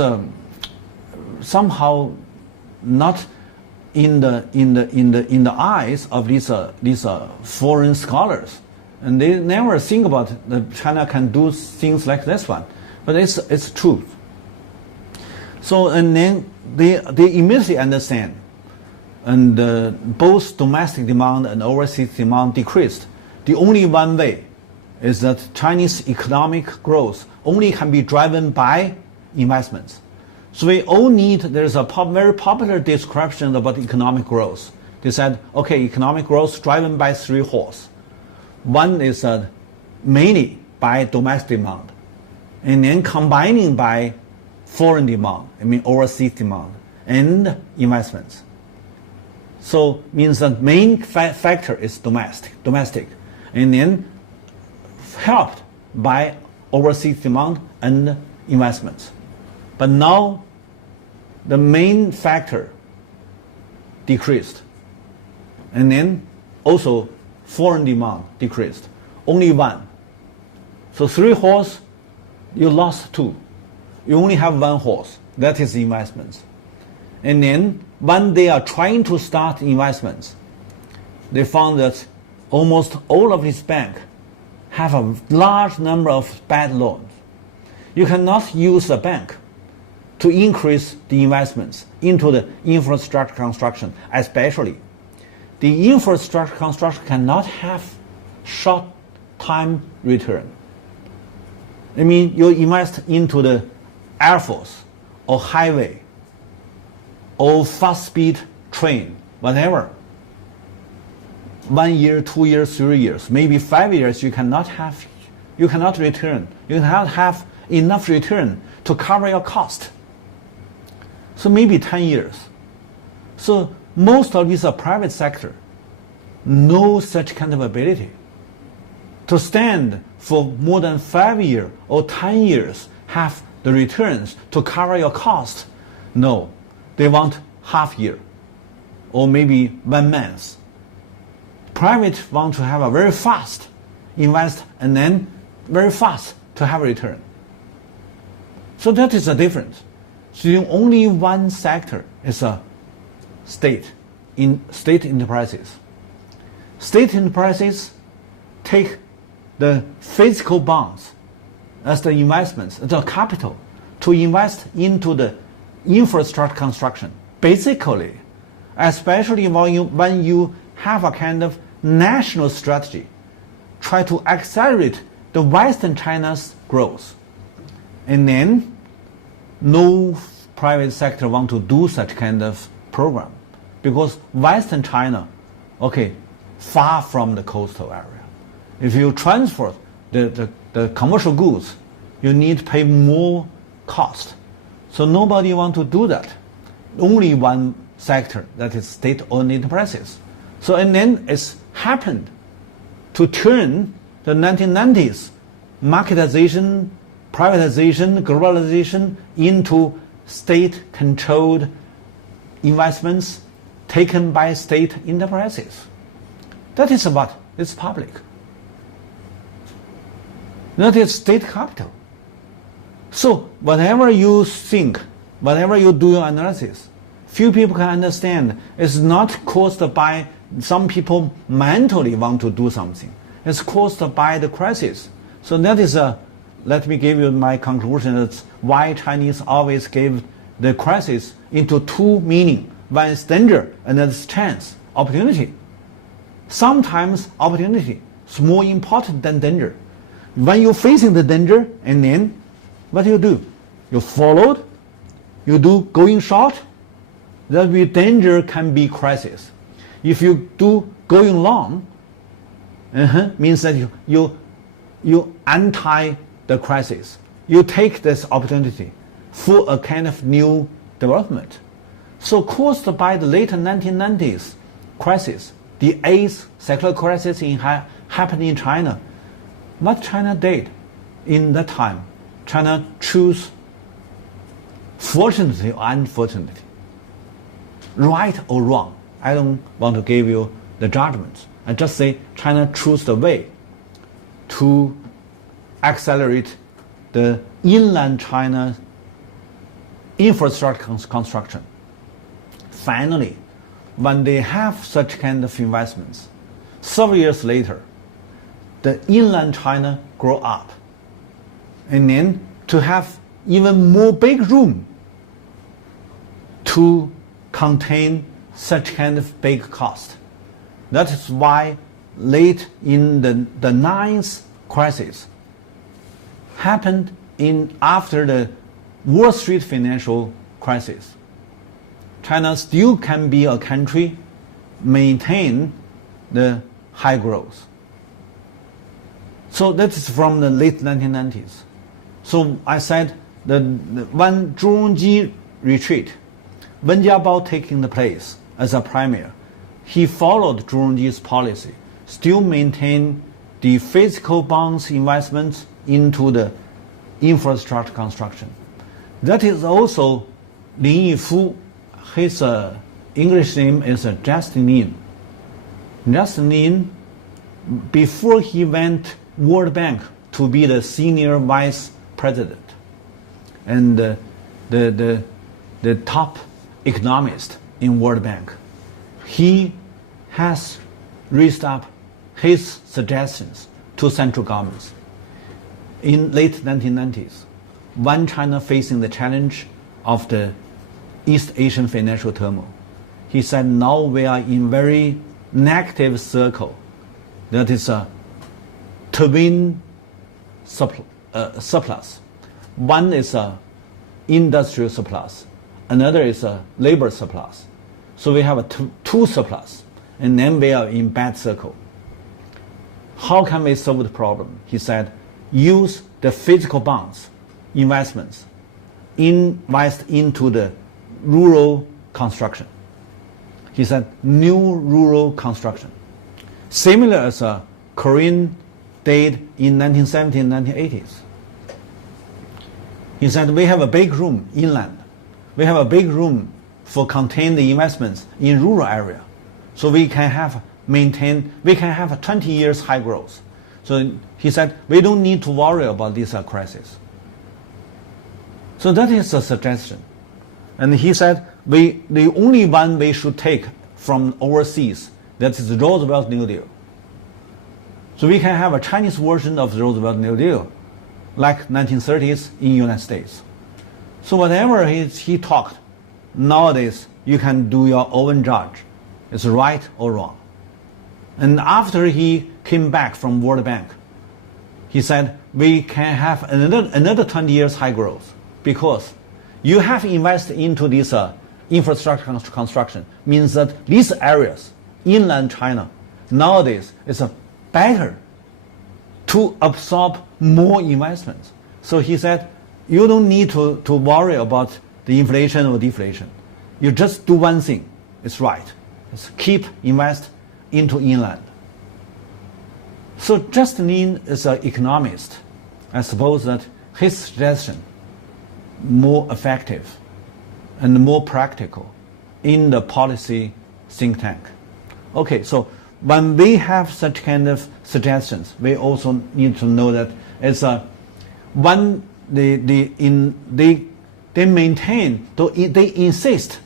somehow not in the eyes of these foreign scholars, and they never think about that China can do things like this one. But it's truth. So and then they immediately understand, and both domestic demand and overseas demand decreased. The only one way is that Chinese economic growth only can be driven by investments. So we all need, there's a very popular description about economic growth. They said, okay, economic growth driven by three horses. One is mainly by domestic demand, and then combining by foreign demand, overseas demand, and investments. So means the main factor is domestic, and then helped by overseas demand and investments. But now the main factor decreased, and then also foreign demand decreased. Only one. So three horses, you lost two. You only have one horse. That is investments. And then when they are trying to start investments, they found that almost all of these banks have a large number of bad loans. You cannot use a bank to increase the investments into the infrastructure construction, especially. The infrastructure construction cannot have short time return. You invest into the Air Force or highway or fast speed train, whatever. 1 year, 2 years, 3 years, maybe 5 years, you cannot return. You cannot have enough return to cover your cost. So maybe 10 years. So most of these are private sector, no such kind of ability to stand for more than 5 years or 10 years, have the returns to cover your cost. No, they want half year or maybe 1 month. Private want to have a very fast invest and then very fast to have a return. So that is the difference. So only one sector is a state enterprises. State enterprises take the physical bonds as the investments, the capital, to invest into the infrastructure construction. Basically, especially when you have a kind of national strategy, try to accelerate the Western China's growth. And then no private sector want to do such kind of program because Western China, far from the coastal area. If you transfer the commercial goods, you need to pay more cost. So nobody want to do that. Only one sector, that is state-owned enterprises. So and then it's happened to turn the 1990s marketization, privatization, globalization into state-controlled investments taken by state enterprises. That is what is public. That is state capital. So whatever you think, whatever you do your analysis, few people can understand it's not caused by some people mentally want to do something. It's caused by the crisis. So that is let me give you my conclusion. That's why Chinese always give the crisis into two meaning. One is danger, another is chance, opportunity. Sometimes opportunity is more important than danger. When you're facing the danger, and then what do? You followed, you do going short, that be danger can be crisis. If you do going long, means that you anti the crisis. You take this opportunity for a kind of new development. So caused by the late 1990s crisis, the 8th secular crisis happened in China. What China did in that time, China chose, fortunately or unfortunately, right or wrong, I don't want to give you the judgments. I just say China chose the way to accelerate the inland China infrastructure construction. Finally, when they have such kind of investments, several years later, the inland China grow up, and then to have even more big room to contain such kind of big cost. That is why late in the 9th crisis happened after the Wall Street financial crisis. China still can be a country maintain the high growth. So that is from the late 1990s. So I said when Zhu Rongji retreat, Wen Jiabao taking the place as a premier, he followed Zhu Rongji's policy, still maintain the physical bonds investments into the infrastructure construction. That is also Lin Yifu. His English name is Justin Lin. Justin Lin, before he went World Bank to be the senior vice president and the top economist in World Bank, he has raised up his suggestions to central governments in late 1990s, when China facing the challenge of the East Asian financial turmoil. He said, now we are in very negative circle. That is a twin surplus. One is a industrial surplus, another is a labor surplus. So we have a two surplus, and then we are in bad circle. How can we solve the problem? He said, use the physical bonds, investments, invest into the rural construction. He said, new rural construction. Similar as Korean did in 1970s and 1980s. He said, we have a big room inland. We have a big room for contain the investments in rural area. So we can have a 20 years high growth. So he said, we don't need to worry about this crisis. So that is a suggestion. And he said, the only one we should take from overseas, that is the Roosevelt New Deal. So we can have a Chinese version of the Roosevelt New Deal, like 1930s in United States. So whatever he talked, nowadays you can do your own judge. It's right or wrong. And after he came back from World Bank, he said, we can have another 20 years high growth because you have invested into this infrastructure construction, means that these areas, inland China, nowadays is better to absorb more investments. So he said, you don't need to worry about the inflation or deflation. You just do one thing, it's right. It's keep invest into inland. So Justin Lin is an economist. I suppose that his suggestion more effective and more practical in the policy think tank. Okay, so when we have such kind of suggestions, we also need to know that it's when they maintain, they insist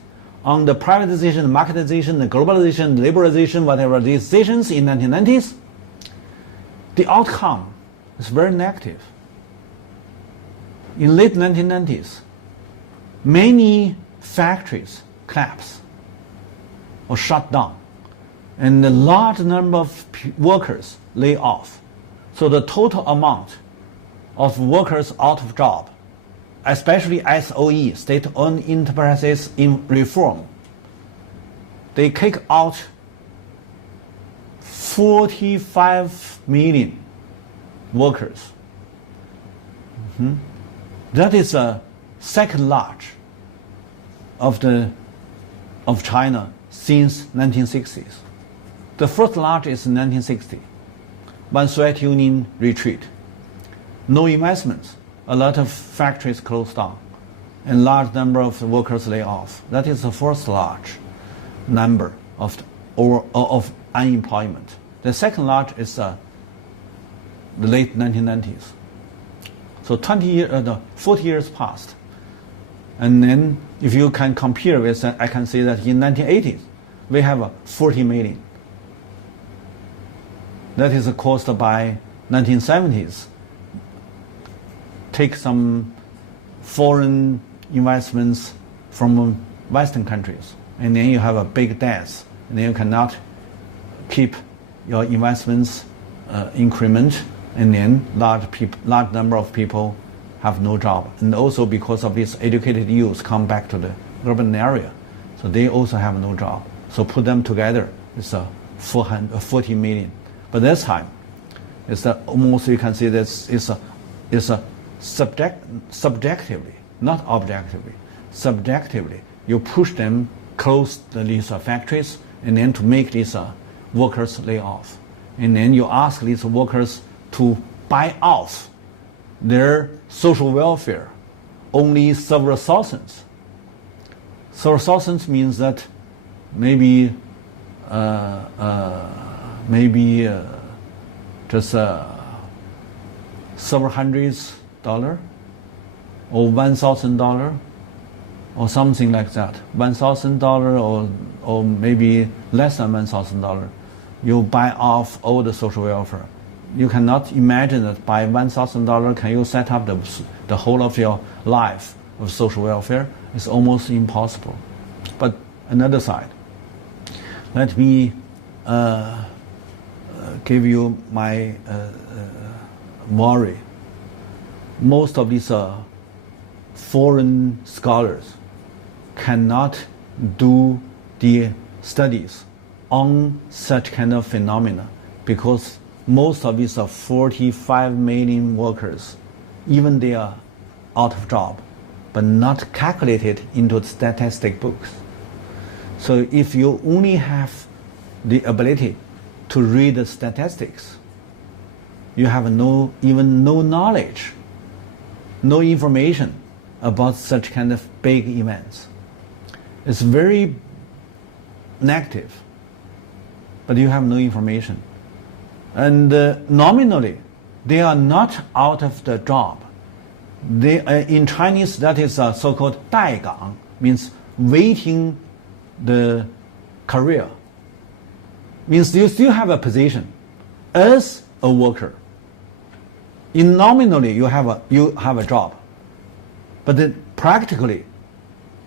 on the privatization, marketization, the globalization, liberalization, whatever these decisions in 1990s, the outcome is very negative. In late 1990s, many factories collapsed or shut down, and a large number of workers lay off. So the total amount of workers out of job, especially SOE, state-owned enterprises in reform, they kick out 45 million workers. That is a second large of China since 1960s. The first large is 1960, when Soviet Union retreat. No investments, a lot of factories closed down, and large number of workers lay off. That is the first large number of unemployment. The second large is the late 1990s. So 40 years passed. And then if you can compare with, I can say that in 1980s, we have 40 million. That is caused by 1970s. Take some foreign investments from Western countries, and then you have a big debt, and then you cannot keep your investments increment, and then large number of people have no job. And also because of this, educated youth come back to the urban area, so they also have no job. So put them together, it's 40 million. But this time, it's almost, you can see this is subjectively, not objectively, subjectively. You push them close these factories, and then to make these workers lay off. And then you ask these workers to buy off their social welfare, only several thousands. Several thousands means that maybe just several hundreds $100 or $1,000 or something like that. $1,000 or maybe less than $1,000. You buy off all the social welfare. You cannot imagine that by $1,000 can you set up the whole of your life of social welfare. It's almost impossible. But another side, let me give you my worry. Most of these foreign scholars cannot do the studies on such kind of phenomena because most of these 45 million workers, even they are out of job, but not calculated into the statistic books. So if you only have the ability to read the statistics, you have no knowledge, no information about such kind of big events. It's very negative, but you have no information. And nominally, they are not out of the job. They, in Chinese, that is so-called 待岗, means waiting the career. Means you still have a position as a worker. In nominally, you have a job, but then practically,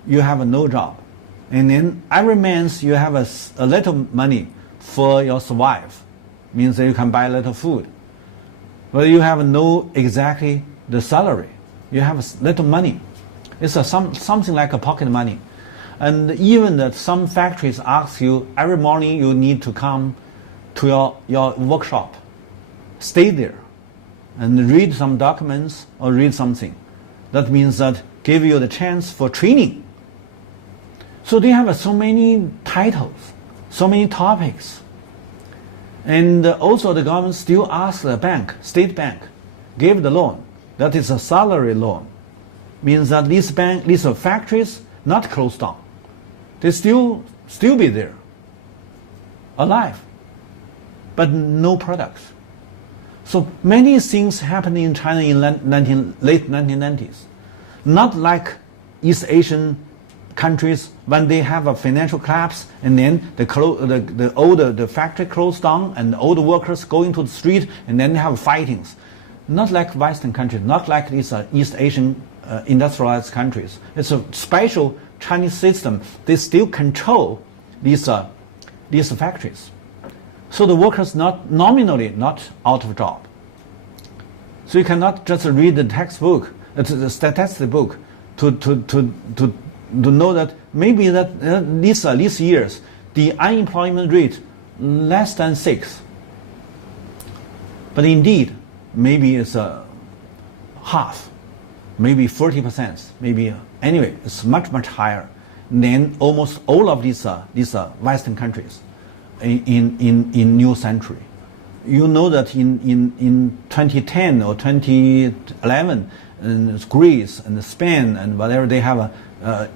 you have no job. And then every month you have a little money for your survive. Means that you can buy a little food. But you have no exactly the salary. You have a little money. It's something like a pocket money. And even that some factories ask you every morning you need to come to your workshop, stay there, and read some documents or read something. That means that give you the chance for training. So they have so many titles, so many topics. And also the government still asks the bank, state bank, give the loan. That is a salary loan. Means that these factories not closed down. They still be there, alive, but no products. So many things happened in China in late 1990s. Not like East Asian countries when they have a financial collapse and then the factory closed down and all the workers go into the street and then they have fightings. Not like Western countries, not like these East Asian industrialized countries. It's a special Chinese system. They still control these factories. So the workers not nominally not out of job. So you cannot just read the textbook, the statistic book, to know that maybe that these years the unemployment rate less than 6. But indeed, maybe it's half, maybe 40%, maybe anyway, it's much higher than almost all of these Western countries in new century. You know that in 2010 or 2011, in Greece and Spain and whatever, they have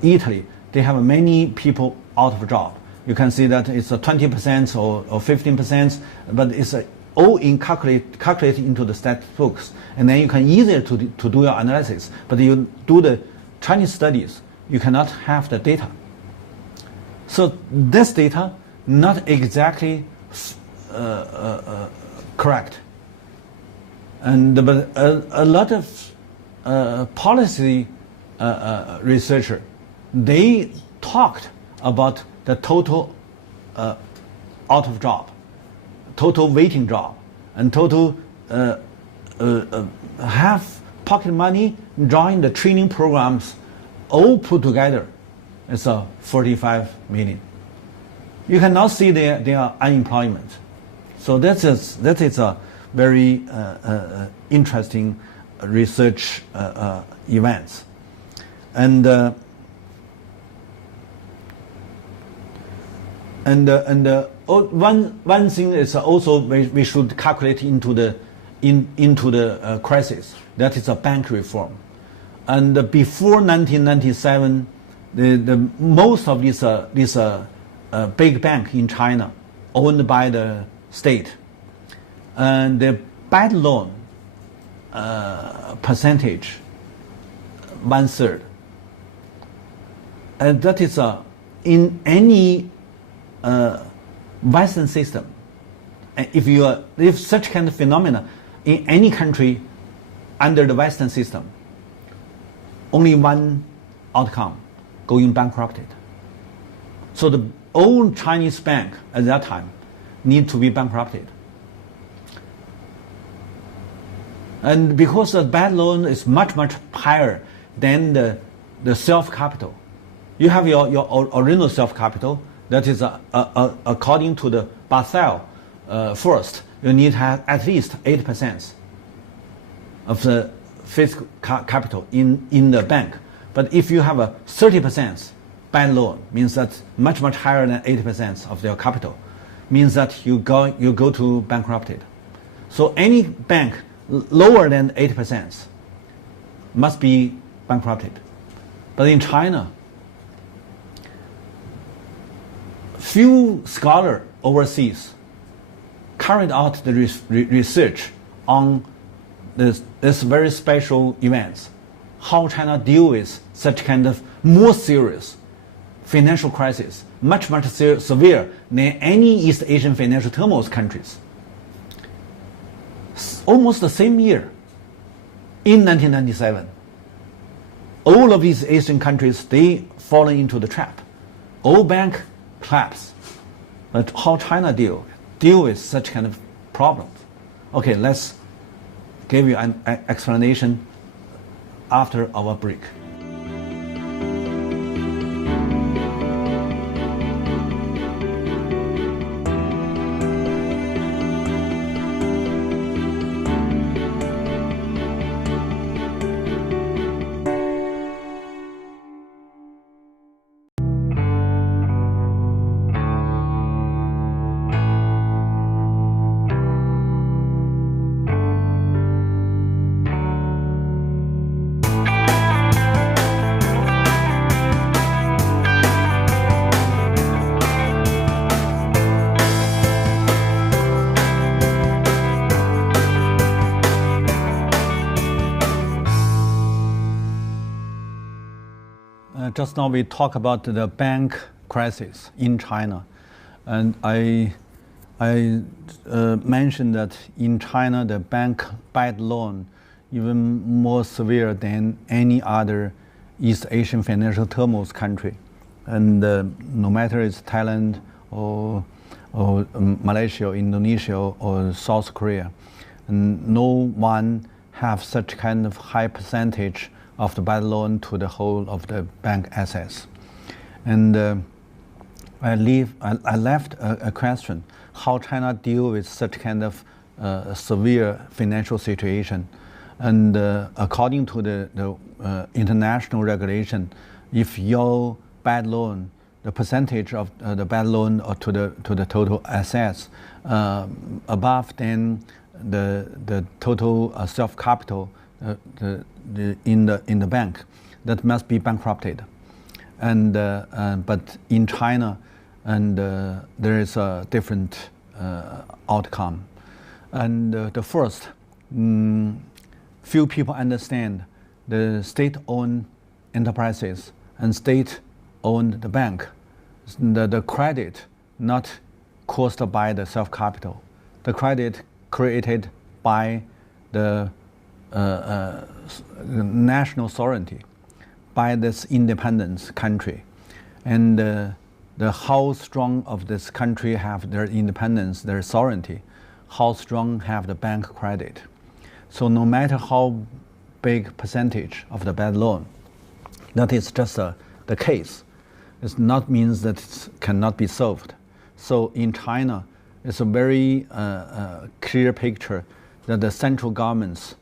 Italy, they have many people out of job. You can see that it's 20% or 15%, but it's all calculated into the stat books, and then you can easier to do your analysis. But you do the Chinese studies, you cannot have the data. So this data not exactly correct, but a lot of policy researcher, they talked about the total out of job, total waiting job, and total have pocket money, join the training programs, all put together, it's 45 million. you cannot see their unemployment. So that is a very interesting research events. And one thing is also we should calculate into the crisis. That is a bank reform. And before 1997, the most of these big bank in China owned by the state, and the bad loan percentage 1/3. And that is in any Western system. If such kind of phenomena in any country under the Western system, only one outcome: going bankrupted. So the old Chinese bank at that time need to be bankrupted. And because the bad loan is much higher than the self-capital. You have your original self-capital, that is according to the Basel first, you need to have at least 8% of the physical capital in the bank. But if you have a 30% bad loan, means that much higher than 80% of their capital, means that you go to bankrupted. So any bank lower than 8% must be bankrupted. But in China, few scholars overseas carried out the research on this very special events, how China deal with such kind of more serious financial crisis, much severe than any East Asian financial turmoil countries. Almost the same year, in 1997, all of these Asian countries, they fallen into the trap. All bank collapse. But how China deal with such kind of problems? Okay, let's give you an explanation after our break. Just now we talk about the bank crisis in China, and I mentioned that in China the bank bad loan even more severe than any other East Asian financial turmoil country, and no matter it's Thailand or Malaysia, or Indonesia, or South Korea, and no one have such kind of high percentage of the bad loan to the whole of the bank assets. And I left a question: how China deal with such kind of severe financial situation? And according to the international regulation, if your bad loan, the percentage of the bad loan to the total assets above than the total self capital in the bank, that must be bankrupted. And but in China, and there is a different outcome. And the first, few people understand the state-owned enterprises and state-owned the bank. The credit not caused by the self-capital. The credit created by the national sovereignty, by this independent country. And the how strong of this country have their independence, their sovereignty, how strong have the bank credit. So no matter how big percentage of the bad loan, that is just the case. It not means that it cannot be solved. So in China, it's a very clear picture that the central governments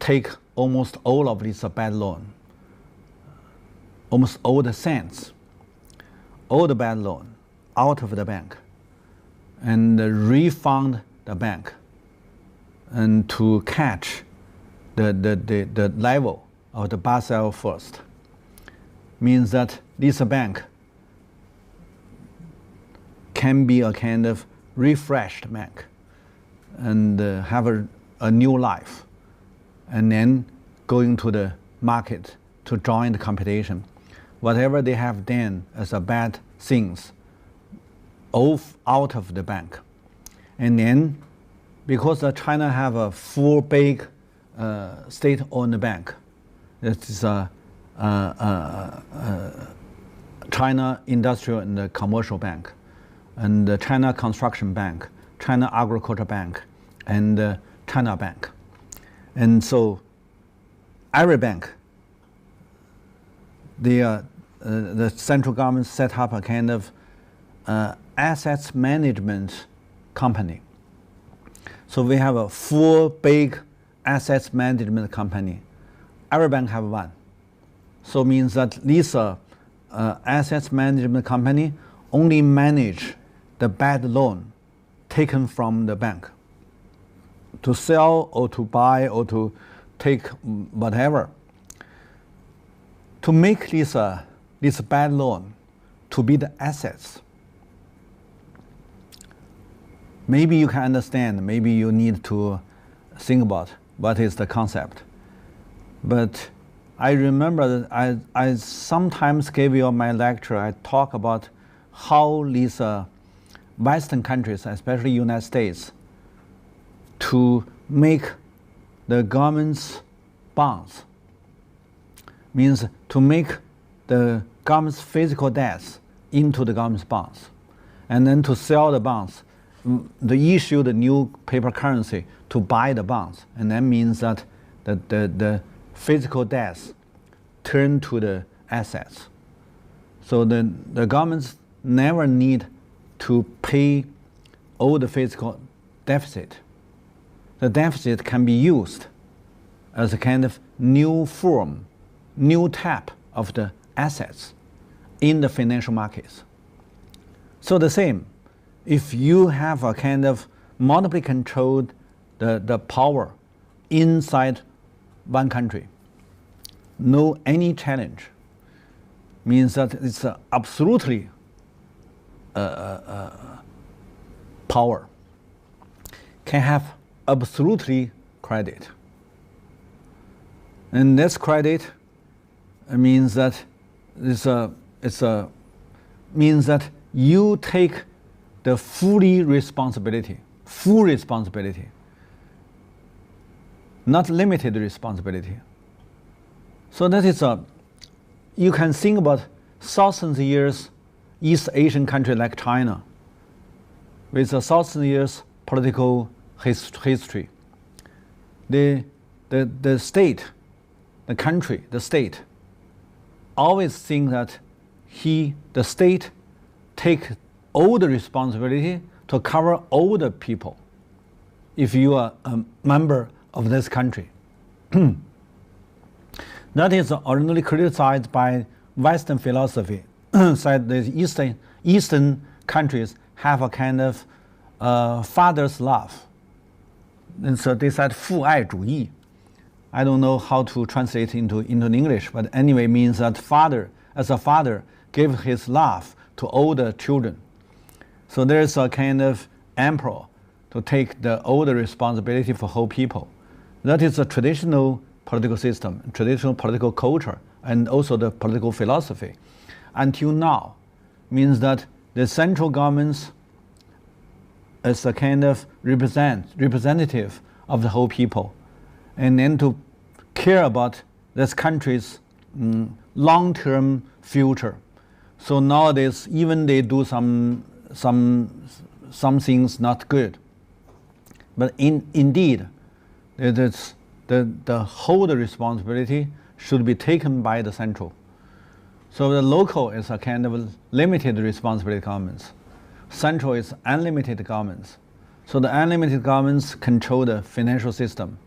take almost all of these bad loan, almost all the cents, all the bad loan out of the bank and refund the bank and to catch the level of the Basel first. Means that this bank can be a kind of refreshed bank and have a new life, and then going to the market to join the competition. Whatever they have done as a bad things, out of the bank. And then, because China have a full big state-owned bank, that is China Industrial and Commercial Bank, and the China Construction Bank, China Agriculture Bank, and China Bank. And so every bank, the central government set up a kind of assets management company. So we have a full big assets management company. Every bank have one. So means that this assets management company only manage the bad loan taken from the bank to sell or to buy or to take whatever. To make this bad loan to be the assets. Maybe you can understand, maybe you need to think about what is the concept. But I remember that I sometimes gave you my lecture, I talk about how these Western countries, especially United States, to make the government's bonds, means to make the government's physical debts into the government's bonds, and then to sell the bonds, they issue the new paper currency to buy the bonds, and that means that the physical debts turn to the assets. So the governments never need to pay all the physical deficit. The deficit can be used as a kind of new form, new type of the assets in the financial markets. So the same, if you have a kind of monopoly controlled the power inside one country, no any challenge, means that it's absolutely power, can have absolutely credit. And this credit means that means that you take the full responsibility, not limited responsibility. So that is you can think about thousands of years East Asian country like China, with a thousand years political history. The state, the country, the state, always think that the state take all the responsibility to cover all the people if you are a member of this country. That is originally criticized by Western philosophy, said the Eastern countries have a kind of father's love. And so they said 父爱主义. I don't know how to translate into English, but anyway means that father, as a father, gave his love to all the children. So there's a kind of emperor to take all the responsibility for whole people. That is a traditional political system, traditional political culture, and also the political philosophy. Until now, means that the central governments as a kind of representative of the whole people, and then to care about this country's long-term future. So nowadays, even they do some things not good, but indeed, the whole responsibility should be taken by the central. So the local is a kind of limited responsibility governments. central is unlimited governments. So the unlimited governments control the financial system.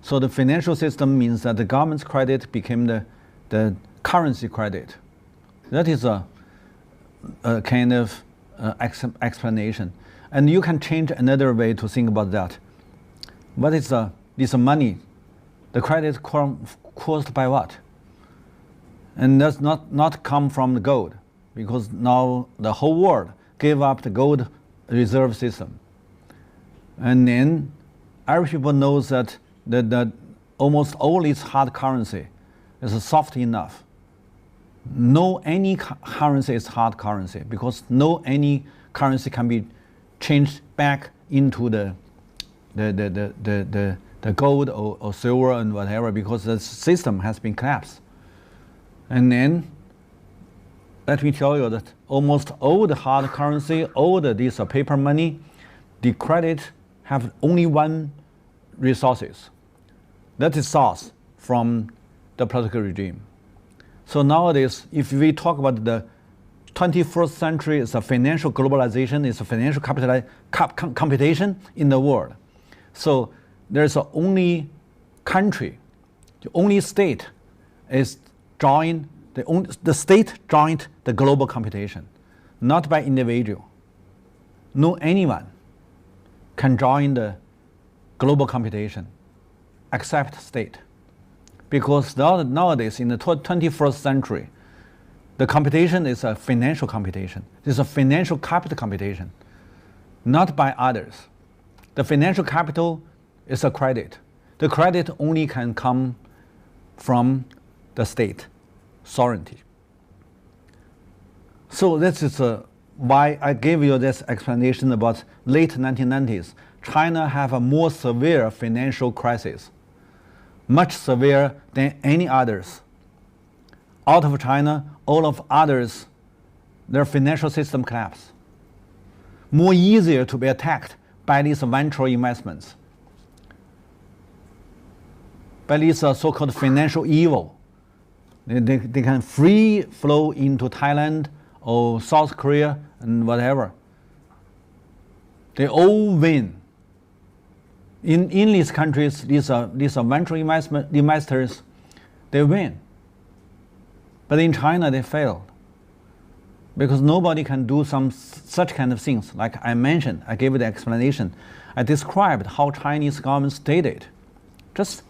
So the financial system means that the government's credit became the currency credit. That is a kind of explanation. And you can change another way to think about that. What is this money? The credit caused by what? And that's not come from the gold, because now the whole world gave up the gold reserve system. And then every people knows that almost all its hard currency is soft enough. No any currency is hard currency, because no any currency can be changed back into the gold or silver and whatever, because the system has been collapsed. And then let me tell you that almost all the hard currency, all this paper money, the credit have only one resources. That is source from the political regime. So nowadays, if we talk about the 21st century, it's a financial globalization, it's a financial computation in the world. So there's only country, the only state is join the state joined the global computation, not by individual. No anyone can join the global computation except state. Because nowadays in the 21st century, the computation is a financial computation. It's a financial capital computation, not by others. The financial capital is a credit. The credit only can come from the state sovereignty. So this is why I gave you this explanation about late 1990s. China have a more severe financial crisis, much severe than any others. Out of China, all of others, their financial system collapsed. More easier to be attacked by these venture investments, by these so-called financial evil. They can free flow into Thailand or South Korea and whatever. They all win. In these countries, these venture investors, they win. But in China, they failed. Because nobody can do such kind of things. Like I mentioned, I gave the explanation. I described how Chinese government did it. Just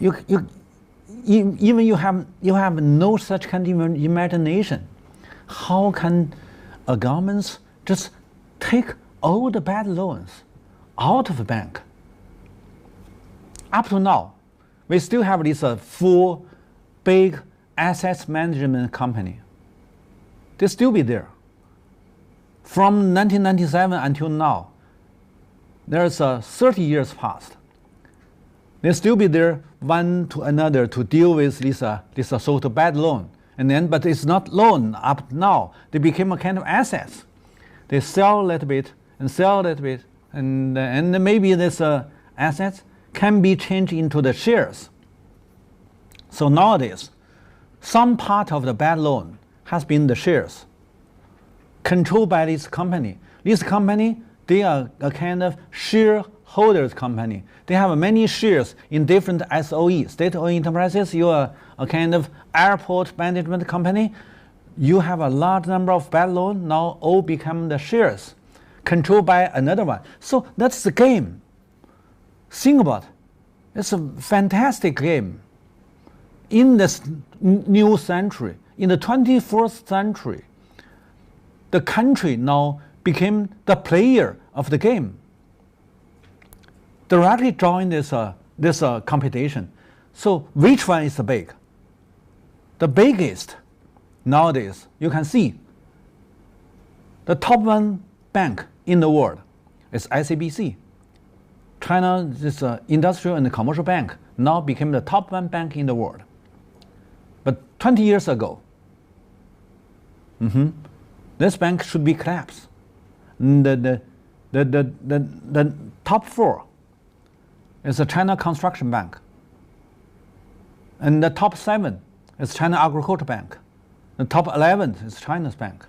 you have no such kind of imagination. How can a government just take all the bad loans out of the bank? Up to now, we still have this 4 big assets management company. They still be there. From 1997 until now, there's 30 years past. They still be there one to another to deal with this sort of bad loan. And then, but it's not loan up now. They became a kind of assets. They sell a little bit and sell a little bit, and maybe this assets can be changed into the shares. So nowadays, some part of the bad loan has been the shares controlled by this company. This company, they are a kind of shareholders company. They have many shares in different SOE, state-owned enterprises. You are a kind of airport management company. You have a large number of bad loans, now all become the shares controlled by another one. So that's the game. Think about it. It's a fantastic game. In this new century, in the 21st century, the country now became the player of the game. Directly join this computation. So which one is the big? The biggest nowadays, you can see the top 1 bank in the world is ICBC. China, this industrial and commercial bank, now became the top 1 bank in the world. But 20 years ago, this bank should be collapsed. The top 4 is the China Construction Bank. And the top 7 is China Agricultural Bank. The top 11 is China's bank.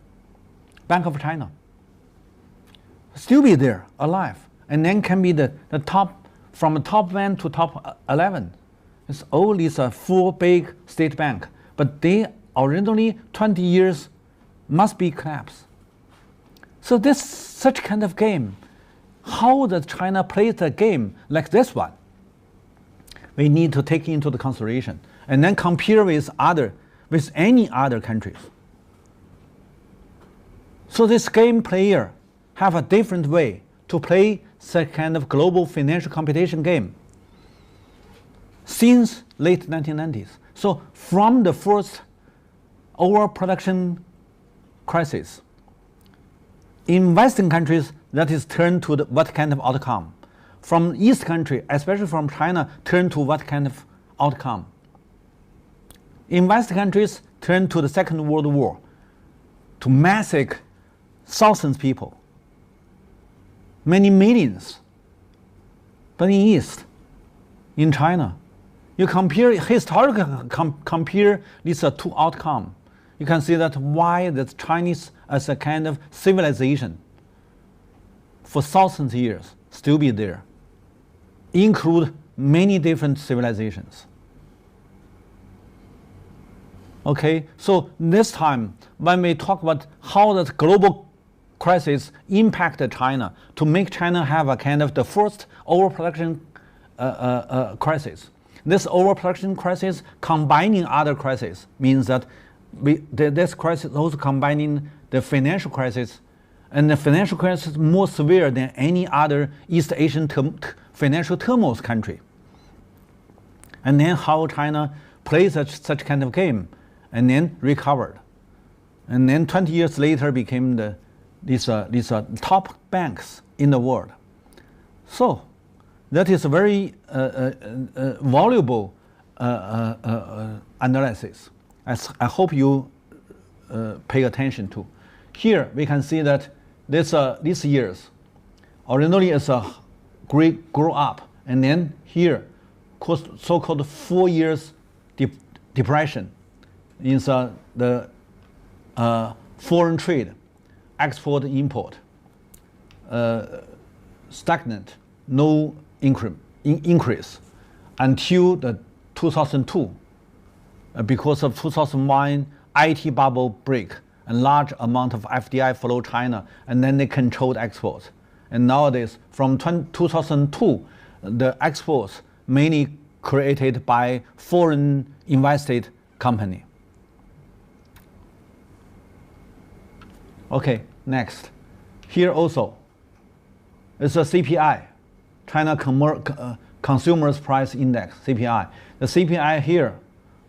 Bank of China. Still be there, alive, and then can be the top, from top 1 to top 11. It's all these four big state bank, but they originally 20 years must be collapsed. So this such kind of game, how does China play the game like this one? We need to take into the consideration and then compare with any other countries. So this game player have a different way to play such kind of global financial competition game since late 1990s. So from the first overproduction crisis, in Western countries, that is turned to what kind of outcome? From East country, especially from China, turn to what kind of outcome? In West countries, turn to the Second World War, to massacre thousands of people, many millions. But in East, in China, you compare historically compare these two outcomes. You can see that why the Chinese as a kind of civilization for thousands of years still be there, include many different civilizations. Okay, so this time when we talk about how the global crisis impacted China to make China have a kind of the first overproduction crisis. This overproduction crisis combining other crises means that this crisis also combining the financial crisis, and the financial crisis is more severe than any other East Asian financial turmoil country. And then how China plays such kind of game, and then recovered, and then 20 years later became these top banks in the world. So that is a very valuable analysis. I hope you pay attention to. Here we can see that these years originally is a great grow up, and then here so-called 4 years depression in the foreign trade, export import, stagnant, no increase until the 2002. Because of 2001 IT bubble break, a large amount of FDI flow China, and then they controlled exports. And nowadays, from 2002, the exports mainly created by foreign invested company. Okay, next. Here also is a CPI, China Consumers Price Index, CPI. The CPI here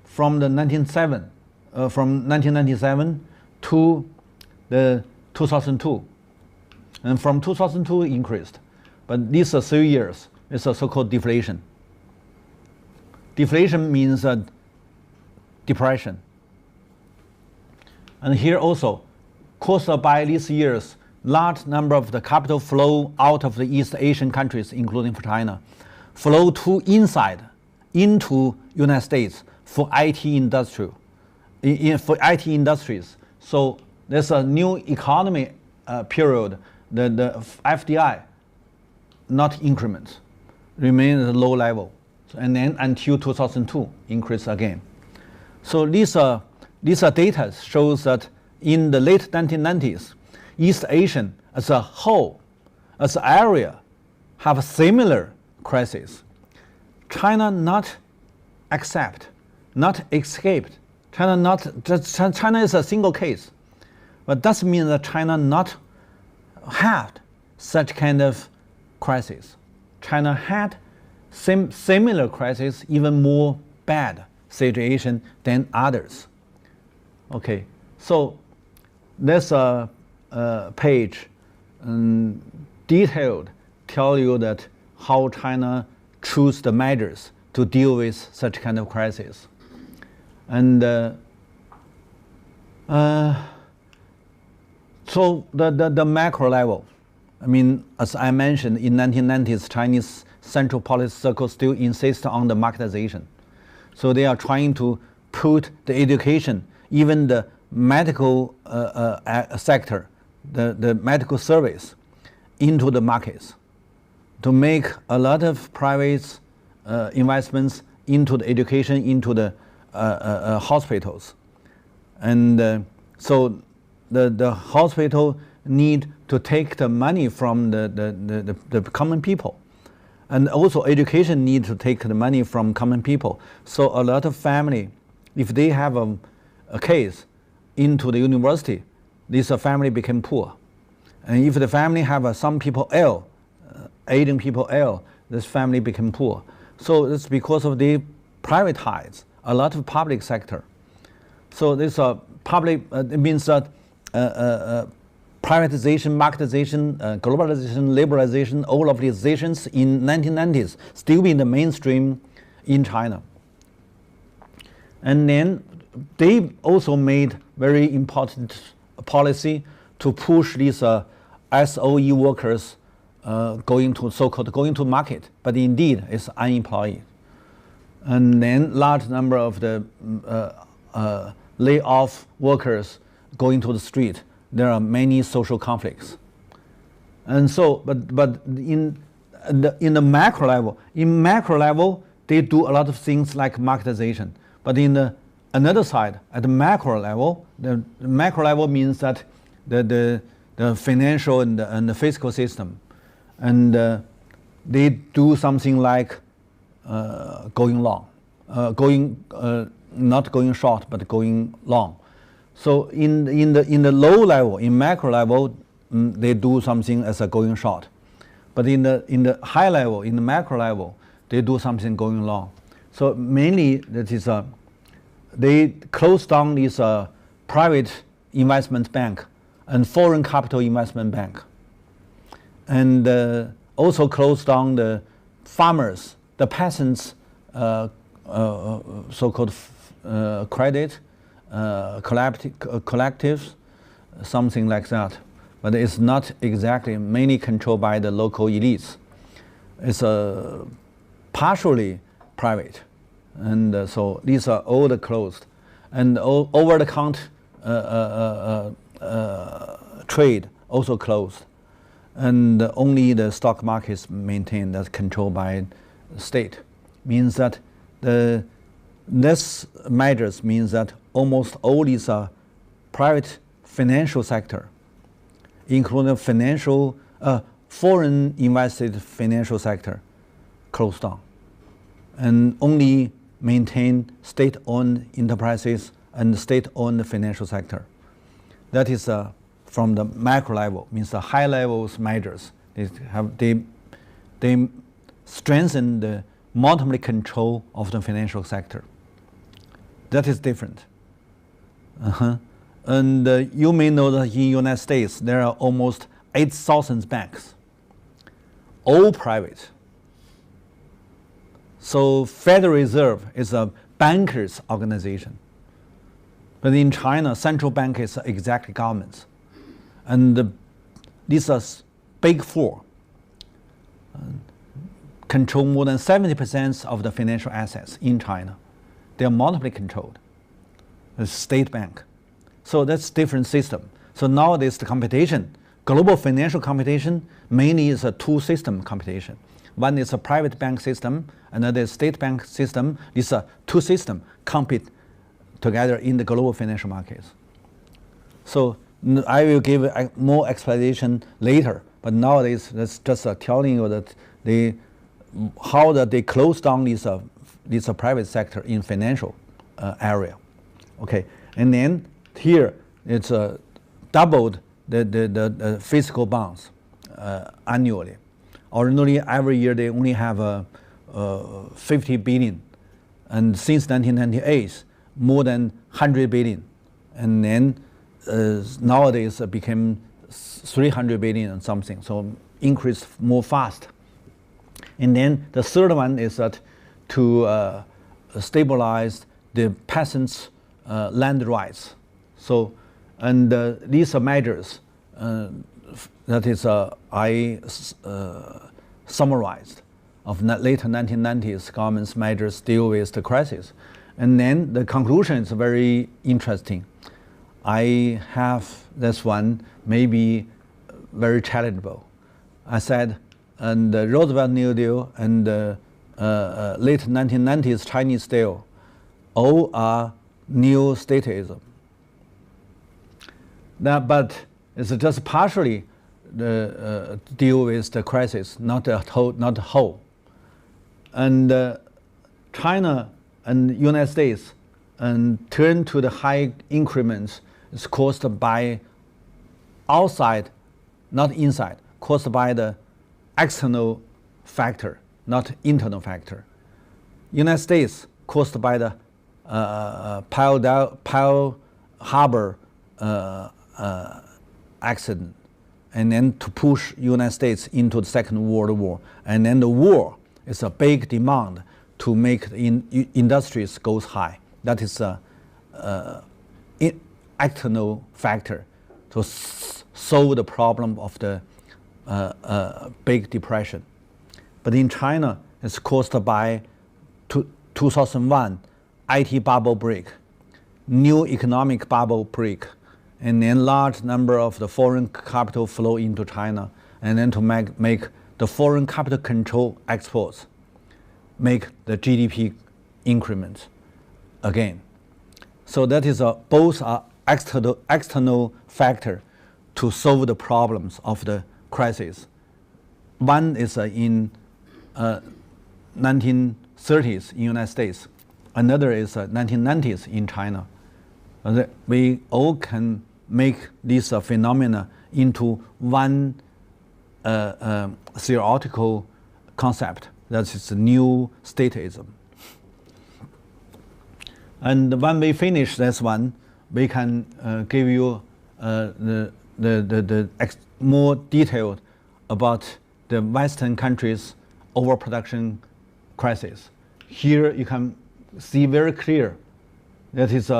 from 1997 to the 2002, and from 2002 increased, but these 3 years is a so-called deflation. Deflation means depression. And here also, caused by these years, large number of the capital flow out of the East Asian countries, including China, flow to inside into United States for IT industry, for IT industries. So there's a new economy period. The FDI, not increments, remain at a low level, and then until 2002 increase again. So these data shows that in the late 1990s, East Asian as a whole, as an area, have a similar crisis. China not accept, not escaped. China is a single case, but that means that China not had such kind of crisis. China had similar crisis, even more bad situation than others. Okay, so this page detailed tell you that how China choose the measures to deal with such kind of crisis. And so the macro level, I mean, as I mentioned, in 1990s, Chinese central policy circles still insist on the marketization. So they are trying to put the education, even the medical sector, the medical service into the markets, to make a lot of private investments into the education, into the hospitals. And so the hospital need to take the money from the common people. And also education need to take the money from common people. So a lot of family, if they have a case into the university, this family became poor. And if the family have some people ill, aiding people ill, this family became poor. So it's because of the privatize a lot of public sector. So this public, it means that privatization, marketization, globalization, liberalization, all of these decisions in 1990s still be in the mainstream in China. And then they also made very important policy to push these SOE workers going to so-called going to market, but indeed it's unemployed. And then large number of the lay off workers going to the street. There are many social conflicts. And so, but in the macro level, they do a lot of things like marketization. But in the another side, at the macro level, the macro level means that the financial and the fiscal system, and they do something like going long, not going short, but going long. So in the low level, in macro level, they do something as a going short, but in the high level, in the macro level, they do something going long. So mainly that is they close down this private investment bank and foreign capital investment bank, and also close down the farmers, the peasants, so-called credit collectives, something like that. But it's not exactly mainly controlled by the local elites. It's partially private, and so these are all the closed, and over-the-counter trade also closed, and only the stock market is maintained as controlled by the state. Means that this measures means that almost all these private financial sector, including financial foreign invested financial sector, closed down, and only maintain state-owned enterprises and state-owned financial sector. That is from the macro level, means the high levels measures. They strengthen the monopoly control of the financial sector. That is different. And you may know that in the United States there are almost 8,000 banks, all private. So Federal Reserve is a bankers' organization. But in China, central bank is exactly governments. And these are big four. Control more than 70% of the financial assets in China. They are monopoly controlled. The state bank. So that's different system. So nowadays the competition, global financial competition, mainly is a two-system competition. One is a private bank system, another is state bank system. These are two systems compete together in the global financial markets. So I will give more explanation later, but nowadays that's just telling you that how that they close down this private sector in financial area. Okay, and then here it's doubled the fiscal bonds annually. Ordinarily, every year they only have 50 billion, and since 1998, more than 100 billion, and then nowadays it became 300 billion and something, so increased more fast. And then the third one is that to stabilize the peasants' land rights. So, and these are measures that is I summarized of later 1990s government's measures deal with the crisis. And then the conclusion is very interesting. I have this one maybe very challengeable. I said, and the Roosevelt New Deal and the late 1990s Chinese deal, all are new statism. But it's just partially the deal with the crisis, not the whole. And China and United States and turn to the high increments is caused by outside, not inside, caused by the external factor, not internal factor. United States caused by the Pearl Harbor accident, and then to push United States into the Second World War. And then the war is a big demand to make the industries goes high. That is a external factor to solve the problem of the big depression. But in China, it's caused by 2001 IT bubble break, new economic bubble break, and then large number of the foreign capital flow into China, and then to make the foreign capital control exports, make the GDP increments again. So that is both are external factor to solve the problems of the crisis. One is in 1930s in United States. Another is 1990s in China. We all can make this phenomena into one theoretical concept. That is new statism. And when we finish this one, we can give you the more detailed about the Western countries' overproduction crisis. Here you can see very clear that is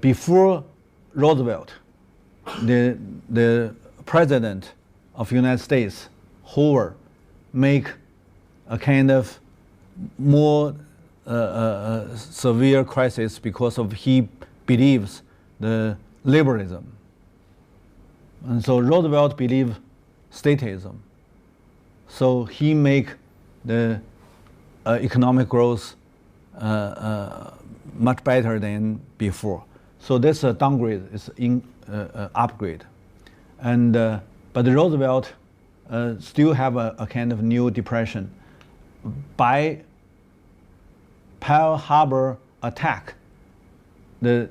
before Roosevelt, the president of United States, Hoover, make a kind of more severe crisis because of he believes the liberalism. And so Roosevelt believed statism. So he make the economic growth much better than before. So this downgrade is upgrade. And but Roosevelt still have a kind of new depression. By Pearl Harbor attack, the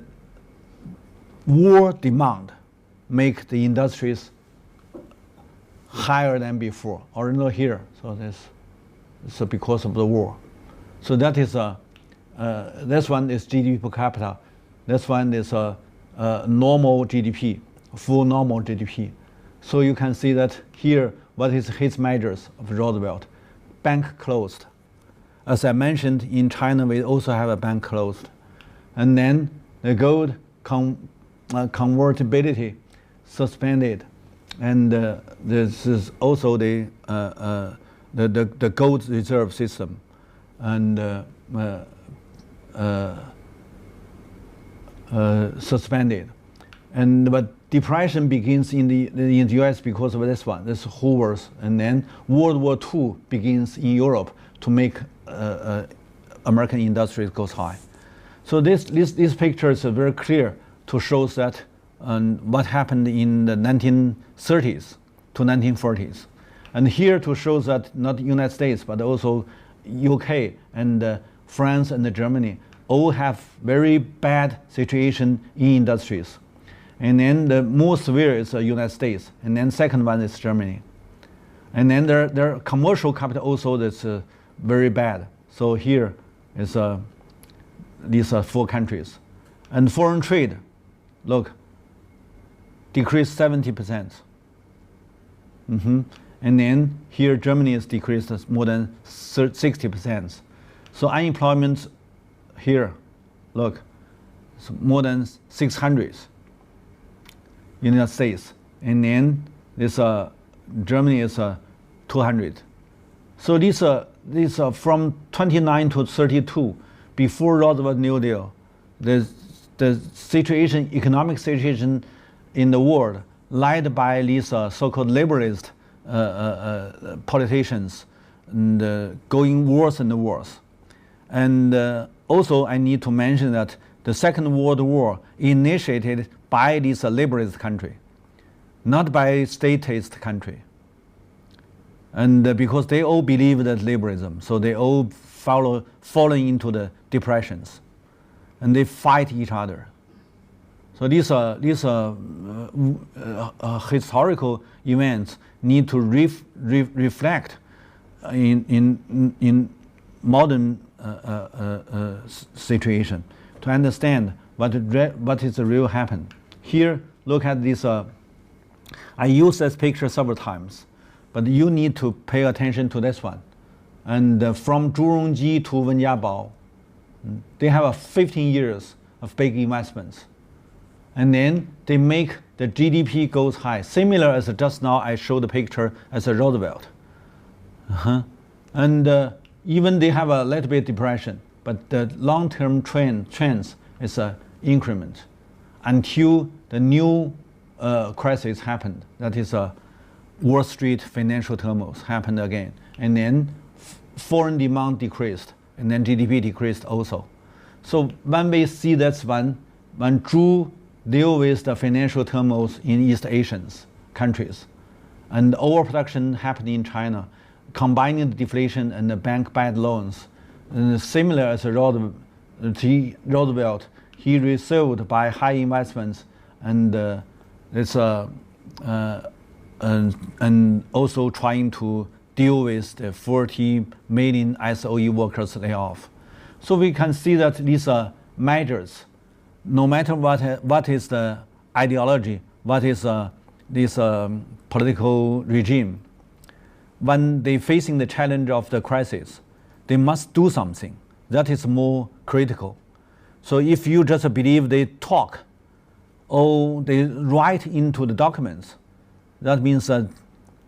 war demand make the industries higher than before, or not here. So this because of the war. So that is this one is GDP per capita. This one is a normal GDP, full normal GDP. So you can see that here, what is his measures of Roosevelt? Bank closed. As I mentioned, in China, we also have a bank closed. And then the gold convertibility suspended. And this is also the gold reserve system. And suspended. But depression begins in the US because of this one, this Hoover's, and then World War II begins in Europe to make American industries goes high. So these pictures are very clear to show that what happened in the 1930s to 1940s. And here to show that not United States, but also UK and France and Germany all have very bad situation in industries. And then the most severe is the United States, and then second one is Germany. And then their commercial capital also is very bad. So here is these are 4 countries. And foreign trade, look, decreased 70%. And then here Germany is decreased more than 60%. So unemployment here, look, it's more than 600. United States, and then this Germany is 200. So these are from 29 to 32 before Roosevelt New Deal. The the situation, economic situation in the world, led by these so-called liberalist politicians, and going worse and worse. And also, I need to mention that the Second World War initiated by this liberalist country, not by statist country. And because they all believe that liberalism, so they all falling into the depressions, and they fight each other. So these historical events need to reflect in modern situation to understand what is the real happen. Here, look at this. I use this picture several times, but you need to pay attention to this one. And from Zhu Rongji to Wen Jiabao, they have 15 years of big investments. And then they make the GDP goes high, similar as just now I showed the picture as a Roosevelt. And even they have a little bit depression, but the long-term trends is an increment until the new crisis happened. That is a Wall Street financial turmoil happened again. And then foreign demand decreased, and then GDP decreased also. So when we see that's when Zhu deal with the financial turmoil in East Asian countries, and overproduction happened in China, combining the deflation and the bank bad loans, and similar as Roosevelt, he received by high investments, and and also trying to deal with the 40 million SOE workers layoff. So we can see that these measures, no matter what is the ideology, what is this political regime, when they facing the challenge of the crisis, they must do something. That is more critical. So if you just believe they talk or they write into the documents, that means that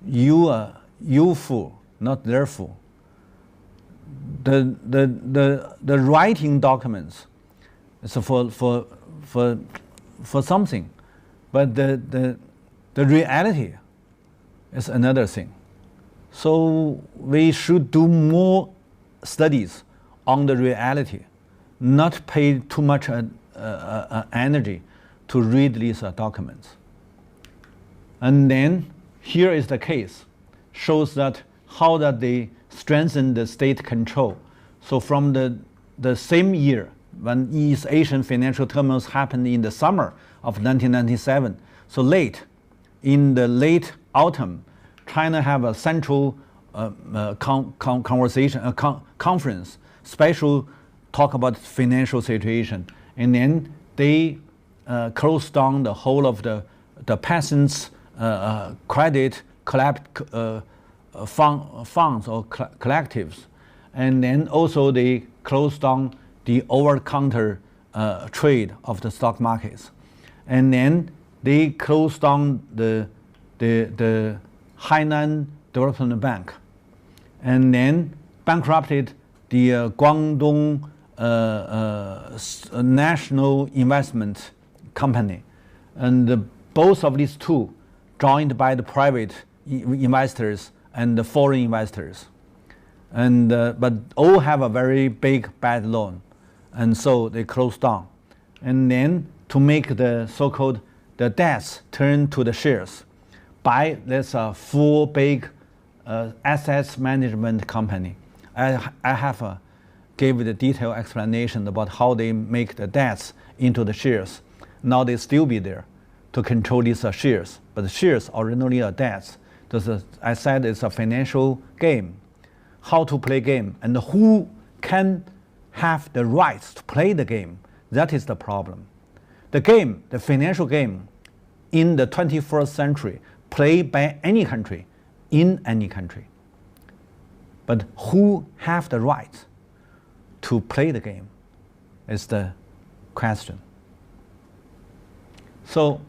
you fool, not their fool. The writing documents is for something, but the reality is another thing. So we should do more studies on the reality, not pay too much energy to read these documents. And then here is the case, shows that how that they strengthen the state control. So from the same year when East Asian financial turmoil happened in the summer of 1997, so in the late autumn, China have a central conference, special talk about financial situation, and then they closed down the whole of the peasants' credit funds or collectives, and then also they closed down the over-counter trade of the stock markets, and then they closed down the Hainan Development Bank, and then bankrupted the Guangdong National Investment Company, and both of these two joined by the private investors and the foreign investors, and but all have a very big bad loan, and so they closed down, and then to make the so-called the debts turn to the shares, by this full big assets management company. I have gave the detailed explanation about how they make the debts into the shares. Now they still be there to control these shares, but the shares originally are debts. I said it's a financial game. How to play game and who can have the rights to play the game, that is the problem. The game, the financial game in the 21st century, played by any country, in any country. But who have the right to play the game is the question. So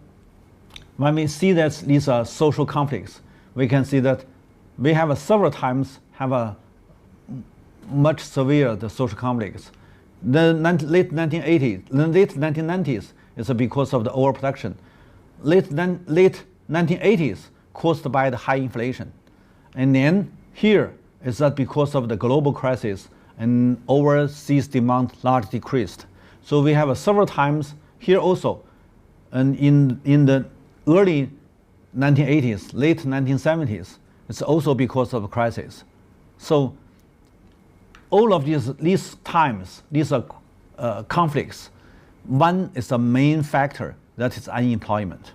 when we see that these are social conflicts, we can see that we have several times have a much severe the social conflicts The late 1980s, the late 1990s is because of the overproduction. Late 1980s caused by the high inflation. And then here is that because of the global crisis and overseas demand largely decreased. So we have several times here also, and in the early 1980s, late 1970s, it's also because of a crisis. So all of these times, these are conflicts. One is the main factor, that is unemployment.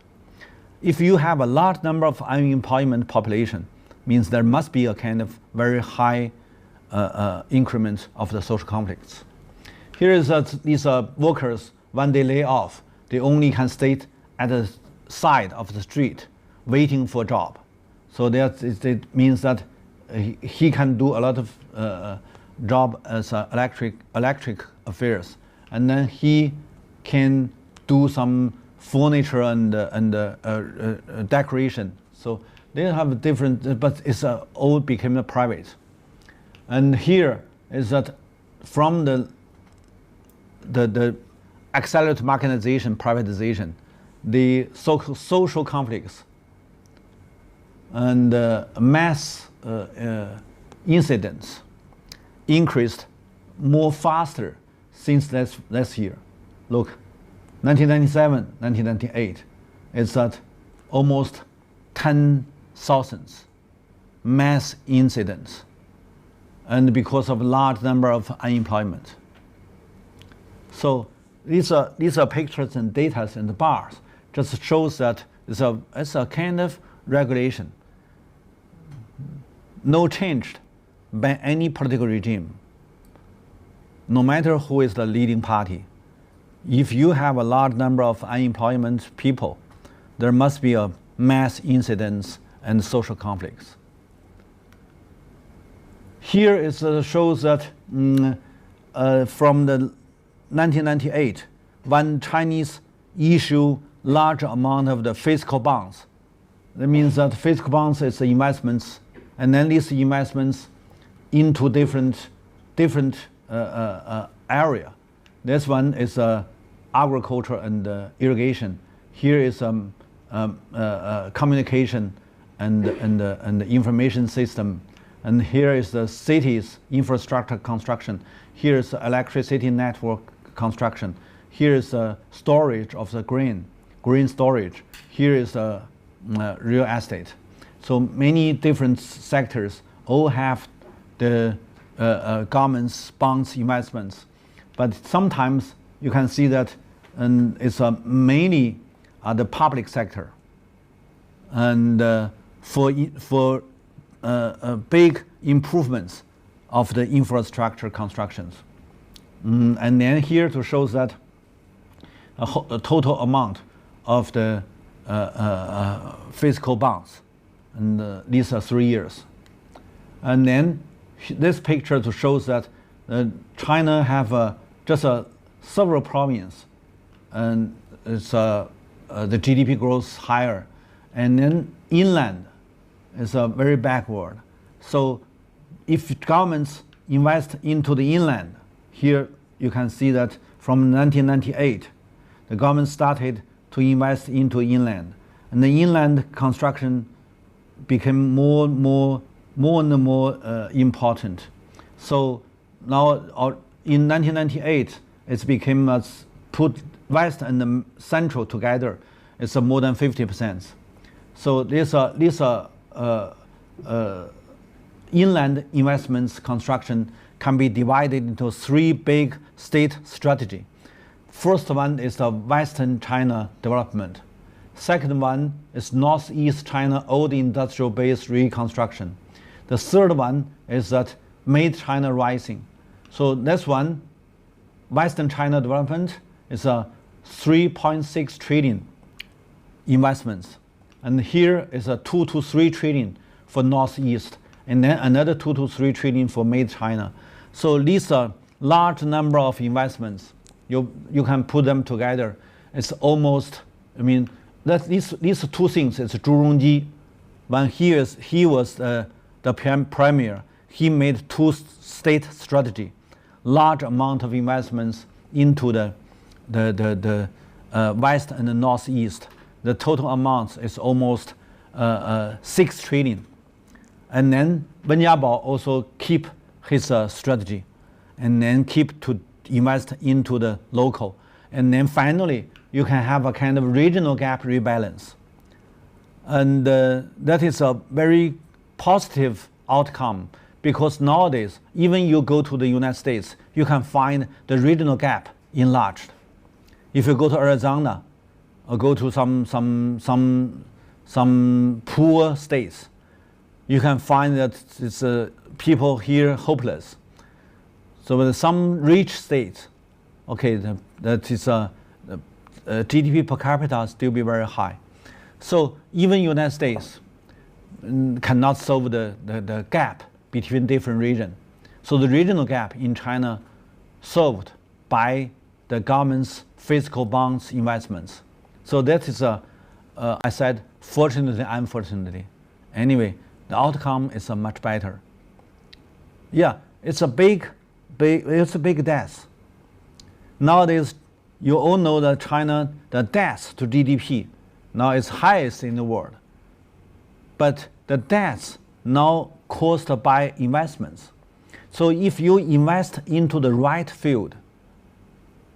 If you have a large number of unemployment population, means there must be a kind of very high increment of the social conflicts. Here is that these workers, when they lay off, they only can stay at the side of the street waiting for a job. So that it means that he can do a lot of job as electric affairs, and then he can do some furniture and decoration. So they have different, but it's all became private. And here is that from the accelerated marketization, privatization, the social conflicts and mass incidents increased more faster since last year. Look, 1997, 1998, it's at almost 10,000 mass incidents, and because of large number of unemployment. So these are pictures and data in the bars. Just shows that it's a kind of regulation. No change by any political regime, no matter who is the leading party. If you have a large number of unemployment people, there must be a mass incidents and social conflicts. Here is shows that from the 1998, when Chinese issue large amount of the fiscal bonds, that means that fiscal bonds is the investments, and then these investments into different area. This one is agriculture and irrigation. Here is communication and information system. And here is the city's infrastructure construction. Here is the electricity network construction. Here is the storage of the green storage. Here is the real estate. So many different sectors all have the government's bonds investments, but sometimes you can see that it's mainly the public sector, and for big improvements of the infrastructure constructions. And then here to show that a total amount of the fiscal bonds, and these are 3 years. And then this picture to shows that China have just several provinces, and it's the GDP growth higher, and then inland is very backward. So if governments invest into the inland, here you can see that from 1998, the government started to invest into inland, and the inland construction became more and more important. So now in 1998, it became put west and the central together. It's more than 50%. So these are inland investments construction can be divided into 3 big state strategy. First one is the Western China development. Second one is Northeast China old industrial base reconstruction. The third one is that Made China Rising. So this one, Western China development, is a 3.6 trillion investments. And here is a 2 to 3 trillion for Northeast, and then another 2 to 3 trillion for Made China. So these are large number of investments. You can put them together. It's almost, I mean, these 2 things. It's Zhu Rongji, when he was the premier, he made 2 state strategy. large amount of investments into the west and the northeast. The total amount is almost 6 trillion. And then Wen Jiabao also keep his strategy, and then keep to invest into the local. And then finally, you can have a kind of regional gap rebalance. And that is a very positive outcome, because nowadays, even you go to the United States, you can find the regional gap enlarged. If you go to Arizona, or go to some poor states, you can find that it's people here hopeless. So with some rich states, okay, that is GDP per capita still be very high. So even United States cannot solve the gap between different regions. So the regional gap in China solved by the government's fiscal bonds investments. So that is I said, fortunately, unfortunately. Anyway, the outcome is much better. Yeah, it's a big debt. Nowadays, you all know that China, the debt to GDP now is highest in the world. But the debts now caused by investments. So if you invest into the right field,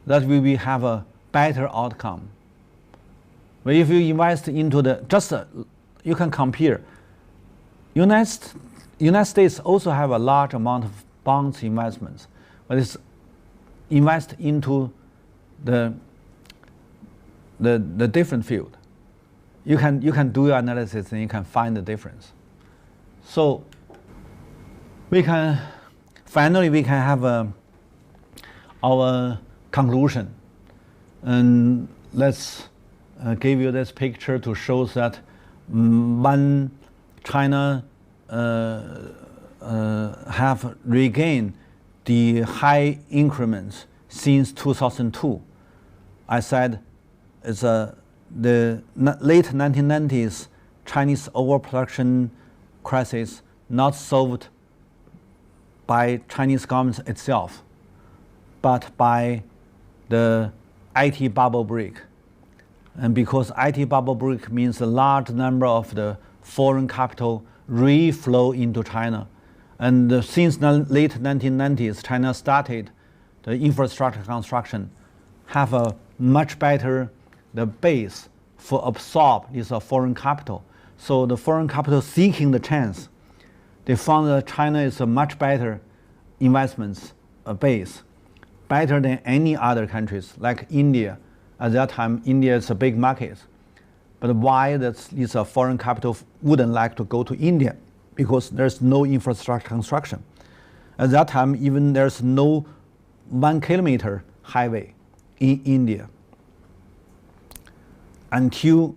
that we will have a better outcome. But if you invest into you can compare. United States also have a large amount of bonds investments, but it's invest into the different field. You can do your analysis and you can find the difference. So we can finally have our conclusion, and let's give you this picture to show that when China have regained the high increments since 2002. I said it's the late 1990s Chinese overproduction crisis not solved by Chinese government itself, but by the IT bubble break. And because IT bubble break means a large number of the foreign capital reflow into China. And since the late 1990s, China started the infrastructure construction, have a much better the base for absorb this foreign capital. So the foreign capital seeking the chance, they found that China is a much better investments base, better than any other countries like India. At that time, India is a big market. But why this foreign capital wouldn't like to go to India? Because there's no infrastructure construction. At that time, even there's no 1 kilometer highway in India. Until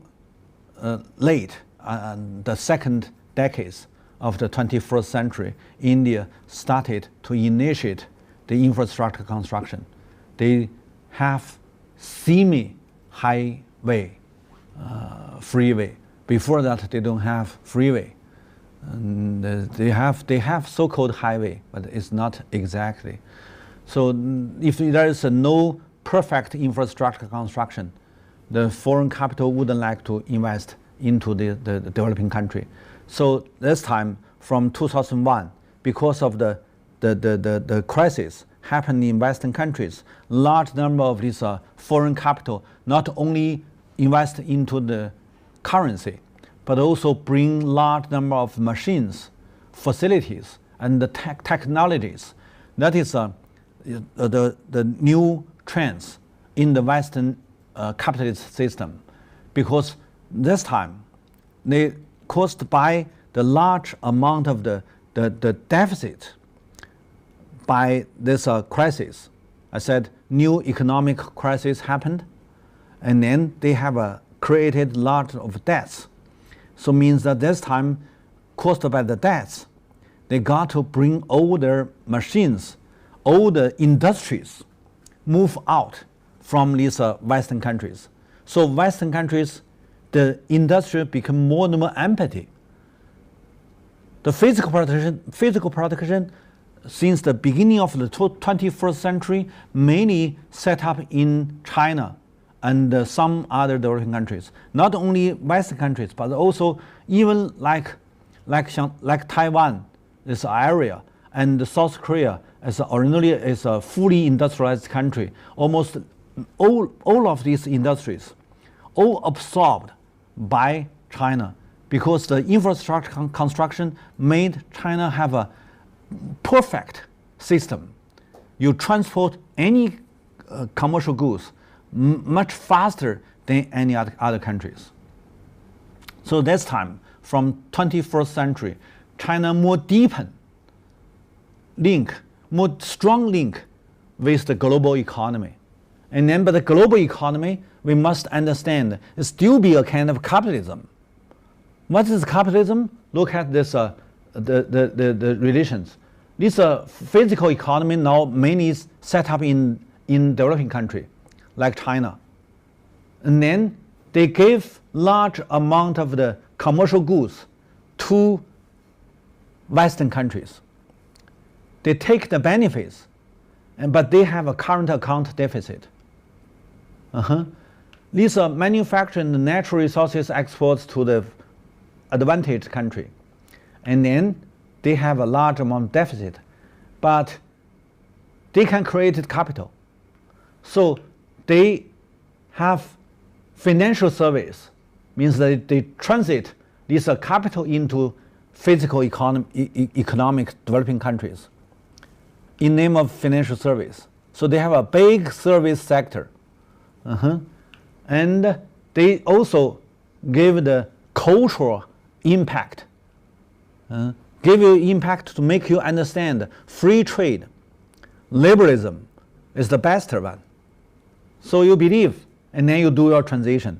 late, the second decades of the 21st century, India started to initiate the infrastructure construction. They have semi-highway, freeway. Before that, they don't have freeway. And they have so-called highway, but it's not exactly. So if there is no perfect infrastructure construction, the foreign capital wouldn't like to invest into the developing country. So this time, from 2001, because of the crisis happened in Western countries, large number of these foreign capital not only invest into the currency, but also bring large number of machines, facilities, and the technologies. That is the new trends in the Western capitalist system, because this time they caused by the large amount of the deficit by this crisis. I said new economic crisis happened, and then they have created large of debts. So means that this time, caused by the debts, they got to bring all their machines, all the industries, move out from these Western countries. So Western countries, the industry become more and more empty. The physical production since the beginning of the 21st century, mainly set up in China and some other developing countries. Not only Western countries, but also even like Taiwan, this area, and South Korea as originally is a fully industrialized country. Almost all of these industries, all absorbed by China, because the infrastructure construction made China have a perfect system. You transport any commercial goods much faster than any other countries. So this time, from 21st century, China more strong link with the global economy. And then, but the global economy, we must understand, it still be a kind of capitalism. What is capitalism? Look at this, the relations. This physical economy now mainly is set up in developing country, like China. And then they give large amount of the commercial goods to Western countries. They take the benefits, but they have a current account deficit. These are manufacturing the natural resources exports to the advantaged country. And then they have a large amount of deficit, but they can create capital. So they have financial service, means that they transit this capital into physical economic developing countries in name of financial service. So they have a big service sector. And they also give the cultural impact. Give you impact to make you understand free trade, liberalism is the best one. So you believe, and then you do your transition.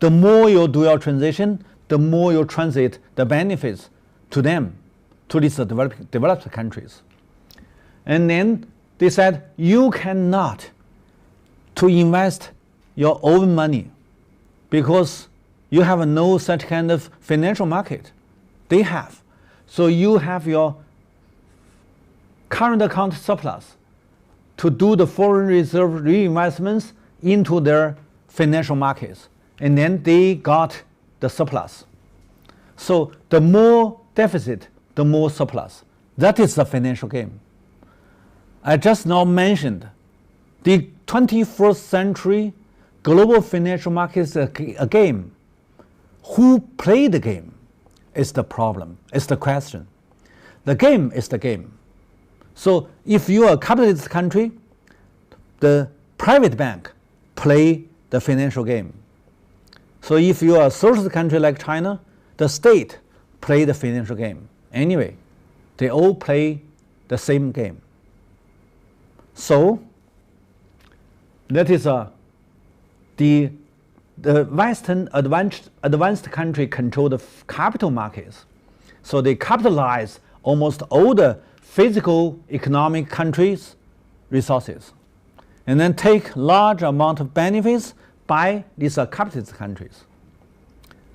The more you do your transition, the more you transit the benefits to them, to these developed countries. And then they said, you cannot to invest your own money because you have no such kind of financial market. They have. So you have your current account surplus to do the foreign reserve reinvestments into their financial markets. And then they got the surplus. So the more deficit, the more surplus. That is the financial game. I just now mentioned the 21st century global financial market is a game. Who played the game is the problem, is the question. The game is the game. So if you are a capitalist country, the private bank play the financial game. So if you are a socialist country like China, the state play the financial game. Anyway, they all play the same game. So that is the Western advanced country control the capital markets. So they capitalize almost all the physical economic countries' resources, and then take large amount of benefits by these capitalist countries.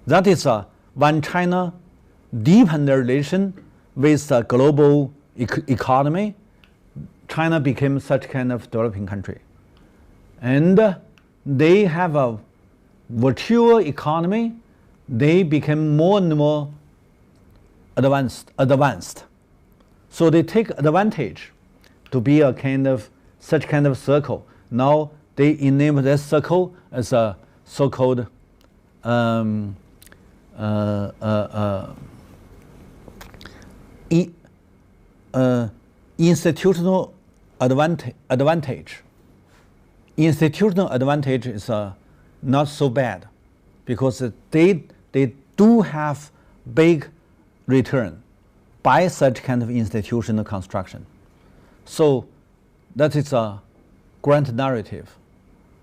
That is when China deepened their relation with the global economy, China became such kind of developing country. And they have a virtual economy. They became more and more advanced. So they take advantage to be a kind of such kind of circle. Now they name this circle as a so-called institutional advantage. Institutional advantage is not so bad because they do have big return by such kind of institutional construction. So that is a grand narrative.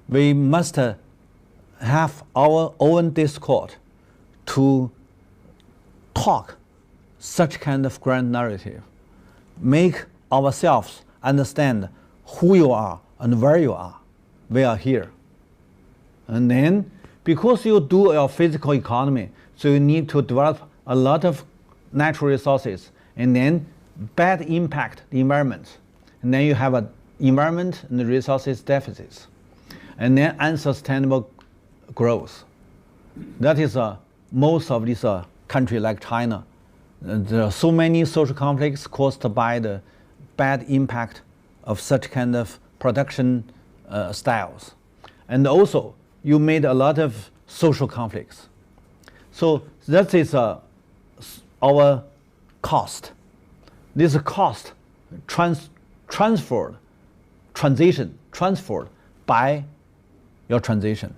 We must have our own discord to talk such kind of grand narrative. Make ourselves understand who you are and where you are. We are here. And then, because you do your physical economy, so you need to develop a lot of natural resources, and then bad impact the environment, and then you have a environment and the resources deficits, and then unsustainable growth. That is most of these countries like China. There are so many social conflicts caused by the bad impact of such kind of production styles. And also, you made a lot of social conflicts. So that is our cost. This cost transferred by your transition.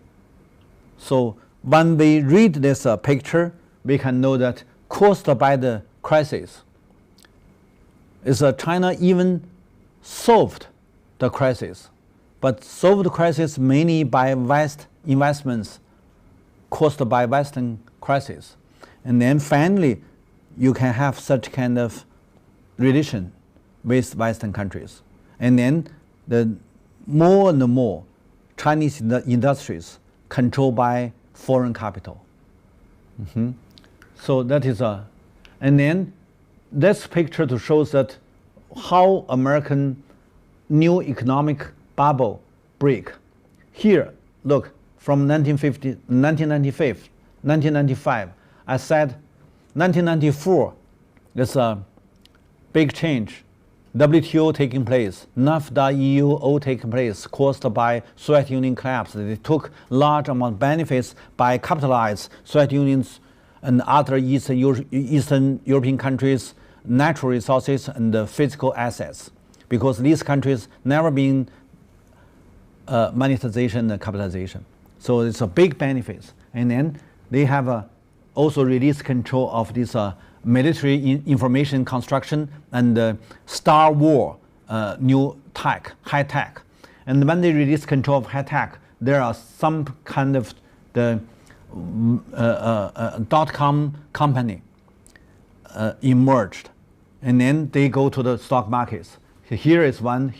So when we read this picture, we can know that caused by the crisis is China even solved the crisis, but solved the crisis mainly by West investments caused by Western crisis. And then finally, you can have such kind of relation with Western countries. And then the more and more Chinese industries controlled by foreign capital. So that is and then this picture to show that how American new economic bubble break. Here, look, from 1995, I said 1994, there's a big change. WTO taking place, NAFTA, EU all taking place, caused by Soviet Union collapse. They took large amount of benefits by capitalized Soviet Unions and other Eastern European countries' natural resources and physical assets, because these countries never been monetization and capitalization. So it's a big benefits. And then they have also released control of this military information construction and Star War new tech, high tech. And when they release control of high tech, there are some kind of the .com company emerged, and then they go to the stock markets. Here is one,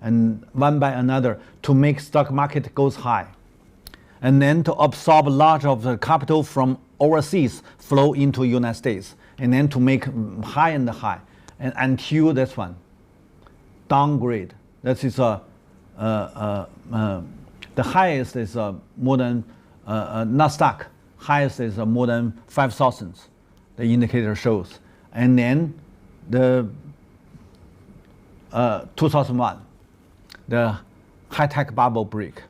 and one by another to make stock market goes high, and then to absorb large of the capital from overseas flow into United States, and then to make high and high, and until this one downgrade. That is the highest is more than Nasdaq. Highest is more than 5,000. The indicator shows, and then the 2001, the high-tech bubble break,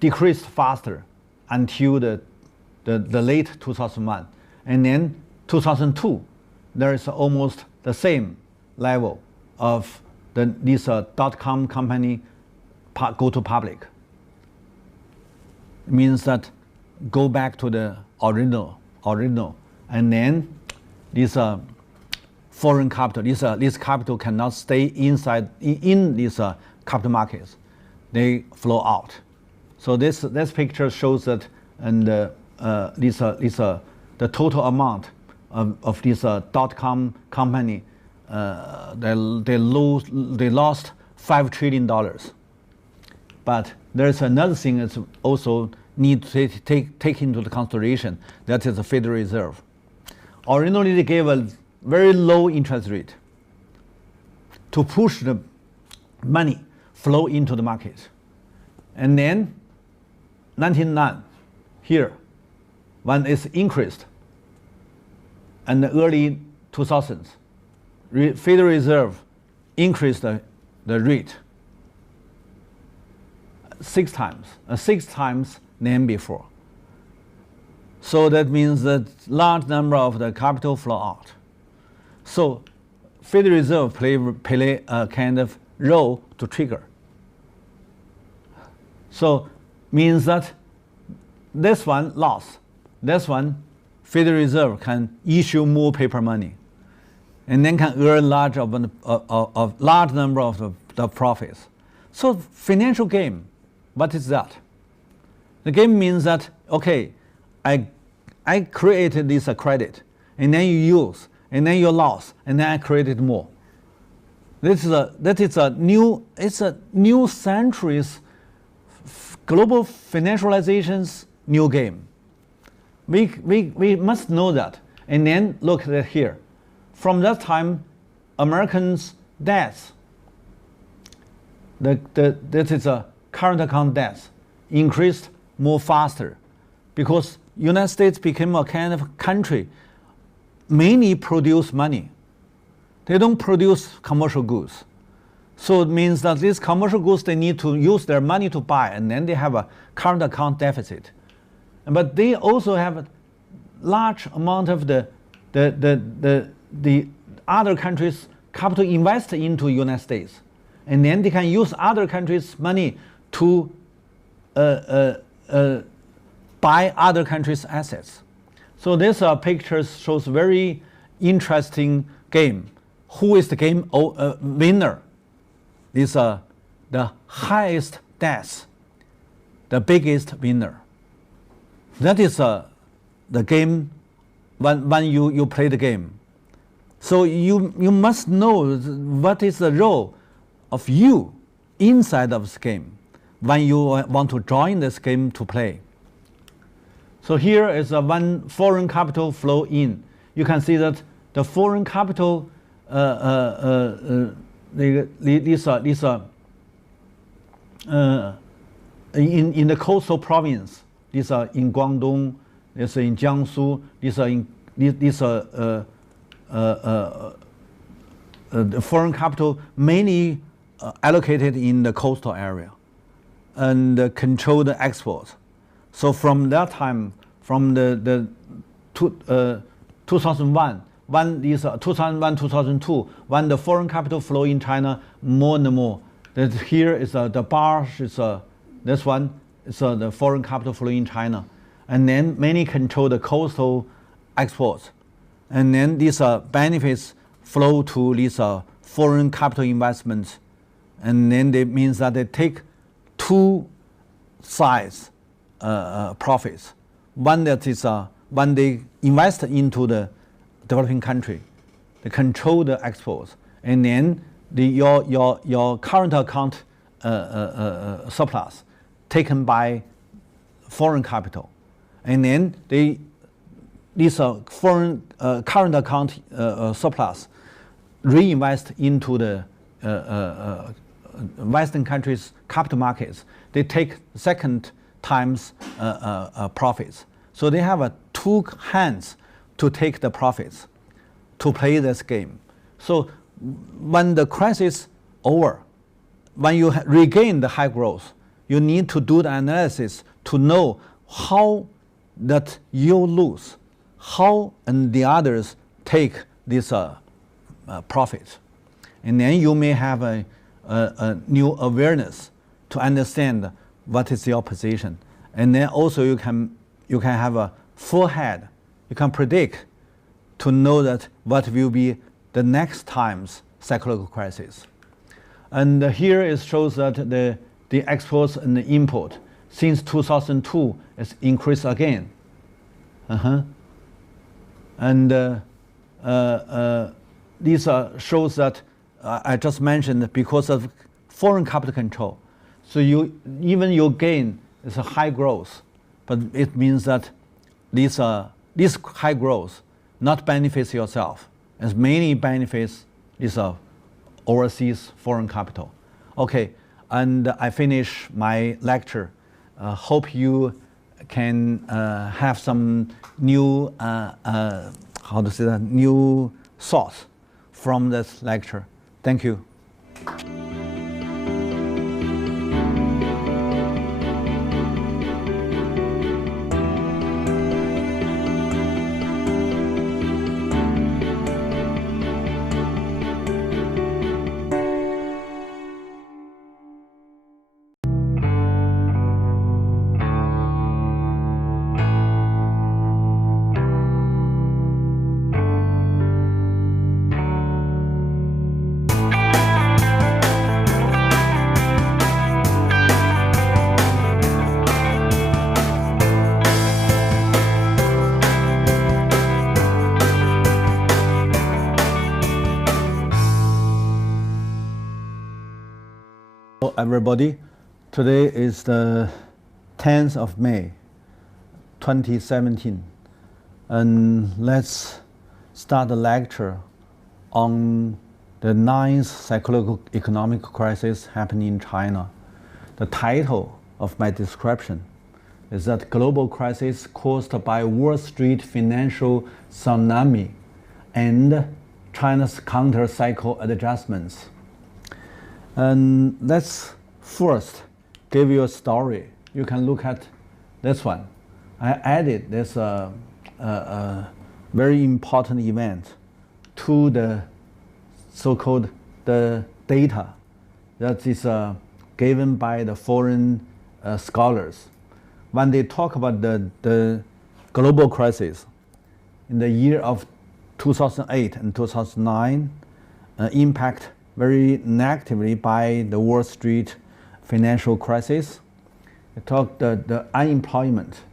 decreased faster until the late 2001, and then 2002, there is almost the same level of this .com company go to public. It means that go back to the original, and then this foreign capital, this capital cannot stay inside in these capital markets. They flow out. So this picture shows that, and the total amount of this .com company, they lost $5 trillion. But there's another thing that's also need to take into the consideration. That is the Federal Reserve. Originally, they gave a very low interest rate to push the money flow into the market. And then 1999, here, when it's increased, and the early 2000s, Federal Reserve increased the rate 6 times than before. So that means that large number of the capital flow out. So Federal Reserve play a kind of role to trigger. So means that this one lost. This one, Federal Reserve can issue more paper money, and then can earn large number of the profits. So financial game, what is that? The game means that, okay, I created this credit, and then you use, and then you lost, and then I created more. That is a new century's global financialization's new game. We must know that. And then look at here. from that time, Americans' debts, that is a current account debts, increased more faster, because United States became a kind of country mainly produce money. They don't produce commercial goods. So it means that these commercial goods, they need to use their money to buy, and then they have a current account deficit. But they also have a large amount of the other countries' capital invest into United States. And then they can use other countries' money to buy other countries' assets. So this picture shows very interesting game. Who is the game winner? Is the highest debts, the biggest winner. That is the game when you play the game. So you must know what is the role of you inside of this game when you want to join this game to play. So here is one foreign capital flow in. You can see that the foreign capital in the coastal province, these are in Guangdong, these are in Jiangsu, these are the foreign capital mainly allocated in the coastal area and control the exports. So from that time, from the 2001, when these 2001, 2002, when the foreign capital flow in China more and more, that here is the bar is this one is the foreign capital flow in China, and then many control the coastal exports, and then these benefits flow to these foreign capital investments, and then it means that they take two sides profits. One that is when they invest into the developing country, they control the exports, and then your current account surplus taken by foreign capital, and then these foreign current account surplus reinvest into the Western countries' capital markets. They take second times profits. So they have two hands to take the profits, to play this game. So when the crisis over, when you regain the high growth, you need to do the analysis to know how that you lose, how and the others take this profit. And then you may have a new awareness to understand what is your position. And then also you can have a full head. You can predict to know that what will be the next time's cyclical crisis. And here it shows that the exports and the import since 2002 has increased again. And these shows that I just mentioned because of foreign capital control. So even your gain is a high growth, but it means that this high growth not benefits yourself, as mainly benefits this overseas foreign capital. Okay, and I finish my lecture. Hope you can have some new new thoughts from this lecture. Thank you. Hello everybody, today is the 10th of May 2017, and let's start the lecture on the ninth cyclical economic crisis happening in China. The title of my description is that global crisis caused by Wall Street financial tsunami and China's counter-cycle adjustments. And let's first give you a story. You can look at this one. I added this very important event to the so-called the data that is given by the foreign scholars. When they talk about the global crisis in the year of 2008 and 2009, impact very negatively by the Wall Street financial crisis. They talk the unemployment.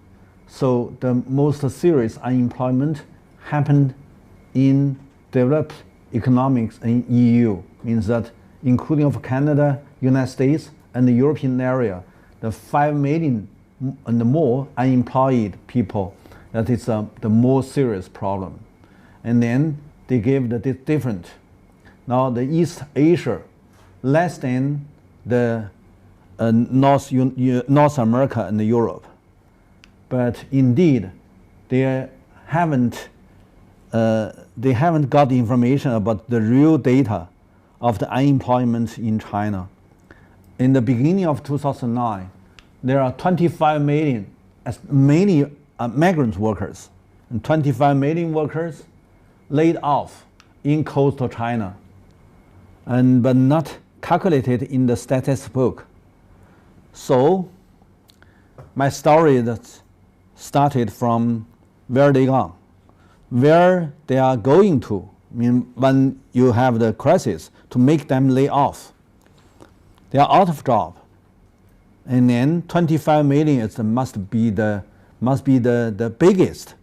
So the most serious unemployment happened in developed economics in EU, means that including of Canada, United States, and the European area, the 5 million and more unemployed people, that is the more serious problem. And then they gave the different. Now the East Asia, less than the North America and Europe. But indeed, they haven't got the information about the real data of the unemployment in China. In the beginning of 2009, there are 25 million, as many migrant workers, and 25 million workers laid off in coastal China, but not calculated in the status book. So my story that started from where they gone, where they are going to. I mean, when you have the crisis, to make them lay off, they are out of job, and then 25 million must be the biggest,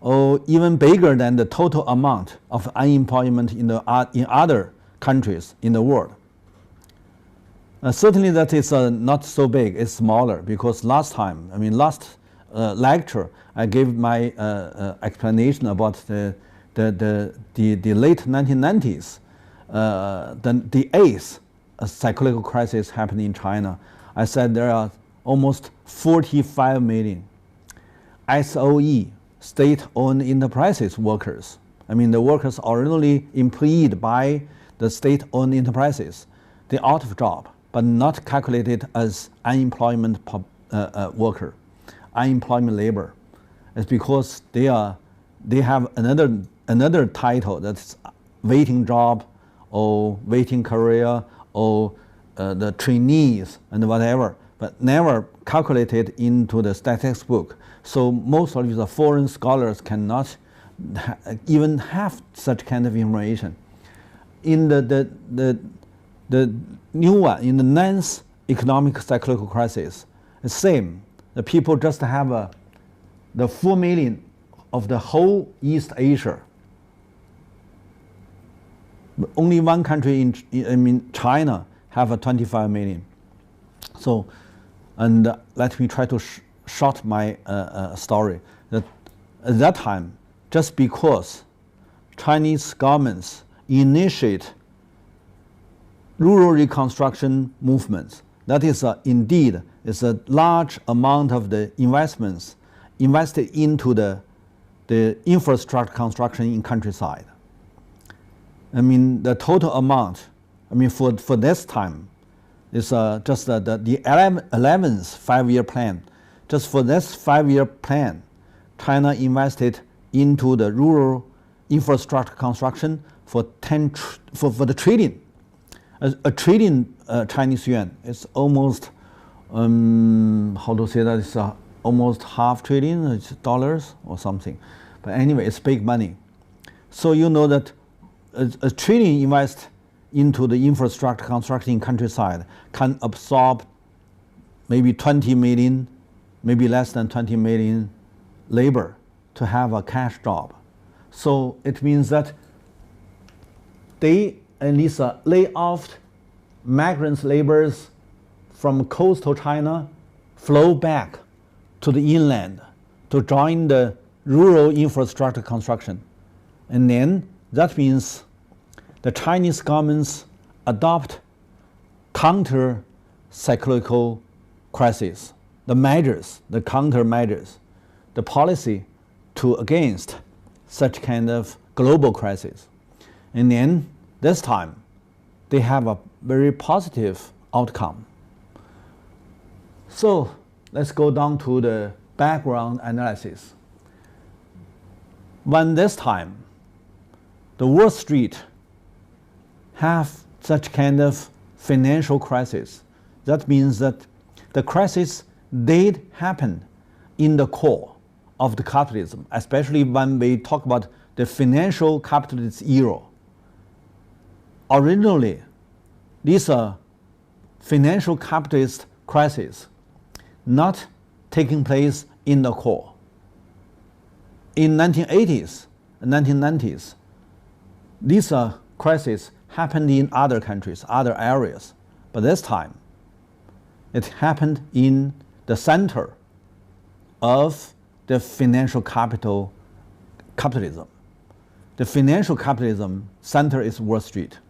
or even bigger than the total amount of unemployment in other countries in the world. Certainly that is not so big, it's smaller, because last lecture I gave my explanation about the late 1990s, the eighth cyclical crisis happened in China. I said there are almost 45 million SOE, state-owned enterprises workers. I mean the workers originally employed by the state-owned enterprises. They're out of job, but not calculated as unemployment worker, unemployment labor. It's because they have another title, that's waiting job or waiting career or the trainees and whatever, but never calculated into the statistics book. So most of the foreign scholars cannot even have such kind of information. In the new one, in the ninth economic cyclical crisis, the same. The people just have the 4 million of the whole East Asia. Only one country China have a 25 million. So, and let me try to short my story. That at that time, just because Chinese governments initiate rural reconstruction movements, that is indeed is a large amount of the investments invested into the infrastructure construction in countryside. I mean the total amount, I mean for this time, is just the 11th 5-year plan. Just for this 5-year plan, China invested into the rural infrastructure construction for the trillion. A trillion Chinese yuan is almost how to say that, it's almost $500 billion dollars or something. But anyway, it's big money. So you know that a trillion invest into the infrastructure construction in countryside can absorb maybe 20 million, maybe less than 20 million labor to have a cash job. So it means that they at least lay off migrant laborers from coastal China, flow back to the inland to join the rural infrastructure construction. And then that means the Chinese governments adopt counter-cyclical crises, the measures, the countermeasures, the policy to against such kind of global crisis. And then this time, they have a very positive outcome. So let's go down to the background analysis. When this time, the Wall Street have such kind of financial crisis, that means that the crisis did happen in the core of the capitalism, especially when we talk about the financial capitalist era. Originally, these are financial capitalist crises not taking place in the core. In 1980s and 1990s, these crises happened in other countries, other areas, but this time it happened in the center of the financial capitalism. The financial capitalism center is Wall Street.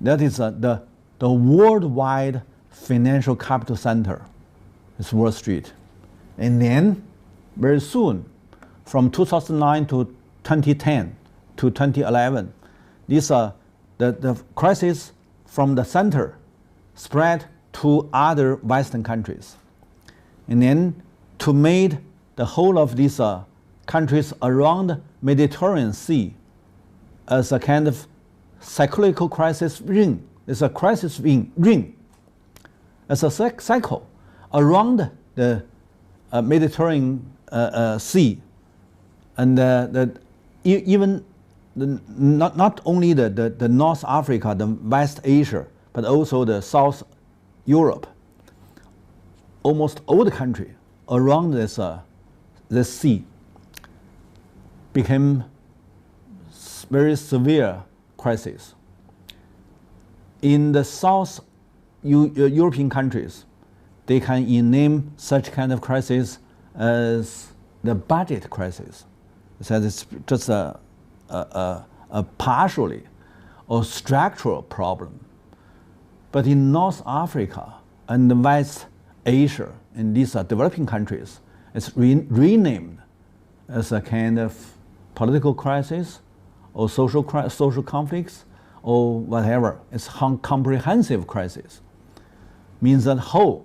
That is the worldwide financial capital center is Wall Street. And then very soon, from 2009 to 2010 to 2011, these are the crisis from the center spread to other Western countries. And then to make the whole of these countries around the Mediterranean Sea as a kind of cyclical crisis ring. It's a crisis ring. As a cycle around the Mediterranean Sea, and even not only the North Africa, the West Asia, but also the South Europe. Almost all the country around this sea became very severe crisis. In the South European countries, they can name such kind of crisis as the budget crisis. So it's just a partially or structural problem. But in North Africa and West Asia, in these developing countries, it's renamed as a kind of political crisis or social conflicts or whatever. It's a comprehensive crisis. Means that whole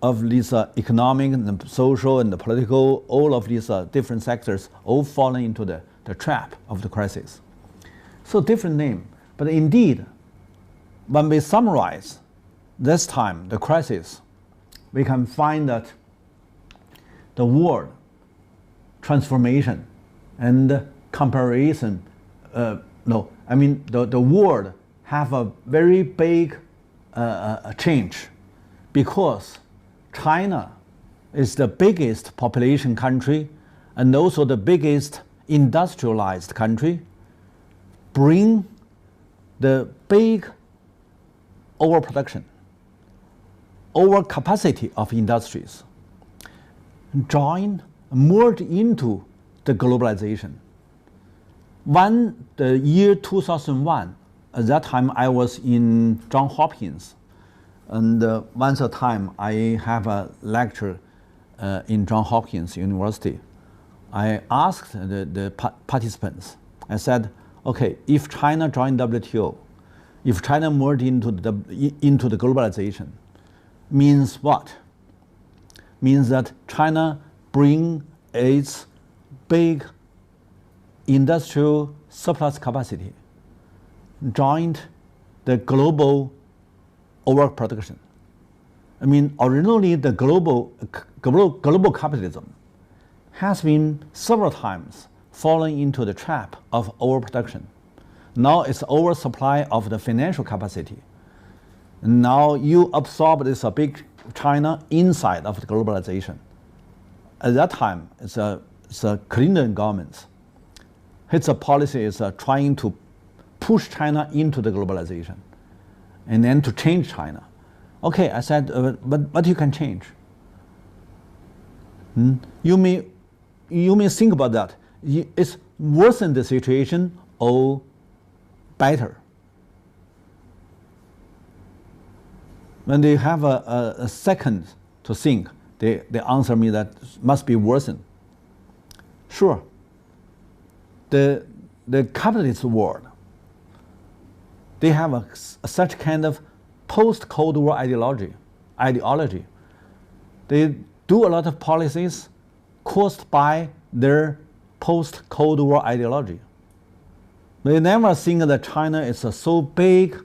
of these economic and social and the political, all of these different sectors all falling into the trap of the crisis. So different name, but indeed, when we summarize this time, the crisis, we can find that the word transformation and comparison, the word have a very big change because China is the biggest population country and also the biggest industrialized country, bring the big overproduction, overcapacity of industries, merge into the globalization. When the year 2001, at that time I was in Johns Hopkins, and once a time I have a lecture in Johns Hopkins University. I asked the participants, I said, okay, if China joined WTO, if China merged into the globalization, means what? Means that China bring its big industrial surplus capacity, joined the global overproduction. I mean, originally the global capitalism has been several times falling into the trap of overproduction. Now it's oversupply of the financial capacity. Now you absorb this big China inside of the globalization. At that time, it's a Clinton government. Its policy is trying to push China into the globalization and then to change China. Okay, I said, but you can change. You may think about that. It's worsen the situation or better? When they have a second to think, they answer me that must be worsened. Sure, the capitalist world, they have such kind of post-Cold War ideology. They do a lot of policies caused by their post-Cold War ideology. They never think that China is a so big,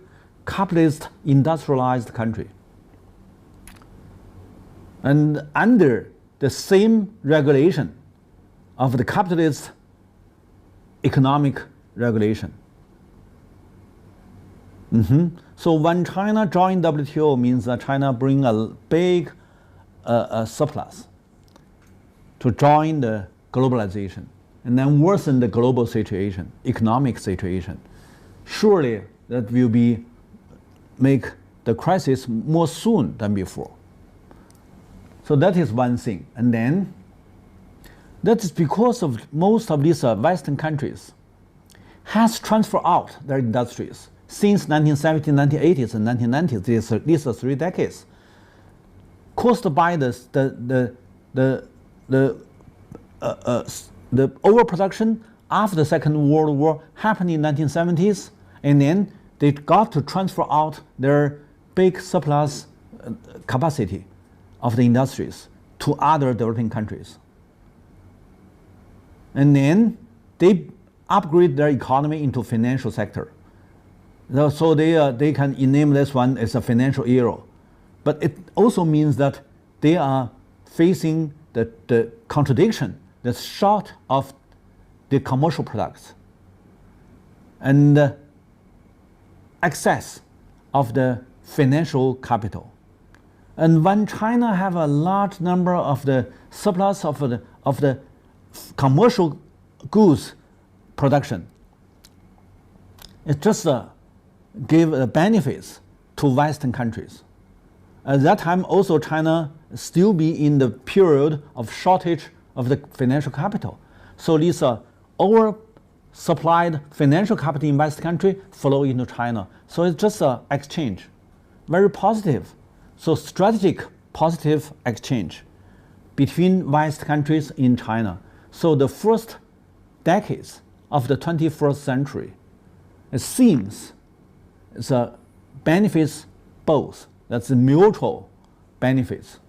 capitalist, industrialized country. And under the same regulation of the capitalist economic regulation. So when China joined WTO means that China bring a big surplus to join the globalization and then worsen the global situation, economic situation. Surely that will make the crisis more soon than before. So that is one thing. And then that is because of most of these Western countries has transferred out their industries since 1970s, 1980s, and 1990s. These are 3 decades, caused by the overproduction after the Second World War happened in 1970s, and then they got to transfer out their big surplus capacity of the industries to other developing countries. And then they upgrade their economy into financial sector. So they can name this one as a financial era. But it also means that they are facing the contradiction that's short of the commercial products and excess of the financial capital. And when China have a large number of the surplus of the commercial goods production, it just gave benefits to Western countries. At that time, also China still be in the period of shortage of the financial capital. So these oversupplied financial capital in Western country flow into China. So it's just an exchange, very positive. So strategic positive exchange between West countries in China. So the first decades of the 21st century, it seems it's benefits both. That's the mutual benefits.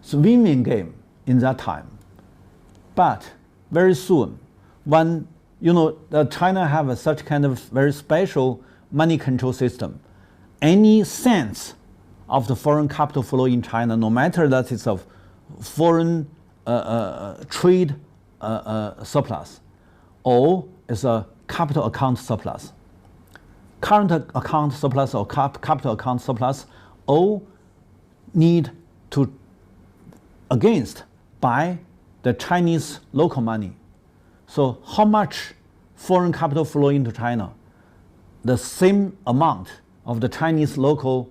It's a win-win game in that time. But very soon, when China have such kind of very special money control system, any sense of the foreign capital flow in China, no matter that it's a foreign trade surplus or it's a capital account surplus, current account surplus or capital account surplus, all need to against by the Chinese local money. So how much foreign capital flow into China? The same amount of the Chinese local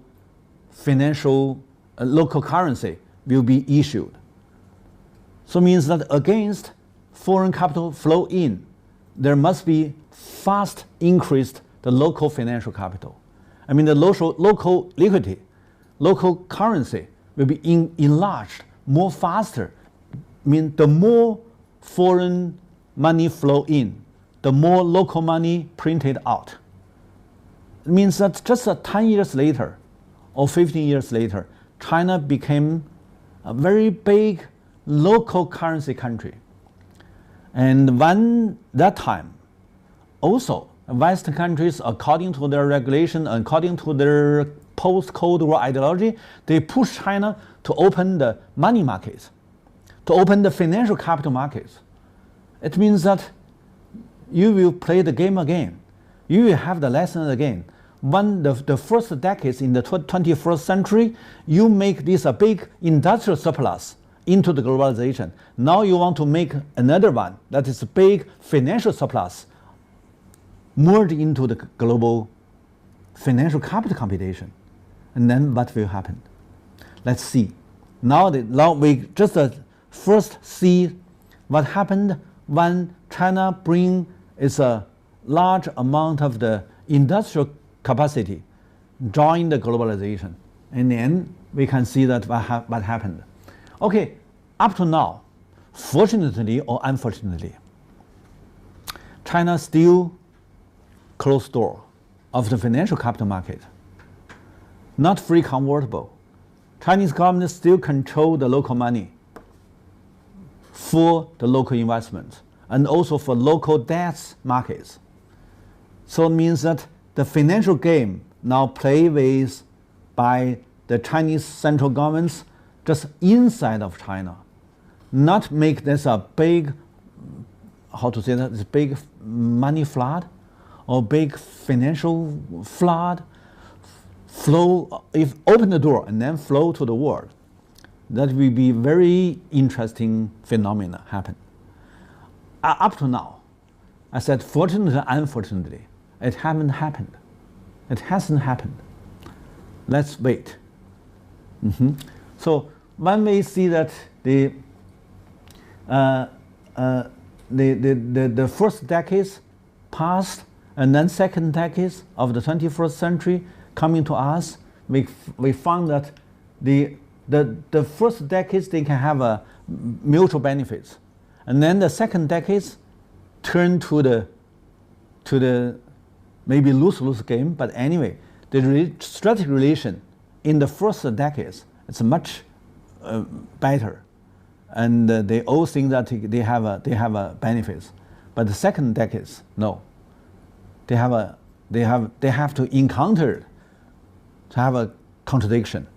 financial local currency will be issued. So means that against foreign capital flow in, there must be fast increased the local financial capital. I mean the local liquidity, local currency will be enlarged more faster. I mean the more foreign money flow in, the more local money printed out. It means that just 10 years later or 15 years later, China became a very big local currency country. And when that time, also Western countries, according to their regulation, according to their post-Cold War ideology, they push China to open the money markets, to open the financial capital markets. It means that you will play the game again. You will have the lesson again. When the first decades in the 21st century, you make this a big industrial surplus into the globalization. Now you want to make another one that is a big financial surplus merge into the global financial capital computation. And then what will happen? Let's see. Now we just first see what happened when China bring its large amount of the industrial capacity join the globalization. In the end, we can see that what happened. Okay, up to now, fortunately or unfortunately, China still closed door of the financial capital market, not free convertible. Chinese government still control the local money for the local investment and also for local debt markets. So it means that the financial game now played with by the Chinese central governments just inside of China, not make this a big, how to say that, this big money flood or big financial flood, flow, if open the door and then flow to the world. That will be very interesting phenomena happen. Up to now, I said fortunately and unfortunately, it haven't happened. It hasn't happened. Let's wait. So one may see that the first decades passed, and then second decades of the 21st century coming to us, we found that the first decades they can have a mutual benefits, and then the second decades turn to the maybe lose-lose game. But anyway, the strategic relation in the first decades it's much better, and they all think that they have a benefits. But the second decades, no. They have to encounter to have a contradiction,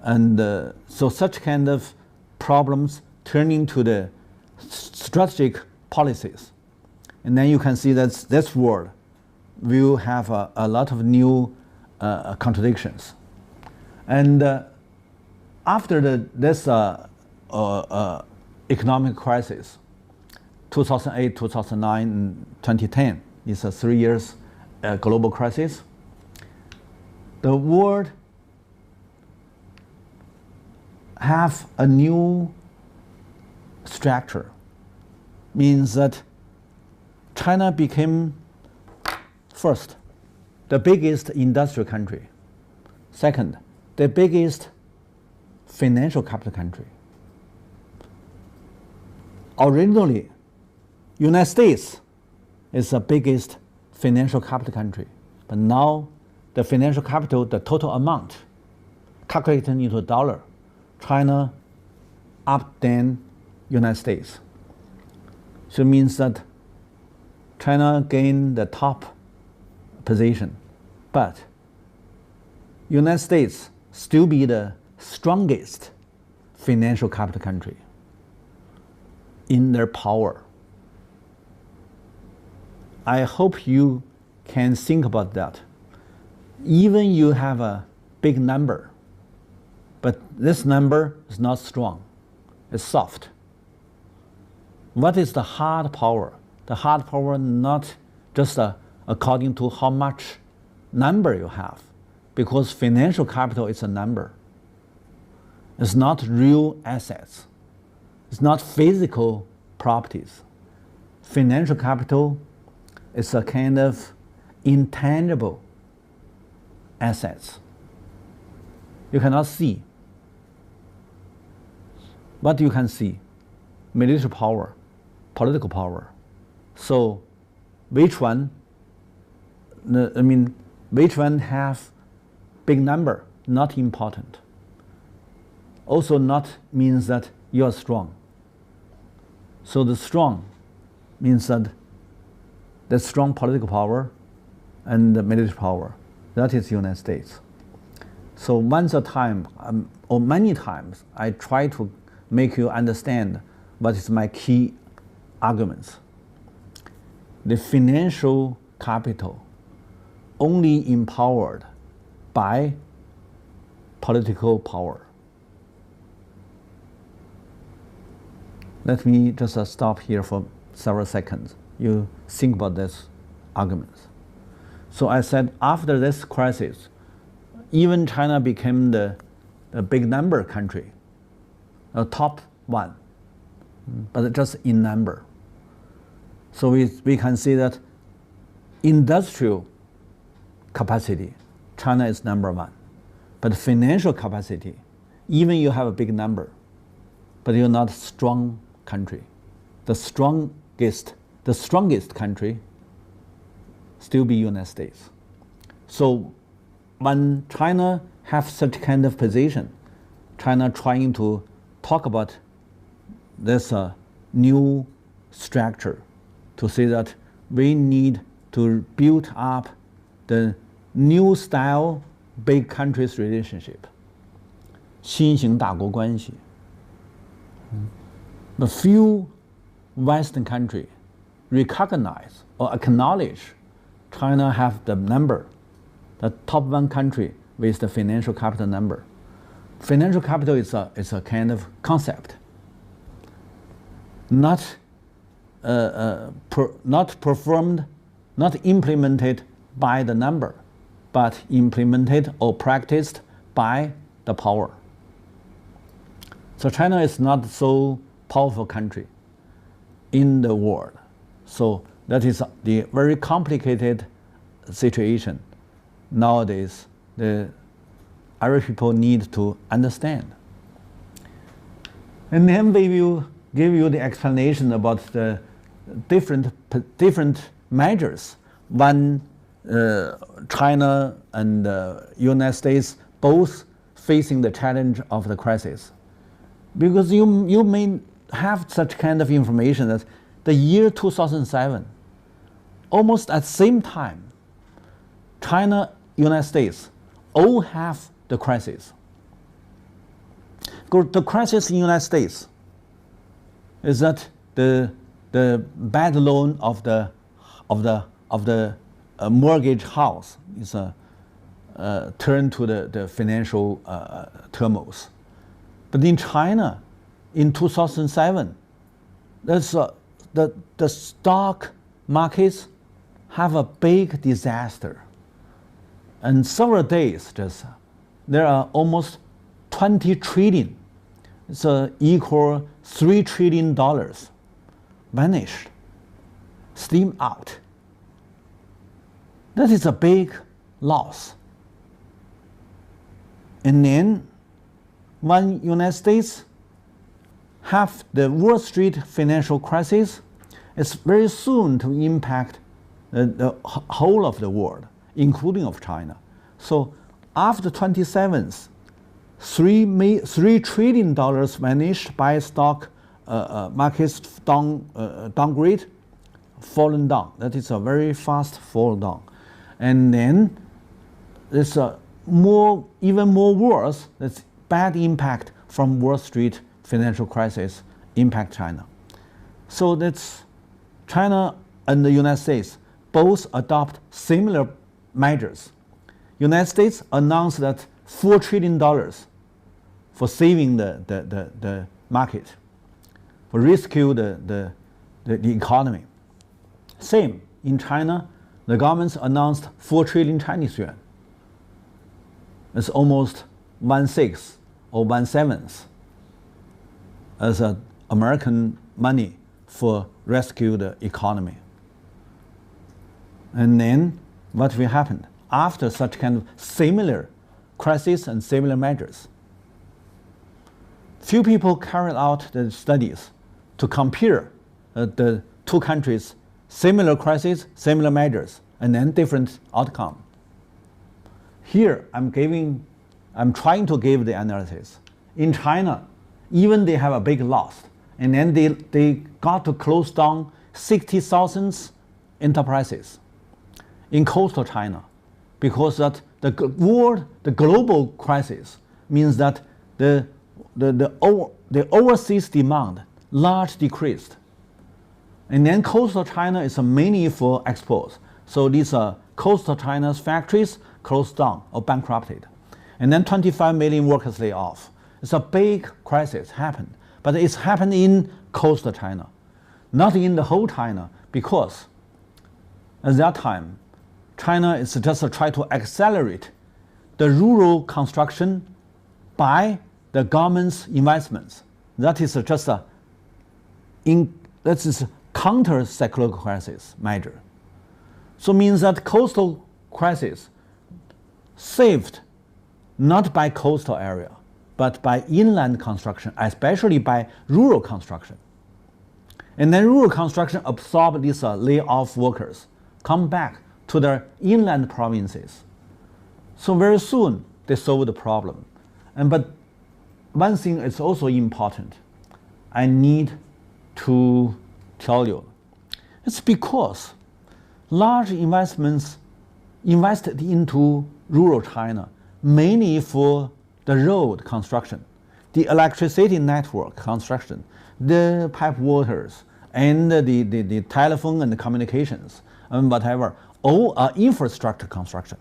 and so such kind of problems turn into the strategic policies, and then you can see that this world will have a lot of new contradictions. And after this economic crisis, 2008, 2009, and 2010, it's a 3 years global crisis. The world have a new structure, means that China became first the biggest industrial country, second the biggest financial capital country. Originally, United States is the biggest financial capital country, but now the financial capital, the total amount, calculated into dollar, China up than United States. So it means that China gained the top position, but United States still be the strongest financial capital country in their power. I hope you can think about that. Even you have a big number, but this number is not strong, it's soft. What is the hard power? The hard power not just according to how much number you have, because financial capital is a number. It's not real assets. It's not physical properties. Financial capital is a kind of intangible assets. You cannot see. What you can see? Military power, political power. So which one, which one have big number? Not important. Also not means that you are strong. So the strong means that the strong political power and the military power, that is United States. So once a time, or many times, I try to make you understand what is my key arguments. The financial capital only empowered by political power. Let me just stop here for several seconds. You think about this arguments. So I said after this crisis, even China became the big number country, a top one, but just in number. So we can see that industrial capacity, China is number one. But financial capacity, even you have a big number, but you're not a strong country. The strongest country still be United States. So when China have such kind of position, China trying to talk about this new structure to say that we need to build up the new style big countries relationship. 新型大国关系. The few Western countries recognize or acknowledge China have the number, the top one country with the financial capital number. Financial capital is a kind of concept, not performed, not implemented by the number, but implemented or practiced by the power. So China is not so powerful country in the world. So that is the very complicated situation nowadays the Irish people need to understand. And then we will give you the explanation about the different measures when China and United States both facing the challenge of the crisis. Because you may have such kind of information that the year 2007, almost at the same time, China, United States all have the crisis. The crisis in the United States is that the bad loan of the mortgage house is turned to the financial turmoils. But in China, in 2007, the stock markets have a big disaster. And several days, there are almost 20 trillion. It's equal $3 trillion vanished, steam out. That is a big loss. And then when United States have the Wall Street financial crisis, it's very soon to impact the whole of the world, including of China. So after 27th, $3 trillion vanished by stock markets downgrade, fallen down. That is a very fast fall down. And then there's even more worse, that's bad impact from Wall Street financial crisis impact China. So that's China and the United States both adopt similar measures. United States announced that $4 trillion for saving the market, for rescue the economy. Same in China, the government announced 4 trillion Chinese yuan. It's almost 1/6 or 1/7 as American money for rescue the economy. And then what will happen after such kind of similar crisis and similar measures? Few people carried out the studies to compare the two countries' similar crisis, similar measures, and then different outcome. Here I'm trying to give the analysis. In China, even they have a big loss, and then they got to close down 60,000 enterprises in coastal China, because that the global crisis means that the overseas demand large decreased, and then coastal China is mainly for exports. So these coastal China's factories closed down or bankrupted, and then 25 million workers laid off. It's a big crisis happened, but it's happened in coastal China, not in the whole China, because at that time, China is just try to accelerate the rural construction by the government's investments. That is just that is counter-cyclical crisis measure. So it means that coastal crisis saved not by coastal area, but by inland construction, especially by rural construction. And then rural construction absorb these layoff workers, come back to their inland provinces. So very soon they solve the problem. But one thing is also important. I need to tell you. It's because large investments invested into rural China, mainly for the road construction, the electricity network construction, the pipe waters, and the telephone and the communications, and whatever, all are infrastructure construction,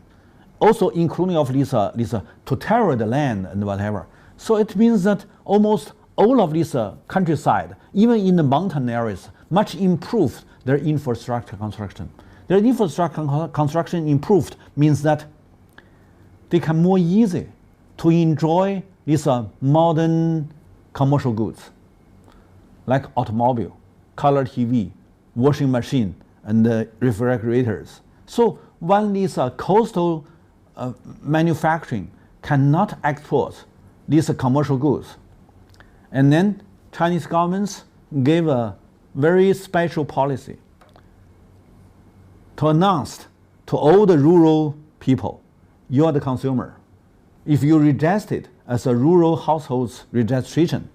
also including of these to terror the land and whatever. So it means that almost all of this countryside, even in the mountain areas, much improved their infrastructure construction. Their infrastructure construction improved means that they can more easy to enjoy these modern commercial goods like automobile, color TV, washing machine, and refrigerators. So when these coastal manufacturing cannot export these commercial goods, and then Chinese governments gave a very special policy to announce to all the rural people, you are the consumer. If you register as a rural household's registration,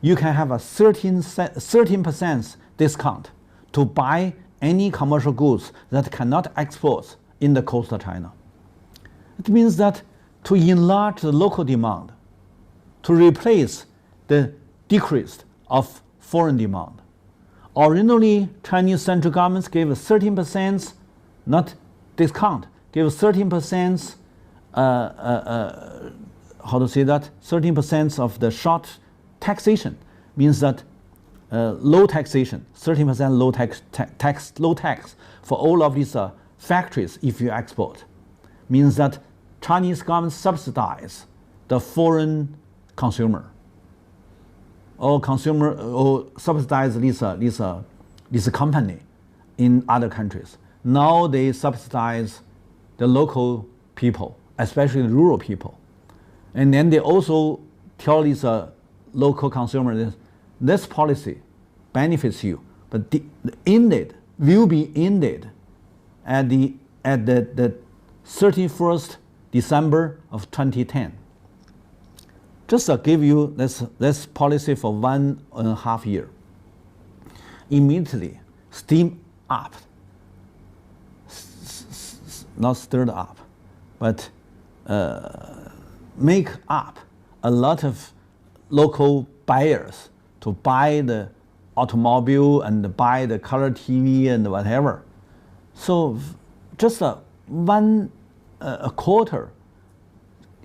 you can have a 13% discount to buy any commercial goods that cannot export in the coastal China. It means that to enlarge the local demand, to replace the decrease of foreign demand. Originally, Chinese central governments gave 13%, not discount, gave 13%, how to say that, 13% of the short taxation, means that low taxation, 13% low tax for all of these factories if you export, means that Chinese government subsidize the foreign consumer, or subsidize this company in other countries. Now they subsidize the local people, especially the rural people. And then they also tell these local consumers, this policy benefits you, but the ended will be ended at the 31st December of 2010. Just to give you this policy for 1.5 years. Immediately steam up, not stirred up, but make up a lot of local buyers to buy the automobile and buy the color TV and whatever. So just a quarter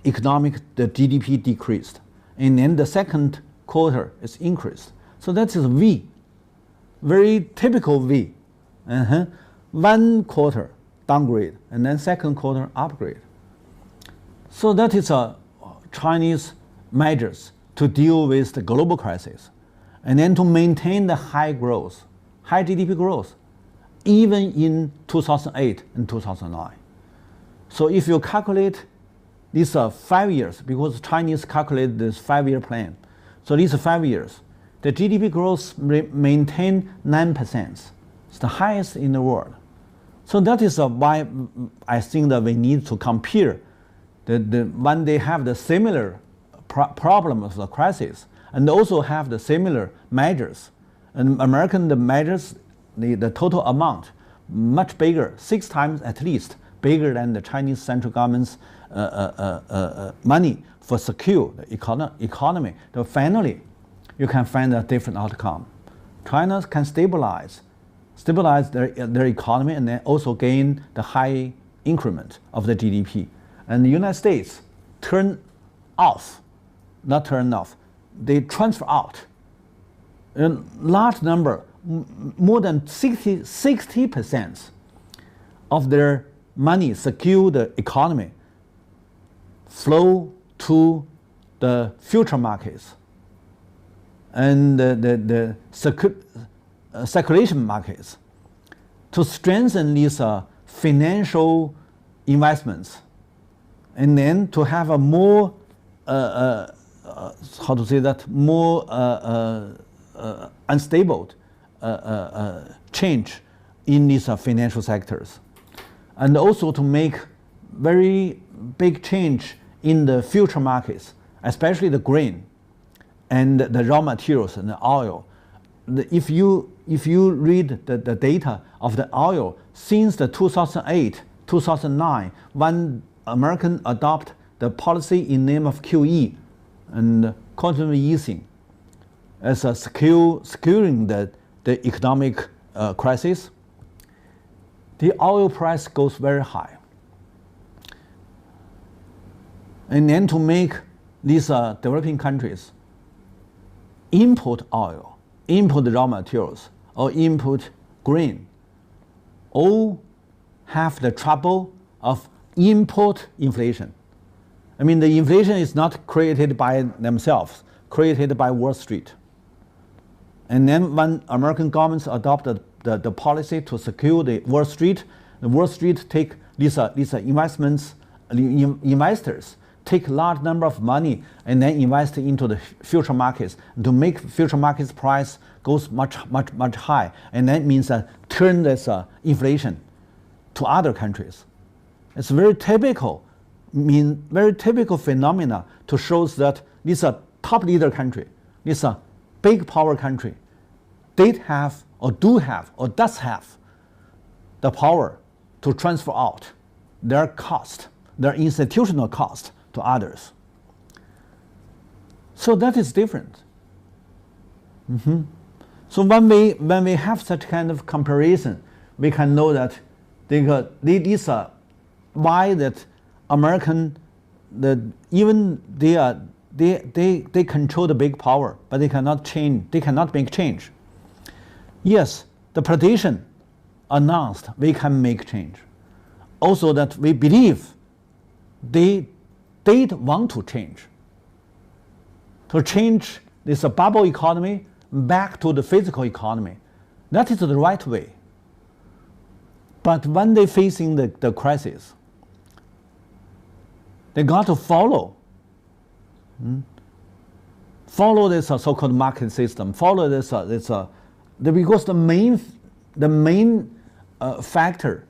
the GDP decreased, and then the second quarter is increased. So that is V, very typical V. 1 quarter downgrade, and then second quarter upgrade. So that is Chinese measures to deal with the global crisis, and then to maintain the high growth, high GDP growth, even in 2008 and 2009. So if you calculate these 5 years, because Chinese calculate this 5-year plan, so these 5 years, the GDP growth maintained 9%. It's the highest in the world. So that is why I think that we need to compare when they have the similar problem of the crisis, and also have the similar measures. And American the measures, the total amount, much bigger, 6 times at least, bigger than the Chinese central government's money for secure the economy. So finally, you can find a different outcome. China can stabilize their economy, and then also gain the high increment of the GDP. And the United States they transfer out a large number, more than 60% of their money, secure the economy, flow to the future markets and the circulation markets. to strengthen these financial investments, and then to have a more how to say that, more unstable change in these financial sectors, and also to make very big change in the future markets, especially the grain and the raw materials and the oil. If you read the data of the oil since the 2008, 2009, when American adopt the policy in name of QE and quantitative easing as a securing the economic crisis, the oil price goes very high. And then to make these developing countries import oil, import raw materials, or import grain, all have the trouble of import inflation. I mean, the inflation is not created by themselves, created by Wall Street. And then when American governments adopted the policy to secure the Wall Street take these investments, investors take large number of money and then invest into the future markets to make future markets price goes much high, and that means turn this inflation to other countries. It's very typical phenomena to show that this top leader country, this big power country, they have or do have or does have the power to transfer out their cost, their institutional cost to others. So that is different. So when we have such kind of comparison, we can know that these are why that American, they control the big power, but they cannot change. They cannot make change. Yes, the politician announced we can make change. Also that we believe they want to change this bubble economy back to the physical economy. That is the right way. But when they're facing the crisis, they got to follow this so-called market system, follow this because the main factor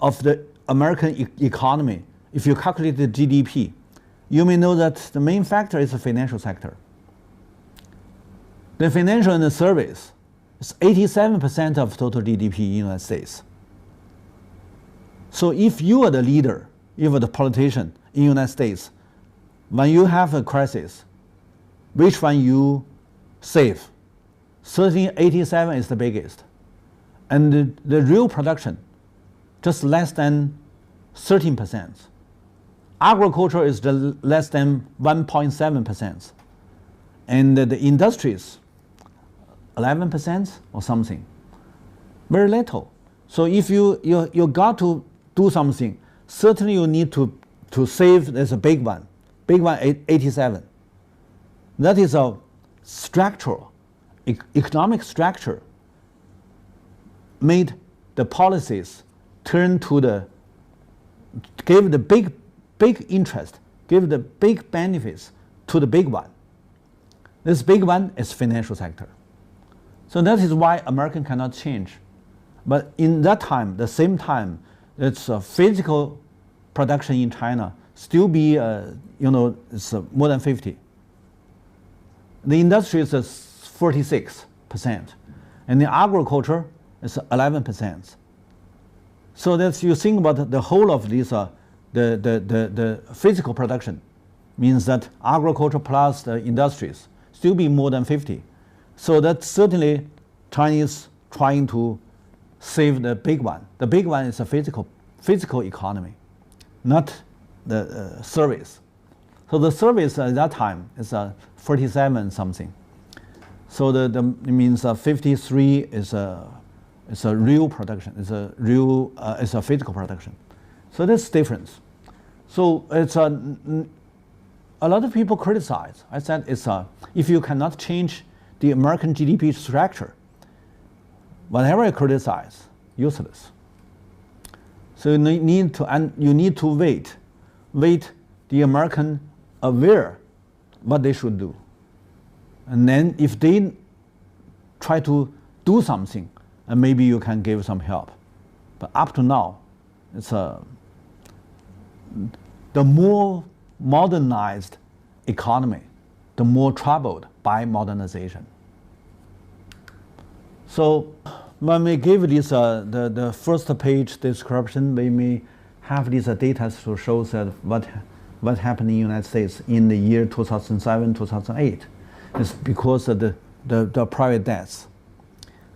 of the American economy, if you calculate the GDP, you may know that the main factor is the financial sector. The financial and the service is 87% of total GDP in the United States. So if you are the leader, you are the politician in the United States, when you have a crisis, which one you save? Certainly 87 is the biggest. And the real production, just less than 13%. Agriculture is less than 1.7%. And the industries, 11% or something. Very little. So if you got to do something, certainly you need to save. There's a big one, 87. That is a structural, economic structure made the policies turn to give the big interest, give the big benefits to the big one. This big one is financial sector. So that is why American cannot change. But in that time, the same time, it's physical production in China still be, it's more than 50. The industry is 46%, and the agriculture is 11%. So that you think about the whole of this, the physical production means that agriculture plus the industries still be more than 50. So that's certainly Chinese trying to save the big one. The big one is a physical economy, not the service. So the service at that time is 47 something. So it means 53 is a real production. It's a physical production. So that's difference. So it's a lot of people criticize. I said it's if you cannot change the American GDP structure, whatever you criticize, useless. So you need to wait the American aware what they should do. And then if they try to do something, and maybe you can give some help. But up to now, it's the more modernized economy, the more troubled by modernization. So when we give this the first page description, we may have this data to show that what happened in the United States in the year 2007, 2008. It's because of the private debts.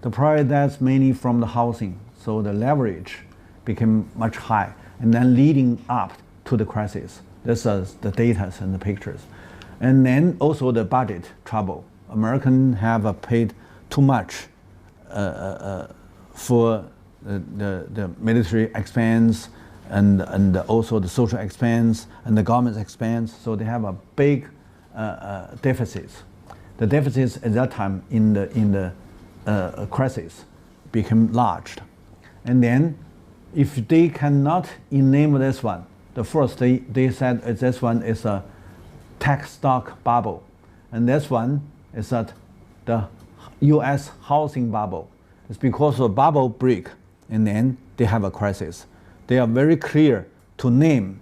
The private debts mainly from the housing, so the leverage became much high, and then leading up to the crisis. This is the data and the pictures. And then also the budget trouble. Americans have paid too much for the military expense and also the social expense and the government expense, so they have a big deficit. The deficits at that time in the crisis became large. And then if they cannot enable this one, the first they said this one is a tech stock bubble, and this one is that the U.S. housing bubble. It's because of bubble break, and then they have a crisis. They are very clear to name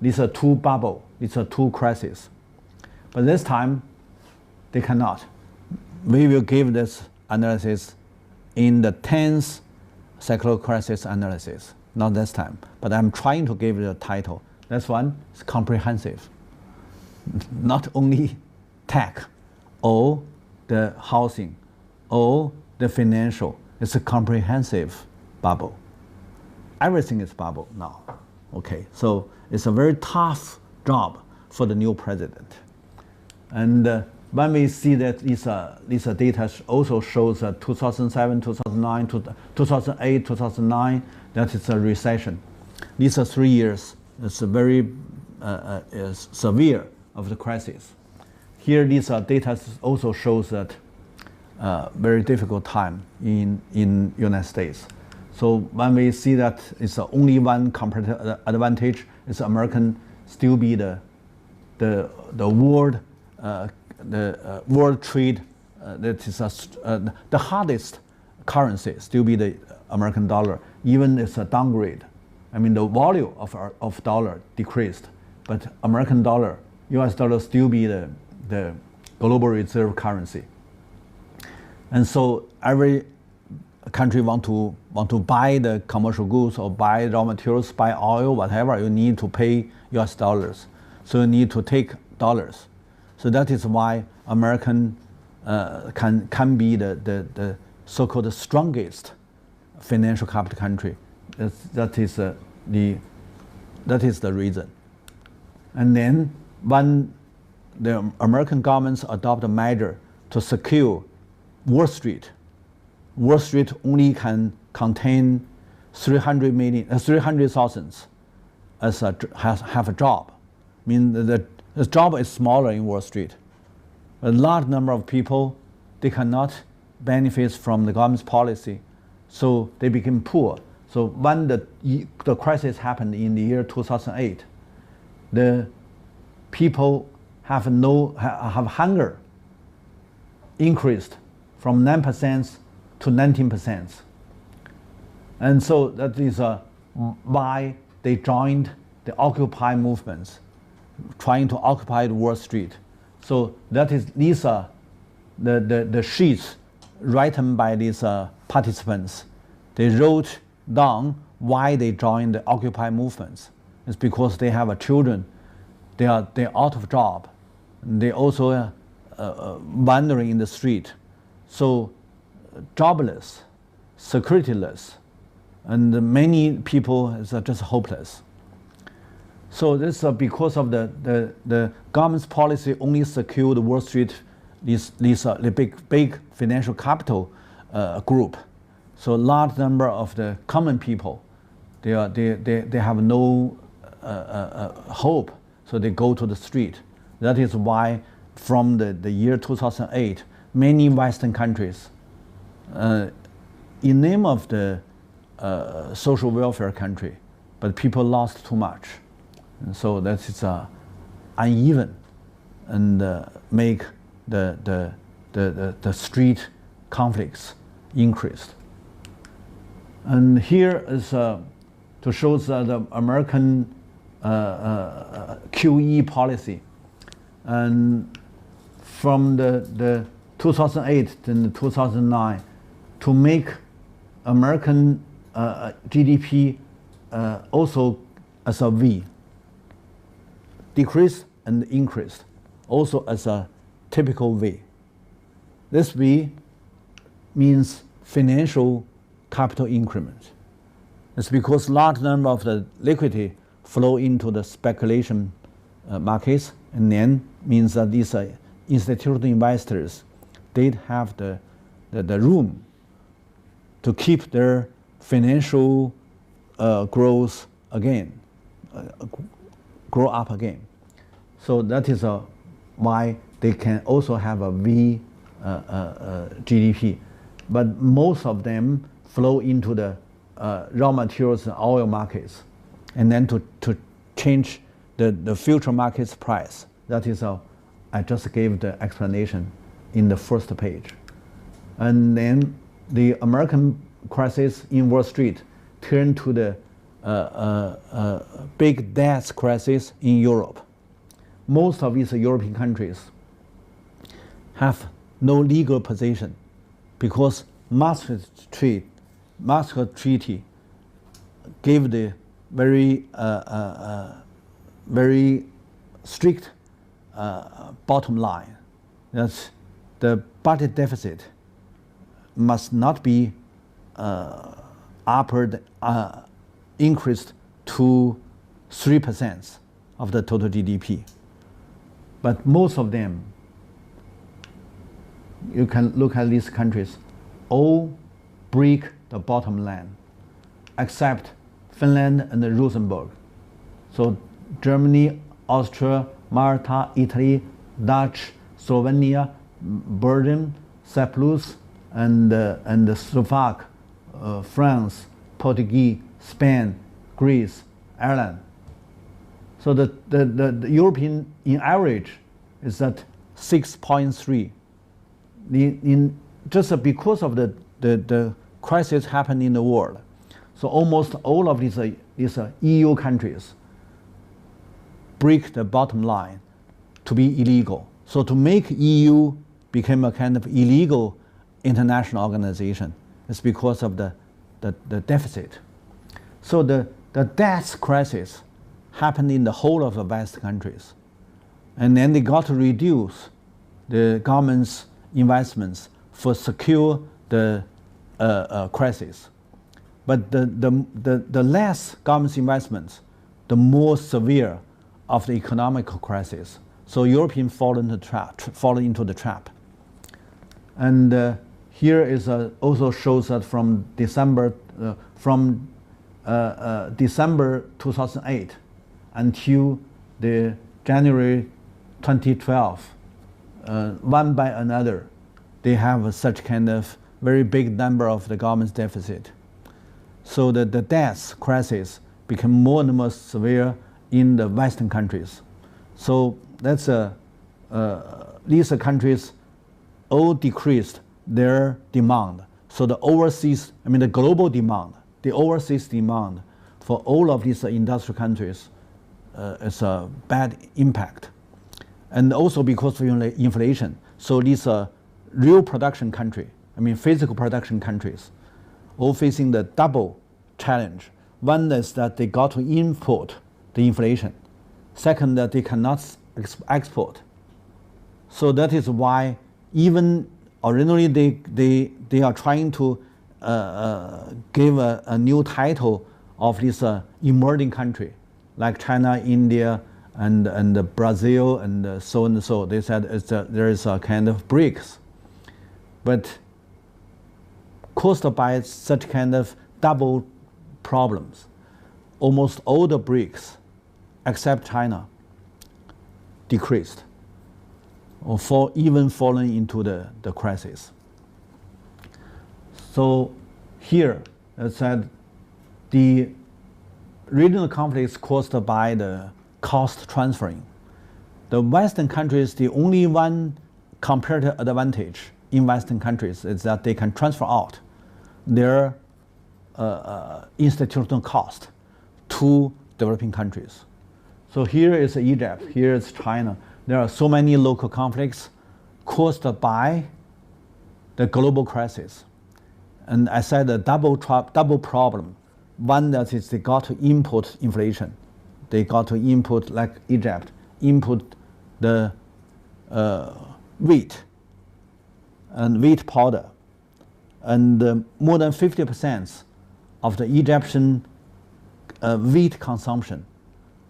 these are two bubble, these are two crises. But this time, they cannot. We will give this analysis in the 10th secular crisis analysis, not this time. But I'm trying to give it a title. This one is comprehensive. Not only tech or the housing or the financial, it's a comprehensive bubble. Everything is bubble now. Okay, so it's a very tough job for the new president. And when we see that this data also shows that 2007, 2009, 2008, 2009, that is a recession. These are 3 years. It's a very severe of the crisis. Here, these data also shows that very difficult time in United States. So when we see that it's only one competitive advantage, is American still be the world world trade that is the hardest currency still be the American dollar. Even it's a downgrade. I mean the value of dollar decreased, but American dollar, U.S. dollar still be the global reserve currency. And so every country want to buy the commercial goods or buy raw materials, buy oil, whatever, you need to pay U.S. dollars. So you need to take dollars. So that is why American can be the so-called strongest financial capital country. That is the reason. And then when the American governments adopt a measure to secure Wall Street only can contain 300,000 as have a job. I mean the job is smaller in Wall Street. A large number of people, they cannot benefit from the government's policy, so they became poor. So when the crisis happened in the year 2008, the people have hunger increased from 9% to 19%. And so that is why they joined the Occupy movements, trying to occupy Wall Street. So that is these are the sheets written by these participants. They wrote down why they joined the Occupy movements. It's because they have children, they're out of job, they also wandering in the street. So jobless, securityless, and many people are just hopeless. So this is because of the government's policy only secured Wall Street, the big financial capital group. So large number of the common people, they have no hope, so they go to the street. That is why from the year 2008, many Western countries in name of the social welfare country, but people lost too much. And so that is uneven and make the street conflicts increased. And here is to show the American QE policy. And from the 2008 and 2009 to make American GDP also as a V, decreased and increased, also as a typical V. This V means financial capital increment. It's because large number of the liquidity flow into the speculation markets, and then means that these institutional investors, they have the room to keep their financial growth again, grow up again. So that is why they can also have a V GDP. But most of them flow into the raw materials and oil markets, and then to change the future market's price. That is I just gave the explanation in the first page. And then the American crisis in Wall Street turned to the big debt crisis in Europe. Most of these European countries have no legal position because Maastricht Treaty gave the very very strict bottom line that the budget deficit must not be increased to 3% of the total GDP. But most of them, you can look at these countries, all break the bottom line, except Finland and Luxembourg. So Germany, Austria, Malta, Italy, Dutch, Slovenia, Belgium, Cyprus, and Slovak, France, Portuguese, Spain, Greece, Ireland. So the European in average is at 6.3. Just because of the crisis happened in the world, so almost all of these EU countries break the bottom line to be illegal. So to make EU become a kind of illegal international organization is because of the deficit. So the debt crisis happened in the whole of the West countries. And then they got to reduce the government's investments for secure the crisis. But the less government's investments, the more severe of the economic crisis. So Europeans fall into the trap. And here is also shows that from December 2008 until the January 2012, one by another, they have such kind of very big number of the government's deficit. So the debt crisis became more and more severe in the Western countries. So that's these countries all decreased their demand. So the global demand, the overseas demand for all of these industrial countries is a bad impact. And also because of inflation. So these real production country, physical production countries, all facing the double challenge. One is that they got to import the inflation. Second, that they cannot export. So that is why even originally they are trying to give a new title of this emerging country, like China, India, and Brazil, and so and so. They said there is a kind of BRICS. But caused by such kind of double problems, almost all the BRICS, except China, decreased or even fallen into the crisis. So here it said the regional conflicts caused by the cost transferring. The Western countries, the only one comparative advantage in Western countries is that they can transfer out their institutional cost to developing countries. So here is Egypt, here is China. There are so many local conflicts caused by the global crisis. And I said a double problem. One, that is they got to import inflation. They got to import, like Egypt, import the wheat and wheat powder. And more than 50% of the Egyptian wheat consumption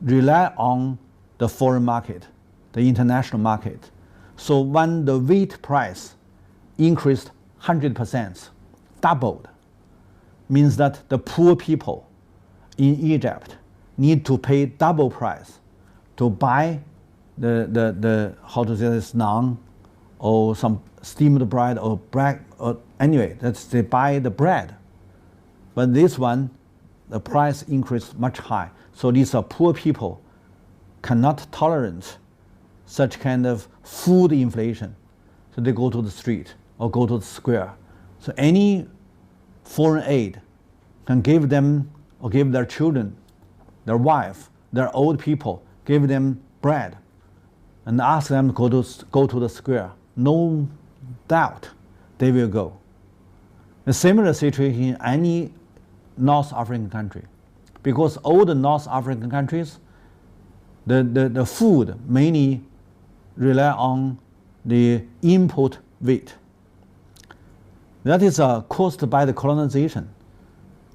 rely on the foreign market, the international market. So when the wheat price increased 100%, doubled, means that the poor people in Egypt need to pay double price to buy the how to say this, naan or some steamed bread or bread, or anyway, that's they buy the bread. But this one, the price increased much high. So these are poor people cannot tolerate such kind of food inflation. So they go to the street or go to the square. So any foreign aid can give them or give their children, their wife, their old people, give them bread and ask them to go to the square. No doubt they will go. A similar situation in any North African country, because all the North African countries, the food mainly rely on the import wheat. That is caused by the colonization.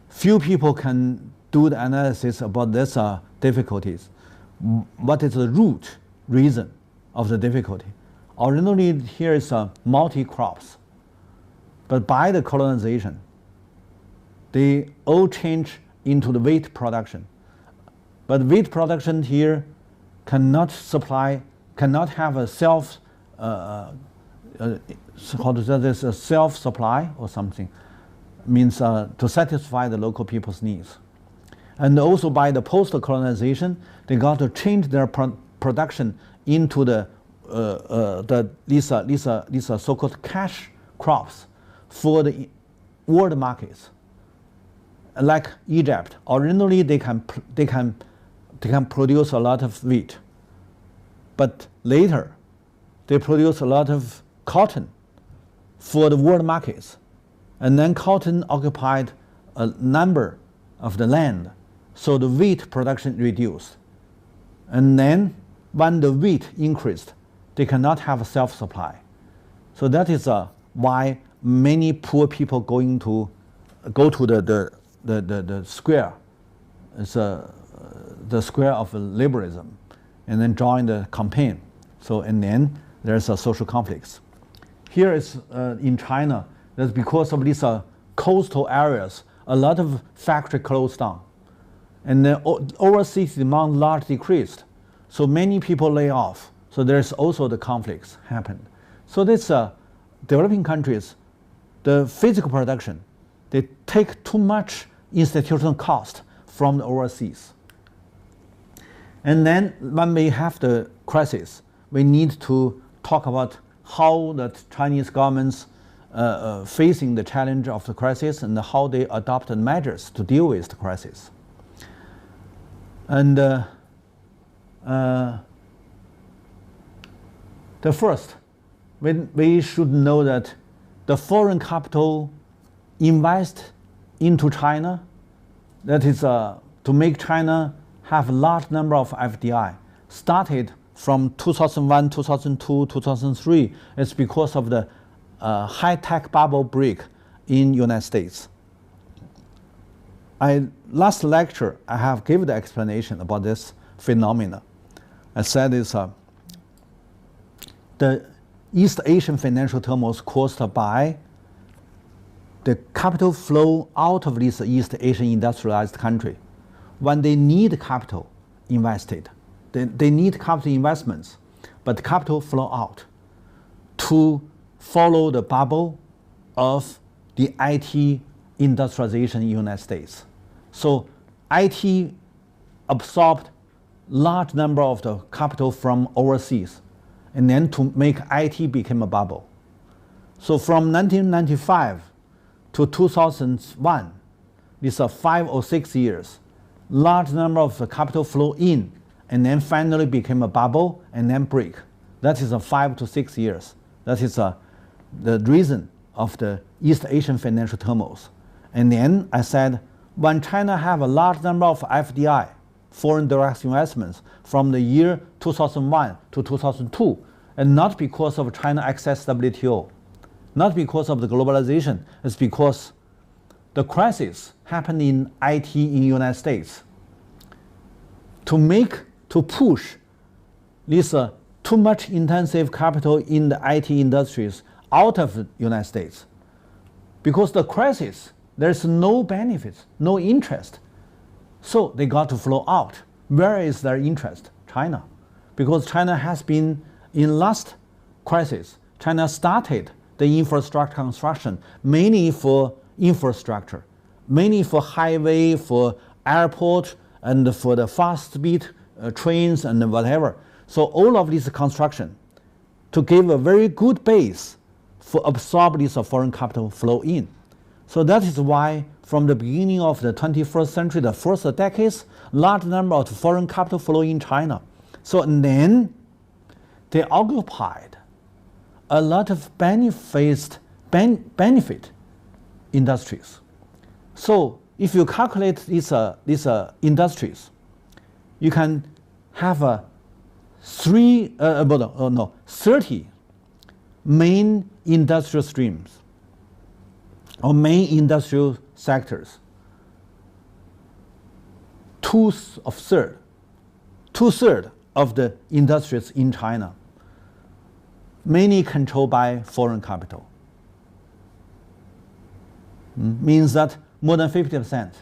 Few people can do the analysis about these difficulties. What is the root reason of the difficulty? Originally, here is multi-crops, but by the colonization, they all change into the wheat production. But wheat production here cannot have a self-supply or something, means to satisfy the local people's needs. And also by the post-colonization, they got to change their production into these so-called cash crops for the world markets. Like Egypt, originally they can produce a lot of wheat, but later they produce a lot of cotton for the world markets, and then cotton occupied a number of the land, so the wheat production reduced. And then when the wheat increased, they cannot have a self-supply. So that is why many poor people go to the square. It's the square of liberalism, and then join the campaign. So and then there's social conflicts. Here is in China, that's because of these coastal areas, a lot of factory closed down, and then overseas demand largely decreased. So many people lay off. So there's also the conflicts happened. So this developing countries, the physical production, they take too much institutional cost from the overseas. And then when we have the crisis, we need to talk about how the Chinese governments facing the challenge of the crisis and how they adopted measures to deal with the crisis. And the first, we should know that the foreign capital invest into China, that is to make China have a large number of FDI, started from 2001, 2002, 2003. It's because of the high-tech bubble break in United States. Last lecture, I have given the explanation about this phenomena. I said it's the East Asian financial turmoil caused by the capital flow out of this East Asian industrialized country. When they need capital invested, they need capital investments, but capital flow out to follow the bubble of the IT industrialization in the United States. So IT absorbed large number of the capital from overseas, and then to make IT became a bubble. So from 1995 to 2001, these are 5 or 6 years, large number of the capital flow in, and then finally became a bubble and then break. That is 5 to 6 years. That is the reason of the East Asian financial turmoils. And then I said, when China have a large number of FDI, foreign direct investments, from the year 2001 to 2002, and not because of China access WTO, not because of the globalization, it's because the crisis happened in IT in the United States. To push this too much intensive capital in the IT industries out of the United States. Because the crisis, there's no benefits, no interest. So they got to flow out. Where is their interest? China. Because China has been, in last crisis, China started the infrastructure construction, mainly for infrastructure, mainly for highway, for airport, and for the fast speed trains and whatever. So all of this construction to give a very good base for absorb this foreign capital flow in. So that is why from the beginning of the 21st century, the first decades, large number of foreign capital flow in China. So then they occupied a lot of benefit industries. So if you calculate these industries, you can have 30 main industrial streams or main industrial sectors. Two-thirds of the industries in China, mainly controlled by foreign capital. Means that more than 50%.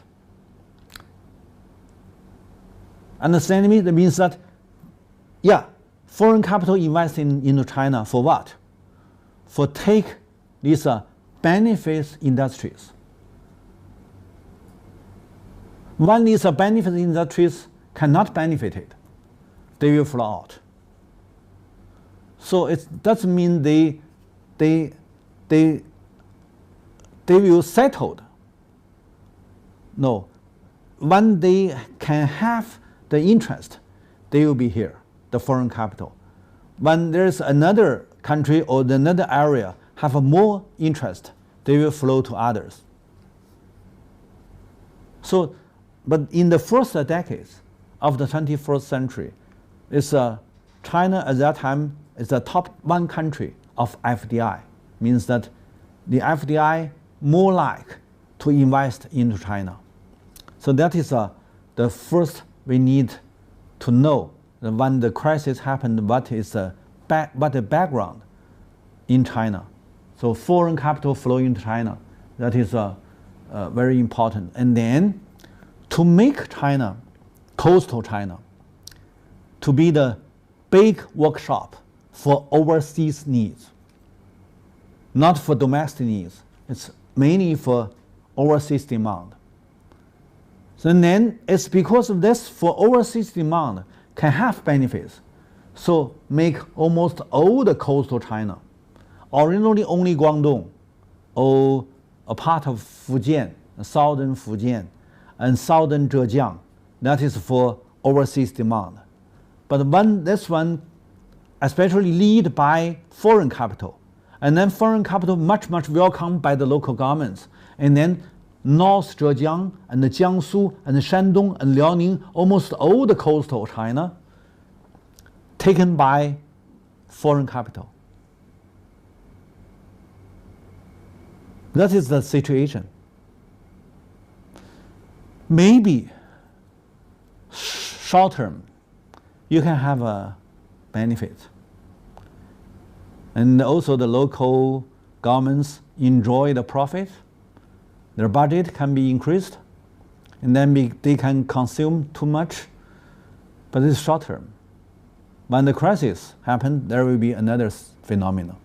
Understand me? That means that, yeah, foreign capital invests into China for what? For take these benefits industries. When these benefit industries cannot benefit it, they will flow out. So it doesn't mean they will settle. No, when they can have the interest, they will be here, the foreign capital. When there's another country or another area have a more interest, they will flow to others. So, but in the first decades of the 21st century, China at that time is the top 1 country of FDI. Means that the FDI more like to invest into China. So that is the first we need to know that when the crisis happened, what is the background in China. So foreign capital flow into China, that is very important. And then to make China, coastal China, to be the big workshop for overseas needs, not for domestic needs. It's mainly for overseas demand. So then it's because of this, for overseas demand can have benefits. So make almost all the coastal China, originally only Guangdong, or a part of Fujian, southern Fujian, and southern Zhejiang, that is for overseas demand. But when this one, especially led by foreign capital, and then foreign capital much welcomed by the local governments, and then North Zhejiang and Jiangsu and Shandong and Liaoning, almost all the coastal China, taken by foreign capital. That is the situation. Maybe short term, you can have a benefit. And also the local governments enjoy the profit. Their budget can be increased, and then they can consume too much, but it's short term. When the crisis happens, there will be another phenomenon.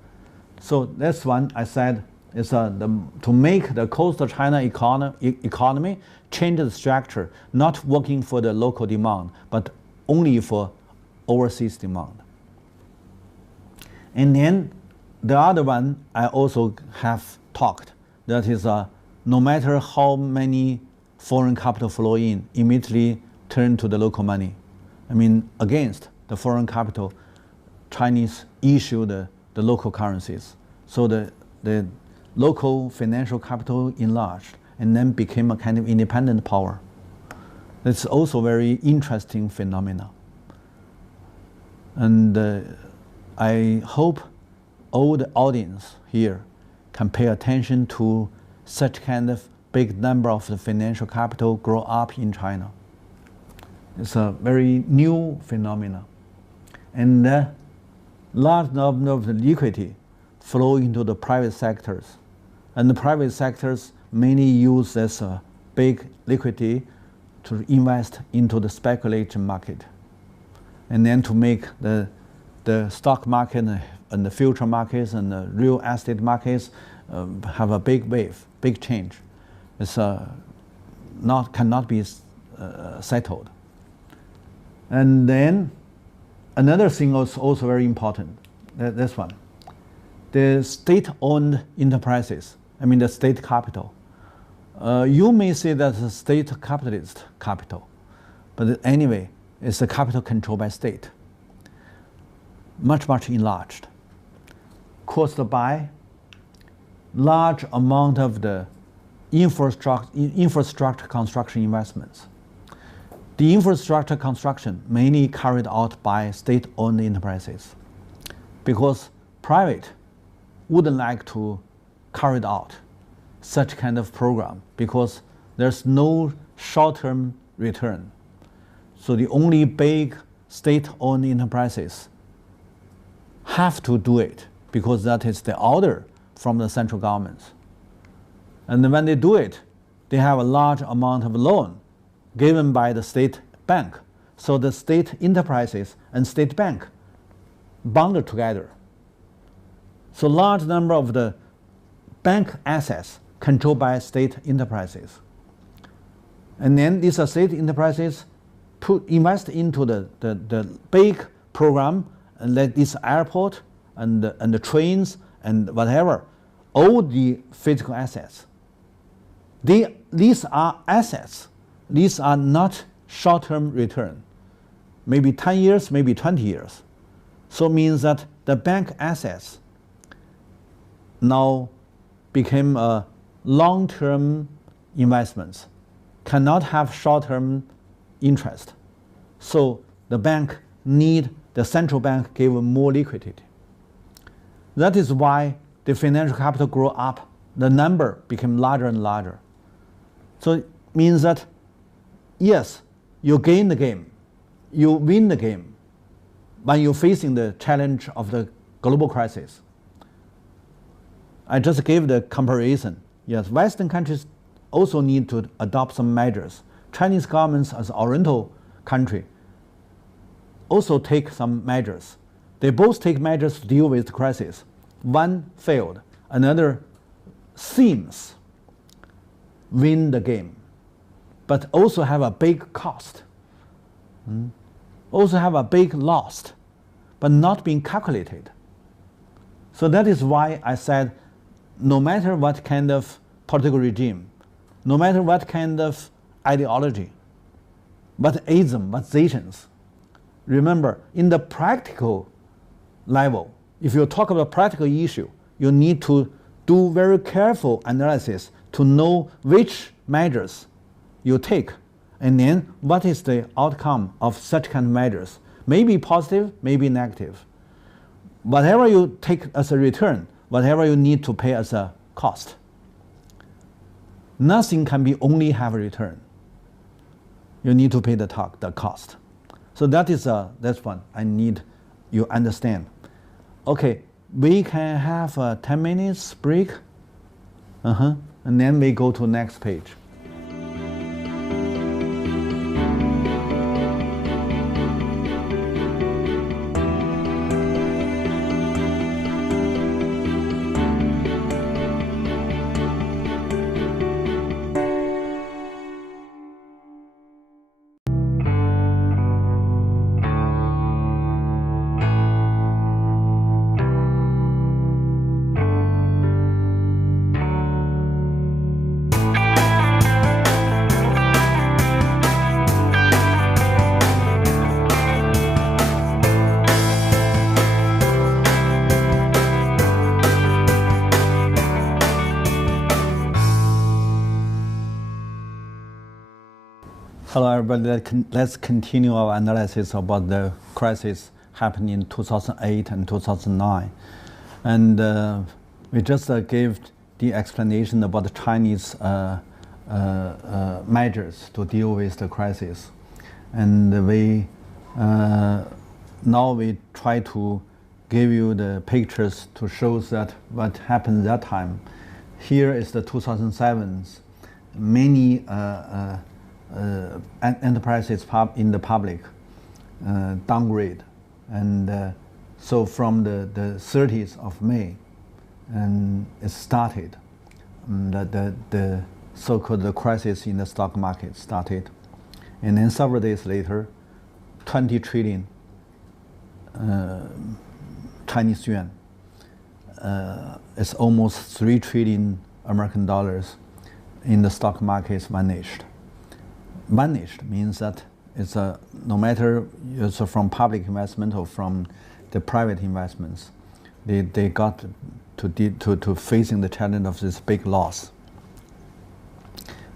So that's one I said is to make the coastal China economy change the structure, not working for the local demand, but only for overseas demand. And then the other one I also have talked, that is no matter how many foreign capital flow in, immediately turn to the local money. I mean, against the foreign capital, Chinese issue the local currencies. So the local financial capital enlarged and then became a kind of independent power. It's also very interesting phenomena. And I hope all the audience here can pay attention to such kind of big number of the financial capital grow up in China. It's a very new phenomena. And large number of the liquidity flow into the private sectors. And the private sectors mainly use this big liquidity to invest into the speculation market. And then to make the stock market and the future markets and the real estate markets have a big wave, big change. It's cannot be settled. And then another thing is also very important, this one. The state-owned enterprises, I mean the state capital. You may say that's a state capitalist capital, but anyway, it's a capital controlled by state, much enlarged, caused by large amount of the infrastructure construction investments. The infrastructure construction mainly carried out by state-owned enterprises, because private wouldn't like to carry out such kind of program because there's no short-term return. So the only big state-owned enterprises have to do it because that is the order from the central government. And when they do it, they have a large amount of loan given by the state bank. So the state enterprises and state bank bonded together. So large number of the bank assets controlled by state enterprises. And then these state enterprises invest into the big program, and let this airport and the trains and whatever, all the physical assets. These are assets. These are not short-term return. Maybe 10 years, maybe 20 years. So it means that the bank assets now became long-term investments, cannot have short-term interest. So the bank the central bank give more liquidity. That is why the financial capital grew up, the number became larger and larger. So it means that, yes, you gain the game, you win the game when you're facing the challenge of the global crisis. I just gave the comparison. Yes, Western countries also need to adopt some measures. Chinese governments, as an Oriental country, also take some measures. They both take measures to deal with the crisis. One failed, another seems win the game, but also have a big cost, also have a big loss, but not being calculated. So that is why I said, no matter what kind of political regime, no matter what kind of ideology, what ism, what nations, remember, in the practical level, if you talk about practical issue, you need to do very careful analysis to know which measures you take, and then what is the outcome of such kind of measures. Maybe positive, maybe negative. Whatever you take as a return, whatever you need to pay as a cost. Nothing can be only have a return. You need to pay the cost. So that is that's one I need you understand. Okay, we can have a 10 minutes break, and then we go to next page. Hello, everybody. Let's continue our analysis about the crisis happening in 2008 and 2009. And we just gave the explanation about the Chinese measures to deal with the crisis. And we now we try to give you the pictures to show that what happened that time. Here is the 2007. Many enterprises in the public downgrade, and so from the 30th of May, and it started. The so-called crisis in the stock market started, and then several days later, 20 trillion Chinese yuan. It's almost 3 trillion American dollars in the stock markets vanished. Vanished means that it's no matter it's from public investment or from the private investments, they got to facing the challenge of this big loss.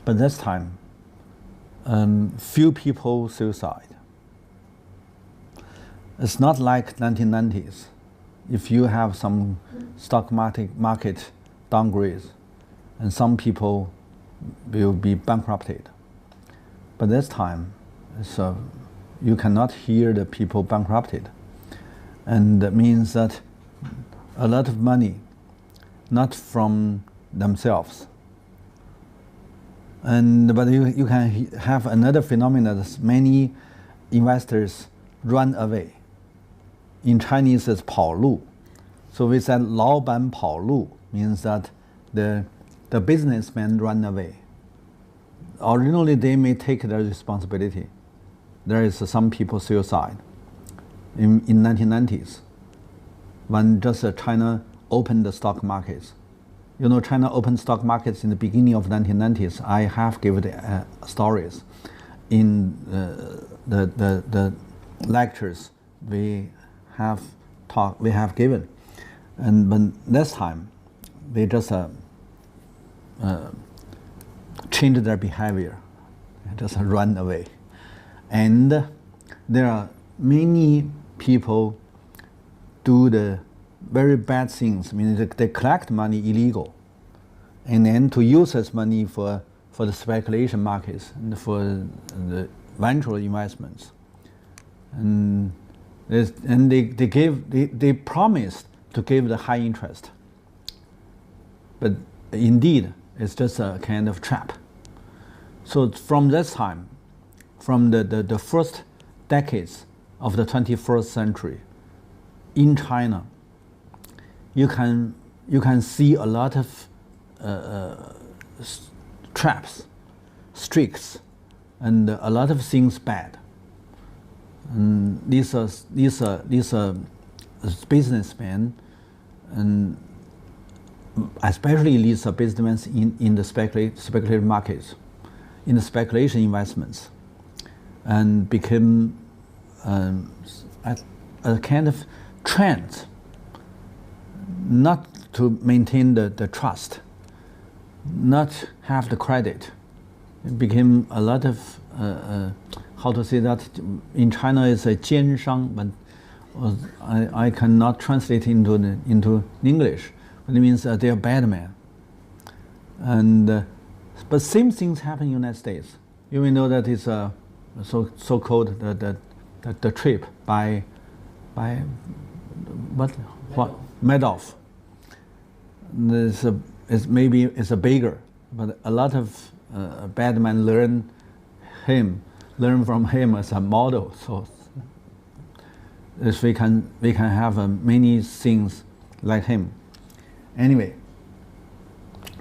But this time, few people suicide. It's not like 1990s. If you have some stock market downgrades, and some people will be bankrupted. But this time, you cannot hear the people bankrupted. And that means that a lot of money, not from themselves. But you can have another phenomenon that many investors run away. In Chinese, it's 跑路. So we said 老板跑路 means that the businessmen run away. Originally, they may take the responsibility. There is some people suicide in 1990s when just China opened the stock markets. You know, China opened stock markets in the beginning of 1990s. I have given the stories in the lectures we have given, and but this time they just change their behavior, just run away. And there are many people do the very bad things, meaning they collect money illegal, and then to use this money for the speculation markets and for the venture investments. And they promised to give the high interest, but indeed it's just a kind of trap. So from this time, from the first decades of the 21st century, in China, you can see a lot of traps, tricks, and a lot of things bad. And these are businessmen, and especially these are businessmen in the speculative markets, in the speculation investments, and became a kind of trend, not to maintain the trust, not have the credit. It became a lot of how to say that in China is a 奸商, but I cannot translate into English. But it means they are bad men. And but same things happen in the United States. You may know that it's so-called the trip by Madoff. Maybe it's a beggar, but a lot of bad men learn from him as a model. So we can have many things like him. Anyway,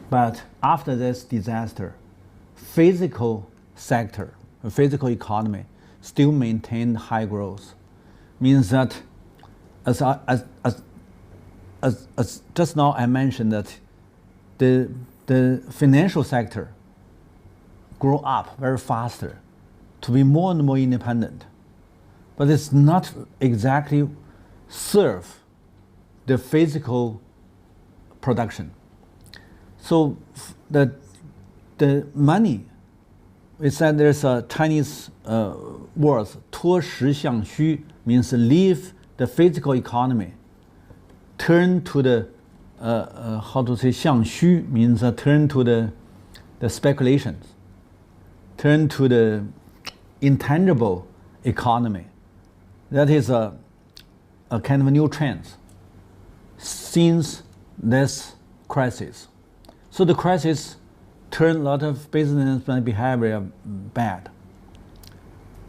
but after this disaster, physical sector, the physical economy, still maintained high growth. Means that, as just now I mentioned that the financial sector grow up very faster to be more and more independent, but it's not exactly serve the physical production. So the money we said there's a Chinese word, 脱实向虚, means leave the physical economy, turn to the, how to say, 向虚 means turn to the speculations, turn to the intangible economy. That is a kind of a new trend since this crisis. So the crisis turned a lot of businessman behavior bad.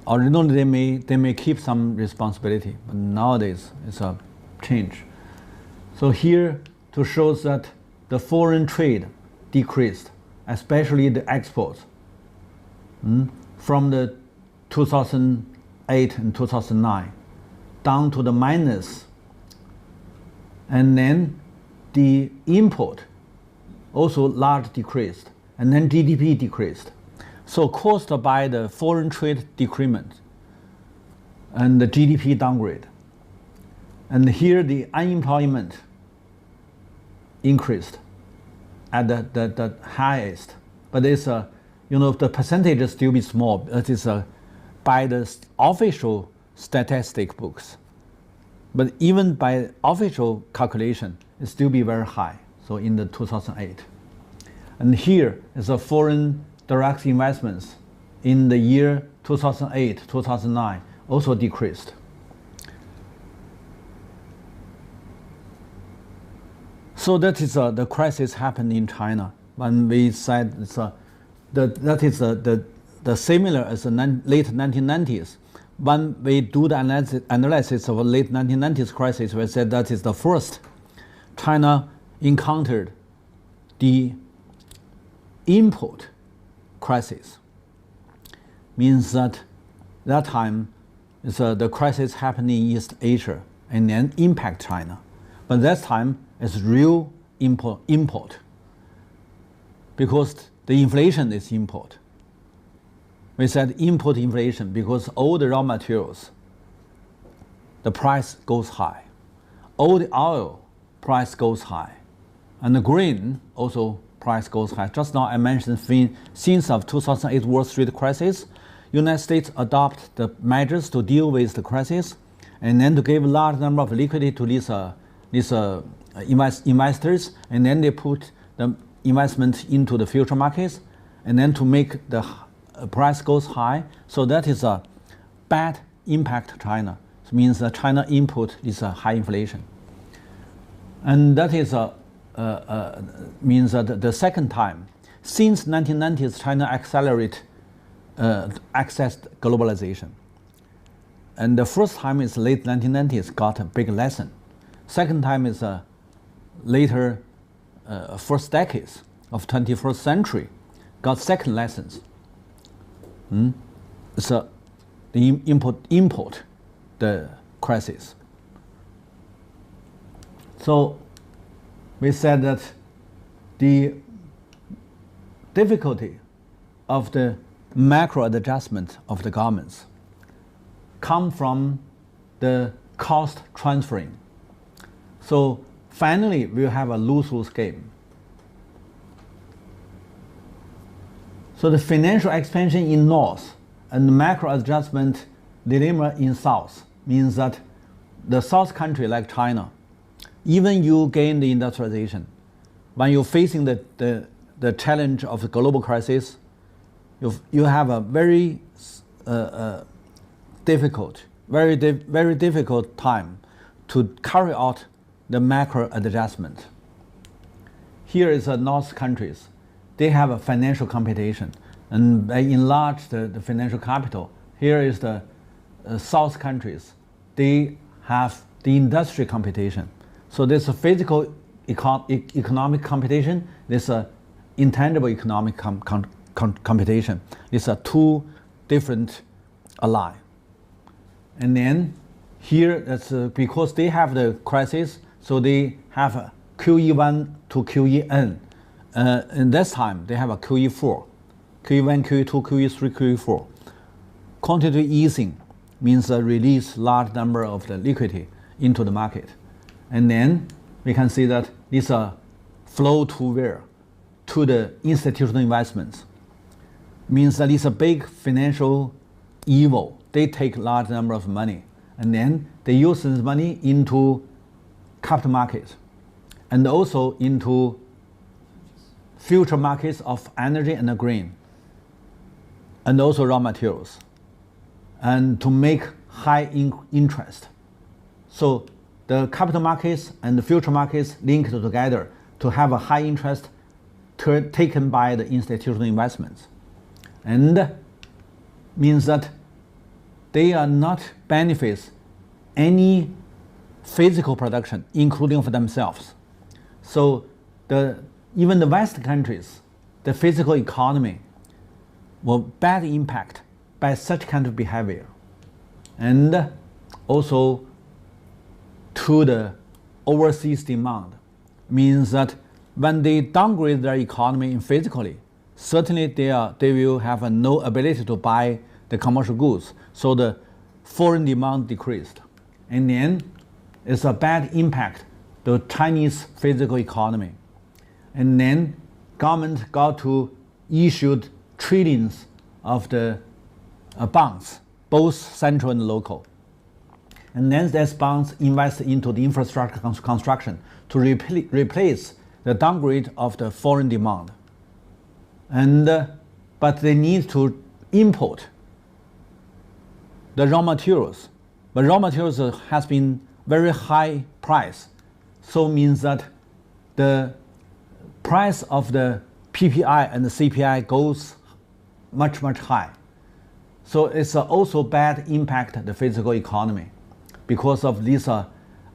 Originally, they may keep some responsibility, but nowadays it's a change. So here to show that the foreign trade decreased, especially the exports, from the 2008 and 2009 down to the minus, and then the import also large decreased, and then GDP decreased. So caused by the foreign trade decrement and the GDP downgrade. And here the unemployment increased at the highest. But it's the percentage is still be small. It is by the official statistic books. But even by official calculation, it still be very high. So in the 2008. And here is a foreign direct investments in the year 2008, 2009 also decreased. So that is the crisis happened in China. When we said that is the similar as the late 1990s. When we do the analysis of the late 1990s crisis, we said that is the first China encountered the import crisis. Means that time is the crisis happened in East Asia and then impact China. But that time it's real import because the inflation is import. We said import inflation because all the raw materials, the price goes high. All the oil price goes high. And the grain also price goes high. Just now I mentioned since of 2008 Wall Street crisis, United States adopt the measures to deal with the crisis and then to give a large number of liquidity to these investors, and then they put the investment into the future markets and then to make the price goes high. So that is a bad impact China. It means that China input is a high inflation. And that is means that the second time, since 1990s, China accelerate accessed globalization. And the first time is late 1990s, got a big lesson. Second time is later first decades of 21st century, got second lessons. So the import the crisis. So we said that the difficulty of the macro adjustment of the governments come from the cost transferring. So finally, we'll have a lose-lose game. So the financial expansion in North and the macro adjustment dilemma in South means that the South country like China, even you gain the industrialization, when you're facing the challenge of the global crisis, you have a very difficult time to carry out the macro adjustment. Here is the North countries. They have a financial competition and they enlarge the financial capital. Here is the South countries. They have the industry competition. So there's a physical economic competition, there's a intangible economic competition. These are two different ally. And then here, that's because they have the crisis, so they have a QE1 to QEN. In this time, they have a QE4. QE1, QE2, QE3, QE4. Quantitative easing means release large number of the liquidity into the market. And then we can see that these are flow to where? To the institutional investments. means that it's a big financial evil. They take large number of money and then they use this money into capital markets and also into future markets of energy and grain and also raw materials, and to make high interest. So the capital markets and the future markets linked together to have a high interest taken by the institutional investments, and means that they are not benefits any physical production, including for themselves. So even the West countries, the physical economy will bad impact by such kind of behavior, and also to the overseas demand, means that when they downgrade their economy physically, certainly they will have no ability to buy the commercial goods, so the foreign demand decreased, and then it's a bad impact to Chinese physical economy, and then government got to issue trillions of the bonds, both central and local, and then these bonds invest into the infrastructure construction to replace the downgrade of the foreign demand, and but they need to import the raw materials, but raw materials has been very high price, so means that the price of the PPI and the CPI goes much high. So it's also bad impact the physical economy, because of this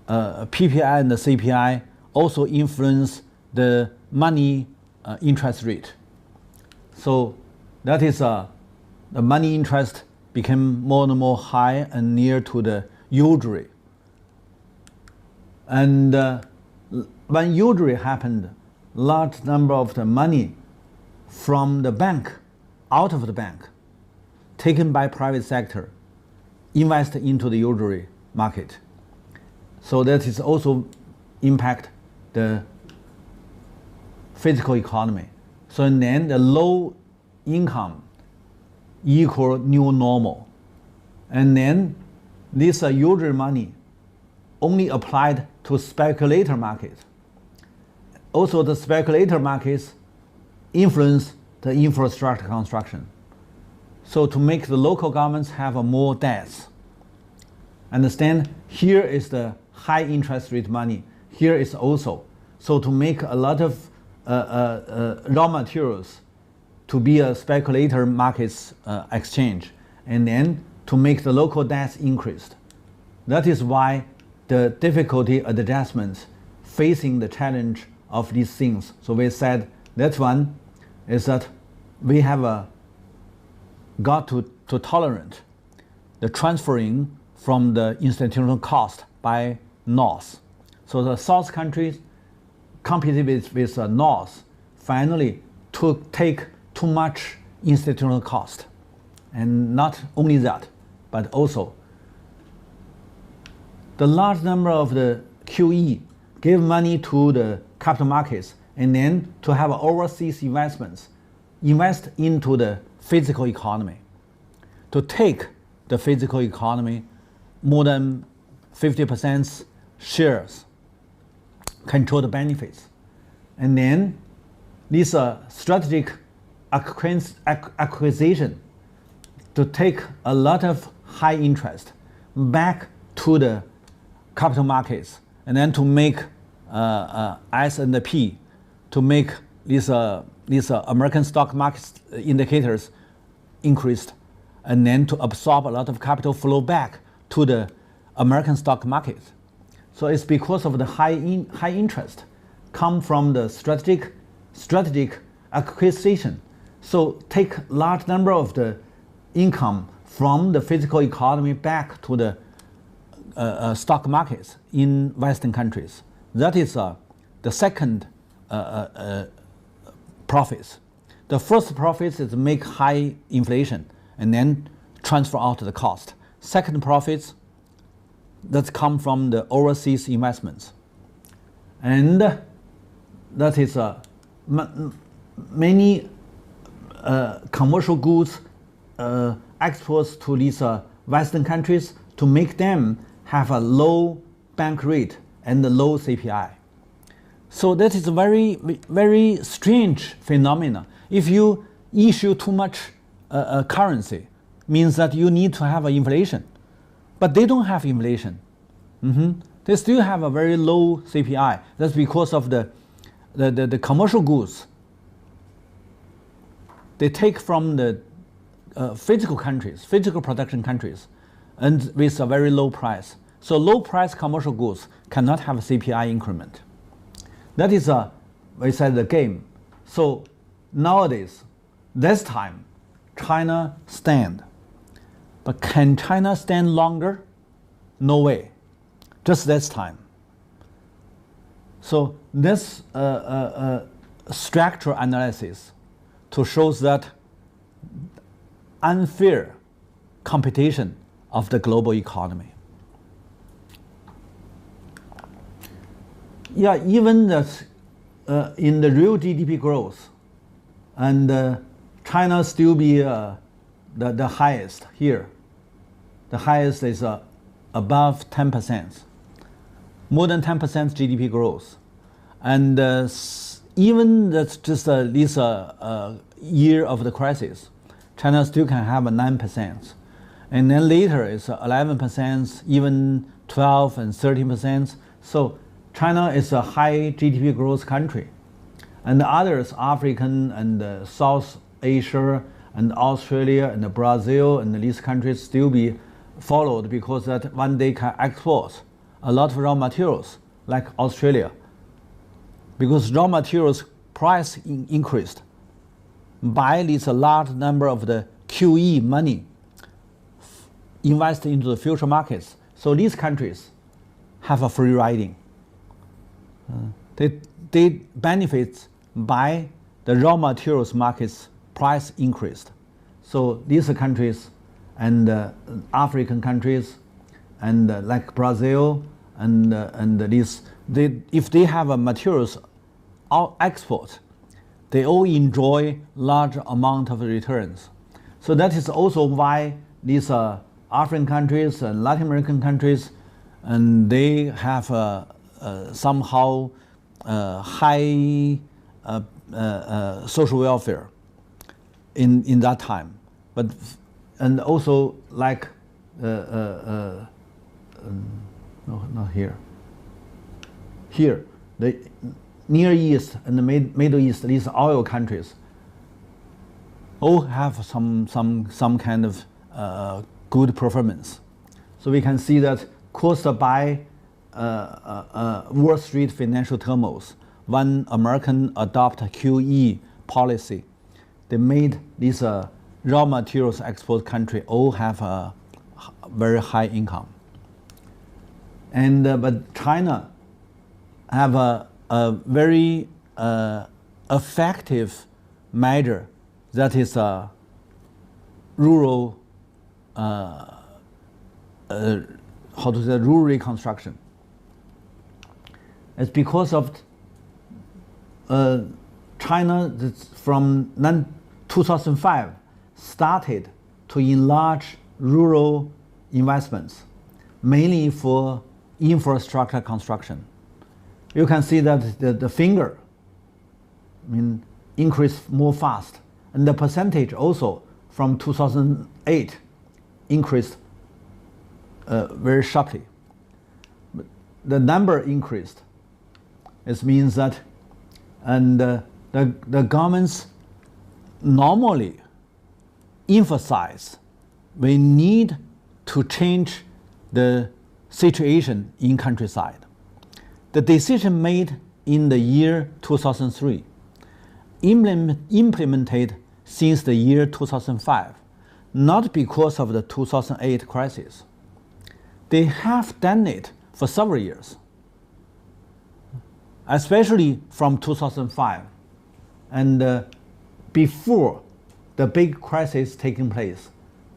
PPI and the CPI also influence the money interest rate. So that is the money interest became more and more high and near to the usury. And when usury happened, large number of the money from the bank, out of the bank, taken by private sector, invest into the usury market. So that is also impact the physical economy. So then the low income equal new normal. And then this usury money only applied to speculator market. Also the speculator markets influence the infrastructure construction. So to make the local governments have more debts. Understand, here is the high interest rate money, here is also. So to make a lot of raw materials to be a speculator markets exchange, and then to make the local debts increased. That is why the difficulty adjustments facing the challenge of these things. So we said that one is that we have got to tolerate the transferring from the institutional cost by North. So the South countries competed with North finally to take too much institutional cost. And not only that, but also the large number of the QE give money to the capital markets and then to have overseas investments, invest into the physical economy, to take the physical economy more than 50% shares, control the benefits. And then this strategic acquisition to take a lot of high interest back to the capital markets, and then to make S&P, to make these American stock market indicators increased, and then to absorb a lot of capital flow back to the American stock market. So it's because of the high interest come from the strategic acquisition. So take large number of the income from the physical economy back to the stock markets in Western countries. That is the second profits. The first profits is make high inflation and then transfer out the cost. Second profits that come from the overseas investments. And that is many commercial goods exports to these Western countries to make them have a low bank rate and a low CPI. So that is a very, very strange phenomenon. If you issue too much currency, means that you need to have inflation. But they don't have inflation. They still have a very low CPI. That's because of the commercial goods they take from the physical countries, physical production countries, and with a very low price. So low price commercial goods cannot have a CPI increment. That is we said the game. So nowadays, this time, China stand. But can China stand longer? No way. Just this time. So this structural analysis to shows that unfair competition of the global economy. Yeah, even that in the real GDP growth, and China still be the highest here. The highest is above 10%, more than 10% GDP growth, and even that's just this year of the crisis, China still can have a 9%, and then later it's 11%, even 12 and 13%. So China is a high GDP growth country, and the others, African and South Asia and Australia and Brazil and these countries still be followed because that one day can export a lot of raw materials like Australia, because raw materials price increased by this large number of the QE money invested into the future markets. So these countries have a free riding. They benefit by the raw materials markets price increased. So these countries and African countries and like Brazil and these, if they have a materials export, they all enjoy large amount of returns. So that is also why these African countries and Latin American countries, and they have somehow high social welfare in that time, but and also like no, not here. Here, the Near East and the Middle East, these oil countries, all have some kind of good performance. So we can see that caused by Wall Street financial turmoils, when American adopt QE policy, they made these raw materials export country all have a very high income. And but China have a very effective measure, that is rural rural reconstruction. It's because of China from 2005 started to enlarge rural investments, mainly for infrastructure construction. You can see that the finger increased more fast, and the percentage also from 2008 increased very sharply. But the number increased. It means that, and the governments normally emphasize we need to change the situation in countryside. The decision made in the year 2003, implemented since the year 2005, not because of the 2008 crisis. They have done it for several years, especially from 2005 and before the big crisis taking place.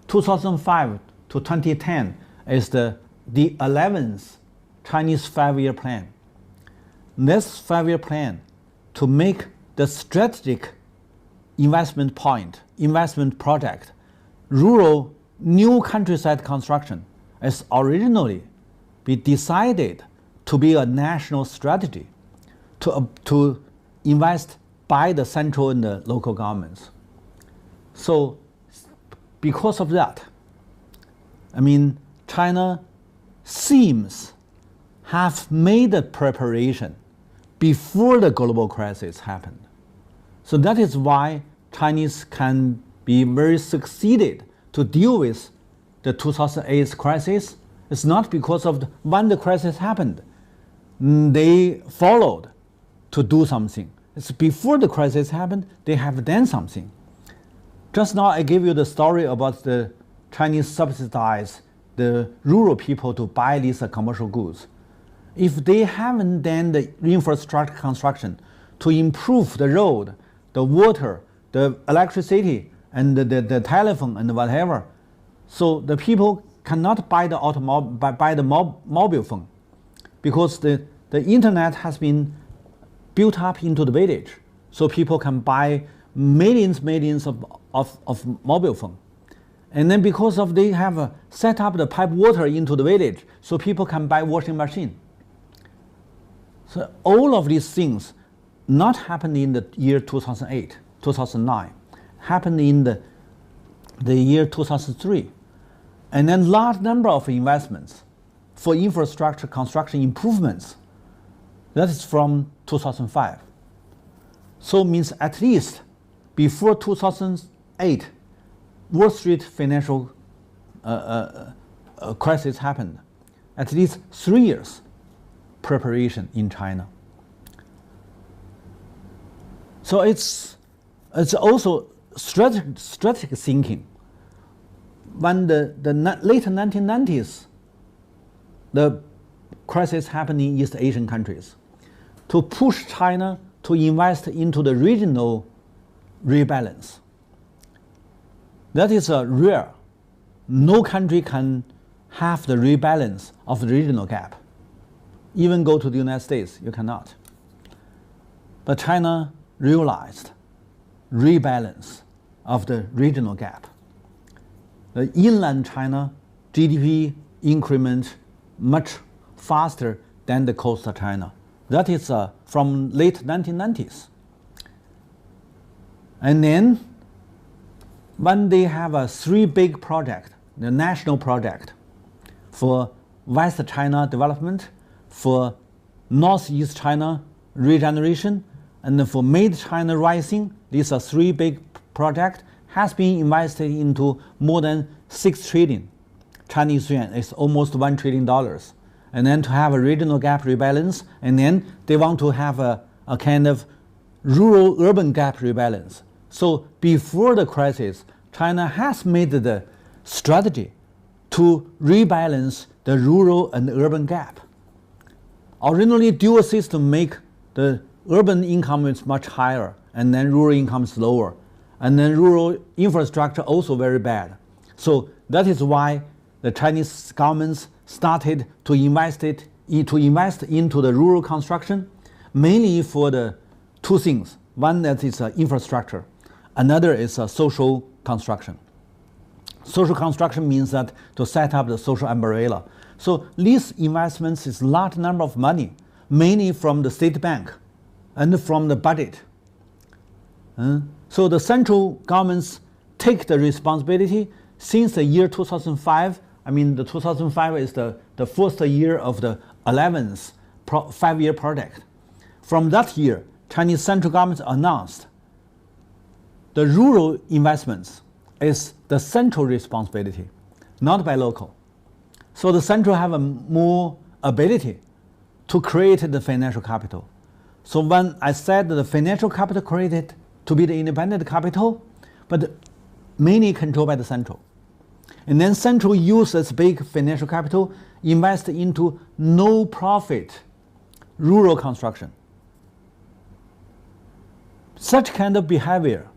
2005 to 2010 is the 11th Chinese 5-year plan. This 5-year plan to make the strategic investment point, investment project, rural new countryside construction is originally be decided to be a national strategy to invest by the central and the local governments. So because of that, I mean, China seems have made a preparation before the global crisis happened. So that is why Chinese can be very succeeded to deal with the 2008 crisis. It's not because of when the crisis happened, they followed to do something. It's before the crisis happened, they have done something. Just now I gave you the story about the Chinese subsidize the rural people to buy these commercial goods. If they haven't done the infrastructure construction to improve the road, the water, the electricity, and the telephone and whatever, so the people cannot buy the mobile phone, because the internet has been built up into the village, so people can buy millions of mobile phone. And then because of they have set up the pipe water into the village, so people can buy washing machine. So all of these things not happened in the year 2008, 2009, happened in the year 2003. And then large number of investments for infrastructure construction improvements, that is from 2005. So means at least before 2008, Wall Street financial crisis happened, at least 3 years preparation in China. So it's also strategic thinking. When the late 1990s, the crisis happened in East Asian countries, to push China to invest into the regional rebalance. That is rare. No country can have the rebalance of the regional gap. Even go to the United States, you cannot. But China realized rebalance of the regional gap. The inland China GDP increment much faster than the coastal China. That is from late 1990s. And then when they have a 3 big project, the national project for West China development, for Northeast China regeneration, and for Made China Rising, these are 3 big projects, has been invested into more than 6 trillion Chinese yuan. It's almost $1 trillion. And then to have a regional gap rebalance, and then they want to have a kind of rural-urban gap rebalance. So before the crisis, China has made the strategy to rebalance the rural and urban gap. Originally, dual system make the urban income is much higher, and then rural income is lower, and then rural infrastructure also very bad. So that is why the Chinese governments started to invest into the rural construction, mainly for the 2 things. One, that is infrastructure. Another is social construction. Social construction means that to set up the social umbrella. So these investments is large number of money, mainly from the state bank and from the budget. So the central governments take the responsibility since the year 2005. I mean, the 2005 is the first year of the 11th 5-year project. From that year, Chinese central government announced the rural investments is the central responsibility, not by local. So the central have a more ability to create the financial capital. So when I said that the financial capital created to be the independent capital, but mainly controlled by the central. And then central uses big financial capital, invest into no profit rural construction. Such kind of behavior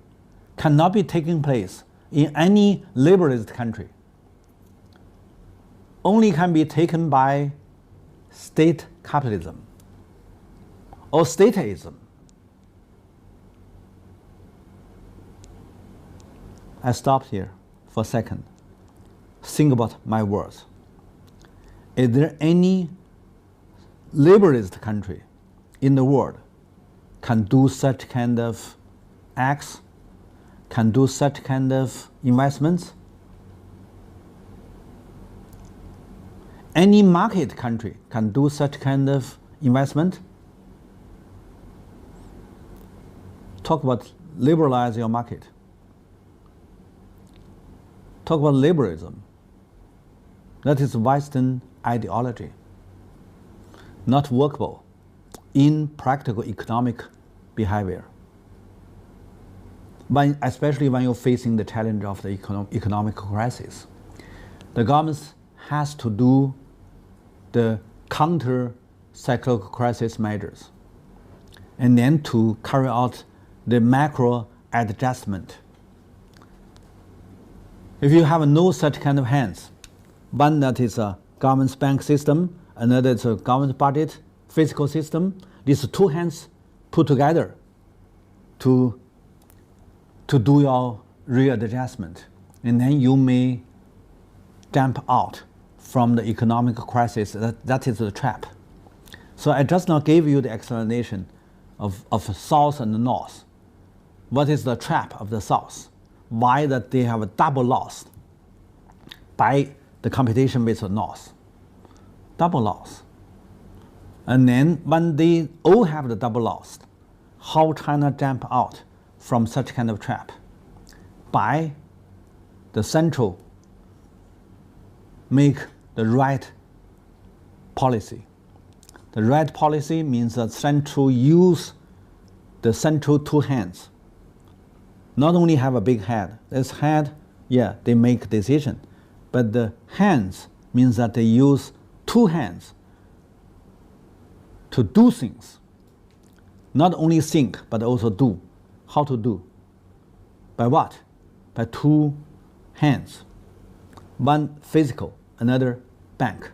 cannot be taking place in any liberalized country. Only can be taken by state capitalism or statism. I stop here for a second. Think about my words. Is there any liberalist country in the world can do such kind of acts, can do such kind of investments? Any market country can do such kind of investment? Talk about liberalize your market. Talk about liberalism. That is Western ideology. Not workable in practical economic behavior. Especially when you're facing the challenge of the economic crisis. The government has to do the counter-cyclical crisis measures and then to carry out the macro adjustment. If you have no such kind of hands, one that is a government's bank system, another is a government budget, fiscal system, these two hands put together to do your readjustment, and then you may jump out from the economic crisis. That is the trap. So I just now gave you the explanation of South and North. What is the trap of the South? Why that they have a double loss by the competition with the North. Double loss. And then when they all have the double loss, how China jump out from such kind of trap? By the central make the right policy. The right policy means that central use the central two hands. Not only have a big head. This head, yeah, they make decision. But the hands means that they use two hands to do things. Not only think, but also do. How to do? By what? By two hands. One physical, another bank.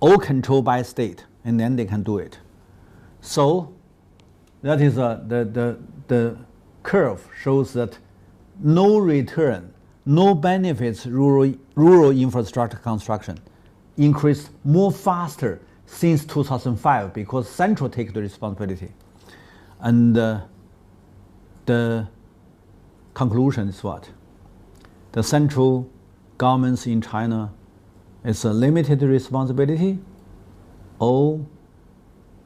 All controlled by state, and then they can do it. So that is the curve shows that no return, no benefits rural infrastructure construction increased more faster since 2005 because central take the responsibility. And the conclusion is what? The central governments in China is a limited responsibility or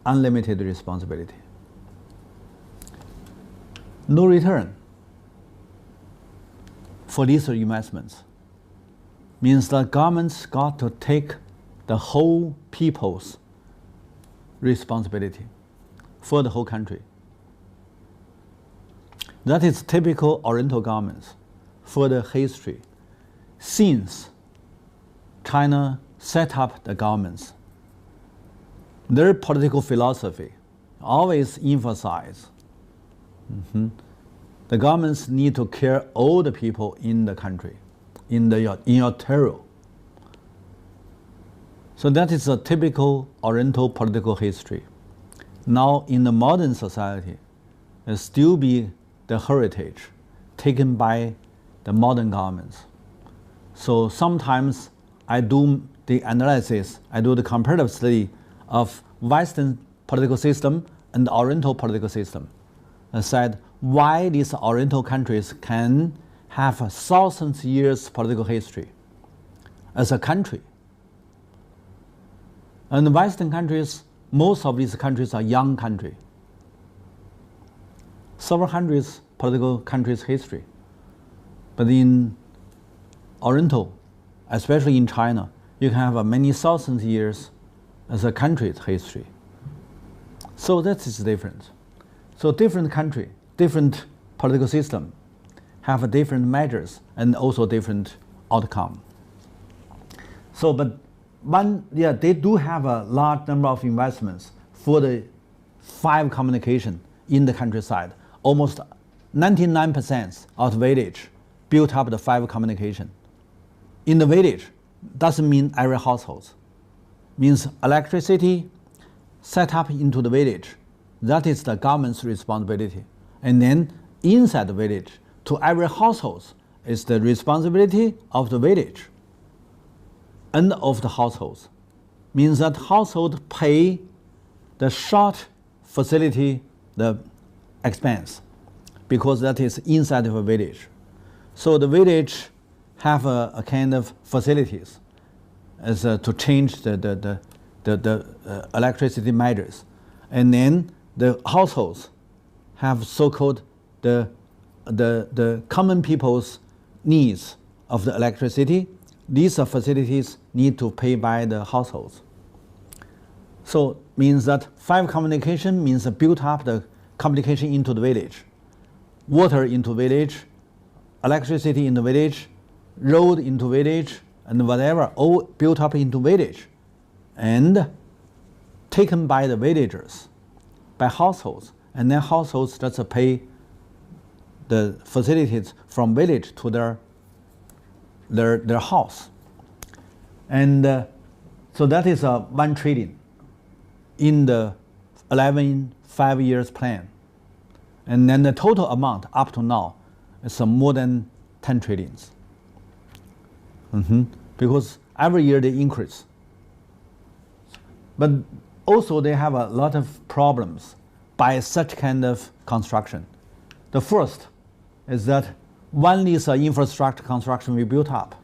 unlimited responsibility. No return for these investments means that governments got to take the whole people's responsibility for the whole country. That is typical Oriental governments for the history. Since China set up the governments, their political philosophy always emphasize the governments need to care all the people in the country, in your territory. So that is a typical Oriental political history. Now in the modern society, it still be the heritage taken by the modern governments. So sometimes I do the analysis, I do the comparative study of Western political system and the Oriental political system. I said why these Oriental countries can have 1,000 years political history as a country. And the Western countries, most of these countries are young countries. Several hundreds political countries history. But in Oriental, especially in China, you can have many thousand years as a country's history. So that is different. So different country, different political system have different measures and also different outcome. So, but they do have a large number of investments for the 5 communication in the countryside. Almost 99% of the village built up the 5 communication. In the village, doesn't mean every household. Means electricity set up into the village. That is the government's responsibility. And then inside the village, to every household, is the responsibility of the village and of the households. Means that household pay the short facility, the expense, because that is inside of a village. So the village have a kind of facilities as to change the electricity measures, and then the households have so-called the common people's needs of the electricity. These facilities need to pay by the households. So means that five communication means build up the communication into the village, water into village, electricity in the village, road into village, and whatever, all built up into village and taken by the villagers, by households, and then households just pay the facilities from village to their house. And so that is 1 trillion in the 11 5-year plan. And then the total amount up to now is more than 10 trillions. Because every year they increase. But also they have a lot of problems by such kind of construction. The first is that when this infrastructure construction we built up,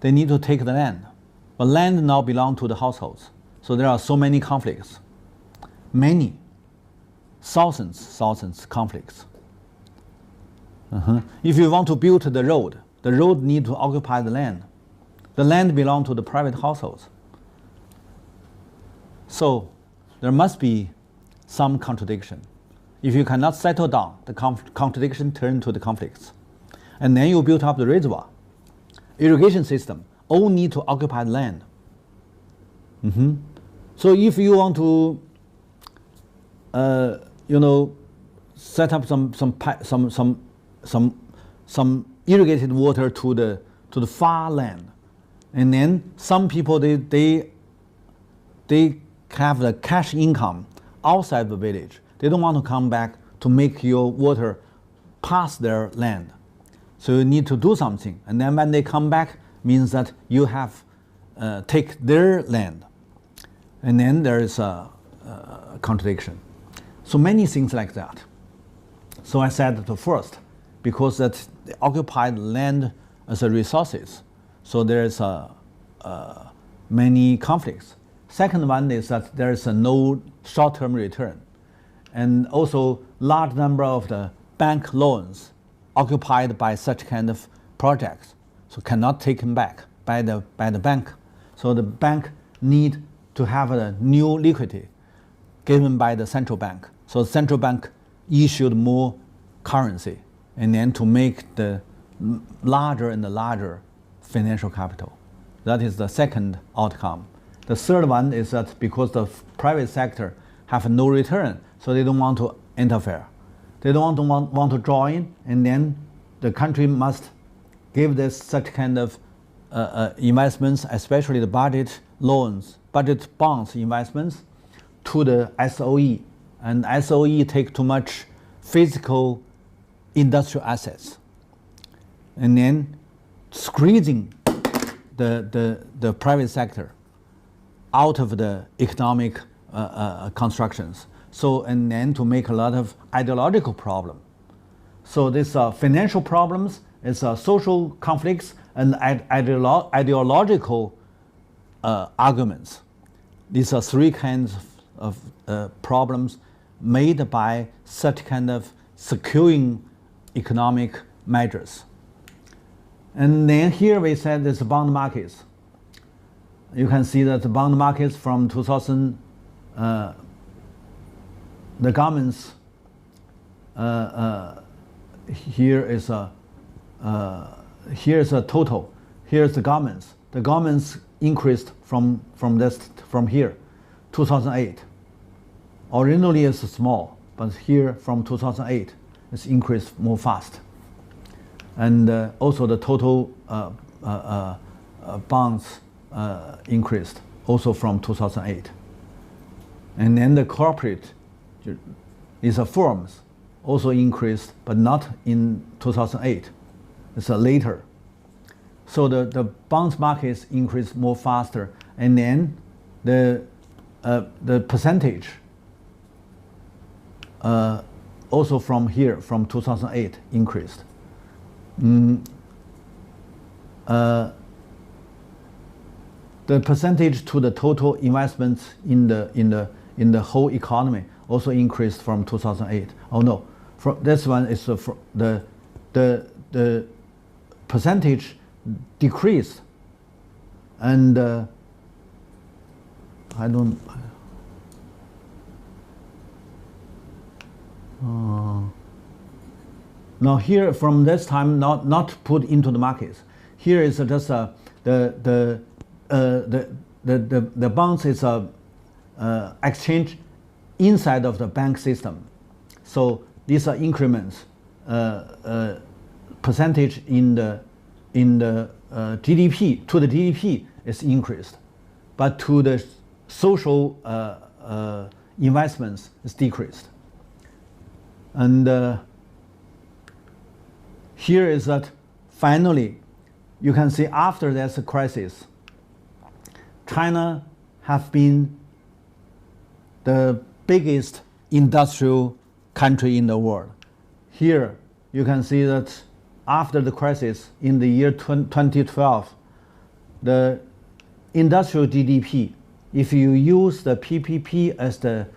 they need to take the land. But land now belongs to the households. So there are so many conflicts. Many, thousands conflicts. If you want to build the road need to occupy the land. The land belongs to the private households. So there must be some contradiction. If you cannot settle down, the contradiction turns to the conflicts. And then you build up the reservoir, irrigation system, all need to occupy the land. So if you want to, set up some irrigated water to the far land, and then some people they have the cash income outside the village. They don't want to come back to make your water pass their land. So you need to do something. And then when they come back, means that you have take their land. And then there is a contradiction. So many things like that. So I said the first, because that they occupied land as a resources. So there is many conflicts. Second one is that there is no short-term return. And also large number of the bank loans occupied by such kind of projects, so cannot taken back by the bank. So the bank need to have a new liquidity given by the central bank. So the central bank issued more currency, and then to make the larger and larger financial capital. That is the second outcome. The third one is that because the private sector have no return, so they don't want to interfere. They don't want to join, and then the country must give this such kind of investments, especially the budget loans, budget bonds investments, to the SOE. And SOE take too much physical industrial assets, and then squeezing the private sector out of the economic constructions. So, and then to make a lot of ideological problem. So this financial problems is social conflicts and ideological arguments. These are three kinds of problems made by such kind of securing economic measures. And then here we said there's bond markets. You can see that the bond markets from 2000, the governments, here is a total. Here's the governments. The governments increased from here, 2008. Originally it's small, but here from 2008 it's increased more fast. And also the total bonds increased also from 2008. And then the corporate is firms also increased, but not in 2008. it's later. So the bonds markets increase more faster, and then the percentage also from here, from 2008, increased. The percentage to the total investments in the whole economy also increased from 2008. Oh no, this one is the percentage decreased, and I don't. Now here from this time not put into the markets. Here is just the bonds is exchange inside of the bank system. So these are increments, percentage in the GDP, to the GDP is increased, but to the social investments is decreased. And here is that finally you can see after this crisis, China have been the biggest industrial country in the world. Here you can see that after the crisis in the year 2012, the industrial GDP, if you use the PPP as the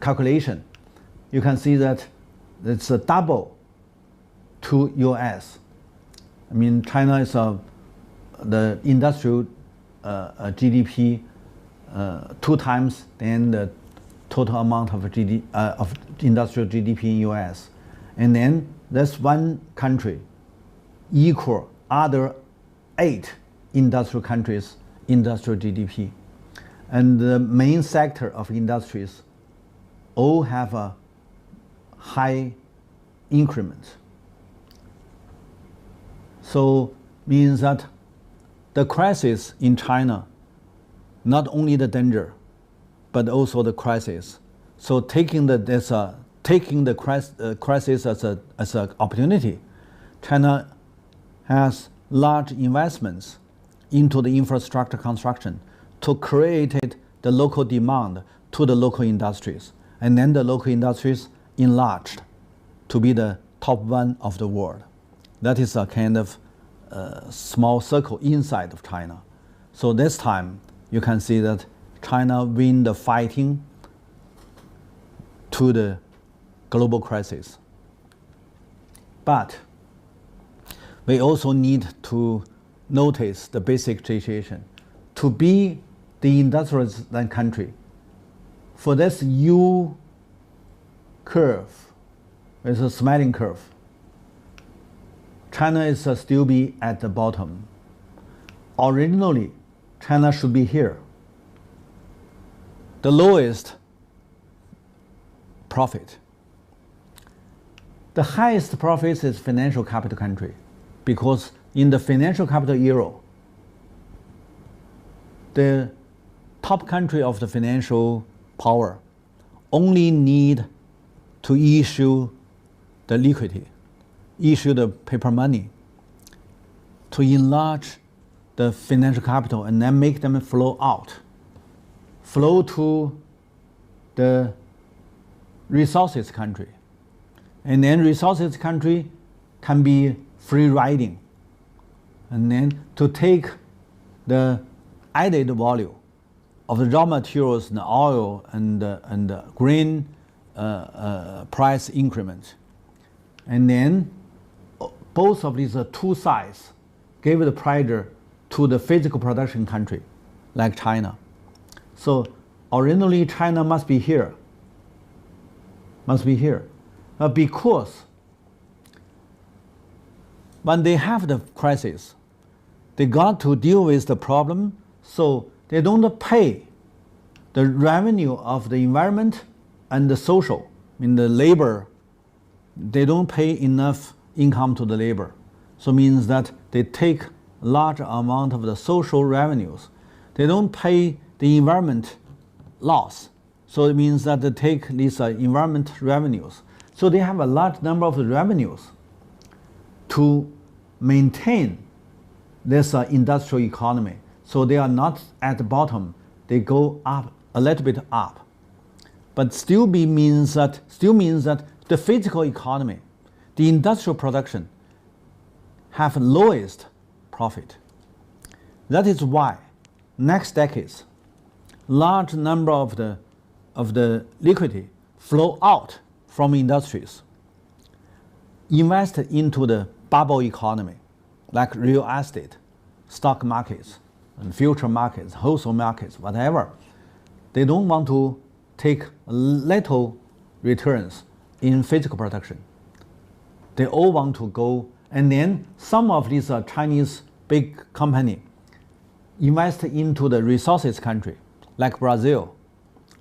calculation, you can see that it's a double to US. I mean, China is the industrial GDP 2 times than the total amount of industrial GDP in US. And then that's one country equal other 8 industrial countries' industrial GDP. And the main sector of industries all have a high increment. So means that the crisis in China, not only the danger, but also the crisis. So taking the crisis as an opportunity, China has large investments into the infrastructure construction to create the local demand to the local industries, and then the local industries enlarged to be the top 1 of the world. That is a kind of small circle inside of China. So this time you can see that China win the fighting to the global crisis. But we also need to notice the basic situation. To be the industrialized country, for this U curve, it's a smiling curve, China is still be at the bottom. Originally, China should be here. The lowest profit. The highest profit is financial capital country, because in the financial capital era, the top country of the financial power only need to issue the liquidity, issue the paper money to enlarge the financial capital and then make them flow out, flow to the resources country. And then resources country can be free riding. And then to take the added value of the raw materials and oil and grain price increment. And then both of these 2 sides gave the pressure to the physical production country like China. So originally China must be here. Because when they have the crisis, they got to deal with the problem, so they don't pay the revenue of the environment and the social, I mean the labor. They don't pay enough income to the labor. So it means that they take large amount of the social revenues. They don't pay the environment loss. So it means that they take these environment revenues. So they have a large number of the revenues. to maintain this industrial economy. So they are not at the bottom, they go up a little bit up. But still means that the physical economy, the industrial production, have lowest profit. That is why next decades, large number of the liquidity flow out from industries, invest into the bubble economy, like real estate, stock markets, and future markets, wholesale markets, whatever. They don't want to take little returns in physical production. They all want to go, and then some of these Chinese big company invest into the resources country, like Brazil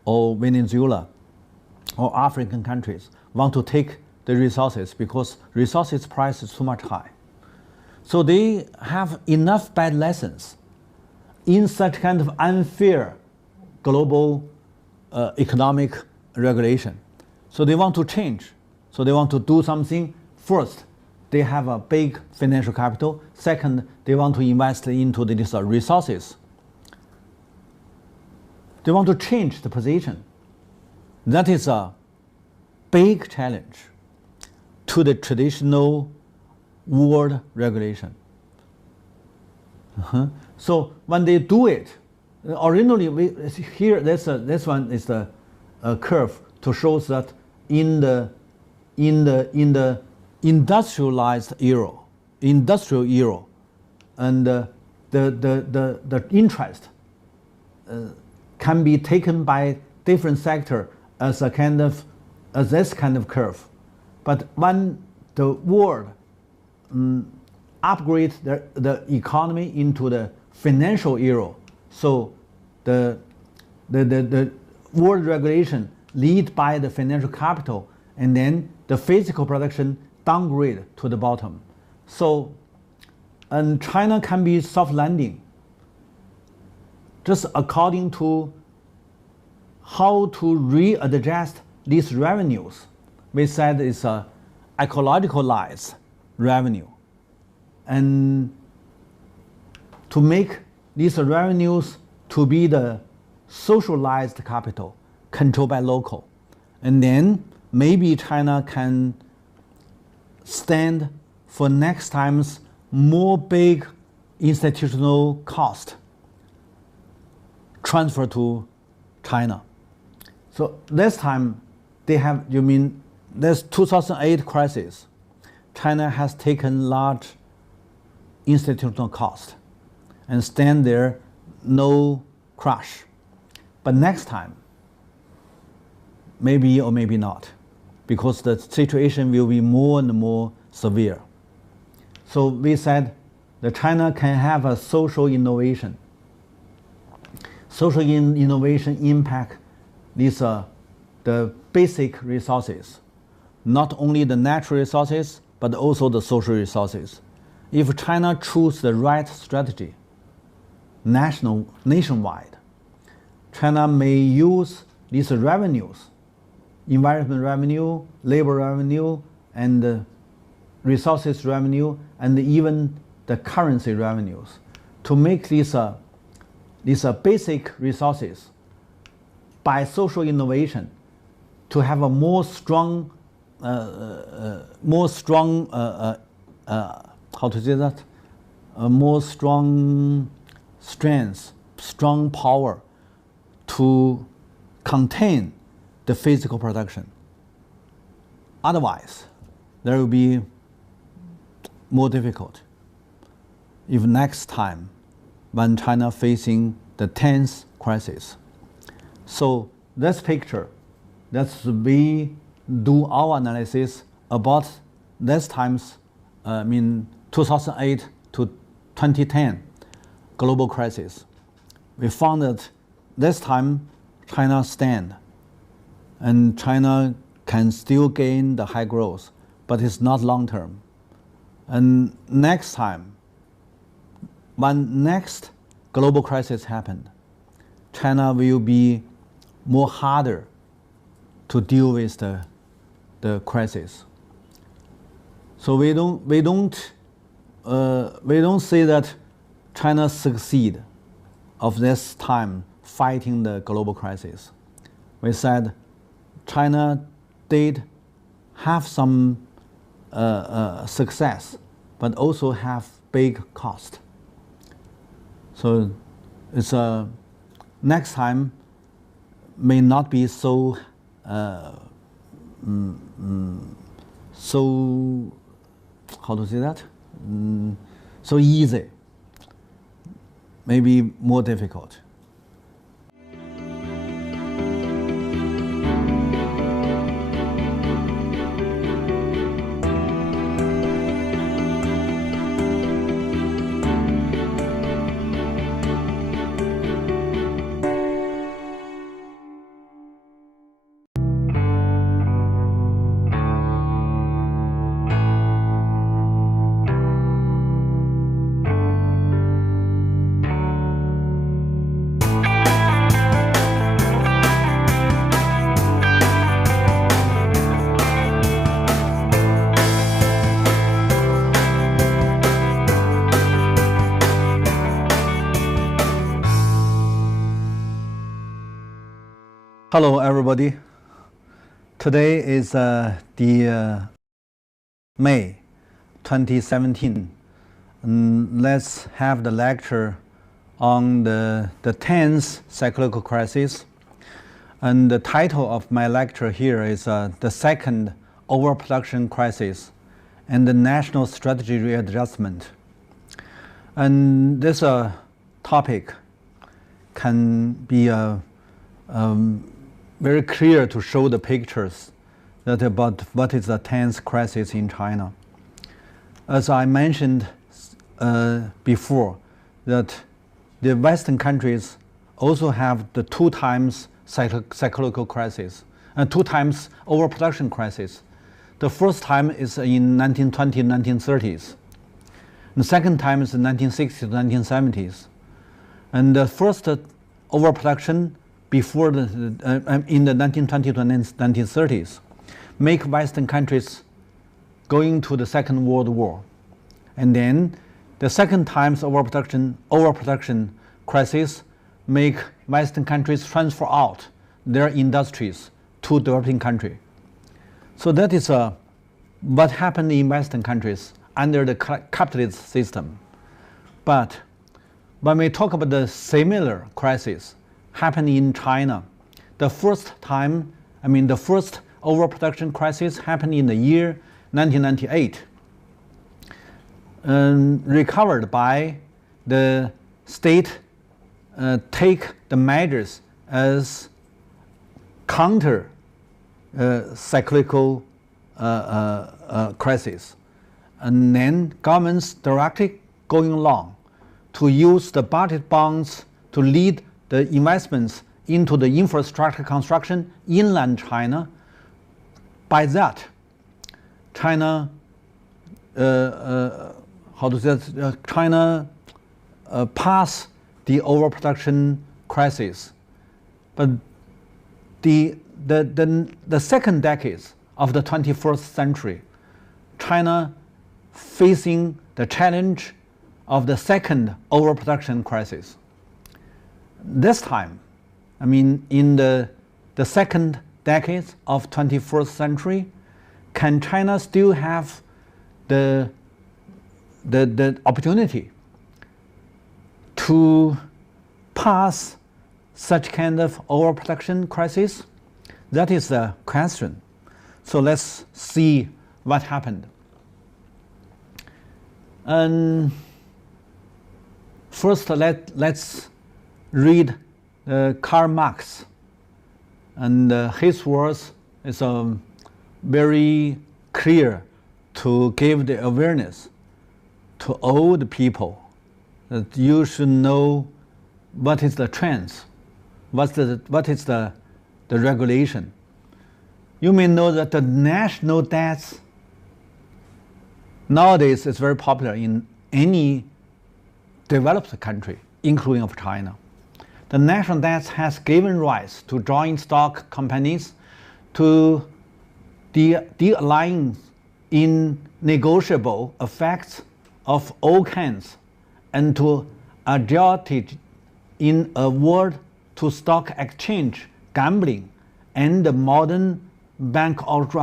or Venezuela or African countries, want to take the resources because resources price is too much high. So they have enough bad lessons in such kind of unfair global economic regulation. So they want to change. So they want to do something. First, they have a big financial capital. Second, they want to invest into these resources. They want to change the position. That is a big challenge to the traditional world regulation. So when they do it, originally here this one is the curve to show that in the industrialized era, and the interest can be taken by different sector as a kind of this kind of curve. But when the world upgrade the economy into the financial era, so the world regulation lead by the financial capital, and then the physical production downgrade to the bottom. So, and China can be soft landing just according to how to readjust these revenues. We said it's a ecologicalized revenue, and to make these revenues to be the socialized capital controlled by local. And then maybe China can stand for next time's more big institutional cost transfer to China. So this time they have, you mean this 2008 crisis, China has taken large institutional cost and stand there no crash. But next time, maybe or maybe not, because the situation will be more and more severe. So we said that China can have a social innovation. Social innovation impact these the basic resources, not only the natural resources, but also the social resources. If China chooses the right strategy, nationwide, China may use these revenues, environment revenue, labor revenue, and resources revenue, and even the currency revenues, to make these basic resources by social innovation to have a more strong, how to say that, more strong strength, strong power to contain the physical production. Otherwise, there will be more difficult if next time when China facing the 10th crisis. So this picture, that's we do our analysis about this time's, 2008 to 2010 global crisis. We found that this time China stand, and China can still gain the high growth, but it's not long term. And next time, when next global crisis happened, China will be more harder to deal with the crisis. So we don't say that China succeed of this time fighting the global crisis. We said China did have some success, but also have big cost. So it's next time may not be so so how to say that so easy, maybe more difficult. Hello everybody. Today is the May 2017. Let's have the lecture on the 10th cyclical crisis. And the title of my lecture here is the second overproduction crisis and the national strategy readjustment. And this topic can be very clear to show the pictures that about what is the 10th crisis in China. As I mentioned before, that the Western countries also have the 2 times cyclical crisis and 2 times overproduction crisis. The first time is in 1920 and 1930s. The second time is in 1960s to 1970s. And the first overproduction before in the 1920s to 1930s, make Western countries going to the Second World War. And then the second time's overproduction crisis make Western countries transfer out their industries to developing countries. So that is what happened in Western countries under the capitalist system. But when we talk about the similar crisis happened in China, the first overproduction crisis happened in the year 1998, recovered by the state take the measures as counter cyclical crisis, and then governments directly going along to use the budget bonds to lead the investments into the infrastructure construction inland China. By that, China, China passed the overproduction crisis. But the second decades of the 21st century, China facing the challenge of the second overproduction crisis. This time, in the second decades of 21st century, can China still have the opportunity to pass such kind of overproduction crisis? That is the question. So let's see what happened. And first, let's read Karl Marx, and his words is very clear to give the awareness to all the people that you should know what is the trends, what is the regulation. You may know that the national debts nowadays is very popular in any developed country, including of China. The national debt has given rise to joint stock companies, to de-aligning negotiable effects of all kinds and to adjust it in a world to stock exchange, gambling, and modern bankruptcy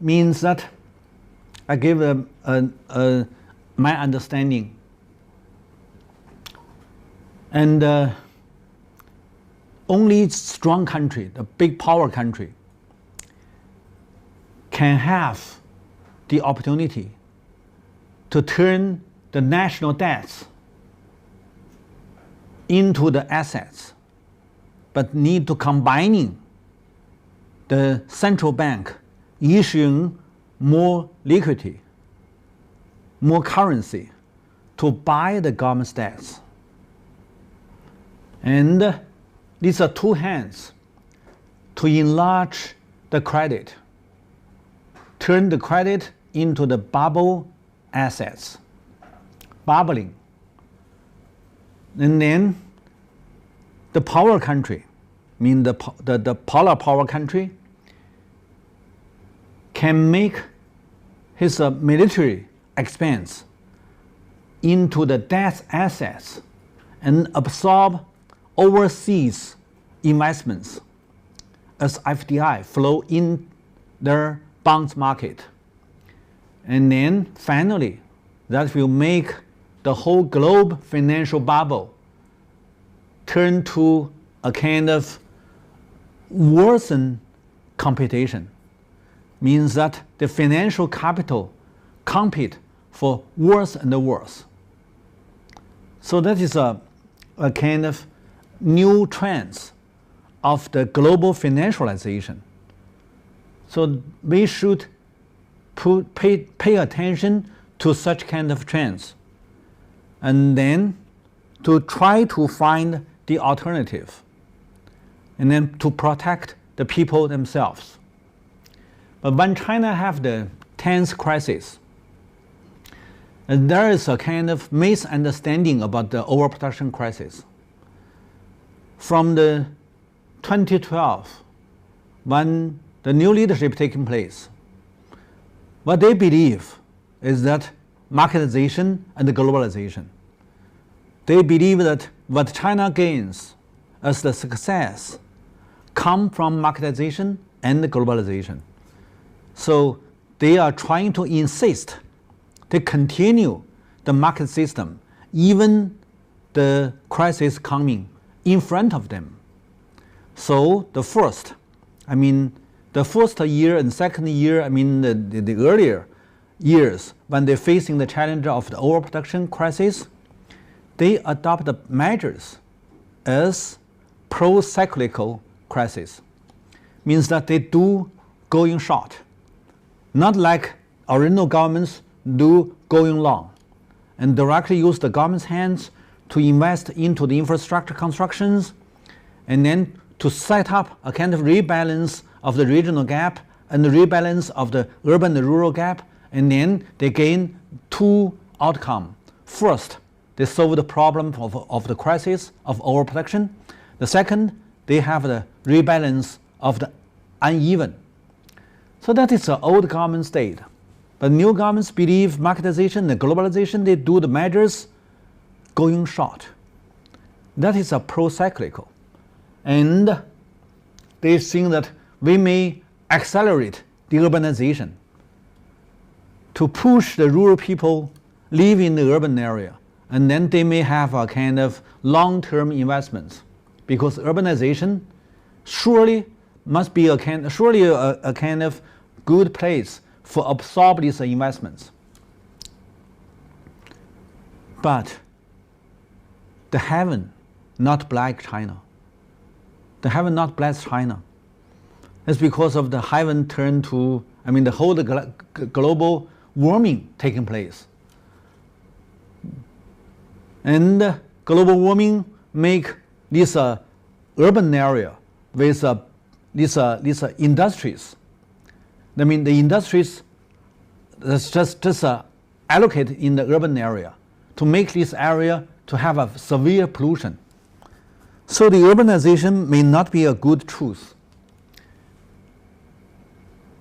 means that I give my understanding. And only strong country, the big power country, can have the opportunity to turn the national debts into the assets, but need to combining the central bank issuing more liquidity, more currency to buy the government's debts. And these are two hands to enlarge the credit, turn the credit into the bubble assets, bubbling. And then the power country, mean the polar power country, can make his military expense into the debt assets and absorb overseas investments as FDI flow in their bonds market. And then finally, that will make the whole globe financial bubble turn to a kind of worsen competition. Means that the financial capital compete for worse and worse. So that is a kind of new trends of the global financialization. So we should pay attention to such kind of trends, and then to try to find the alternative, and then to protect the people themselves. But when China have the 10th crisis, and there is a kind of misunderstanding about the overproduction crisis. From the 2012, when the new leadership taking place, what they believe is that marketization and globalization. They believe that what China gains as the success come from marketization and globalization. So they are trying to insist to continue the market system, even the crisis coming in front of them. So the first year and second year, the earlier years, when they're facing the challenge of the overproduction crisis, they adopt the measures as pro-cyclical crisis. Means that they do going short, not like original governments do going long, and directly use the government's hands to invest into the infrastructure constructions, and then to set up a kind of rebalance of the regional gap and the rebalance of the urban and rural gap, and then they gain two outcomes. First, they solve the problem of the crisis of overproduction. The second, they have the rebalance of the uneven. So that is the old government state. But new governments believe marketization and globalization, they do the measures going short. That is a pro-cyclical. And they think that we may accelerate the urbanization to push the rural people live in the urban area, and then they may have a kind of long-term investments, because urbanization surely must be a kind of good place for absorb these investments. But the heaven not bless China. The heaven not bless China. It's because of the heaven turn to, the whole global warming taking place. And global warming make this urban area with these industries. The industries just allocated in the urban area to make this area to have a severe pollution. So the urbanization may not be a good truth.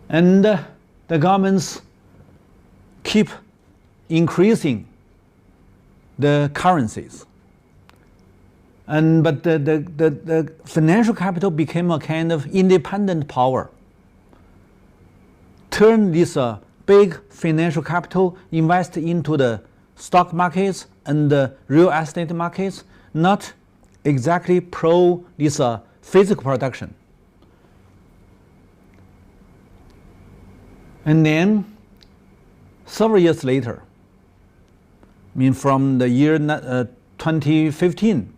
And the governments keep increasing the currencies. But the financial capital became a kind of independent power. Turn this big financial capital, invest into the stock markets and the real estate markets, not exactly pro this physical production. And then several years later, I mean from the year 2015,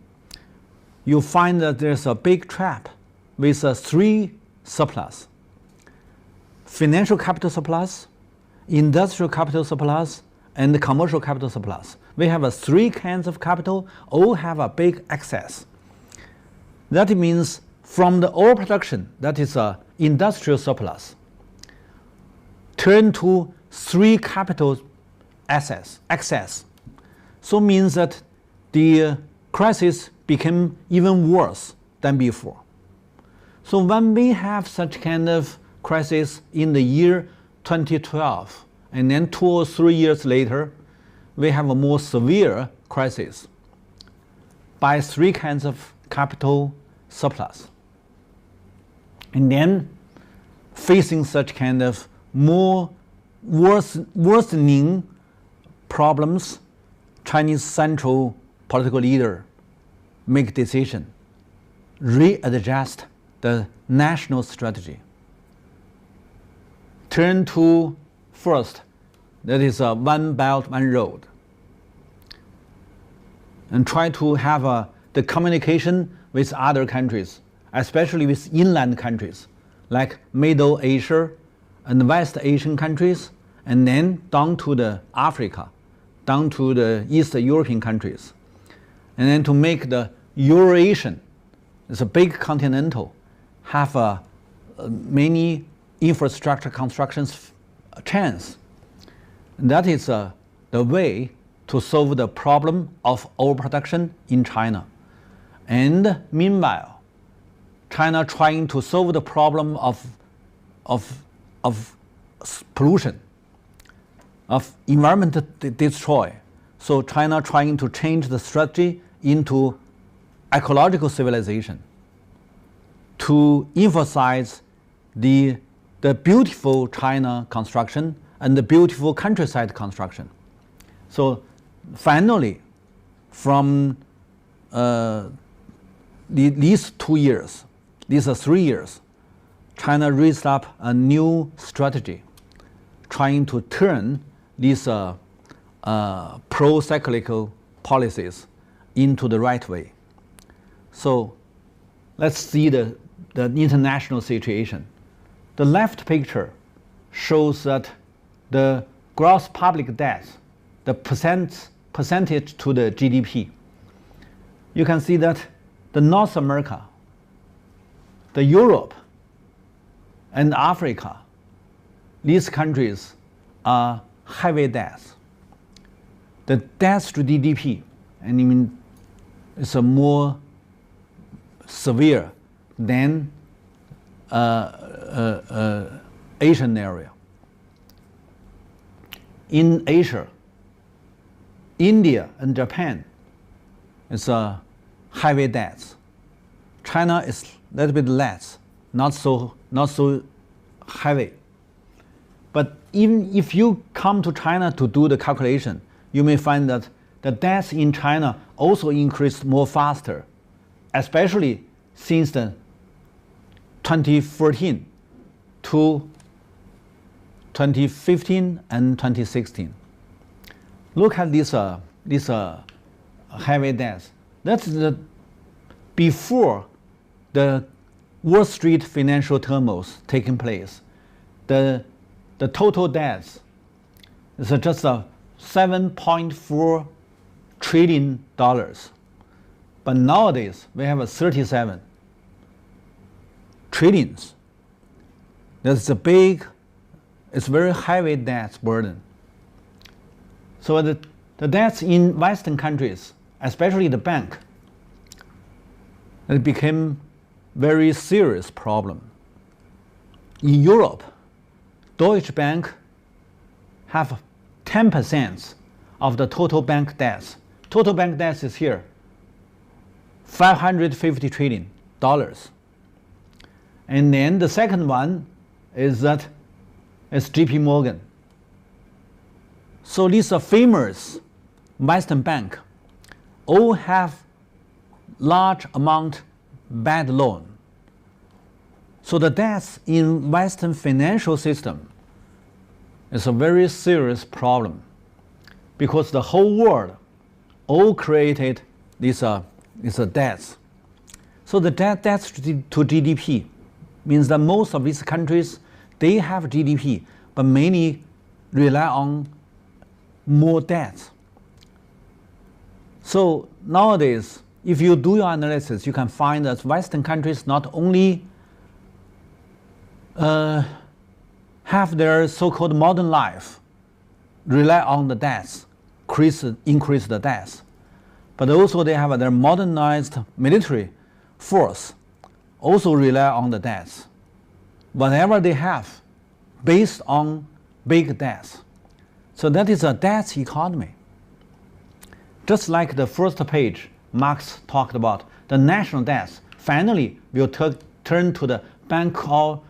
you find that there's a big trap with three surplus: financial capital surplus, industrial capital surplus, and commercial capital surplus. We have three kinds of capital, all have a big excess. That means from the oil production, that is industrial surplus, turn to three capital excess. So means that the crisis became even worse than before. So when we have such kind of crisis in the year 2012, and then 2 or 3 years later, we have a more severe crisis by three kinds of capital surplus. And then facing such kind of more worsening problems, Chinese central political leader make decision, readjust the national strategy. Turn to first, that is One Belt, One Road, and try to have the communication with other countries, especially with inland countries like Middle Asia and West Asian countries, and then down to the Africa, down to the East European countries, and then to make the Eurasian, it's a big continental, have many infrastructure constructions chance. And that is the way to solve the problem of overproduction in China. And meanwhile, China trying to solve the problem of pollution, of environmental destroy. So China trying to change the strategy into ecological civilization to emphasize the beautiful China construction and the beautiful countryside construction. So finally, from these 2 years, these are 3 years, China raised up a new strategy, trying to turn these pro-cyclical policies into the right way. So let's see the international situation. The left picture shows that the gross public debt, the percentage to the GDP. You can see that the North America, the Europe, and Africa, these countries are heavy debts. The debt to GDP, and I mean, it's a more severe than Asian area. In Asia, India and Japan is heavy debts. China is a little bit less, not so heavy. But even if you come to China to do the calculation, you may find that the debts in China also increased more faster, especially since the 2014 to 2015 and 2016. Look at this heavy debts. That's before the Wall Street financial turmoils taking place. The total debts is just $7.4 trillion. But nowadays we have 37 trillions. That's a big, it's very heavy debt burden. So the debts in Western countries, especially the bank, It became very serious problem. In Europe, Deutsche Bank have 10% of the total bank debts. Total bank debts is here, $550 trillion. And then the second one is JP Morgan. So these are famous Western bank all have large amount bad loan. So the debts in Western financial system is a very serious problem, because the whole world all created these debts. So the debts to GDP means that most of these countries, they have GDP, but many rely on more debts. So nowadays, if you do your analysis, you can find that Western countries not only have their so-called modern life rely on the debts, increase the debts, but also they have their modernized military force also rely on the debts. Whatever they have, based on big debts. So that is a debt economy. Just like the first page Marx talked about, the national debts finally will turn to the bankocracy.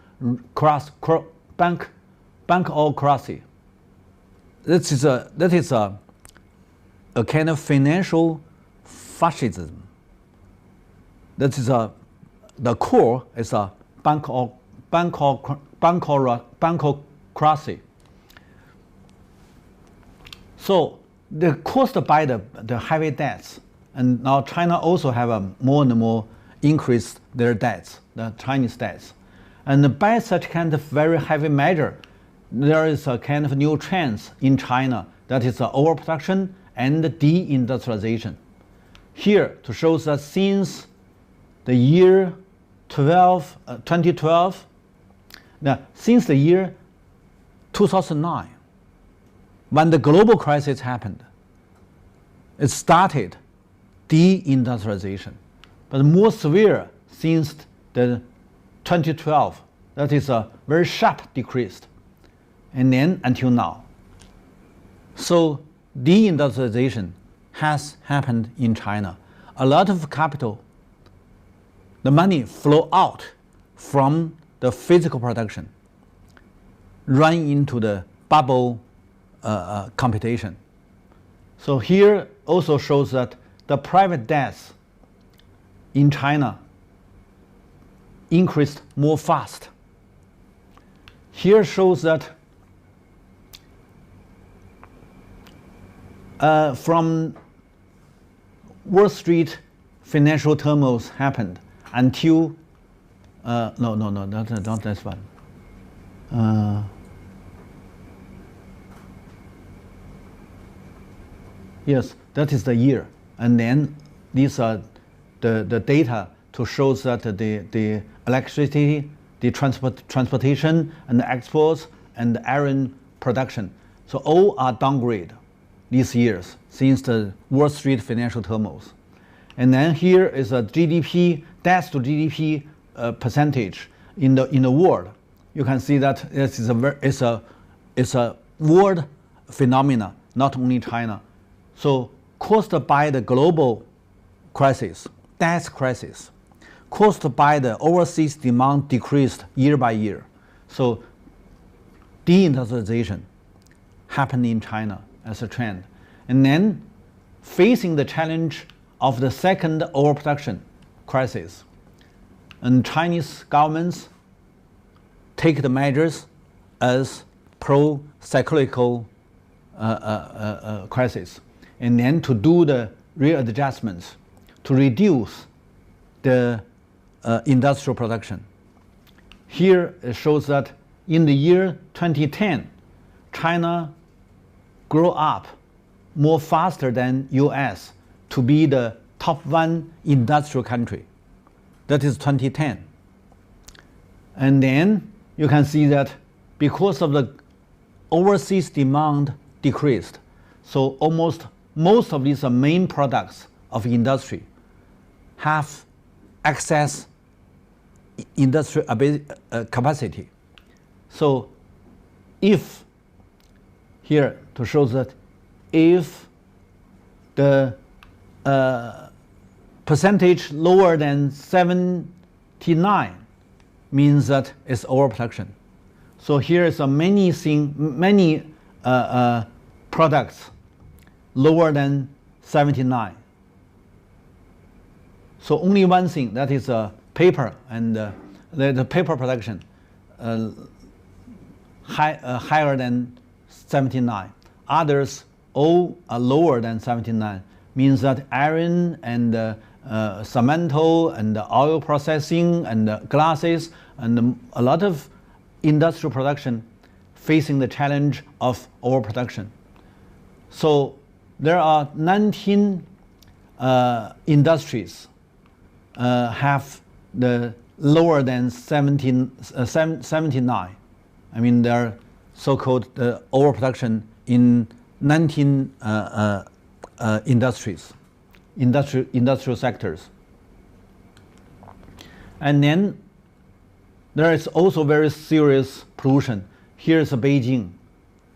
That is a kind of financial fascism. That is the core is a bankocracy. So they're caused by the heavy debts, and now China also have a more and more increased their debts, the Chinese debts. And by such kind of very heavy measure, there is a kind of new trends in China, that is overproduction and deindustrialization. Here to show that since the year 2012, now since the year 2009, when the global crisis happened, it started deindustrialization, but more severe since the 2012. That is a very sharp decrease, and then until now. So deindustrialization has happened in China. A lot of capital, the money flow out from the physical production, run into the bubble computation. So here also shows that the private debts in China increased more fast. Here shows that from Wall Street financial turmoil happened until not this one. Yes, that is the year, and then these are the data to show that the electricity, the transportation, and the exports, and the iron production, so all are downgraded these years since the Wall Street financial turmoil. And then here is a GDP, debt to GDP percentage in the world. You can see that this is a world phenomena, not only China. So caused by the global crisis, debt crisis, caused by the overseas demand decreased year by year. So deindustrialization happened in China as a trend. And then facing the challenge of the second overproduction crisis, and Chinese governments take the measures as pro-cyclical crisis, and then to do the readjustments to reduce the industrial production. Here it shows that in the year 2010, China grew up more faster than US to be the top 1 industrial country. That is 2010. And then you can see that because of the overseas demand decreased, so almost most of these main products of industry have excess industrial capacity. So if here to show that if the percentage lower than 79 means that it's overproduction. So here is many products lower than 79. So only one thing, that is paper, and the paper production higher than 79. Others all are lower than 79. Means that iron and cemento and oil processing and glasses and a lot of industrial production facing the challenge of overproduction. So there are 19 industries have the lower than 79. I mean, they're so-called overproduction in 19 industrial sectors. And then there is also very serious pollution. Here is Beijing.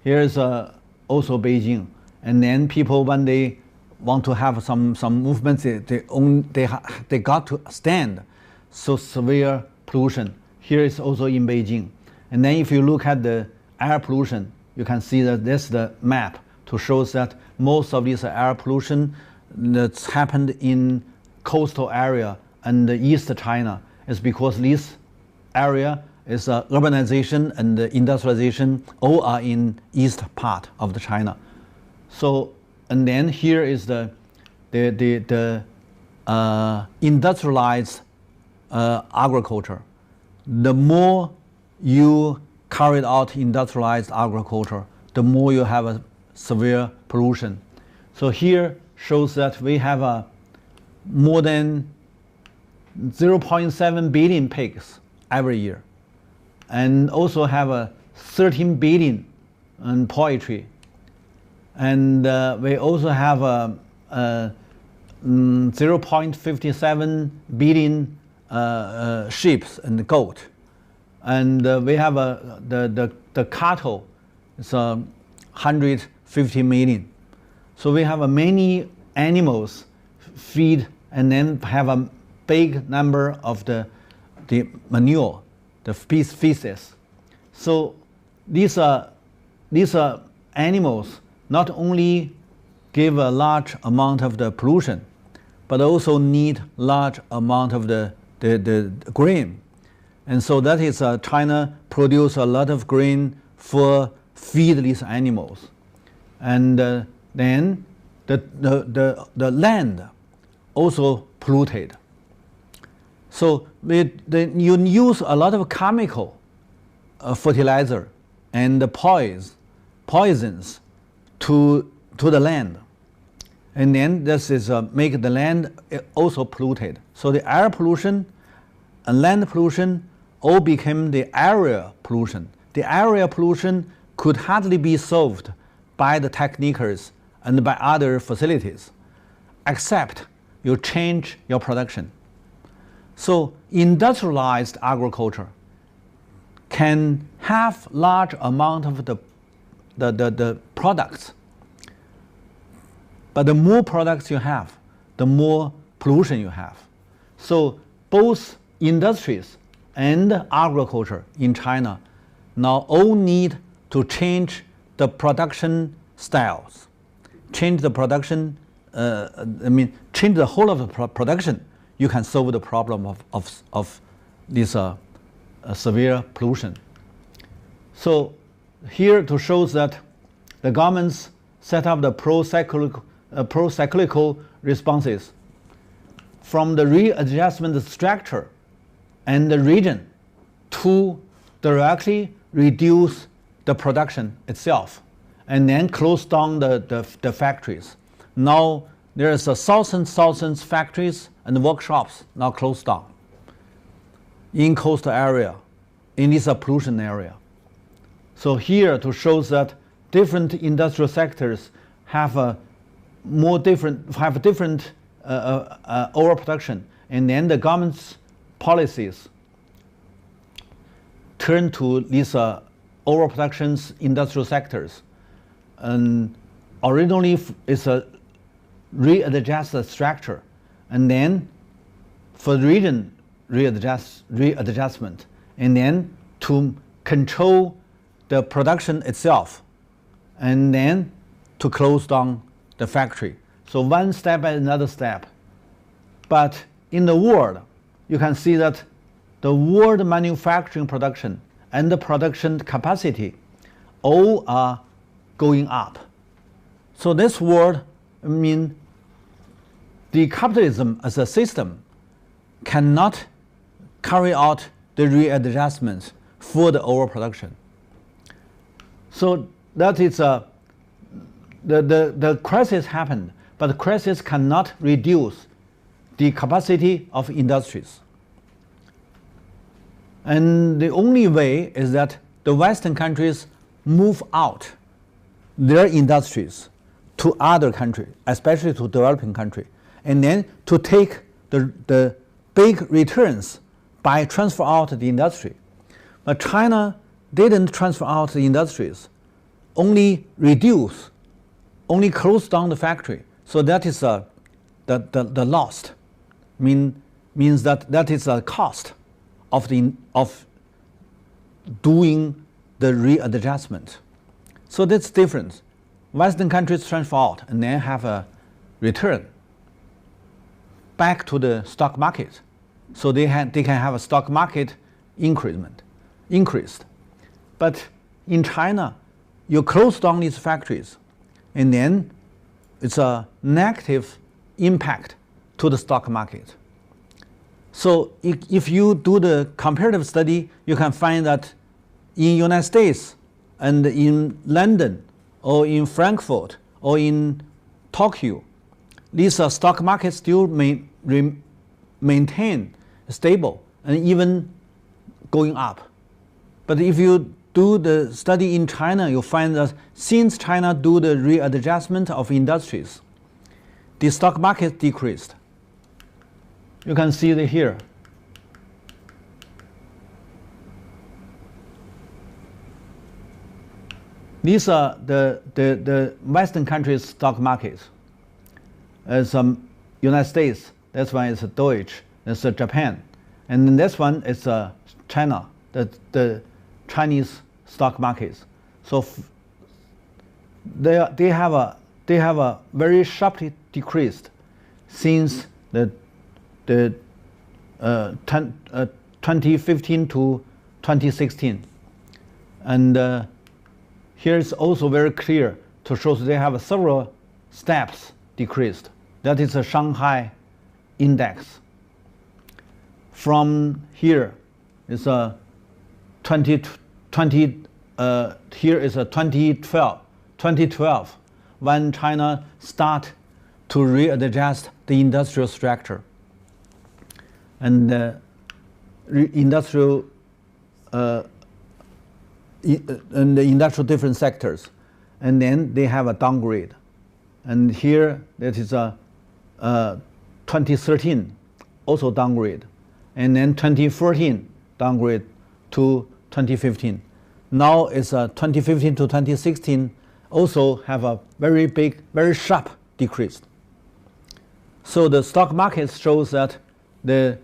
Here is also Beijing. And then people, when they want to have some movements, they got to stand so severe pollution. Here is also in Beijing. And then if you look at the air pollution, you can see that this is the map to show that most of this air pollution that's happened in coastal area and East China is because this area is urbanization and industrialization all are in east part of the China. So, and then here is the industrialized agriculture. The more you carried out industrialized agriculture, the more you have a severe pollution. So here shows that we have more than 0.7 billion pigs every year, and also have 13 billion poultry, and we also have 0.57 billion sheep and goat, and we have the cattle is 150 million. So we have many animals feed and then have a big number of the manure, the feces. So these animals not only give a large amount of the pollution, but also need large amount of the grain. And so that is China produce a lot of grain for feed these animals. And then the land also polluted. So you use a lot of chemical fertilizer and poisons to the land, and then this is make the land also polluted. So the air pollution and land pollution all became the area pollution. The area pollution could hardly be solved by the techniques and by other facilities, except you change your production. So industrialized agriculture can have large amount of the products, but the more products you have, the more pollution you have. So both industries and agriculture in China now all need to change the production styles, change the production, change the whole of the production. You can solve the problem of this severe pollution. So here to show that the governments set up the pro-cyclical responses from the readjustment structure and the region to directly reduce the production itself and then close down the factories. Now there is thousands factories and workshops now closed down in coastal area, in this pollution area. So here to show that different industrial sectors have different overproduction and then the government's policies turn to these overproduction industrial sectors. And originally it's a readjusted structure, and then for the region readjustment, and then to control the production itself, and then to close down the factory. So one step by another step. But in the world, you can see that the world manufacturing production and the production capacity all are going up. So this world, I mean, the capitalism as a system cannot carry out the readjustments for the overproduction. So that is the crisis happened, but the crisis cannot reduce the capacity of industries. And the only way is that the Western countries move out their industries to other countries, especially to developing countries, and then to take the big returns by transfer out the industry. But China didn't transfer out the industries, only reduce, only close down the factory. So that is the lost. Means that is a cost of doing the readjustment. So that's different. Western countries transfer out and then have a return back to the stock market. So they can have a stock market increased. But in China, you close down these factories, and then it's a negative impact to the stock market. So if you do the comparative study, you can find that in United States and in London or in Frankfurt or in Tokyo, these stock markets still maintain stable and even going up. But if you do the study in China, you'll find that since China do the readjustment of industries, the stock market decreased. You can see it here. These are the Western countries' stock markets. As United States, this one is Deutsche, that's Japan, and then this one is China, the Chinese stock markets. So they have a very sharply decreased since the 2015 to 2016, and here is also very clear to show that they have several steps decreased. That is a Shanghai index. From here is a 2012 when China start to readjust the industrial structure and the industrial different sectors, and then they have a downgrade. And here that is a 2013 also downgrade, and then 2014 downgrade to 2015. Now it's 2015 to 2016 also have a very big, very sharp decrease. So the stock market shows that the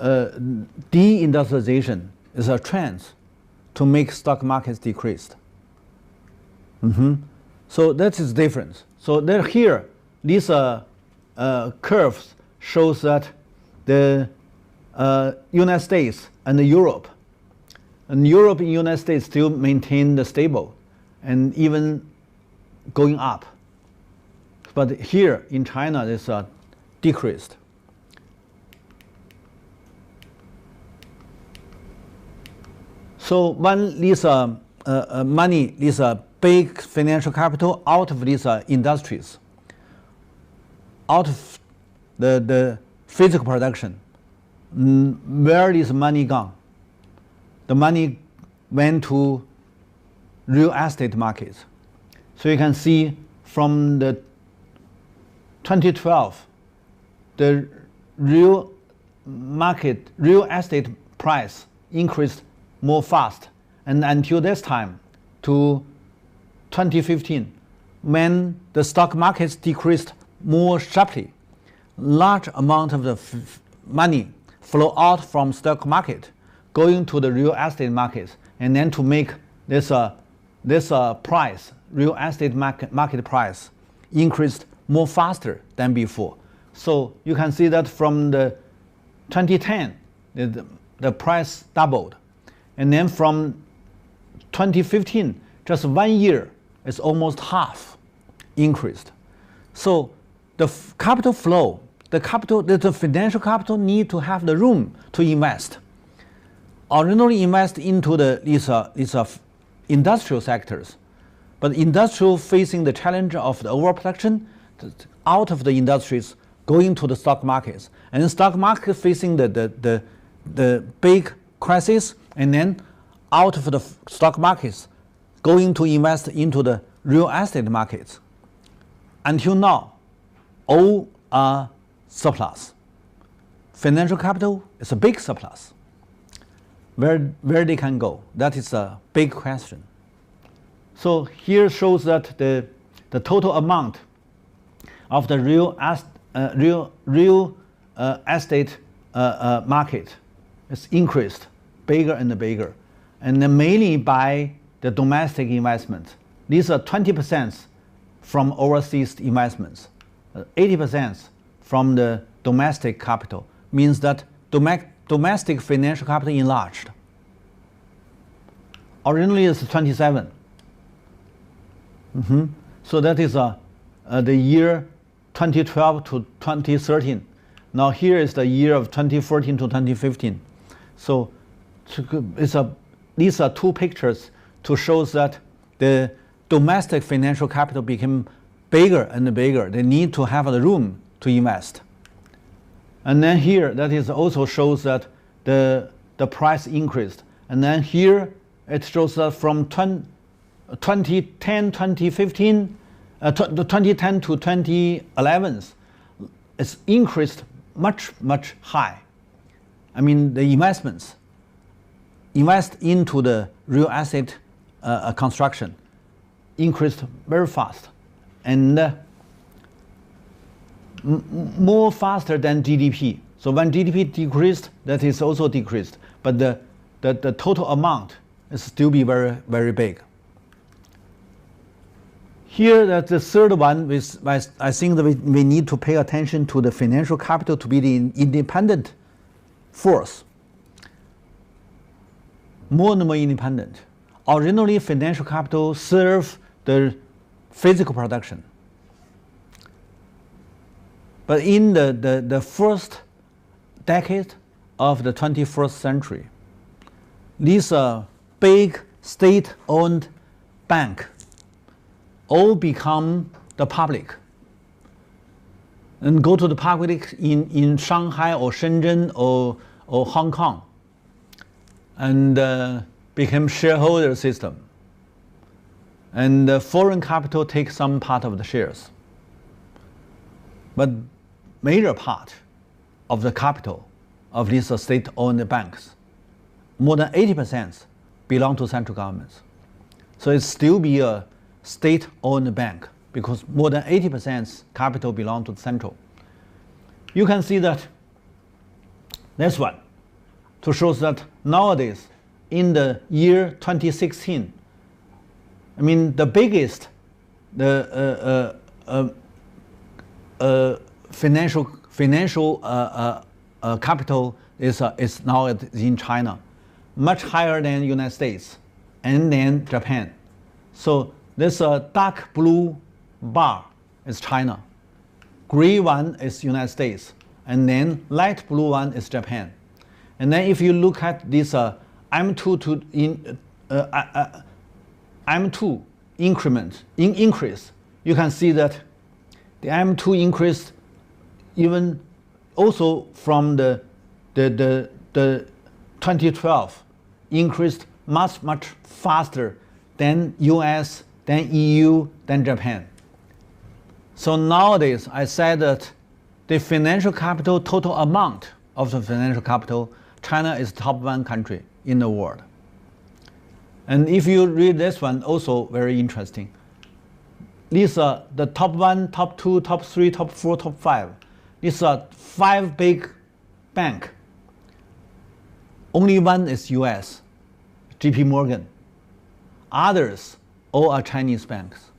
deindustrialization is a trend to make stock markets decreased. So that is difference. So there here, these curves shows that the United States and Europe and United States still maintain the stable and even going up. But here in China, it's decreased. So when these money, these big financial capital out of these industries, out of the physical production, where is money gone? The money went to real estate markets. So you can see from the 2012, the real market, real estate price increased more fast, and until this time, to 2015, when the stock markets decreased more sharply, large amount of the money flow out from stock market, going to the real estate markets, and then to make this price, real estate market price, increased more faster than before. So you can see that from the 2010, the price doubled, and then from 2015, just 1 year, it's almost half increased. So the capital flow, the financial capital need to have the room to invest. Originally invest into these industrial sectors, but industrial facing the challenge of the overproduction, out of the industries going to the stock markets, and the stock market facing the big crisis, and then out of the stock markets going to invest into the real estate markets. Until now, all are surplus. Financial capital is a big surplus. Where they can go, that is a big question. So here shows that the total amount of the real estate market is increased bigger and bigger, and then mainly by the domestic investment. These are 20% from overseas investments, 80% from the domestic capital, means that domestic financial capital enlarged. Originally it's 27. So that is the year 2012 to 2013. Now here is the year of 2014 to 2015. So these are two pictures to show that the domestic financial capital became bigger and bigger. They need to have the room to invest. And then here, that is also shows that the price increased. And then here, it shows that from 2010 to 2011, it's increased much high. I mean, the investments invest into the real estate construction increased very fast, and more faster than GDP. So when GDP decreased, that is also decreased, but the total amount is still be very, very big. Here, that the third one is, I think that we need to pay attention to the financial capital to be the independent force, more and more independent. Originally, financial capital served the physical production. But in the first decade of the 21st century, these big state-owned banks all become the public and go to the public in Shanghai or Shenzhen or Hong Kong, and became shareholder system. And foreign capital takes some part of the shares. But major part of the capital of these state-owned banks, more than 80%, belong to central governments. So it still be a state-owned bank because more than 80% capital belong to the central. You can see that this one to show that nowadays in the year 2016, I mean the biggest financial capital is now in China, much higher than United States and then Japan. So this dark blue bar is China, gray one is United States, and then light blue one is Japan. And then if you look at this M2 increase, you can see that the M2 increased even also from the 2012 increased much faster than US, than EU, than Japan. So nowadays I said that the financial capital total amount of the financial capital, China is top 1 country in the world. And if you read this one, also very interesting. These are the top 1, top 2, top 3, top 4, top 5. These are 5 big banks. Only one is US, JP Morgan. Others all are Chinese banks.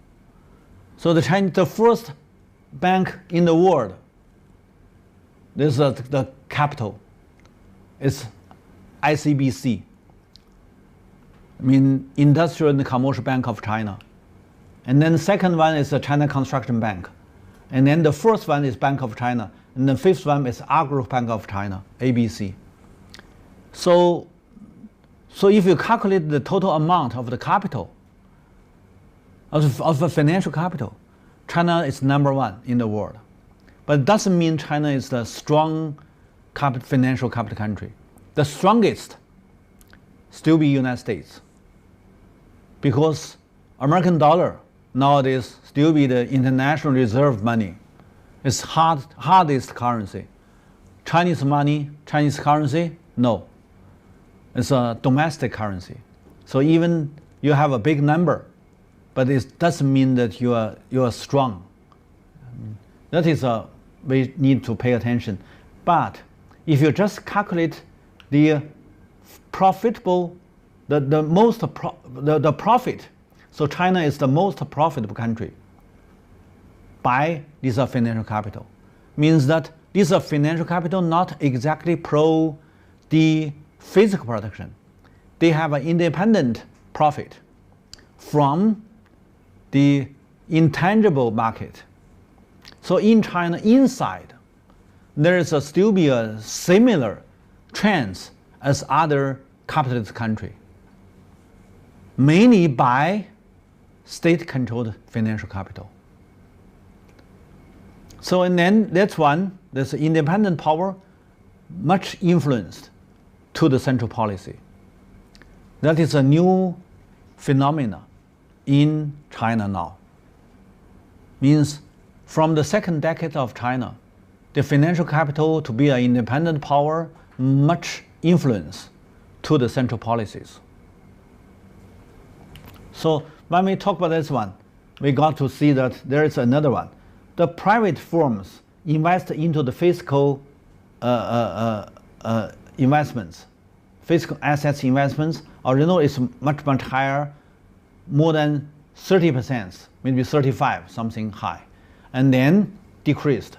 So the first bank in the world, this is the capital, is ICBC, I mean Industrial and Commercial Bank of China. And then the second one is the China Construction Bank. And then the first one is Bank of China. And the fifth one is Agro Bank of China, ABC. So if you calculate the total amount of the capital, of the financial capital, China is number 1 in the world. But it doesn't mean China is the strong financial capital country. The strongest still be United States, because American dollar nowadays still be the international reserve money. It's hardest currency. Chinese money, Chinese currency, no. It's a domestic currency. So even you have a big number, but it doesn't mean that you are strong. That is we need to pay attention. But if you just calculate the profitable, the profit, so China is the most profitable country by this financial capital. Means that this financial capital not exactly pro the physical production. They have an independent profit from the intangible market. So in China, inside, there is still be a similar trends as other capitalist country, mainly by state-controlled financial capital. So and then that's one, there's independent power, much influenced to the central policy. That is a new phenomena in China now. Means from the second decade of China, the financial capital to be an independent power, much influence to the central policies. So when we talk about this one, we got to see that there is another one. The private firms invest into the fiscal investments, fiscal assets investments, originally is much, much higher, more than 30%, maybe 35, something high, and then decreased.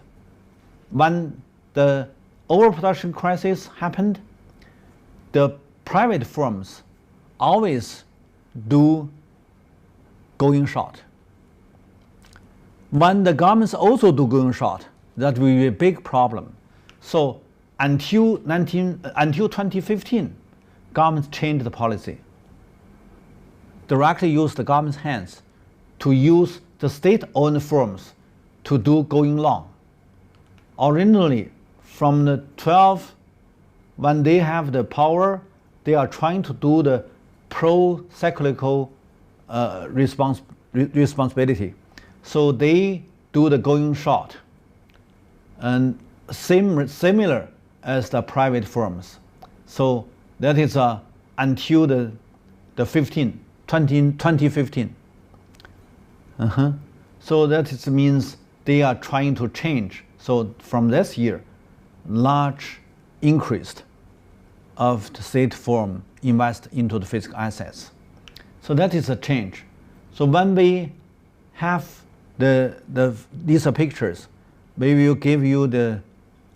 When the overproduction crisis happened, the private firms always do going short. When the governments also do going short, that will be a big problem. So until 2015, governments changed the policy. Directly use the government's hands to use the state-owned firms to do going long. Originally, from the 12, when they have the power, they are trying to do the pro-cyclical responsibility. So they do the going short, and similar as the private firms. So that is until the 2015. So that means they are trying to change. So from this year, large increase of the state firm invest into the physical assets. So that is a change. So when we have these pictures, we will give you the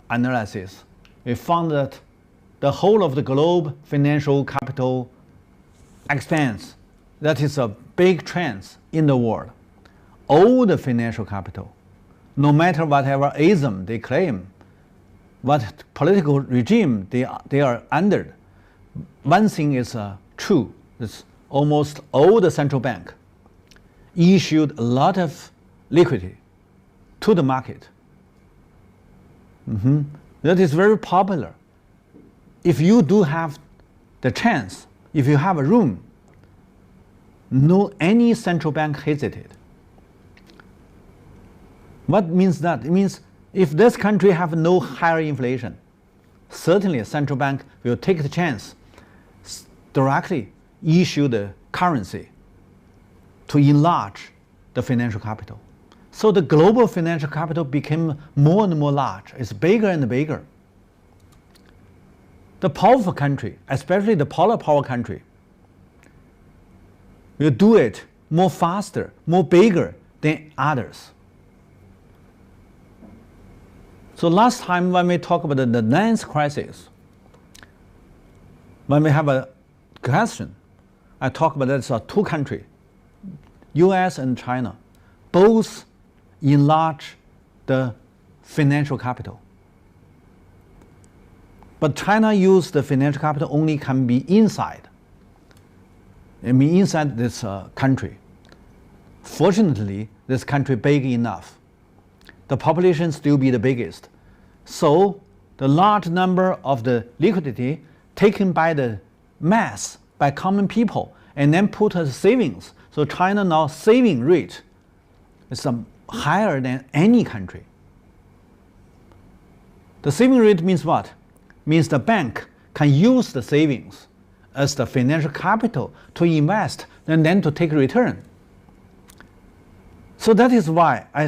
analysis. We found that the whole of the globe financial capital expands. That is a big trend in the world. All the financial capital, no matter whatever ism they claim, what political regime they are under, one thing is true. It's almost all the central bank issued a lot of liquidity to the market. That is very popular. If you do have the chance, if you have a room, any central bank hesitated. What means that? It means if this country have no higher inflation, certainly central bank will take the chance directly issue the currency to enlarge the financial capital. So the global financial capital became more and more large. It's bigger and bigger. The powerful country, especially the power country, will do it more faster, more bigger than others. So last time when we talk about the lens crisis, when we have a question, I talk about that's two countries, US and China, both enlarge the financial capital. But China used the financial capital only can be inside. I mean inside this country. Fortunately, this country big enough. The population still be the biggest. So the large number of the liquidity taken by the mass, by common people, and then put as savings. So China now saving rate is higher than any country. The saving rate means what? Means the bank can use the savings as the financial capital to invest and then to take return. So that is why I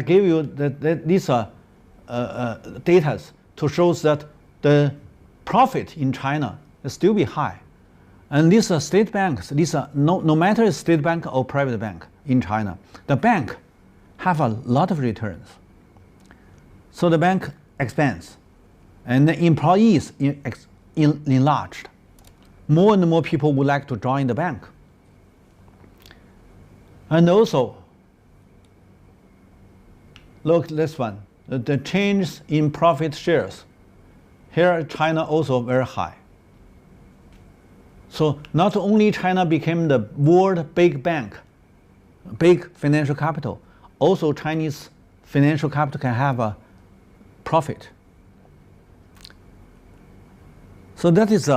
gave you these data to show that the profit in China will still be high. And these are state banks, no matter state bank or private bank in China, the bank have a lot of returns. So the bank expands and the employees enlarged. More and more people would like to join the bank. And also, look this one, the change in profit shares. Here China also very high. So not only China became the world big bank, big financial capital, also Chinese financial capital can have a profit. So that is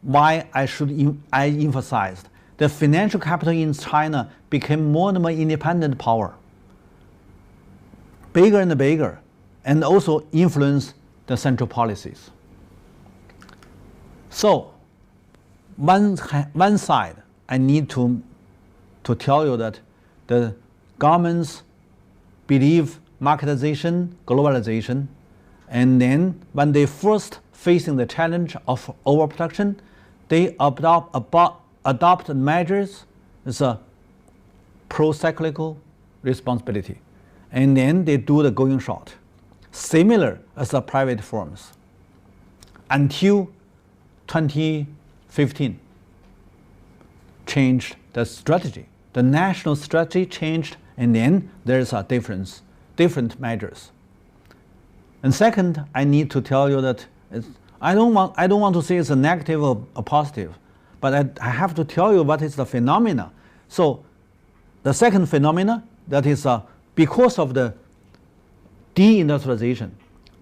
why I emphasized the financial capital in China became more and more independent power, bigger and bigger, and also influence the central policies. So one side, I need to tell you that the governments believe marketization, globalization, and then when they first facing the challenge of overproduction, they adopt measures as a pro-cyclical responsibility, and then they do the going short, similar as the private firms, until 2015 changed the strategy. The national strategy changed, and then there's a different measures. And second, I need to tell you that I don't want to say it's a negative or a positive, but I have to tell you what is the phenomena. So the second phenomena, that is because of the deindustrialization,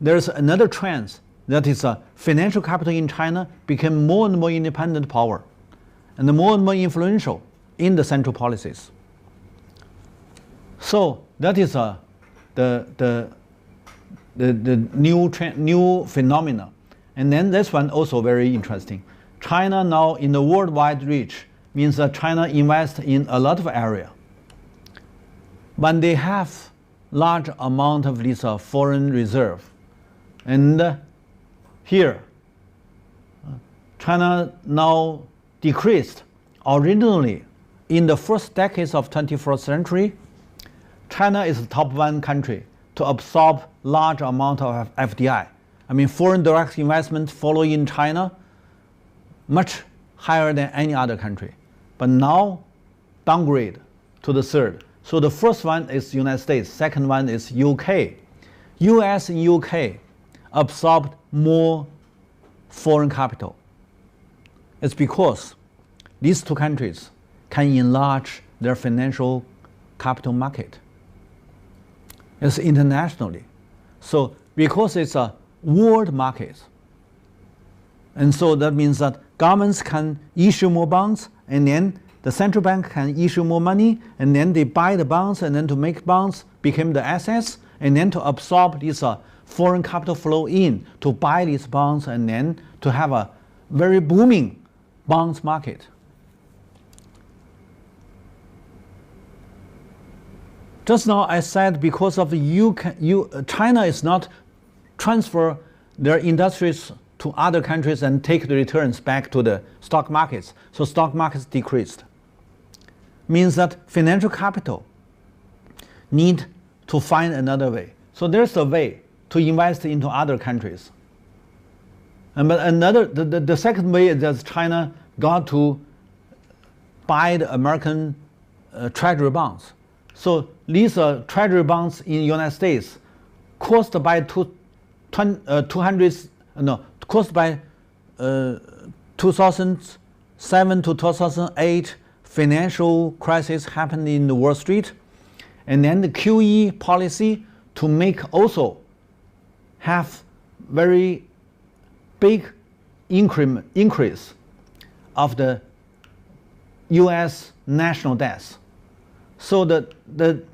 there's another trend, that is financial capital in China became more and more independent power and more influential in the central policies. So that is the new phenomena. And then this one also very interesting. China now in the worldwide reach means that China invests in a lot of area. When they have large amount of this foreign reserve, and here China now decreased. Originally, in the first decades of 21st century, China is the top one country to absorb large amount of FDI. I mean, foreign direct investment follow in China much higher than any other country. But now, downgrade to the third. So the first one is United States, second one is UK. US and UK absorbed more foreign capital. It's because these two countries can enlarge their financial capital market. It's internationally. So because it's a world market, and so that means that governments can issue more bonds, and then the central bank can issue more money, and then they buy the bonds, and then to make bonds become the assets, and then to absorb these foreign capital flow in to buy these bonds and then to have a very booming bonds market. Just now I said because of China is not transfer their industries to other countries and take the returns back to the stock markets. So stock markets decreased. Means that financial capital need to find another way. So there's a way to invest into other countries. But the second way is that China got to buy the American treasury bonds. So these treasury bonds in the United States caused by 2007 to 2008 financial crisis happened in the Wall Street, and then the QE policy to make also have very big increase of the U.S. national debts. So the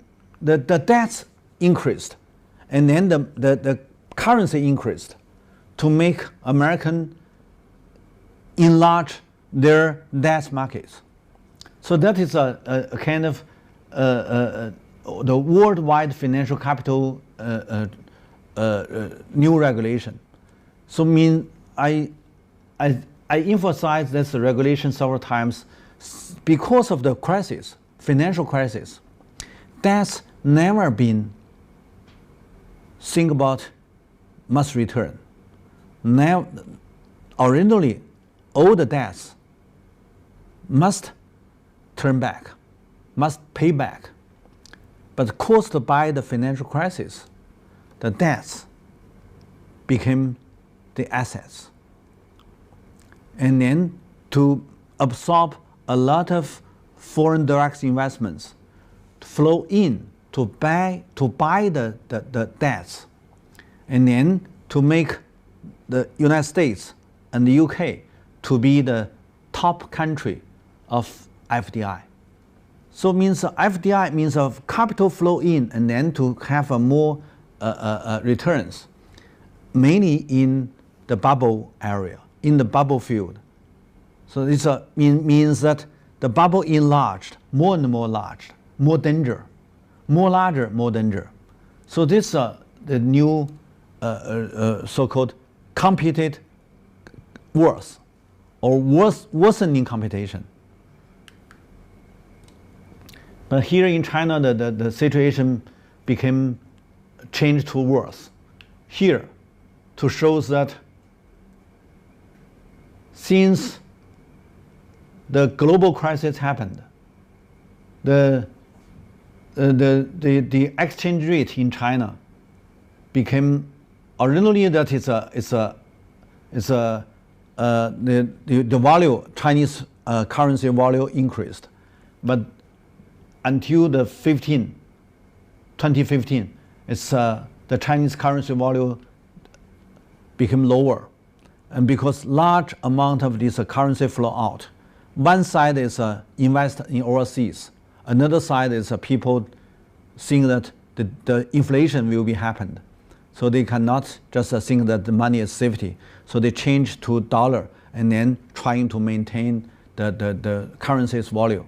debts increased, and then the currency increased to make American enlarge their debt markets. So that is a kind of the worldwide financial capital new regulation. So I emphasize this regulation several times because of the crisis, financial crisis. That's never been think about must return. Now, originally, all the debts must turn back, must pay back. But caused by the financial crisis, the debts became the assets. And then to absorb a lot of foreign direct investments flow in to buy the debts, and then to make the United States and the UK to be the top country of FDI. So means FDI means of capital flow in and then to have a more returns, mainly in the bubble area, in the bubble field. So this means that the bubble enlarged, more and more large, more danger, more larger, more danger. So this the new so-called computed worse or worsening computation. But here in China, the situation became changed to worse. Here, to show that since the global crisis happened, the exchange rate in China became originally that the value, Chinese currency value increased, but until the 2015, it's the Chinese currency value became lower, and because large amount of this currency flow out. One side is invest in overseas, another side is people think that the inflation will be happened, so they cannot just think that the money is safety. So they change to dollar and then trying to maintain the currency's value.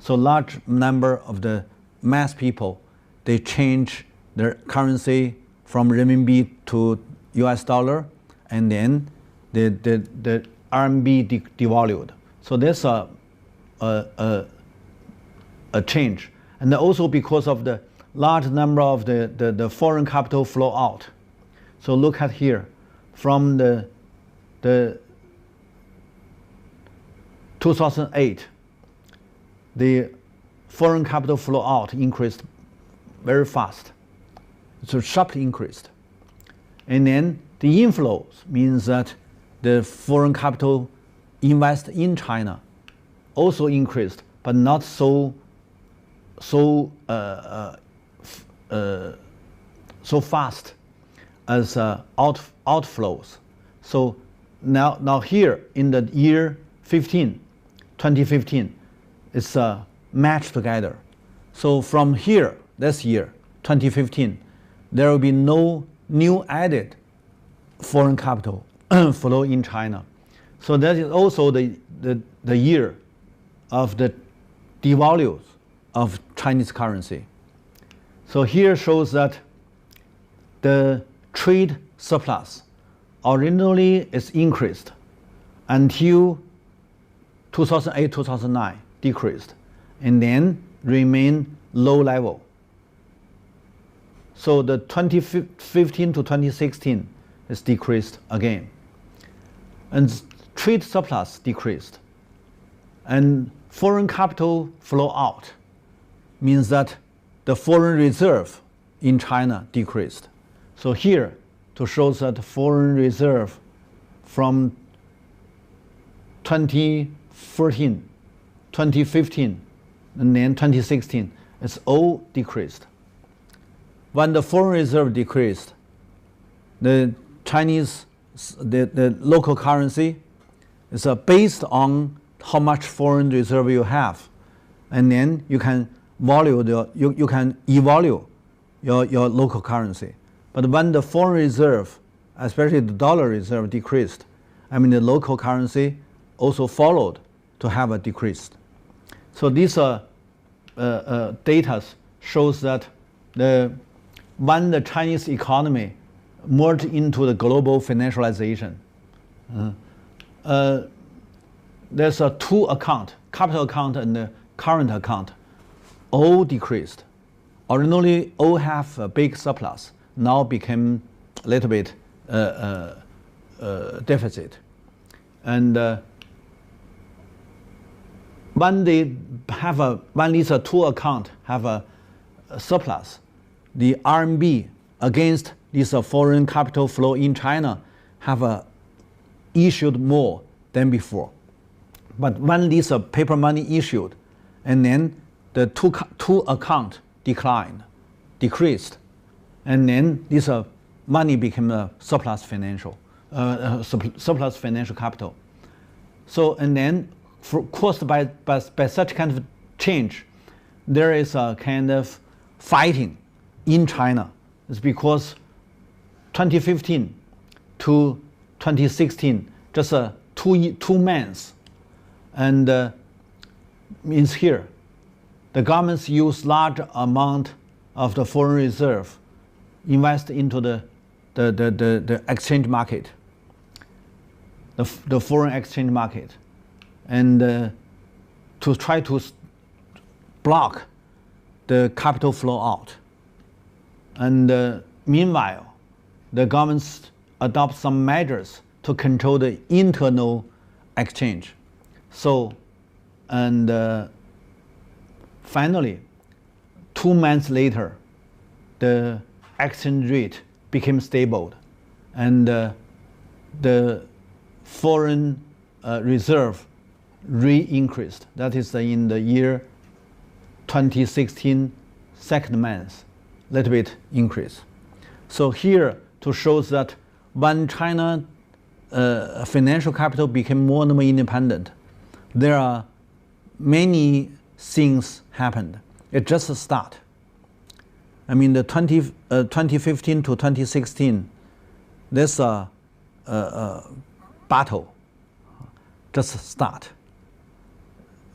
So large number of the mass people, they change their currency from renminbi to US dollar, and then the RMB devalued. So there's a change. And also because of the large number of the foreign capital flow out. So look at here, from the 2008, the foreign capital flow out increased very fast. So sharply increased. And then the inflows means that the foreign capital invest in China also increased, but not so fast as outflows. So now here in the year 2015, it's matched together. So from here, this year, 2015, there will be no new added foreign capital flow in China. So that is also the year of the devalues of Chinese currency. So here shows that the trade surplus originally is increased until 2008, 2009, decreased, and then remain low level. So the 2015 to 2016 is decreased again. And trade surplus decreased. And foreign capital flow out means that the foreign reserve in China decreased. So here, to show that foreign reserve from 2014, 2015, and then 2016, it's all decreased. When the foreign reserve decreased, the Chinese, the local currency is based on how much foreign reserve you have, and then you can you can evaluate your local currency. But when the foreign reserve, especially the dollar reserve, decreased, I mean the local currency also followed to have a decrease. So these data shows that when the Chinese economy merged into the global financialization, there's a two account, capital account and the current account, all decreased. Originally, all have a big surplus, now became a little bit deficit. And when they have when these two account have a surplus, the RMB against this foreign capital flow in China have issued more than before. But when this paper money issued, and then the two account decreased, and then this money became a surplus financial capital. So and then caused by such kind of change, there is a kind of fighting in China. It's because 2015 to 2016, just 2 months, and means here, the governments use large amount of the foreign reserve, invest into the exchange market, the foreign exchange market, and to try to block the capital flow out. And meanwhile, the governments adopt some measures to control the internal exchange. So, and finally, 2 months later, the exchange rate became stable, and the foreign reserve re-increased. That is in the year 2016, second month, little bit increase. So here to show that when China financial capital became more and more independent, there are many things happened. It just start. I mean, the 2015 to 2016, this battle just start.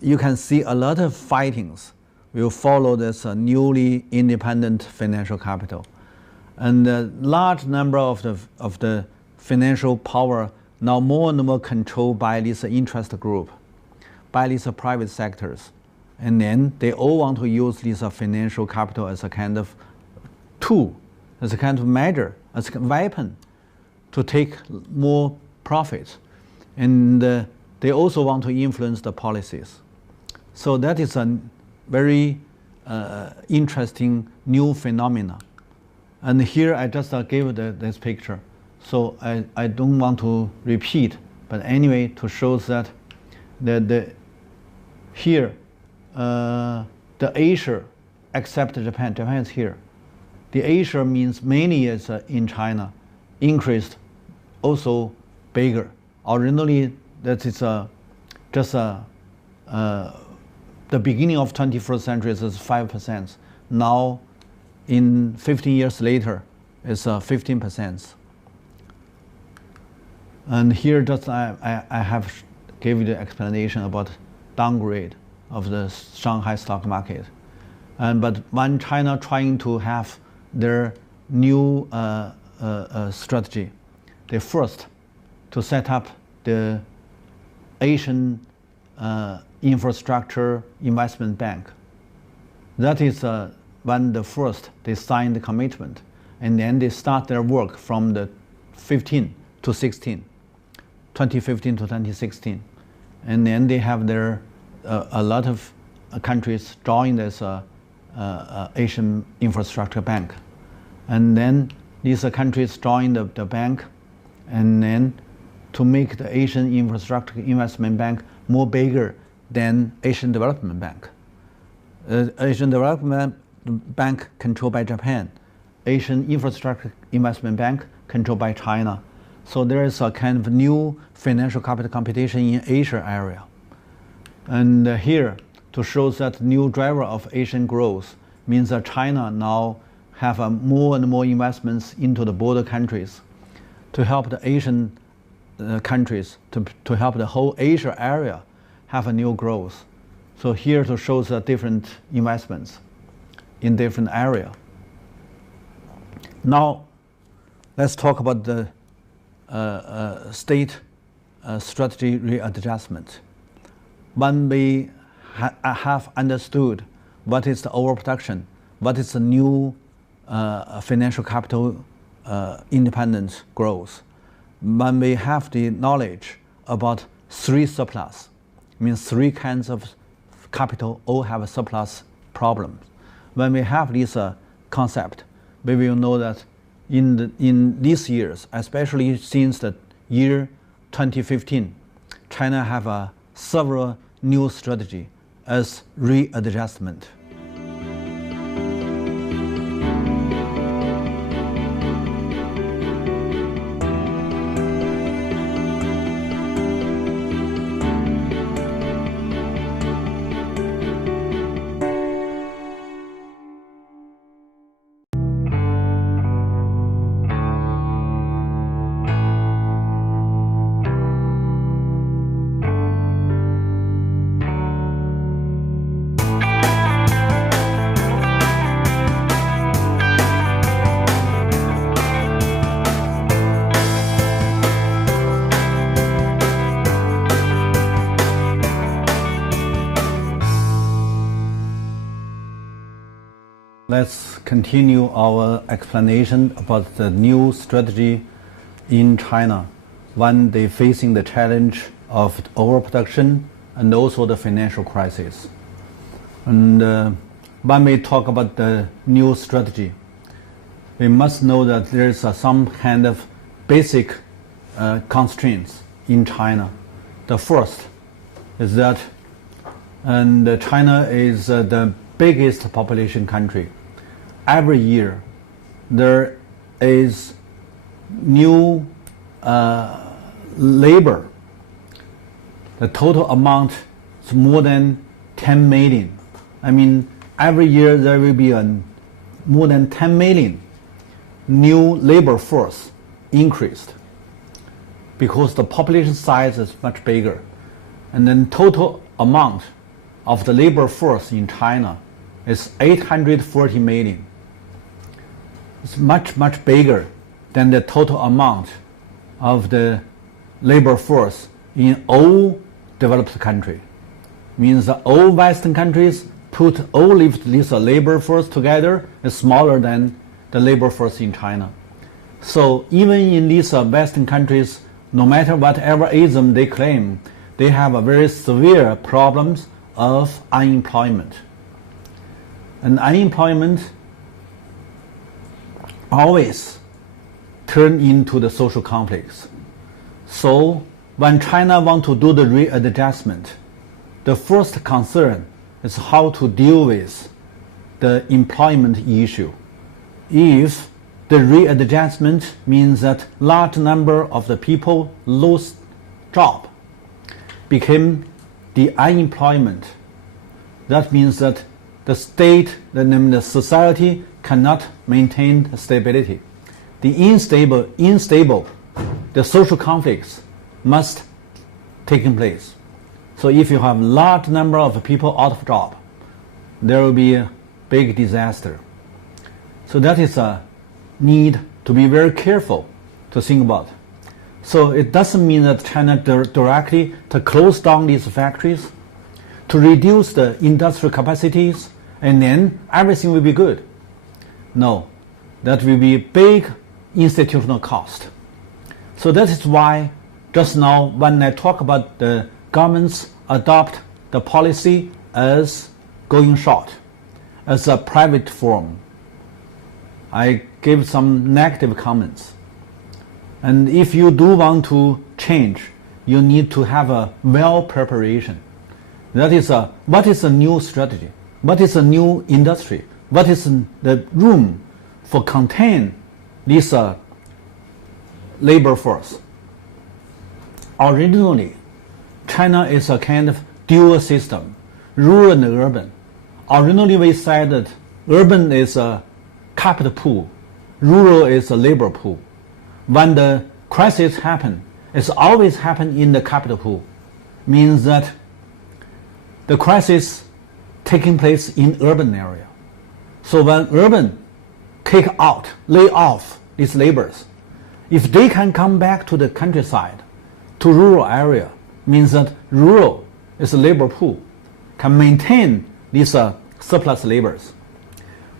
You can see a lot of fightings will follow this newly independent financial capital, and a large number of the financial power now more and more controlled by this interest group, by these private sectors, and then they all want to use this financial capital as a kind of tool, as a kind of measure, as a weapon to take more profits, and they also want to influence the policies. So that is a very interesting new phenomena. And here I just gave this picture. So I don't want to repeat, but anyway, to show that here, the Asia except Japan, Japan is here. The Asia means mainly is in China, increased also bigger. Originally, that is just the beginning of 21st century is 5%. Now, in 15 years later, is 15%. And here just I have gave you the explanation about downgrade of the Shanghai stock market. But when China trying to have their new strategy, they first to set up the Asian Infrastructure Investment Bank. That is when the first they signed the commitment, and then they start their work from the 2015 to 2016, and then they have their a lot of countries join this Asian Infrastructure Bank, and then these countries join the bank, and then to make the Asian Infrastructure Investment Bank more bigger than Asian Development Bank. Asian Development Bank controlled by Japan, Asian Infrastructure Investment Bank controlled by China. So there is a kind of new financial capital competition in Asia area. And here, to show that new driver of Asian growth means that China now have more and more investments into the border countries to help the Asian countries, to help the whole Asia area have a new growth. So here to show the different investments in different area. Now, let's talk about the state strategy readjustment. When we have understood what is the overproduction, what is the new financial capital independent growth, when we have the knowledge about three surplus, means three kinds of capital all have a surplus problems. When we have this concept, we will know that in these years, especially since the year 2015, China have several new strategy as readjustment. Let's continue our explanation about the new strategy in China when they're facing the challenge of overproduction and also the financial crisis. And when we talk about the new strategy, we must know that there's some kind of basic constraints in China. The first is that China is the biggest population country. Every year there is new labor. The total amount is more than 10 million. I mean, every year there will be more than 10 million new labor force increased because the population size is much bigger. And then total amount of the labor force in China is 840 million. It's much, much bigger than the total amount of the labor force in all developed countries. Means that all Western countries put all this labor force together is smaller than the labor force in China. So even in these Western countries, no matter whatever ism they claim, they have a very severe problems of unemployment. And unemployment always turn into the social conflicts. So when China want to do the readjustment, the first concern is how to deal with the employment issue. If the readjustment means that large number of the people lose job, became the unemployment, that means that the state, the society cannot maintain stability. the unstable, the social conflicts must take place. So if you have large number of people out of job, there will be a big disaster. So that is a need to be very careful to think about. So it doesn't mean that China directly to close down these factories, to reduce the industrial capacities, and then everything will be good. No, that will be big institutional cost. So that is why just now when I talk about the governments adopt the policy as going short, as a private form, I gave some negative comments. And if you do want to change, you need to have a well preparation. That is what is a new strategy? What is a new industry? What is the room for contain this labor force? Originally, China is a kind of dual system, rural and urban. Originally, we said that urban is a capital pool, rural is a labor pool. When the crisis happen, it's always happen in the capital pool. Means that the crisis taking place in urban area. So when urban kick out, lay off these laborers, if they can come back to the countryside, to rural area, means that rural is a labor pool, can maintain these surplus laborers.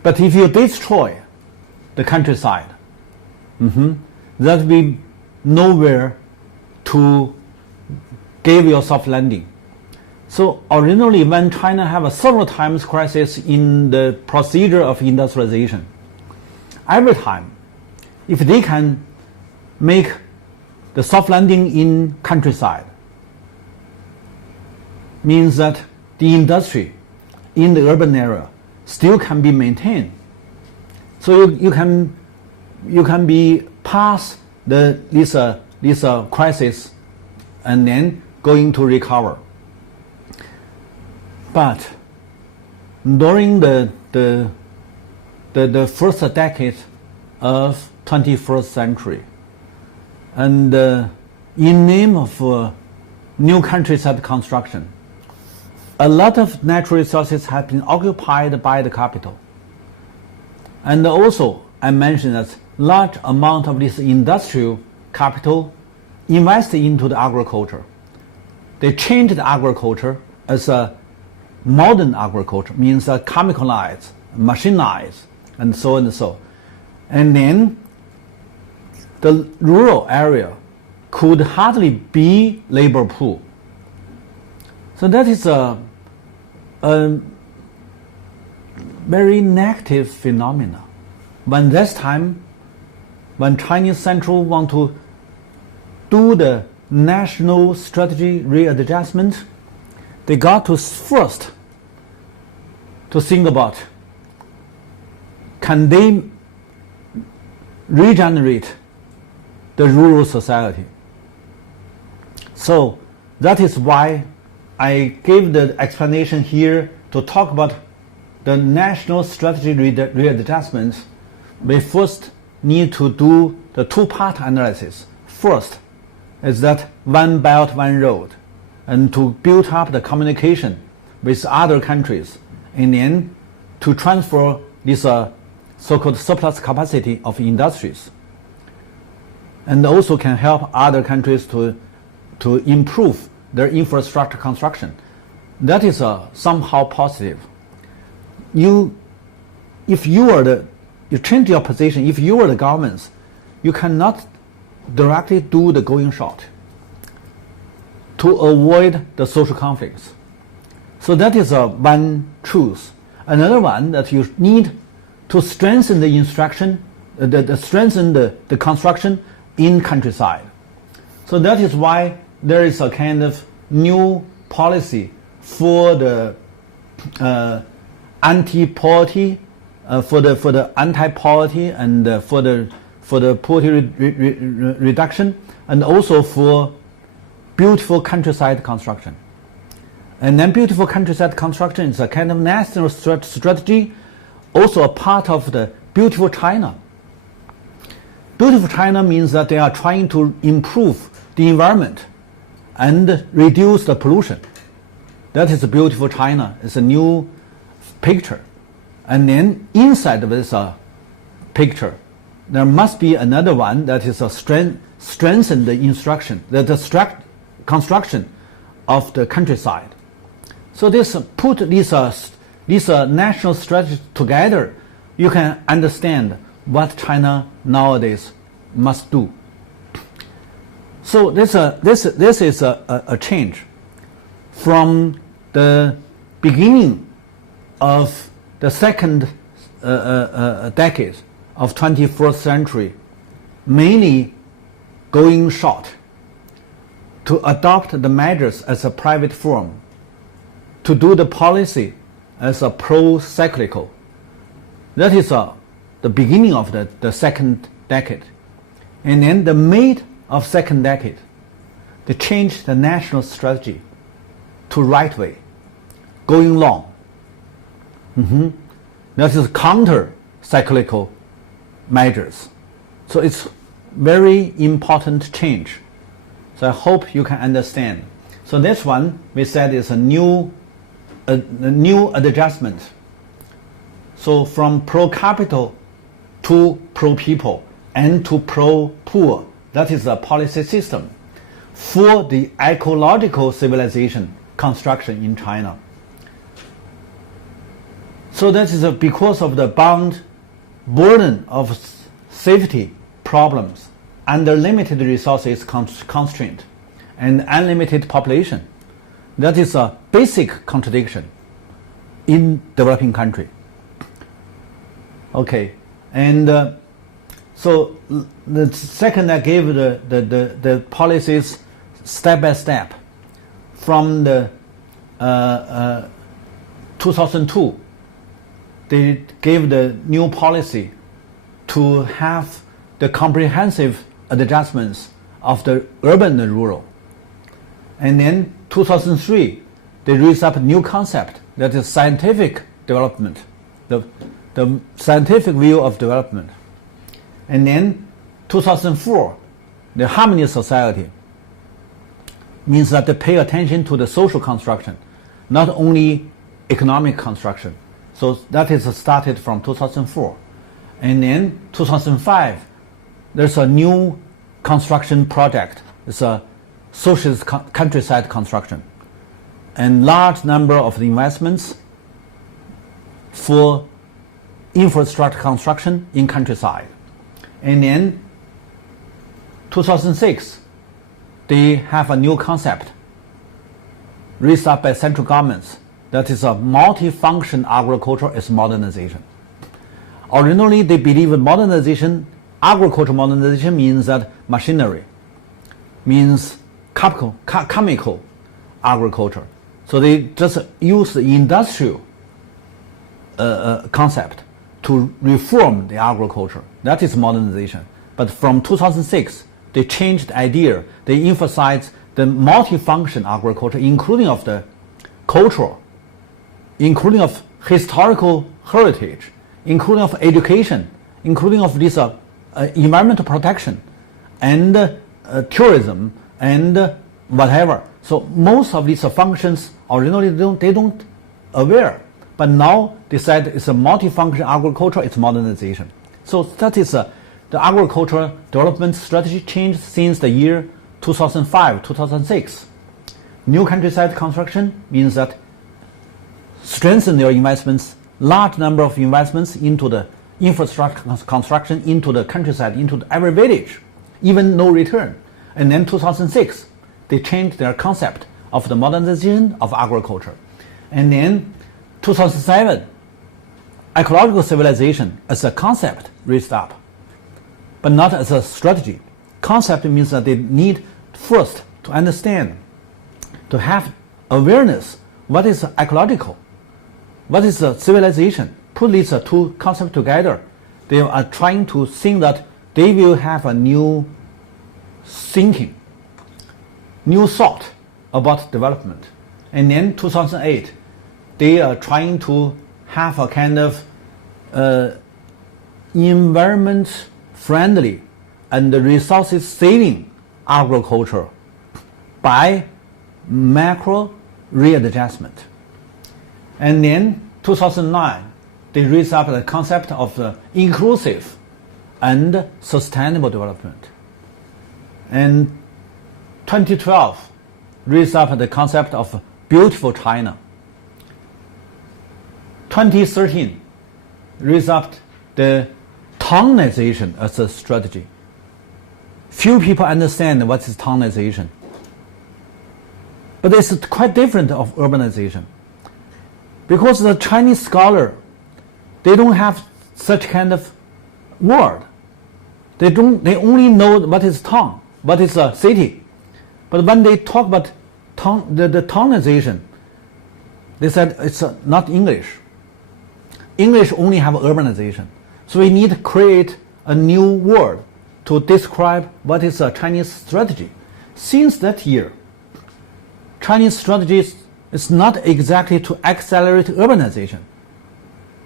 But if you destroy the countryside, that will be nowhere to give yourself landing. So originally when China have a several times crisis in the procedure of industrialization, every time, if they can make the soft landing in countryside, means that the industry in the urban area still can be maintained. So you can be past this crisis and then going to recover. But during the first decade of 21st century, and in name of new countryside construction, a lot of natural resources have been occupied by the capital. And also, I mentioned that large amount of this industrial capital invested into the agriculture. They changed the agriculture as a modern agriculture, means chemicalized, machinized, and so and so. And then the rural area could hardly be labor pool. So that is a very negative phenomena. When this time, when Chinese Central want to do the national strategy readjustment, they got to first to think about, can they regenerate the rural society? So that is why I gave the explanation here to talk about the national strategy readjustment. We first need to do the two-part analysis. First is that one belt, one road, and to build up the communication with other countries, and then to transfer this so-called surplus capacity of industries, and also can help other countries to improve their infrastructure construction. That is somehow positive. If you change your position, if you are the governments, you cannot directly do the going short to avoid the social conflicts. So that is one truth. Another one, that you need to strengthen the instruction, strengthen the construction in countryside. So that is why there is a kind of new policy for the anti-poverty, for the anti-poverty and for the poverty reduction, and also for beautiful countryside construction. And then beautiful countryside construction is a kind of national strategy, also a part of the beautiful China. Beautiful China means that they are trying to improve the environment and reduce the pollution. That is Beautiful China. It's a new picture. And then inside of this picture, there must be another one that is a strengthen the instruction, the construction of the countryside. So this put these national strategies together, you can understand what China nowadays must do. So this is a change from the beginning of the second decade of 21st century, mainly going short, to adopt the measures as a private firm, to do the policy as a pro-cyclical. That is the beginning of the second decade. And then the mid of second decade, they changed the national strategy to right way, going long. That is counter-cyclical measures. So it's very important change. So I hope you can understand. So this one we said is a new adjustment. So from pro-capital to pro-people and to pro-poor. That is the policy system for the ecological civilization construction in China. So that is because of the burden of safety problems under limited resources constraint and unlimited population. That is a basic contradiction in developing country. Okay, and so the second I gave the policies step by step from the 2002. They gave the new policy to have the comprehensive adjustments of the urban and rural. And then 2003, they raised up a new concept that is scientific development, the scientific view of development. And then 2004, the harmony society means that they pay attention to the social construction, not only economic construction. So that is started from 2004. And then 2005, there's a new construction project. It's a socialist countryside construction. And large number of the investments for infrastructure construction in countryside. And then 2006, they have a new concept raised up by central governments. That is a multifunction agriculture is modernization. Originally, they believe modernization, agriculture modernization means that machinery, means chemical agriculture. So they just use the industrial concept to reform the agriculture. That is modernization. But from 2006, they changed the idea. They emphasized the multifunction agriculture, including of the cultural, including of historical heritage, including of education, including of this environmental protection, and tourism, and whatever. So most of these functions originally they don't aware, but now they said it's a multifunction agriculture, it's modernization. So that is the agricultural development strategy changed since the year 2005, 2006. New countryside construction means that strengthen your investments, large number of investments into the infrastructure construction, into the countryside, into every village, even no return. And then 2006, they changed their concept of the modernization of agriculture. And then 2007, ecological civilization as a concept raised up, but not as a strategy. Concept means that they need first to understand, to have awareness, what is ecological, what is the civilization. Put these two concepts together. They are trying to think that they will have a new thinking, new thought about development. And then 2008, they are trying to have a kind of environment-friendly and resources saving agriculture by macro readjustment. And then 2009, they raised up the concept of inclusive and sustainable development. And 2012 raised up the concept of beautiful China. 2013 raised up the townization as a strategy. Few people understand what is townization, but it's quite different of urbanization, because the Chinese scholar, they don't have such kind of word. They only know what is town, what is a city. But when they talk about the townization, they said it's not English. English only have urbanization. So we need to create a new word to describe what is a Chinese strategy. Since that year, Chinese strategy is not exactly to accelerate urbanization.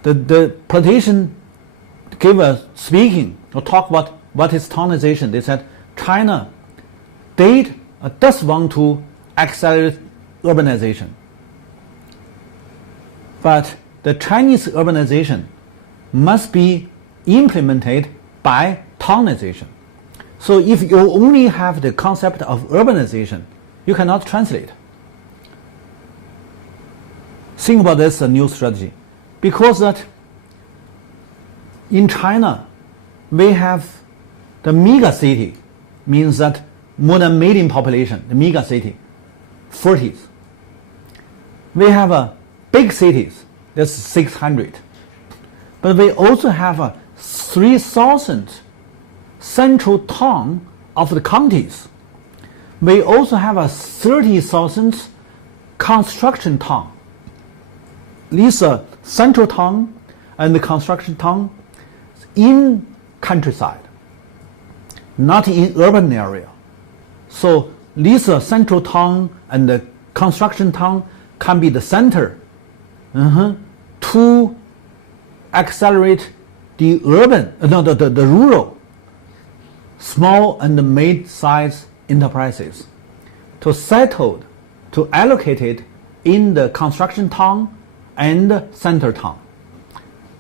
The politician gave a speaking or talk about what is townization. They said China does want to accelerate urbanization. But the Chinese urbanization must be implemented by townization. So if you only have the concept of urbanization, you cannot translate. Think about this, a new strategy. Because that in China, we have the mega city, means that more than 1 million population, the mega city, 40s. We have a big cities, that's 600. But we also have 3,000 central town of the counties. We also have 30,000 construction town. These are central town and the construction town in countryside, not in urban area. So these central town and the construction town can be the center to accelerate the urban, the rural, small and mid-sized enterprises, to settle, to allocate it in the construction town and center town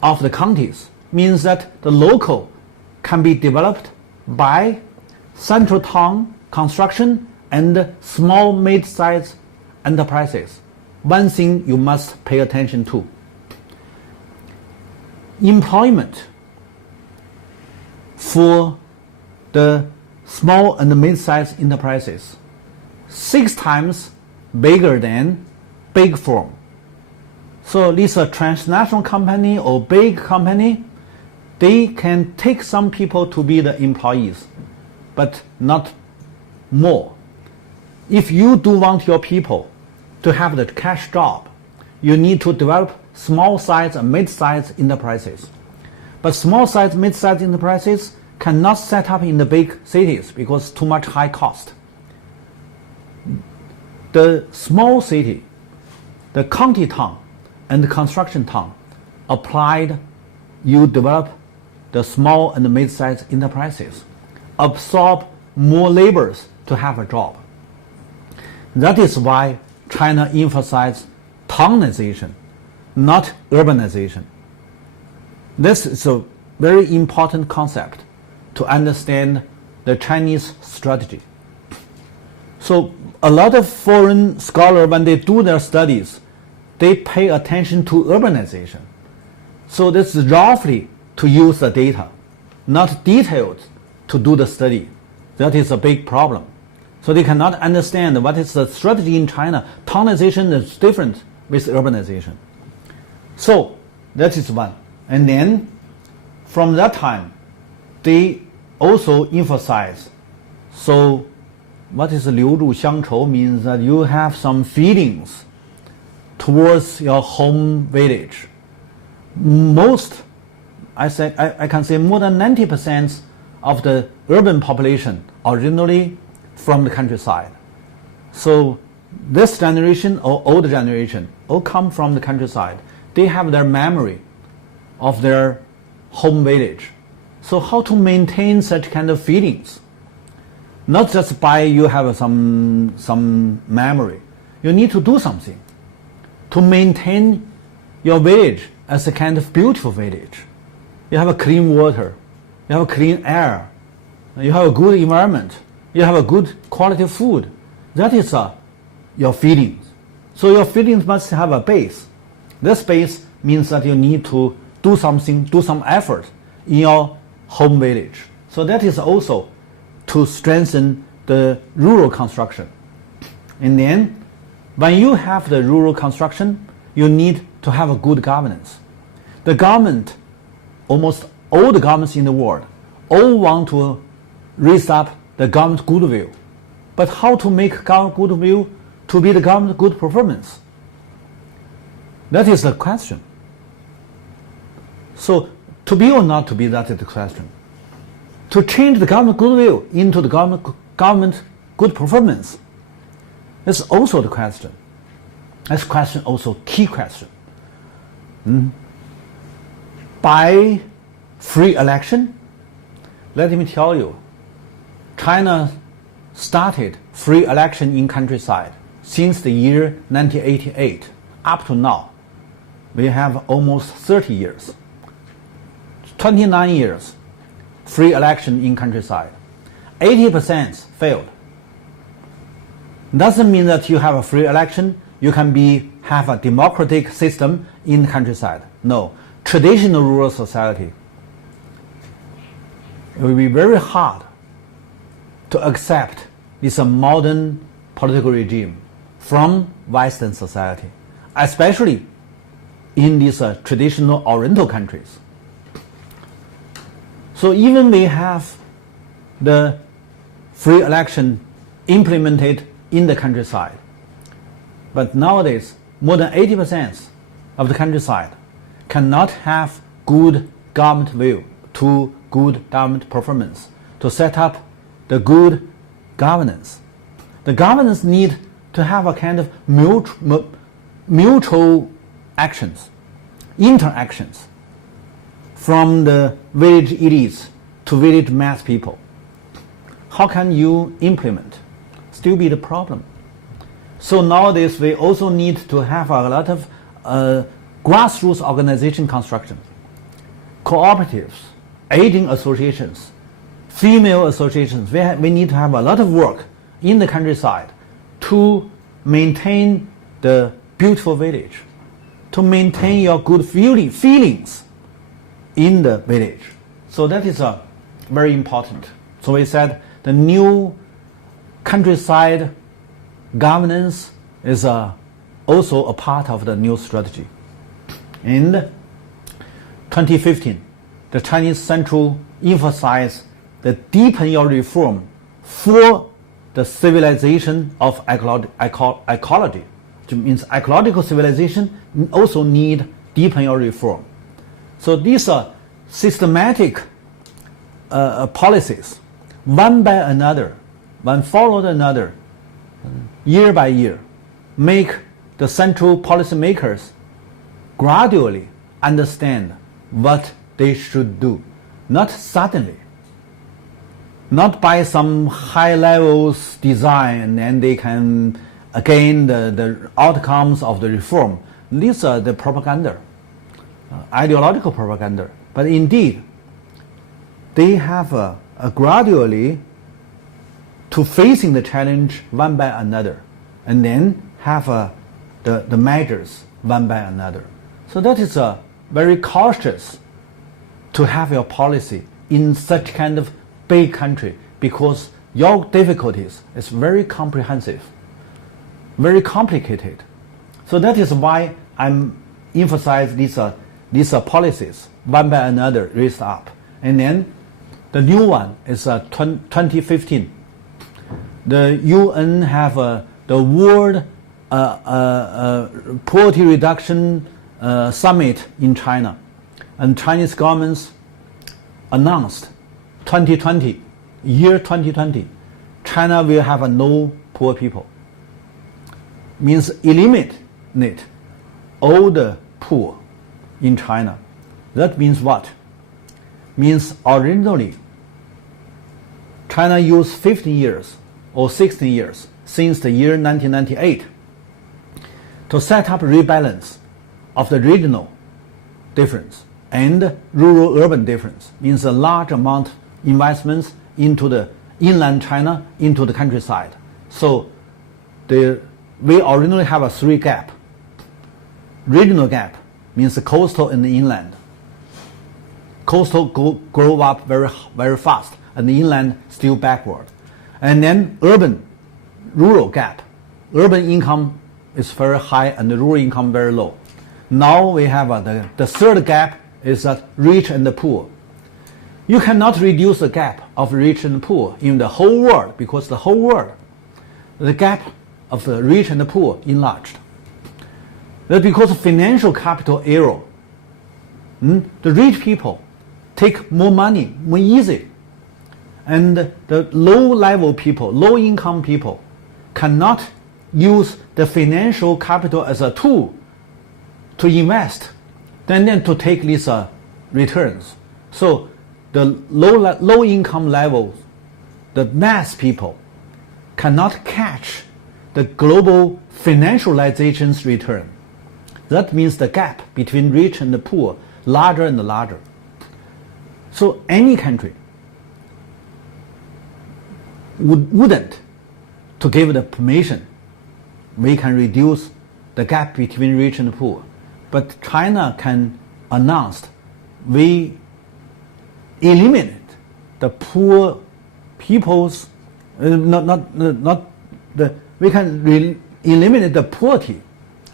of the counties. Means that the local can be developed by central town construction and small mid-sized enterprises. One thing you must pay attention to: employment for the small and mid-sized enterprises 6 times bigger than big firm. So this a transnational company or big company, they can take some people to be the employees, but not more. If you do want your people to have the cash job, you need to develop small-sized and mid-sized enterprises. But small-sized, mid-sized enterprises cannot set up in the big cities because too much high cost. The small city, the county town, and the construction town applied, you develop the small and mid-sized enterprises, absorb more laborers to have a job. That is why China emphasized townization, not urbanization. This is a very important concept to understand the Chinese strategy. So a lot of foreign scholars, when they do their studies, they pay attention to urbanization. So this is roughly to use the data, not detailed to do the study. That is a big problem. So they cannot understand what is the strategy in China. Townization is different with urbanization. So that is one. And then from that time, they also emphasize, so what is 流入乡愁 means that you have some feelings towards your home village. I can say more than 90% of the urban population originally from the countryside. So this generation or old generation all come from the countryside. They have their memory of their home village. So how to maintain such kind of feelings? Not just by you have some memory. You need to do something to maintain your village as a kind of beautiful village. You have a clean water, you have a clean air, you have a good environment, you have a good quality of food. That is your feelings. So your feelings must have a base. This base means that you need to do something, do some effort in your home village. So that is also to strengthen the rural construction. And then, when you have the rural construction, you need to have a good governance. The government, almost all the governments in the world, all want to raise up the government goodwill. But how to make government goodwill to be the government good performance? That is the question. So, to be or not to be, that is the question. To change the government goodwill into the government good performance is also the question. This question also key question. By free election, let me tell you, China started free election in countryside since the year 1988 up to now. We have almost 30 years, 29 years free election in countryside. 80% failed. Doesn't mean that you have a free election, you can have a democratic system in countryside. No. Traditional rural society, it will be very hard to accept this modern political regime from Western society, especially in these traditional Oriental countries. So even we have the free election implemented in the countryside, but nowadays more than 80% of the countryside cannot have good government view to good government performance to set up the good governance. The governance need to have a kind of mutual actions, interactions from the village elites to village mass people. How can you implement? Still be the problem. So nowadays we also need to have a lot of grassroots organization construction, cooperatives, aging associations, female associations. We need to have a lot of work in the countryside to maintain the beautiful village, to maintain your good feelings in the village. So that is very important. So we said the new countryside governance is also a part of the new strategy. In 2015, the Chinese Central emphasized the deepen your reform for the civilization of ecology. Which means ecological civilization also need deepen your reform. So these are systematic policies, one by another, one followed another, year by year, make the central policymakers gradually understand what they should do, not suddenly, not by some high levels design and they can gain the outcomes of the reform. These are the propaganda, ideological propaganda. But indeed, they have a gradually to facing the challenge one by another, and then have the measures one by another. So that is very cautious to have your policy in such kind of big country, because your difficulties is very comprehensive, very complicated. So that is why I'm emphasize these policies one by another raised up. And then the new one is 2015. The UN have the World Poverty Reduction Summit in China, and Chinese governments announced 2020, year 2020, China will have no poor people. Means eliminate all the poor in China. That means what? means originally China used 15 years or 16 years since the year 1998 to set up rebalance of the regional difference and rural-urban difference, means a large amount investments into the inland China, into the countryside. So we originally have a three gap. Regional gap means the coastal and the inland. Coastal grow up very, very fast, and the inland still backward. And then rural gap. Urban income is very high and the rural income very low. Now we have the third gap is that rich and the poor. You cannot reduce the gap of rich and poor in the whole world, because the whole world, the gap of the rich and the poor enlarged. That's because of financial capital error. The rich people take more money more easy, and the low-level people, low-income people, cannot use the financial capital as a tool to invest, then to take these returns. So the low income levels, the mass people, cannot catch the global financialization's return. That means the gap between rich and the poor larger and larger. So any country wouldn't to give the permission we can reduce the gap between rich and poor. But China can announce we eliminate the poor people's we can eliminate the poverty,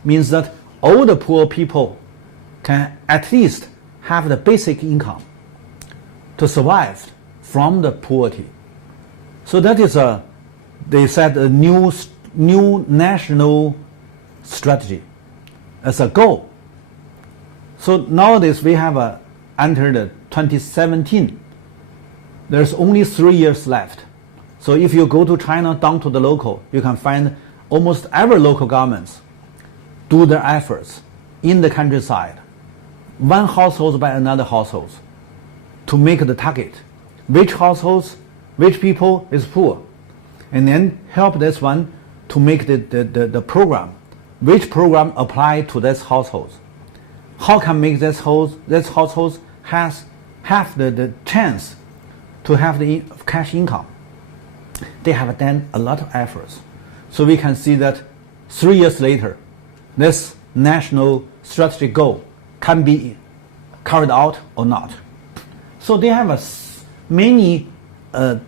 means that all the poor people can at least have the basic income to survive from the poverty. So that is they set a new national strategy as a goal. So nowadays we have entered 2017. There's only 3 years left. So if you go to China down to the local, you can find almost every local governments do their efforts in the countryside, one household by another household, to make the target. Which households, which people is poor, and then help this one to make the program. Which program apply to this household? How can make this household have the chance to have the cash income? They have done a lot of efforts. So we can see that 3 years later, this national strategic goal can be carried out or not. So they have many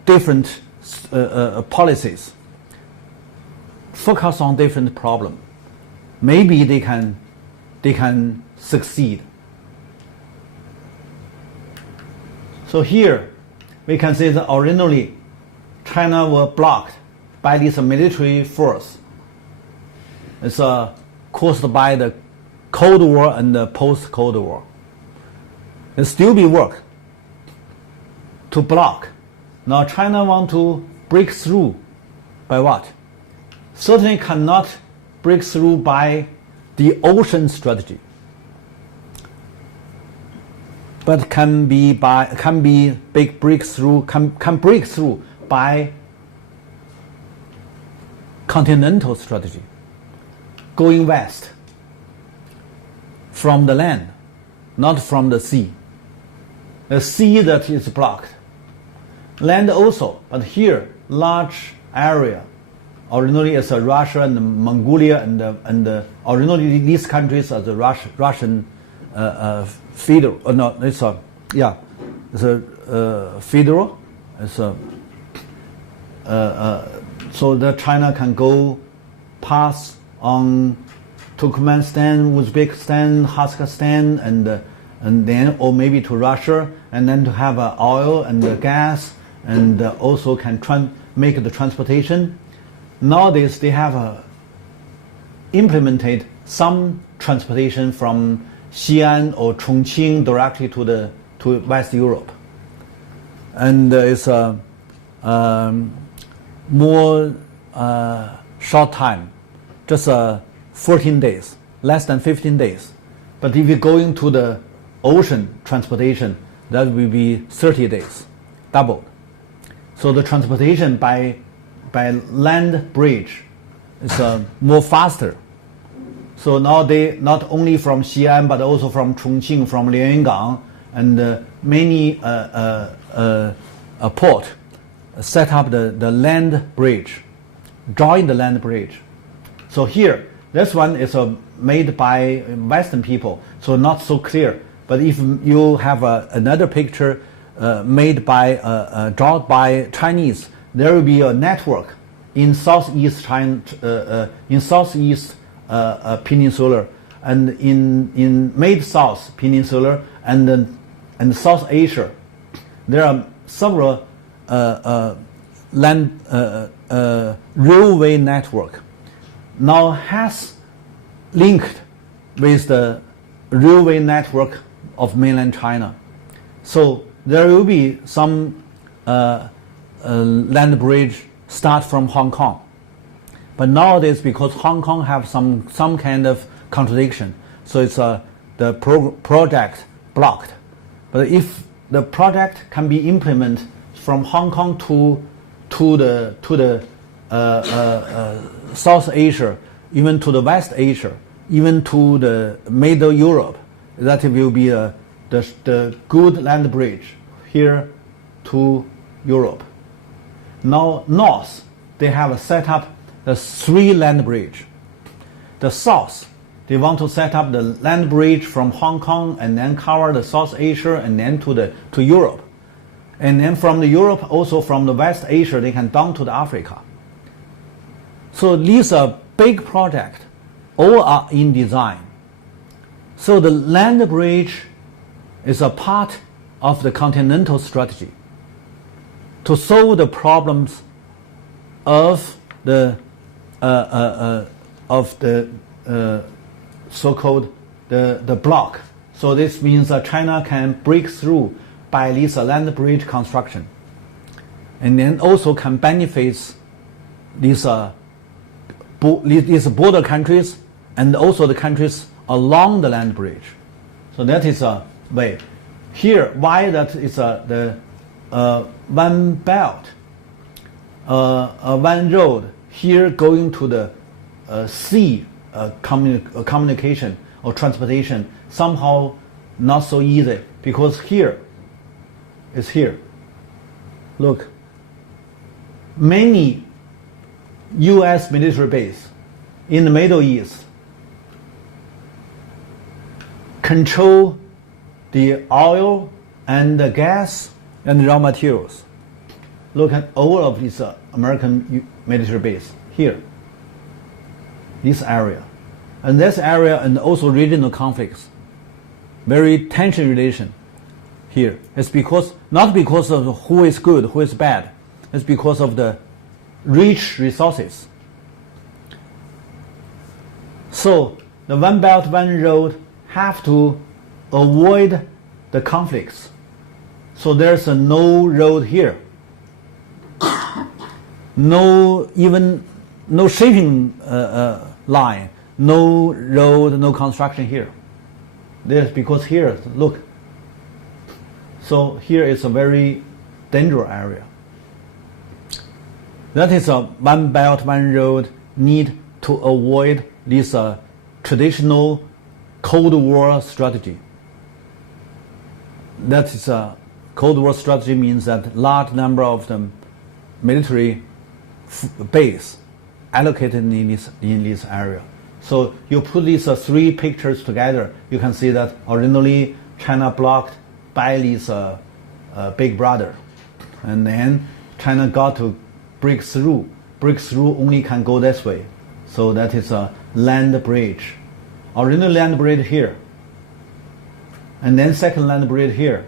different policies, focus on different problems. Maybe they can succeed. So here we can say that originally China was blocked by this military force. It's caused by the Cold War and the post-Cold War. It still be work to block. Now China want to break through by what? Certainly cannot break through by the ocean strategy, but can break through by continental strategy, going west from the land, not from the sea. The sea that is blocked. Land also, but here large area. Originally it's Russia and Mongolia and originally these countries are the Russian federal. It's a federal. It's a so that China can go pass on Turkmenistan, Uzbekistan, Kazakhstan, and then or maybe to Russia, and then to have oil and gas, and also can make the transportation. Nowadays they have implemented some transportation from Xi'an or Chongqing directly to West Europe, and it's a more short time, just 14 days, less than 15 days. But if you go into the ocean transportation, that will be 30 days, doubled. So the transportation by land bridge is more faster. So now they not only from Xi'an but also from Chongqing, from Lianyungang, and many port set up the land bridge, join the land bridge. So here, this one is made by Western people, so not so clear. But if you have another picture made by drawn by Chinese, there will be a network in southeast China, in southeast peninsula, and in mid-south peninsula, and South Asia. There are several land railway network now has linked with the railway network of mainland China. So there will be some land bridge start from Hong Kong. But nowadays, because Hong Kong have some kind of contradiction, so it's the project blocked. But if the project can be implemented from Hong Kong to the South Asia, even to the West Asia, even to the Middle Europe, that will be the good land bridge here to Europe. Now north, they have set up the 3 land bridge. The south, they want to set up the land bridge from Hong Kong and then cover the South Asia and then to Europe. And then from the Europe, also from the West Asia, they can down to the Africa. So these are big projects, all are in design. So the land bridge is a part of the continental strategy to solve the problems of the so-called the block. So this means that China can break through by this land bridge construction, and then also can benefit these border countries and also the countries along the land bridge. So that is a way. Here, why that is the one belt, one road here going to the sea communication or transportation somehow not so easy, because here is here. Look, many U.S. military base in the Middle East control the oil and the gas and raw materials. Look at all of these American military base here, this area, and this area, and also regional conflicts, very tension relation here. It's because not because of who is good, who is bad. It's because of the rich resources. So the One Belt, One Road have to avoid the conflicts. So there's no road here, no shipping line, no road, no construction here. There's because here, look. So here is a very dangerous area. That is a One Belt, One Road need to avoid this traditional Cold War strategy. That is a Cold War strategy means that large number of the military base allocated in this area. So you put these 3 pictures together, you can see that originally China blocked by this big brother, and then China got to break through. Break through only can go this way. So that is a land bridge. Original land bridge here, and then second land bridge here,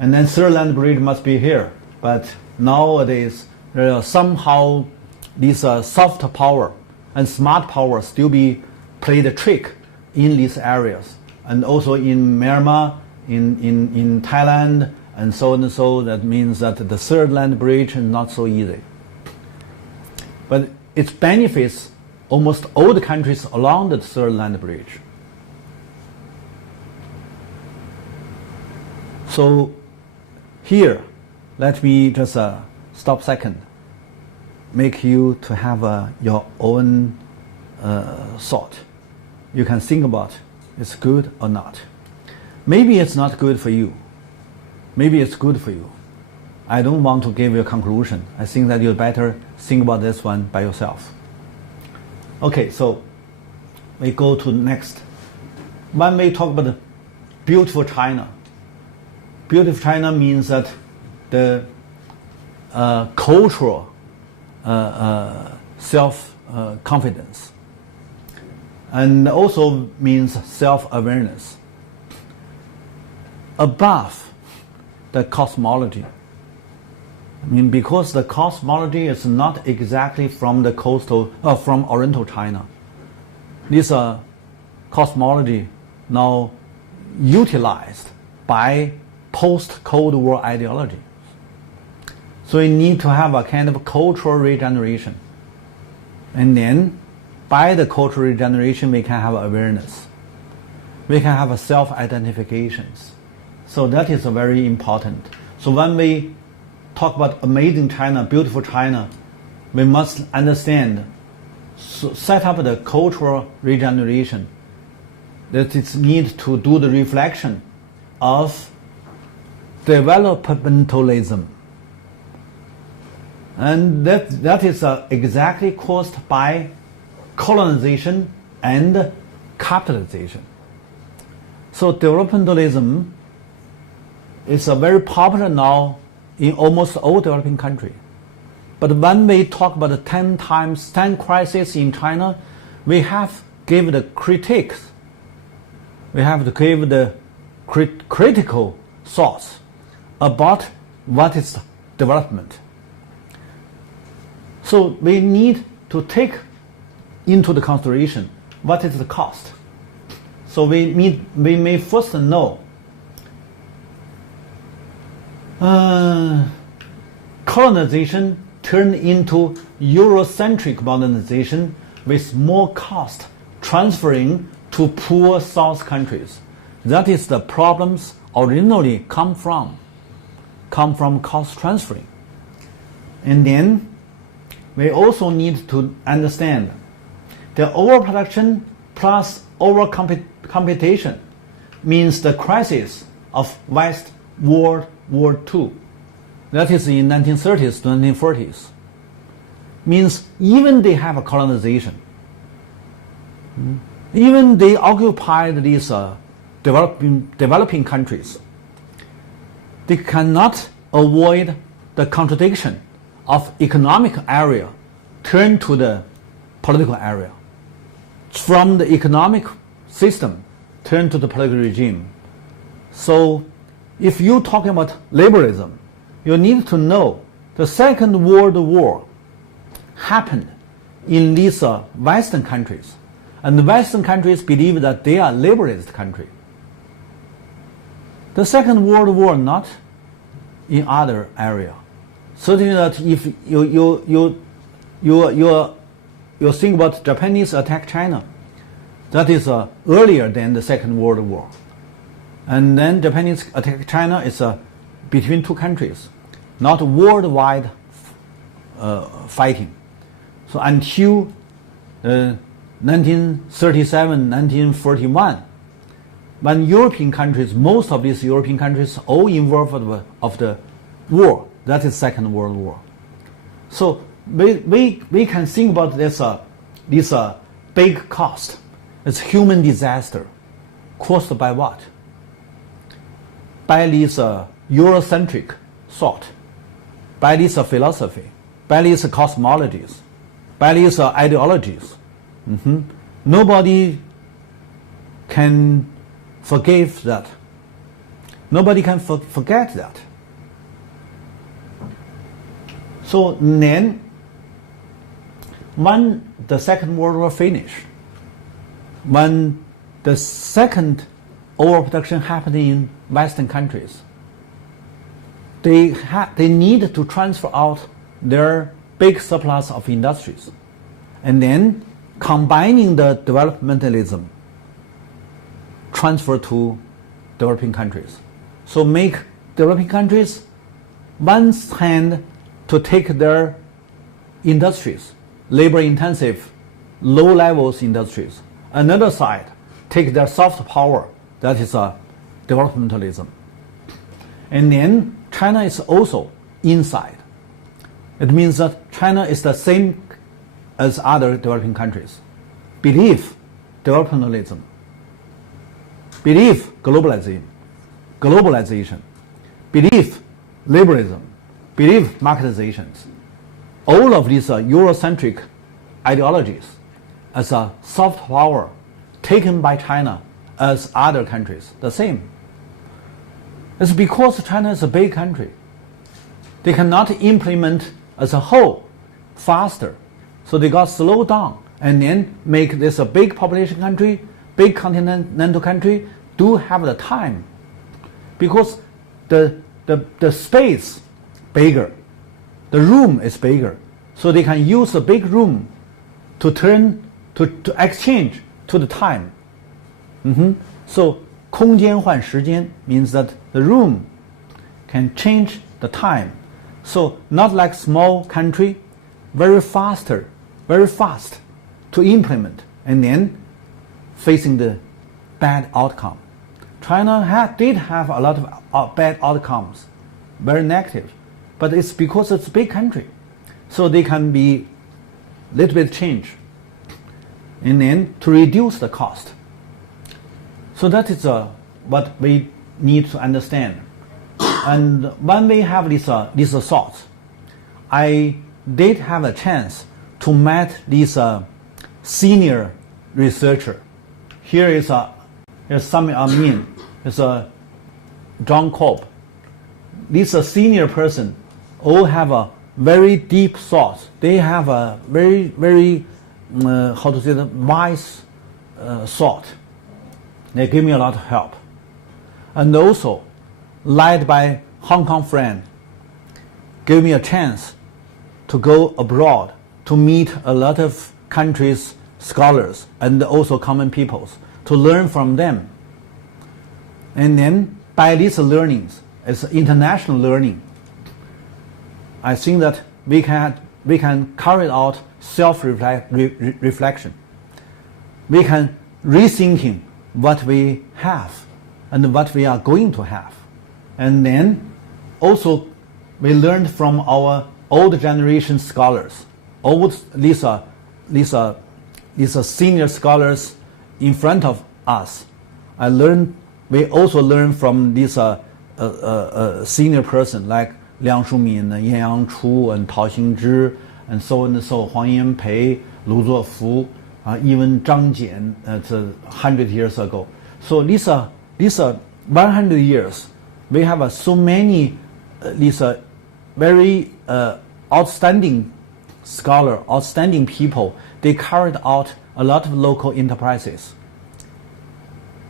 and then third land bridge must be here. But nowadays, there are somehow these soft power and smart power still be played a trick in these areas, and also in Myanmar, in Thailand, and so on and so. That means that the third land bridge is not so easy. But it benefits almost all the countries along the third land bridge. So Here, let me just stop second, make you to have your own thought. You can think about it's good or not. Maybe it's not good for you. Maybe it's good for you. I don't want to give you a conclusion. I think that you better think about this one by yourself. Okay, so we go to next. When we talk about beautiful China, beautiful China means that the cultural self-confidence, and also means self-awareness above the cosmology. I mean, because the cosmology is not exactly from the from Oriental China. This cosmology now utilized by post-Cold War ideology. So we need to have a kind of cultural regeneration. And then by the cultural regeneration, we can have awareness. We can have self-identifications. So that is very important. So when we talk about amazing China, beautiful China, we must understand, set up the cultural regeneration, that it's need to do the reflection of developmentalism. And that is exactly caused by colonization and capitalization. So developmentalism is very popular now in almost all developing countries. But when we talk about the 10 crises in China, we have give the critiques. We have to give the critical thoughts about what is development. So we need to take into the consideration what is the cost. So we may first know colonization turned into Eurocentric modernization with more cost transferring to poor South countries. That is the problems originally come from cost transferring. And then we also need to understand the overproduction plus overcompetition means the crisis of West World War II. That is in 1930s to 1940s. Means even they have a colonization. Even they occupied these developing countries. They cannot avoid the contradiction of economic area turn to the political area. From the economic system turn to the political regime. So if you're talking about liberalism, you need to know the Second World War happened in these Western countries. And the Western countries believe that they are liberalist country. The Second World War not in other area. Certainly that if you think about Japanese attack China, that is earlier than the Second World War. And then Japanese attack China is between two countries, not worldwide fighting. So until 1937, 1941, when European countries, most of these European countries, all involved of the war, that is Second World War. So we can think about this big cost. It's human disaster caused by what? By this Eurocentric thought, by this philosophy, by these cosmologies, by these ideologies. Nobody can forgive that. Nobody can forget that. So then, when the Second World War finished, when the second overproduction happened in Western countries, they need to transfer out their big surplus of industries, and then combining the developmentalism transfer to developing countries. So make developing countries one hand to take their industries, labor-intensive, low-levels industries. Another side, take their soft power, that is developmentalism. And then China is also inside. It means that China is the same as other developing countries. Believe developmentalism, believe globalization, believe liberalism, believe marketizations. All of these Eurocentric ideologies as a soft power taken by China as other countries, the same. It's because China is a big country. They cannot implement as a whole faster. So they got slowed down and then make this a big population country, big continental country, do have the time. Because the space bigger, the room is bigger. So they can use the big room to turn, to exchange to the time. So 空间换时间 means that the room can change the time. So not like small country, very fast to implement and then facing the bad outcome. China did have a lot of bad outcomes, very negative, but it's because it's a big country. So they can be a little bit change and then to reduce the cost. So that is what we need to understand. And when we have these thoughts, I did have a chance to meet this senior researcher. Here is Sami Amin, is John Cobb. This senior person all have a very deep thoughts. They have a very wise thought. They give me a lot of help. And also, led by Hong Kong friend, gave me a chance to go abroad to meet a lot of countries' scholars and also common peoples to learn from them. And then by these learnings, it's international learning, I think that we can carry out self-reflection. We can rethinking what we have and what we are going to have. And then also we learned from our old generation scholars, these senior scholars in front of us. We also learned from this senior person like Liang Shumin, Yan Yangchu, and Tao Xingzhi, and so on and so, Huang Yanpei, Lu Zuofu, even Zhang Jian, 100 years ago. So these are 100 years. We have so many very outstanding scholar, outstanding people. They carried out a lot of local enterprises.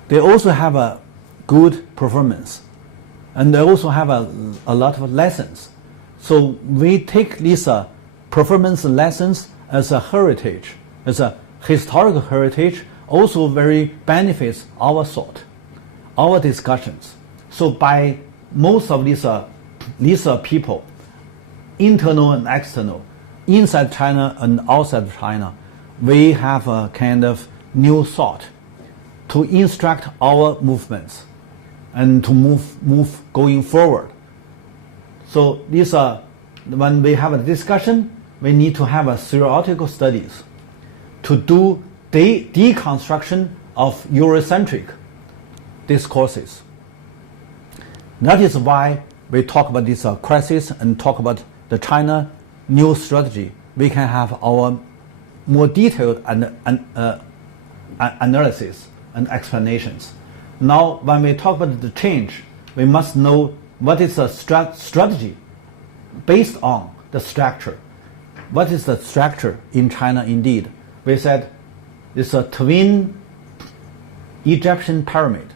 They also have a good performance, and they also have a lot of lessons. So we take these performance lessons as a heritage, as a historical heritage, also very benefits our thought, our discussions. So by most of these people, internal and external, inside China and outside China, we have a kind of new thought to instruct our movements and to move going forward. So these when we have a discussion, we need to have a theoretical studies to do deconstruction of Eurocentric discourses. That is why we talk about this crisis and talk about the China new strategy. We can have our more detailed analysis and explanations. Now, when we talk about the change, we must know what is the strategy based on the structure. What is the structure in China indeed? We said it's a twin Egyptian pyramid.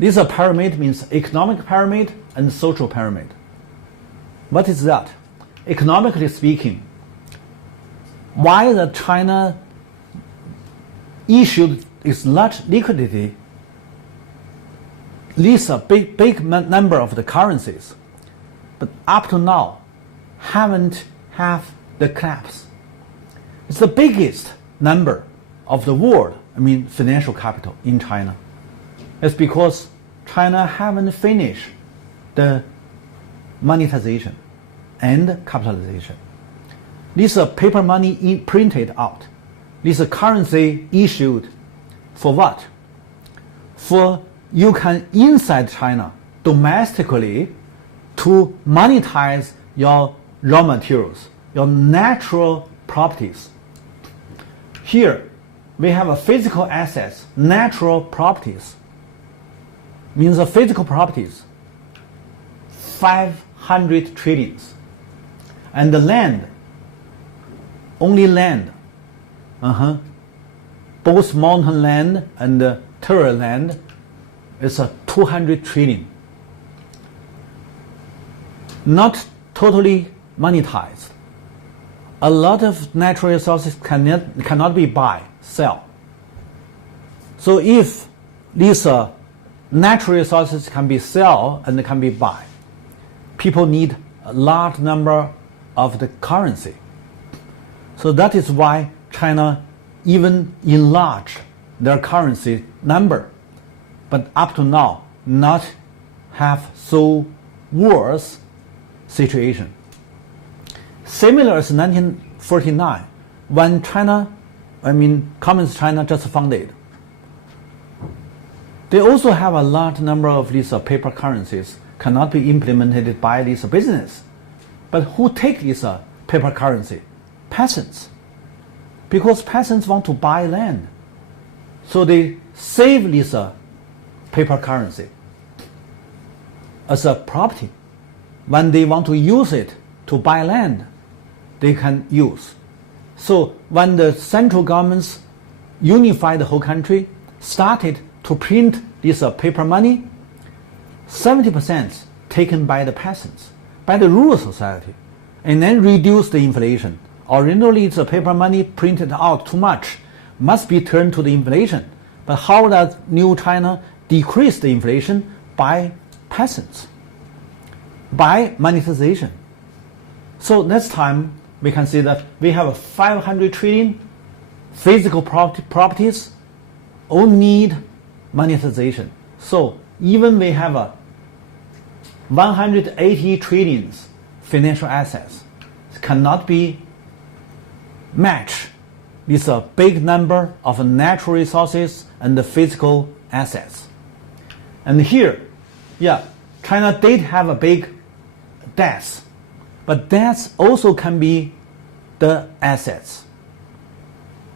This pyramid means economic pyramid and social pyramid. What is that? Economically speaking, why the China issued its large liquidity, leaves a big number of the currencies, but up to now haven't have the collapse. It's the biggest number of the world, financial capital in China. It's because China haven't finished the monetization and capitalization. This paper money printed out. This currency issued for what? For you can inside China domestically to monetize your raw materials, your natural properties. Here we have a physical assets, natural properties. Means the physical properties, 500 trillions. And the land, only land, both mountain land and terra land is 200 trillion. Not totally monetized. A lot of natural resources cannot be buy, sell. So if these natural resources can be sell and can be buy, people need a large number of the currency. So that is why China even enlarged their currency number, but up to now not have so worse situation. Similar as 1949, when Communist China just founded. They also have a large number of these paper currencies cannot be implemented by this business. But who take this paper currency? Peasants. Because peasants want to buy land. So they save this paper currency as a property. When they want to use it to buy land, they can use. So when the central governments unified the whole country, started to print this paper money, 70% taken by the peasants, by the rural society, and then reduce the inflation. Originally, the paper money printed out too much, must be turned to the inflation. But how does New China decrease the inflation? By peasants, by monetization. So next time we can see that we have 500 trillion physical properties, all need monetization. So even we have 180 trillions financial assets, cannot be match this big number of natural resources and the physical assets. And here, China did have a big debts, but debts also can be the assets.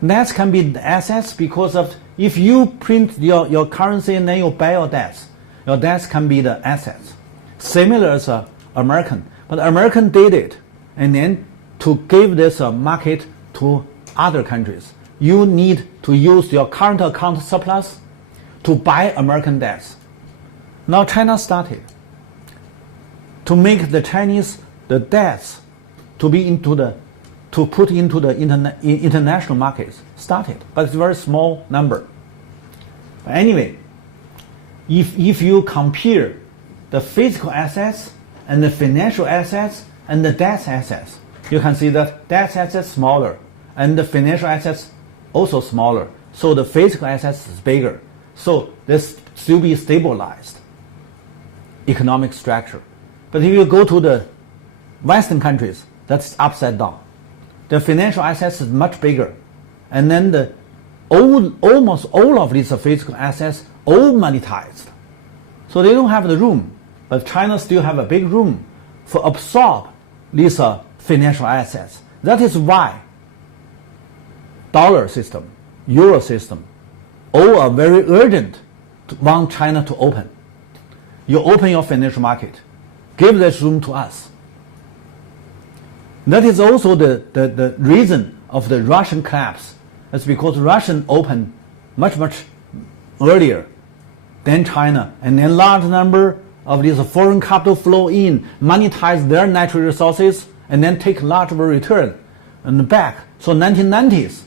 Debts can be the assets because of if you print your currency and then you buy your debts can be the assets. Similar as American, but American did it, and then to give this market to other countries, you need to use your current account surplus to buy American debts. Now China started to make the Chinese the debts to put into the international markets started, but it's a very small number. But anyway, if you compare the physical assets and the financial assets and the debt assets, you can see that debt assets smaller and the financial assets also smaller. So the physical assets is bigger. So this still be stabilized economic structure. But if you go to the Western countries, that's upside down. The financial assets is much bigger, and then almost all of these physical assets all monetized. So they don't have the room, but China still have a big room for absorb these financial assets. That is why dollar system, euro system, all are very urgent to want China to open. You open your financial market, give this room to us. That is also the reason of the Russian collapse. It's because Russian opened much earlier than China, and then large number of these foreign capital flow in, monetize their natural resources, and then take large return and back. So 1990s,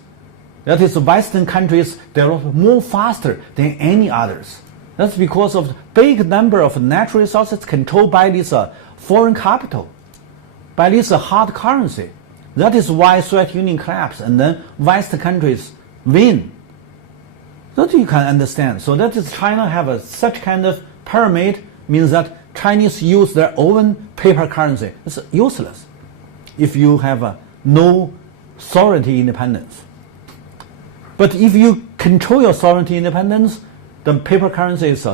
that is Western countries develop more faster than any others. That's because of the big number of natural resources controlled by this foreign capital, by this hard currency. That is why Soviet Union collapsed and then West countries win. That you can understand. So that is China have such kind of pyramid, means that Chinese use their own paper currency. It's useless if you have no sovereignty independence. But if you control your sovereignty independence, the paper currency is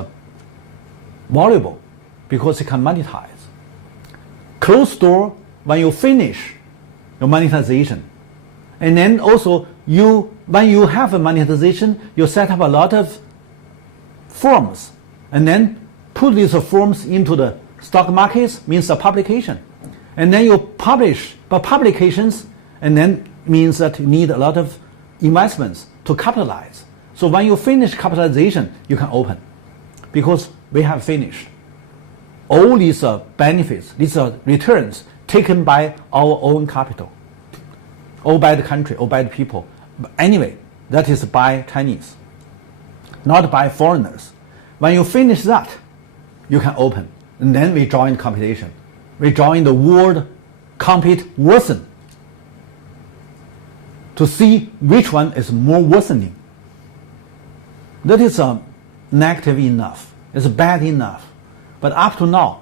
valuable because it can monetize. Closed door when you finish your monetization. And then also when you have a monetization, you set up a lot of forms and then put these forms into the stock markets, means a publication. And then you publish, but publications and then means that you need a lot of investments to capitalize. So when you finish capitalization, you can open, because we have finished all these benefits, these are returns taken by our own capital, or by the country, or by the people. But anyway, that is by Chinese, not by foreigners. When you finish that, you can open, and then we join competition. We join the world compete worsen to see which one is more worsening. That is negative enough. It's bad enough. But up to now,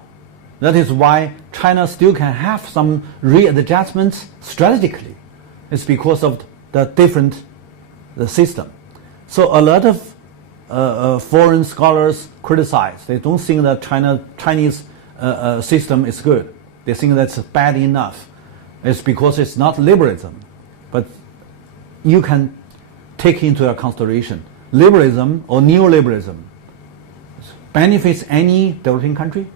that is why China still can have some readjustments strategically. It's because of the different system. So a lot of foreign scholars criticize. They don't think that Chinese system is good. They think that's bad enough. It's because it's not liberalism. But you can take into your consideration liberalism or neoliberalism benefits any developing country.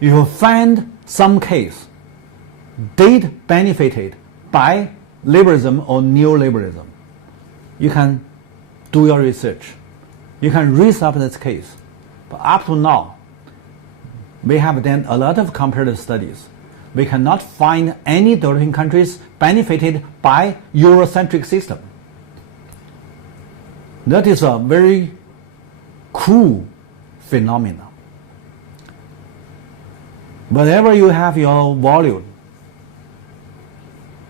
You will find some case did benefited by liberalism or neoliberalism. You can do your research. You can research this case. But up to now, we have done a lot of comparative studies. We cannot find any developing countries benefited by Eurocentric system. That is a very cruel phenomenon. Whenever you have your volume,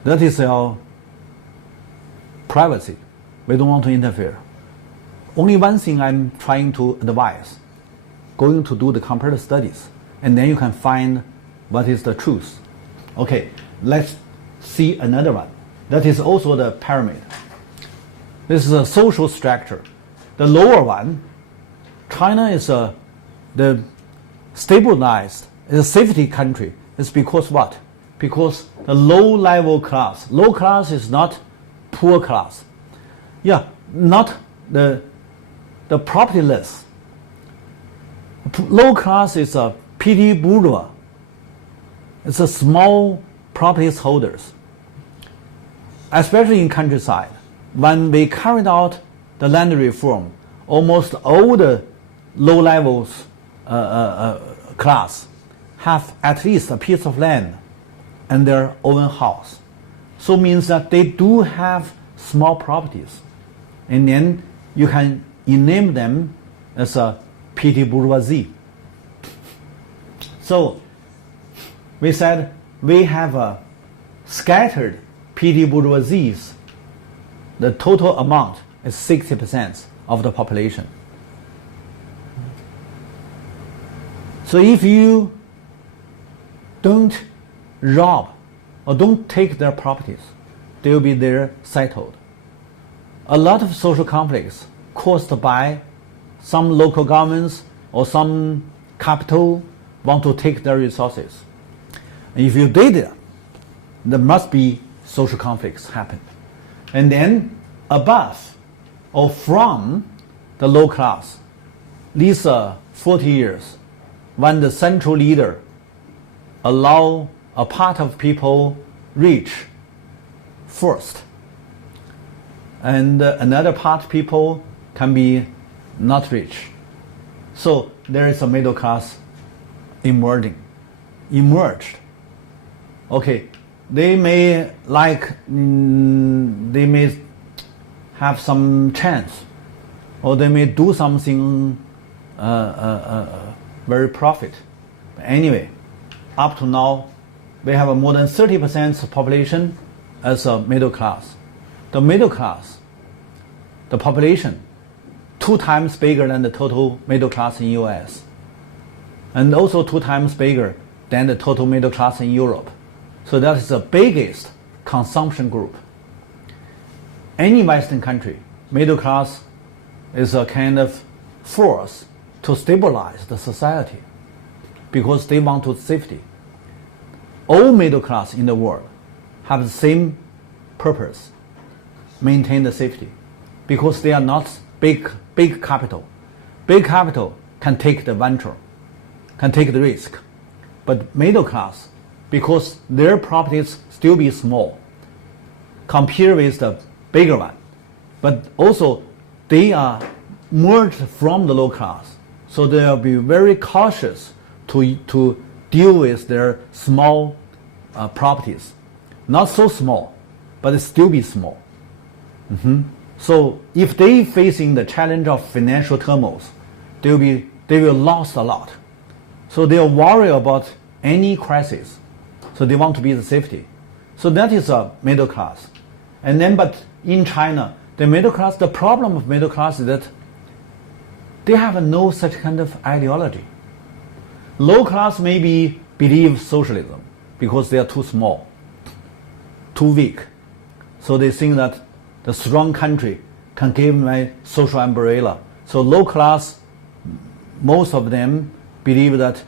that is your privacy. We don't want to interfere. Only one thing I'm trying to advise, going to do the comparative studies, and then you can find what is the truth. Okay, let's see another one. That is also the pyramid. This is a social structure. The lower one, China is the stabilized, is a safety country. It's because what? Because the low-level class. Low class is not poor class. Yeah, not the propertyless. Low class is a petty bourgeois. It's a small property holders, especially in countryside. When we carried out the land reform, almost all the low levels class have at least a piece of land and their own house. So means that they do have small properties, and then you can name them as a petty bourgeoisie. So we said we have a scattered petty bourgeoisies. The total amount is 60% of the population. So if you don't rob or don't take their properties, they will be there settled. A lot of social conflicts caused by some local governments or some capital want to take their resources. And if you did it, there must be social conflicts happen. And then above or from the low class, these 40 years, when the central leader allow a part of people reach first, and another part people can be not rich. So there is a middle class emerged. Okay, they may they may have some chance, or they may do something very profit. But anyway, up to now, we have more than 30% population as a middle class. The middle class, the population, 2 times bigger than the total middle class in US, and also 2 times bigger than the total middle class in Europe. So that is the biggest consumption group. Any Western country, middle class is a kind of force to stabilize the society because they want to safety. All middle class in the world have the same purpose, maintain the safety, because they are not big capital. Big capital can take the venture, can take the risk. But middle class, because their properties still be small, compared with the bigger one, but also they are merged from the low class, so they will be very cautious to deal with their small properties. Not so small, but it still be small. So if they facing the challenge of financial turmoil, they will lose a lot. So they are worried about any crisis. So they want to be the safety. So that is a middle class. And then, but in China, the middle class, the problem of middle class is that they have no such kind of ideology. Low class maybe believe socialism because they are too small, too weak. So they think that the strong country can give my social umbrella. So low class, most of them believe that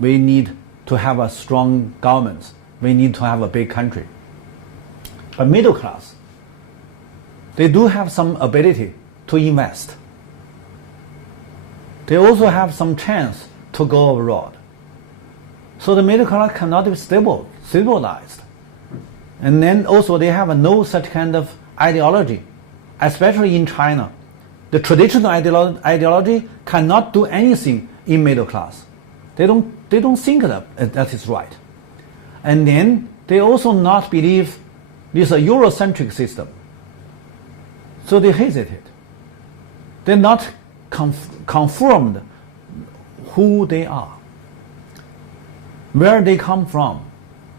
we need to have a strong government. We need to have a big country. But middle class, they do have some ability to invest. They also have some chance to go abroad. So the middle class cannot be stabilized. And then also they have no such kind of ideology, especially in China. The traditional ideology cannot do anything in middle class. They don't think that is right. And then they also not believe this is a Eurocentric system. So they hesitate. They're not confirmed who they are, where they come from,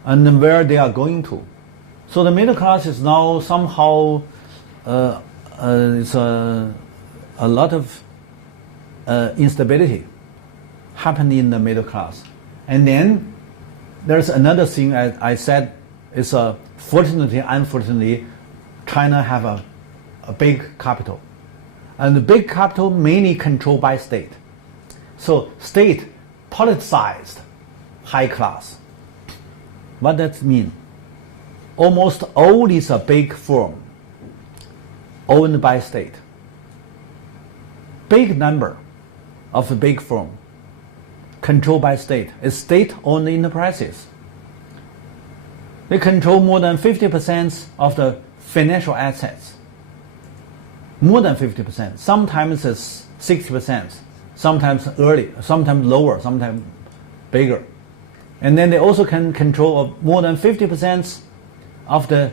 and where they are going to. So the middle class is now somehow it's a lot of instability happening in the middle class. And then there's another thing I said is fortunately, unfortunately, China have a big capital. And the big capital mainly controlled by state. So state politicized high class. What does that mean? Almost all these are big firm owned by state. Big number of the big firm controlled by state is state-owned enterprises. They control more than 50% of the financial assets. More than 50%. Sometimes it's 60%. Sometimes early, sometimes lower, sometimes bigger. And then they also can control more than 50% of the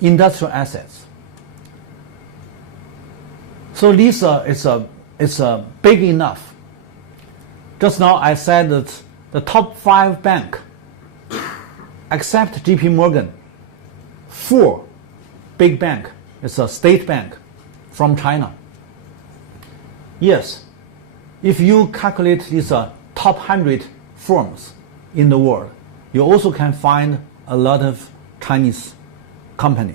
industrial assets. So this is big enough. Just now I said that the top 5 bank, except JP Morgan, 4 big bank is a state bank from China. Yes, if you calculate these top 100 firms in the world, you also can find a lot of Chinese company.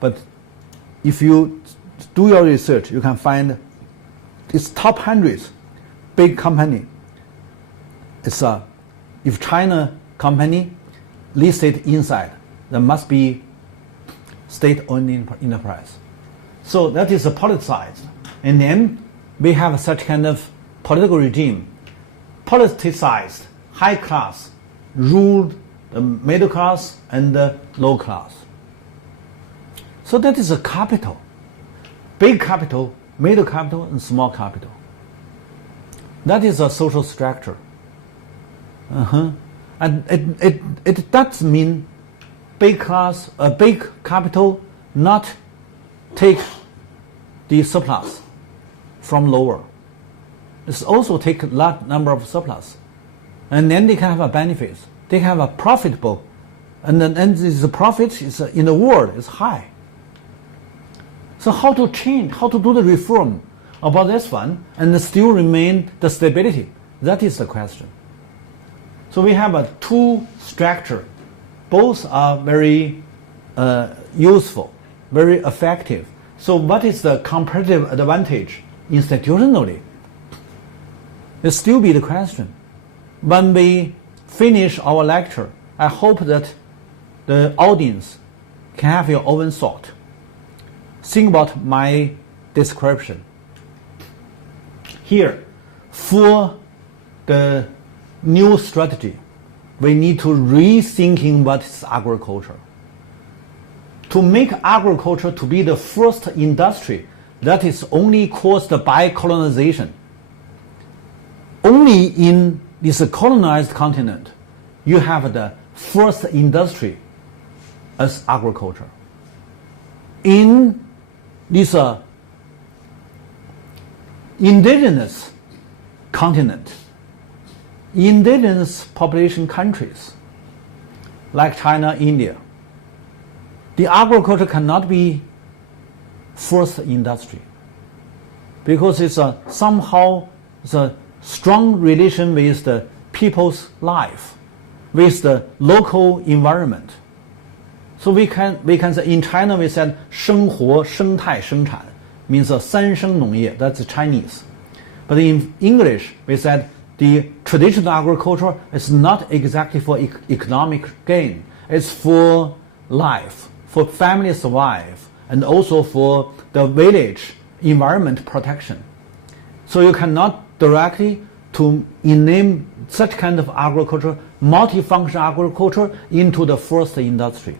But if you do your research, you can find this top 100 big company. It's if China company listed inside, there must be state-owned enterprise. So that is politicized. And then we have such kind of political regime, politicized high class, ruled the middle class and the low class. So that is a capital. Big capital, middle capital, and small capital. That is a social structure. And it does mean big class, a big capital not take the surplus from lower. It's also take a large number of surplus. And then they can have a benefits. They can have a profitable. And then the profit is in the world is high. So how to change, how to do the reform about this one and still remain the stability? That is the question. So we have a two structure. Both are very useful, very effective. So what is the comparative advantage institutionally? It still be the question. When we finish our lecture, I hope that the audience can have your own thought. Think about my description. Here, for the new strategy, we need to rethinking what is agriculture. To make agriculture to be the first industry that is only caused by colonization. Only in this colonized continent, you have the first industry as agriculture. In this indigenous continent, indigenous population countries like China, India, the agriculture cannot be first industry because it's somehow it's a strong relation with the people's life, with the local environment. So we can say in China we said 生活生态生产 means 三生农业, that's Chinese. But in English we said the traditional agriculture is not exactly for economic gain. It's for life, for family survive, and also for the village environment protection. So you cannot directly to name such kind of agriculture, multifunction agriculture, into the first industry.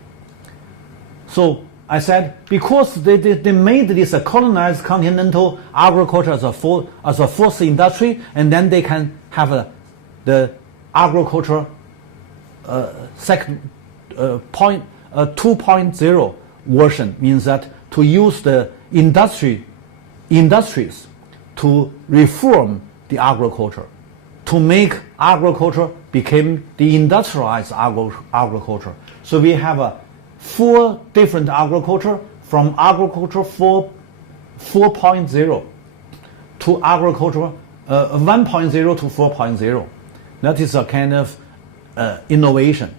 So I said because they made this colonized continental agriculture as a first industry, and then they can have the agriculture 2.0 version, means that to use the industries to reform the agriculture, to make agriculture become the industrialized agriculture. So we have 4 different agriculture, from agriculture 4.0 to agriculture 1.0 to 4.0. That is a kind of innovation.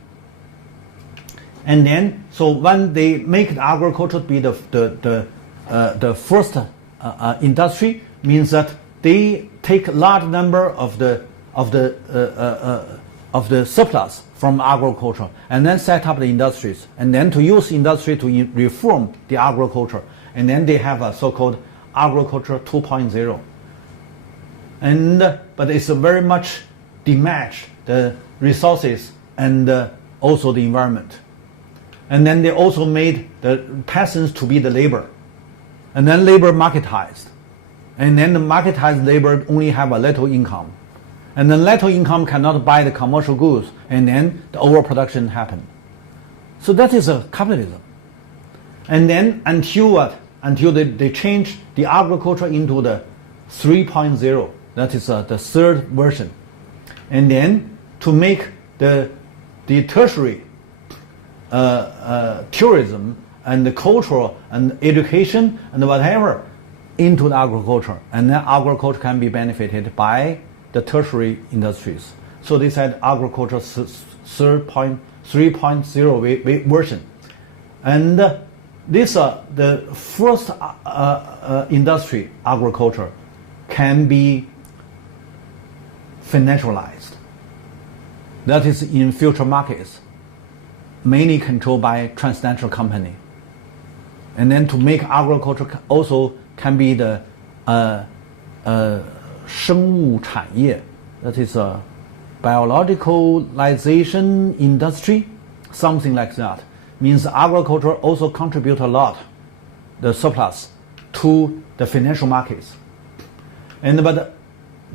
And then, so when they make the agriculture be the first industry, means that they take a large number of the surplus from agriculture and then set up the industries, and then to use industry to reform the agriculture, and then they have a so-called agriculture 2.0. But it's very much dematch the resources and also the environment. And then they also made the peasants to be the labor, and then labor marketized, and then the marketized labor only have a little income, and then little income cannot buy the commercial goods, and then the overproduction happened. So that is a capitalism. And then until what? Until they change the agriculture into the 3.0, that is the third version, and then to make the tertiary tourism and the cultural and education and whatever into the agriculture, and then agriculture can be benefited by the tertiary industries. So they said agriculture 3.0 version, and this the first industry, agriculture, can be financialized. That is in future markets, mainly controlled by transnational company. And then to make agriculture also can be the 生物产业, that is a biologicalization industry, something like that. Means agriculture also contribute a lot, the surplus, to the financial markets. But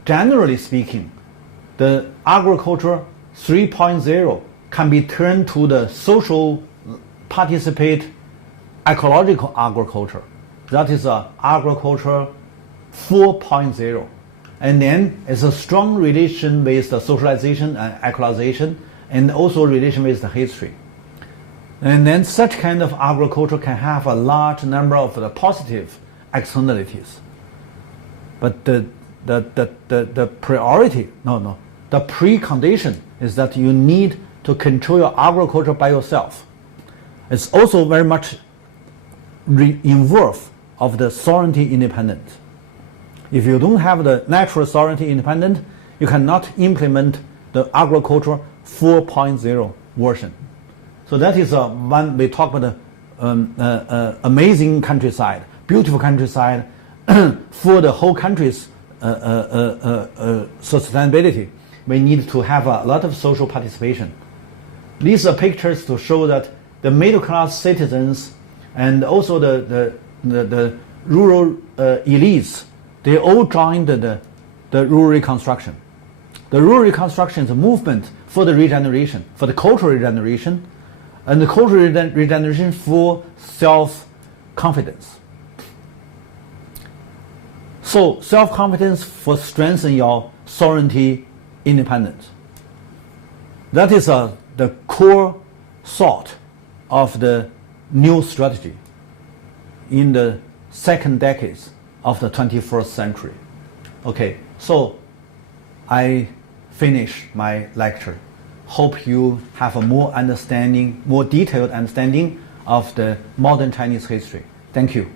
generally speaking, the agriculture 3.0 can be turned to the social participate ecological agriculture. That is agriculture 4.0. And then it's a strong relation with the socialization and equalization, and also relation with the history. And then such kind of agriculture can have a large number of the positive externalities. But the priority, the precondition is that you need to control your agriculture by yourself. It's also very much involved of the sovereignty independence. If you don't have the natural sovereignty independent, you cannot implement the agriculture 4.0 version. So that is one we talk about the amazing countryside, beautiful countryside for the whole country's sustainability. We need to have a lot of social participation. These are pictures to show that the middle class citizens and also the rural elites, they all joined the rural reconstruction. The rural reconstruction is a movement for the regeneration, for the cultural regeneration, and the cultural regeneration for self-confidence. So self-confidence for strengthen your sovereignty independence. That is the core thought of the new strategy in the second decades of the 21st century. Okay, so I finish my lecture. Hope you have a more understanding, more detailed understanding of the modern Chinese history. Thank you.